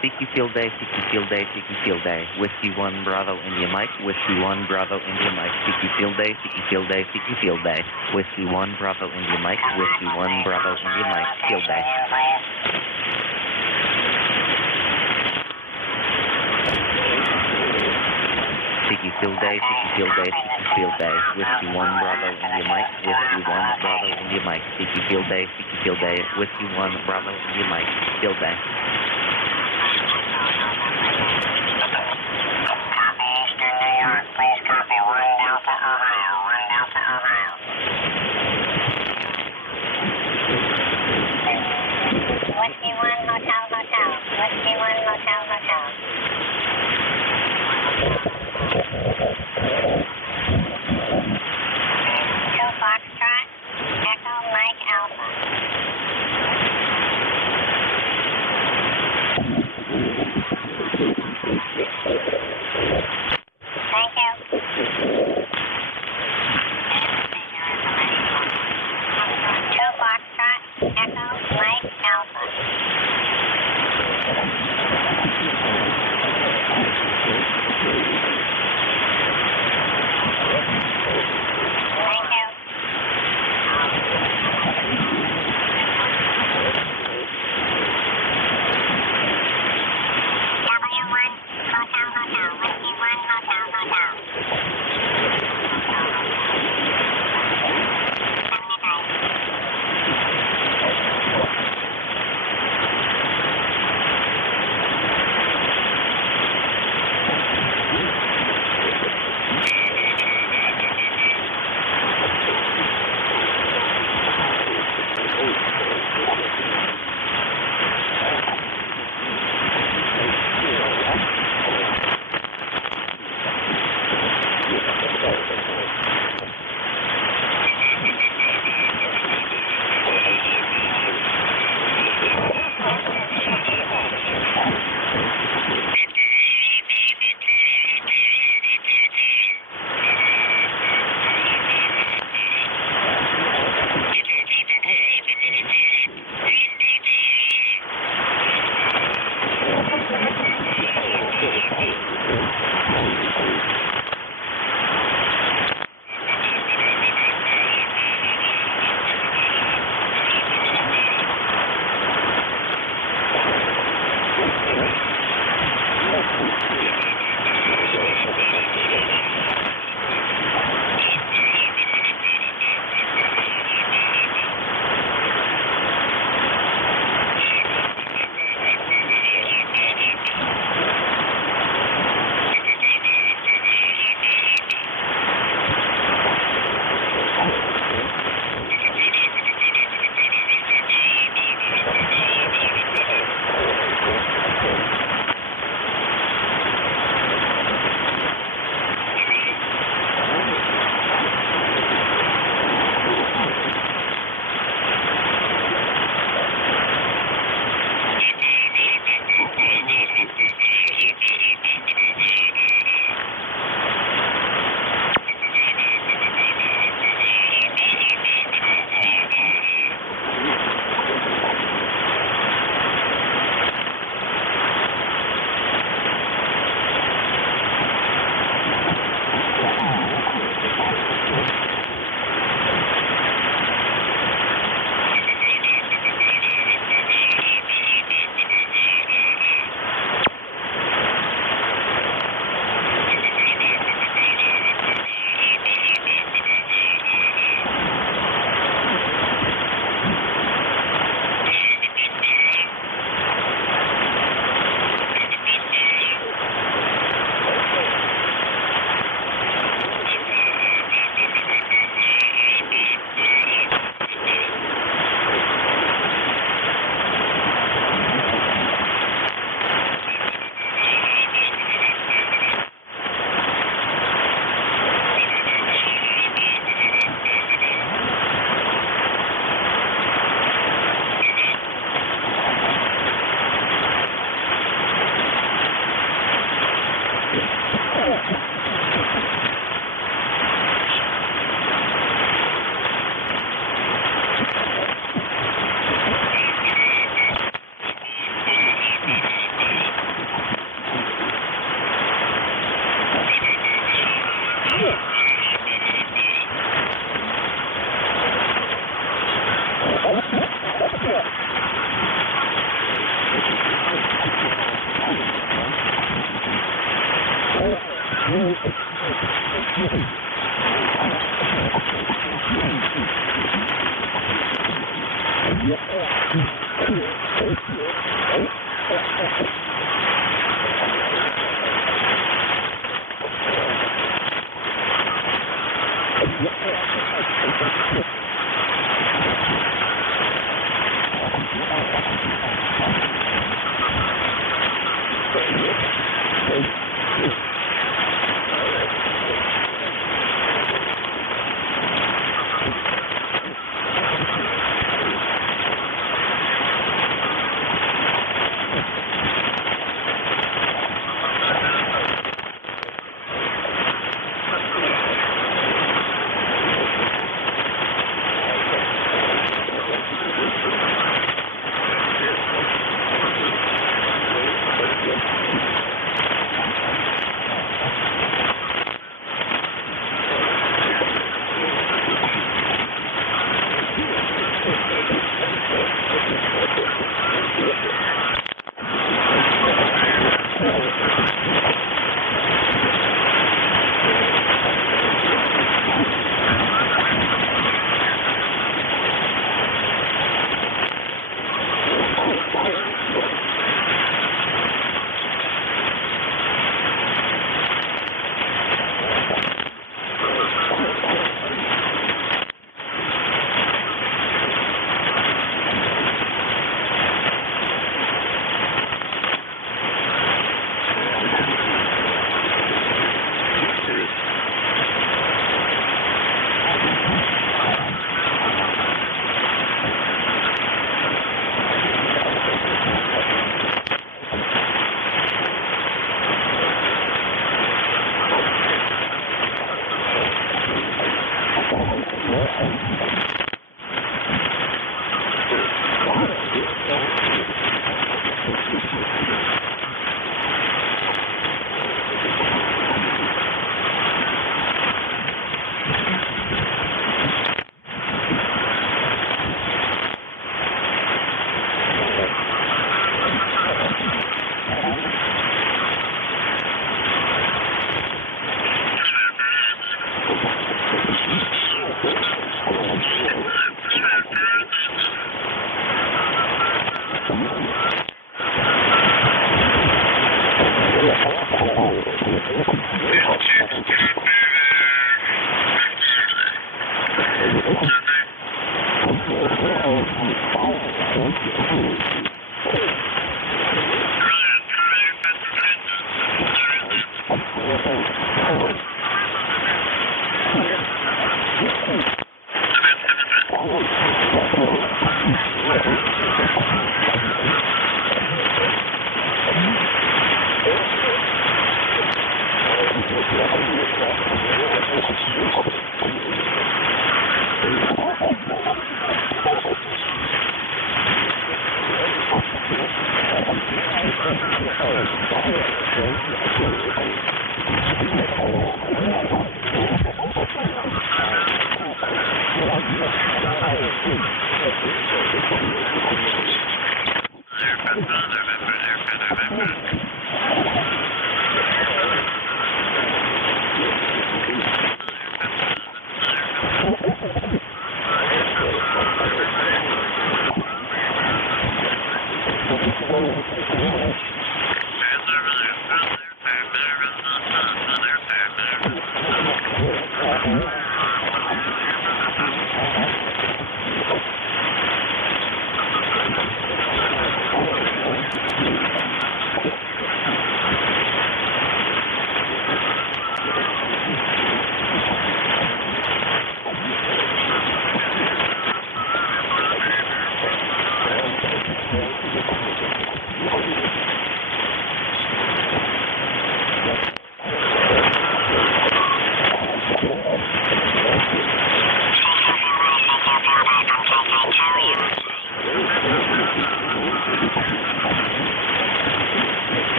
CQ Field Day, CQ Field Day, CQ Field Day. Whiskey 1 Bravo India Mike, Whiskey 1 Bravo India Mike, CQ Field Day, CQ Field Day, CQ Field Day. Whiskey 1 Bravo India Mike, Whiskey 1 Bravo India Mike, Field Day. CQ Field Day, CQ Field Day, CQ Field Day. Whiskey 1 Bravo India Mike, Whiskey 1 Bravo India Mike, CQ Field Day, CQ Field Day. Whiskey 1 Bravo India Mike, Field Day. Please copy 1 Delta Ohio, 1 Delta Ohio. Whiskey 1 Motel Motel, Whiskey 1 Motel Motel. 2 Foxtrot, Echo Mike Alpha. Thank you. 2 Foxtrot, Echo Mike Alpha.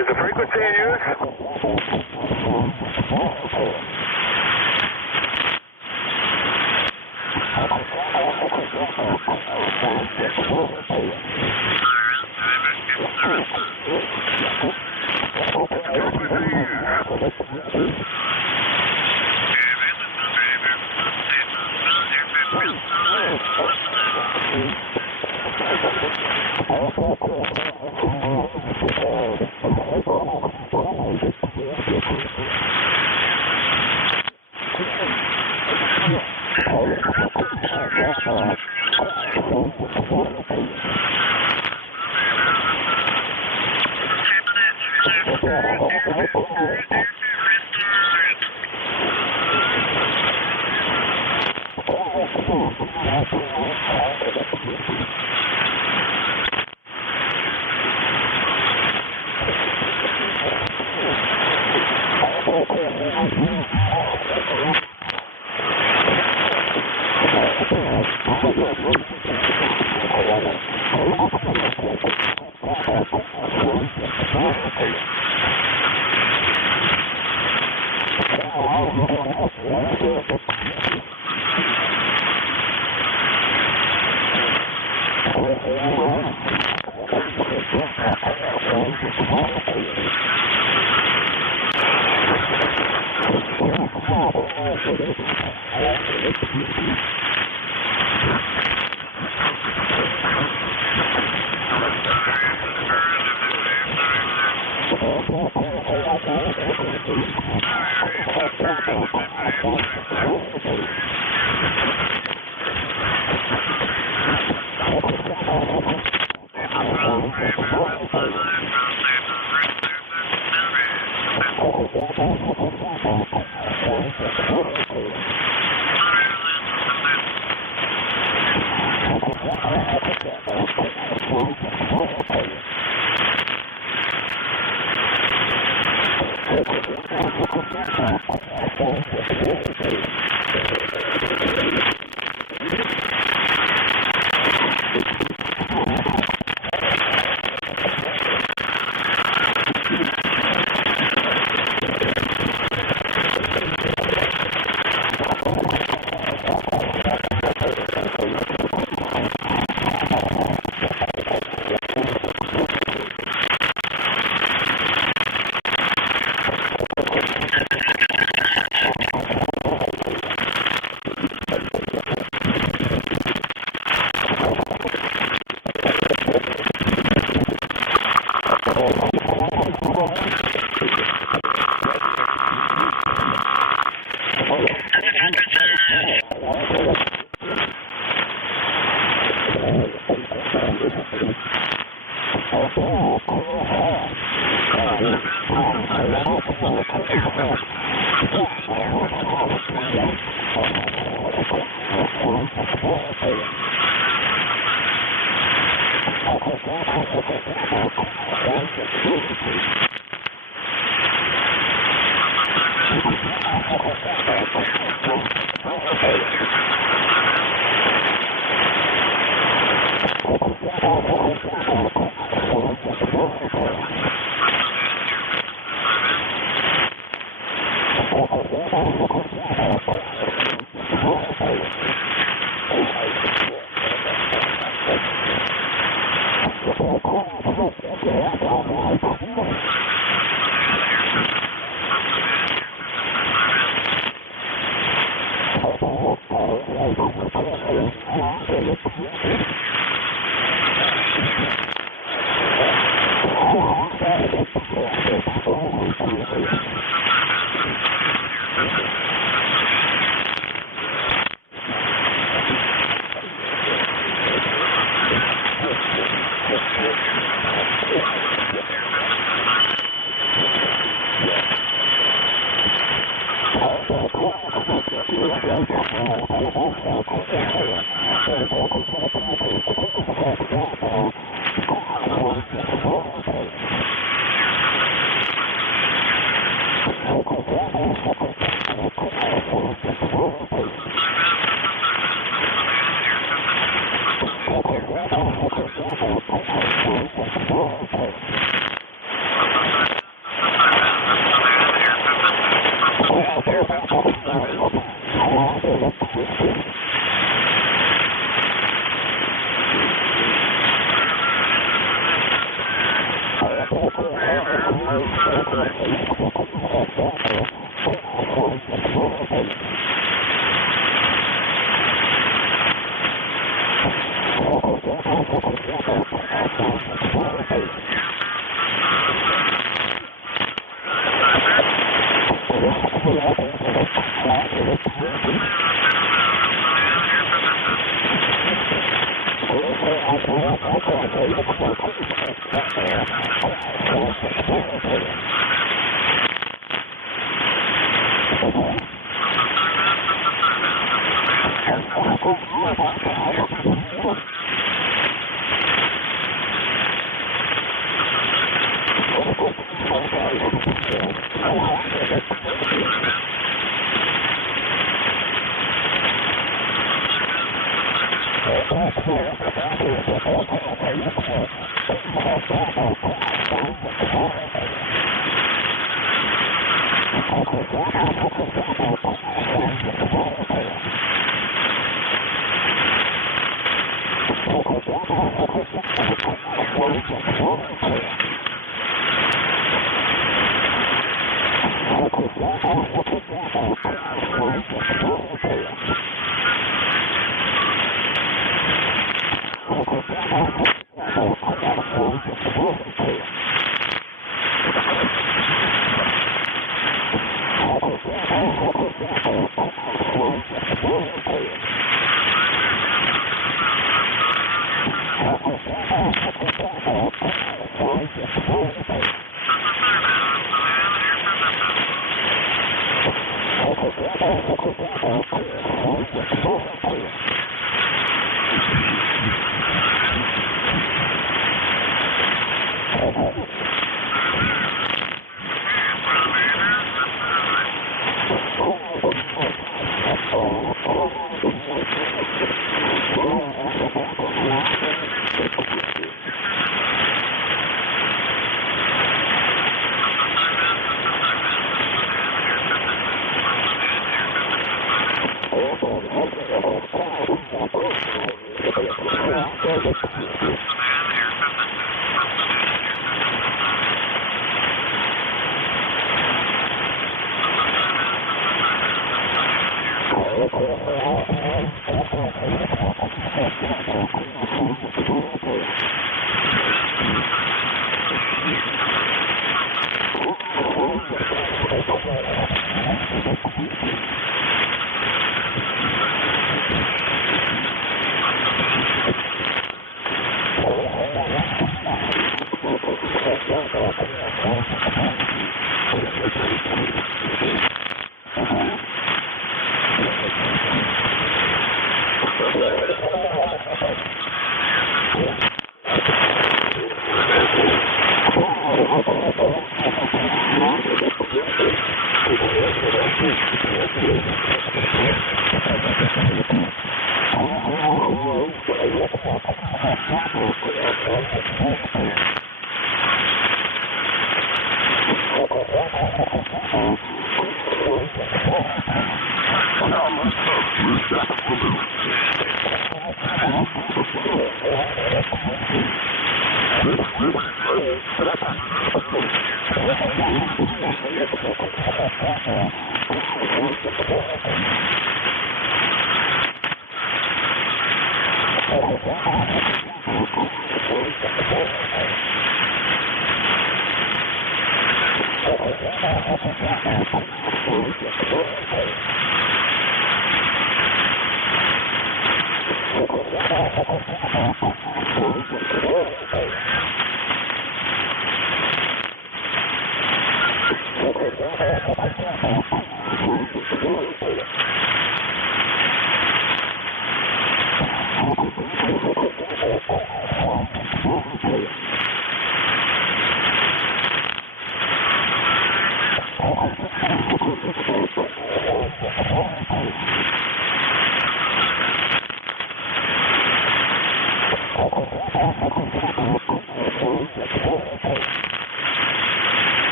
Is the frequency in use?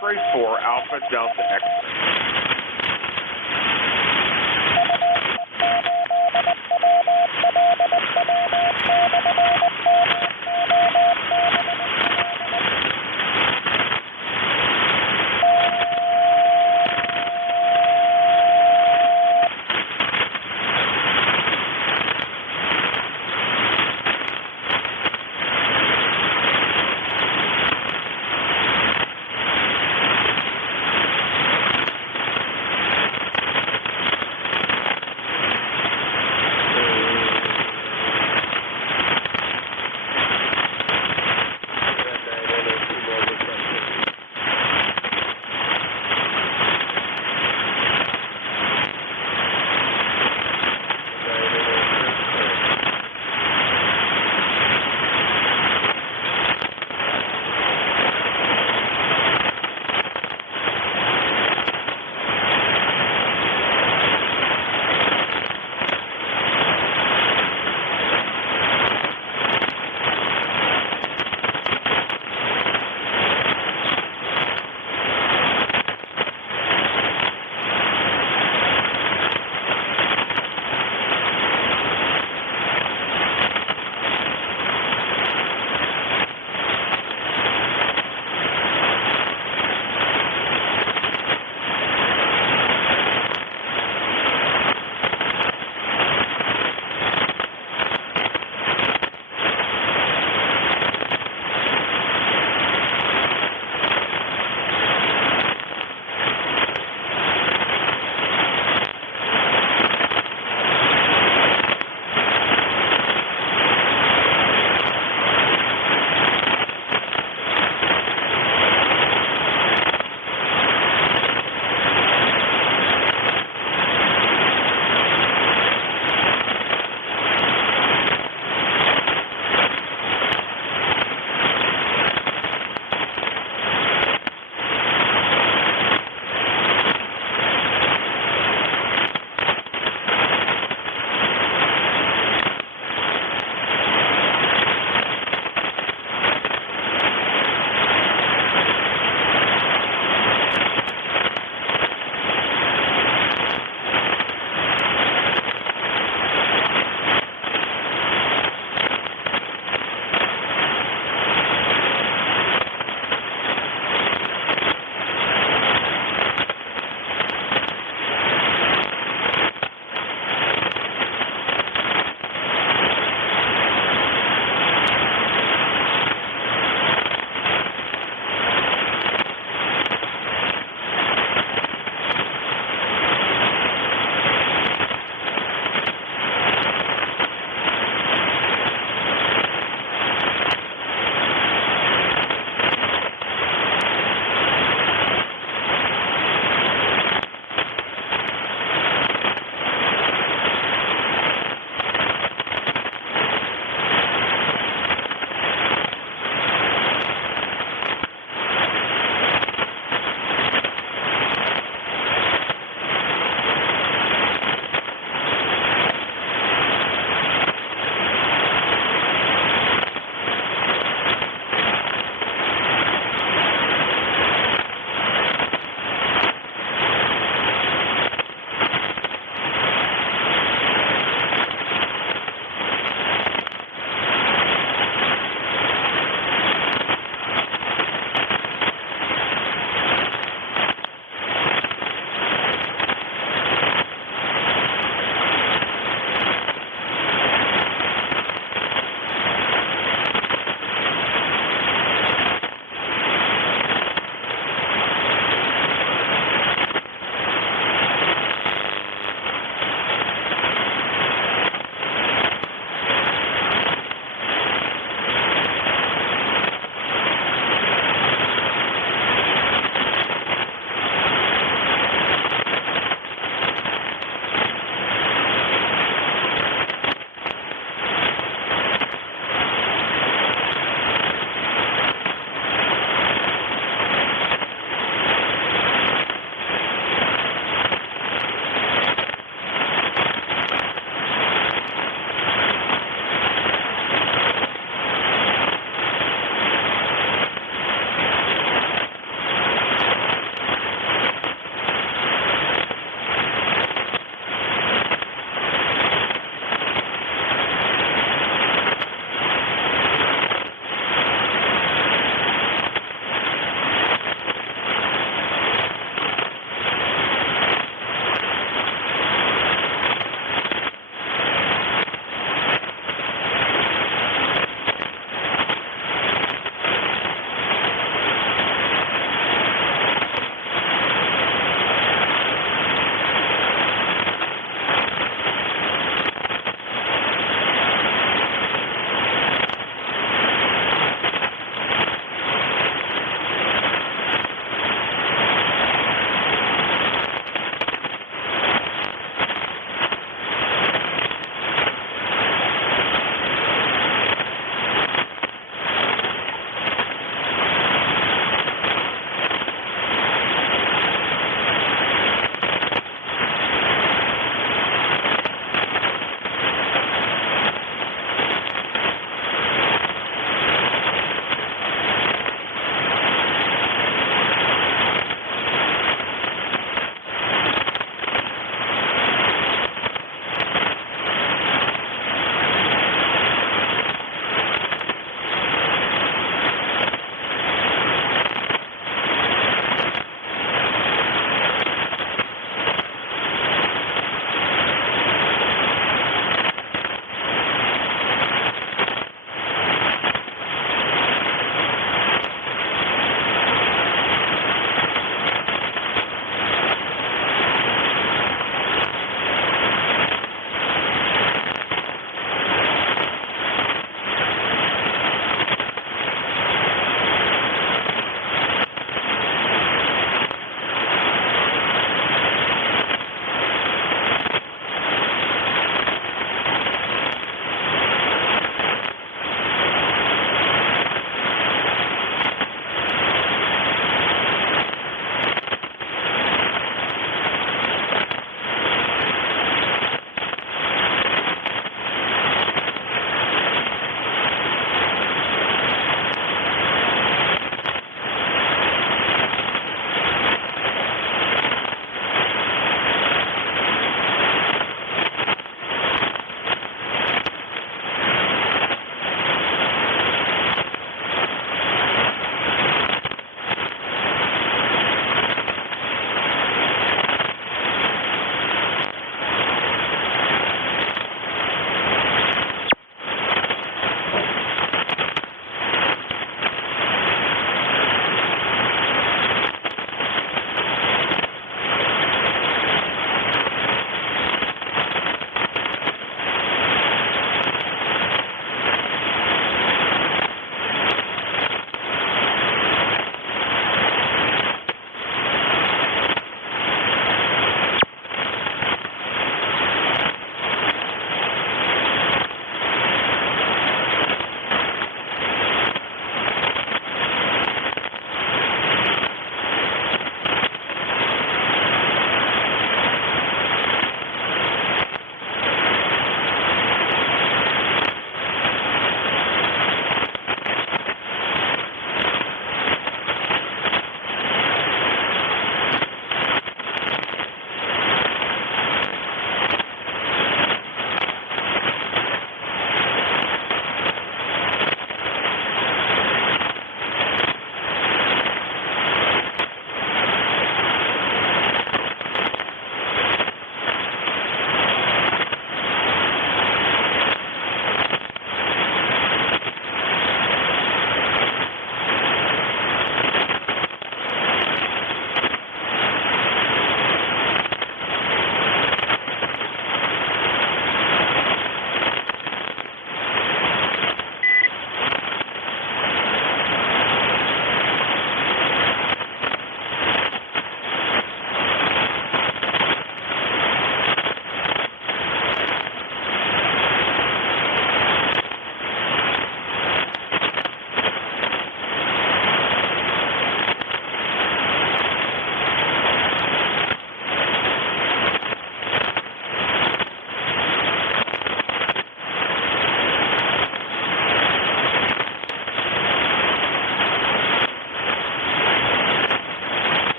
X-ray 4 Alpha Delta X-ray.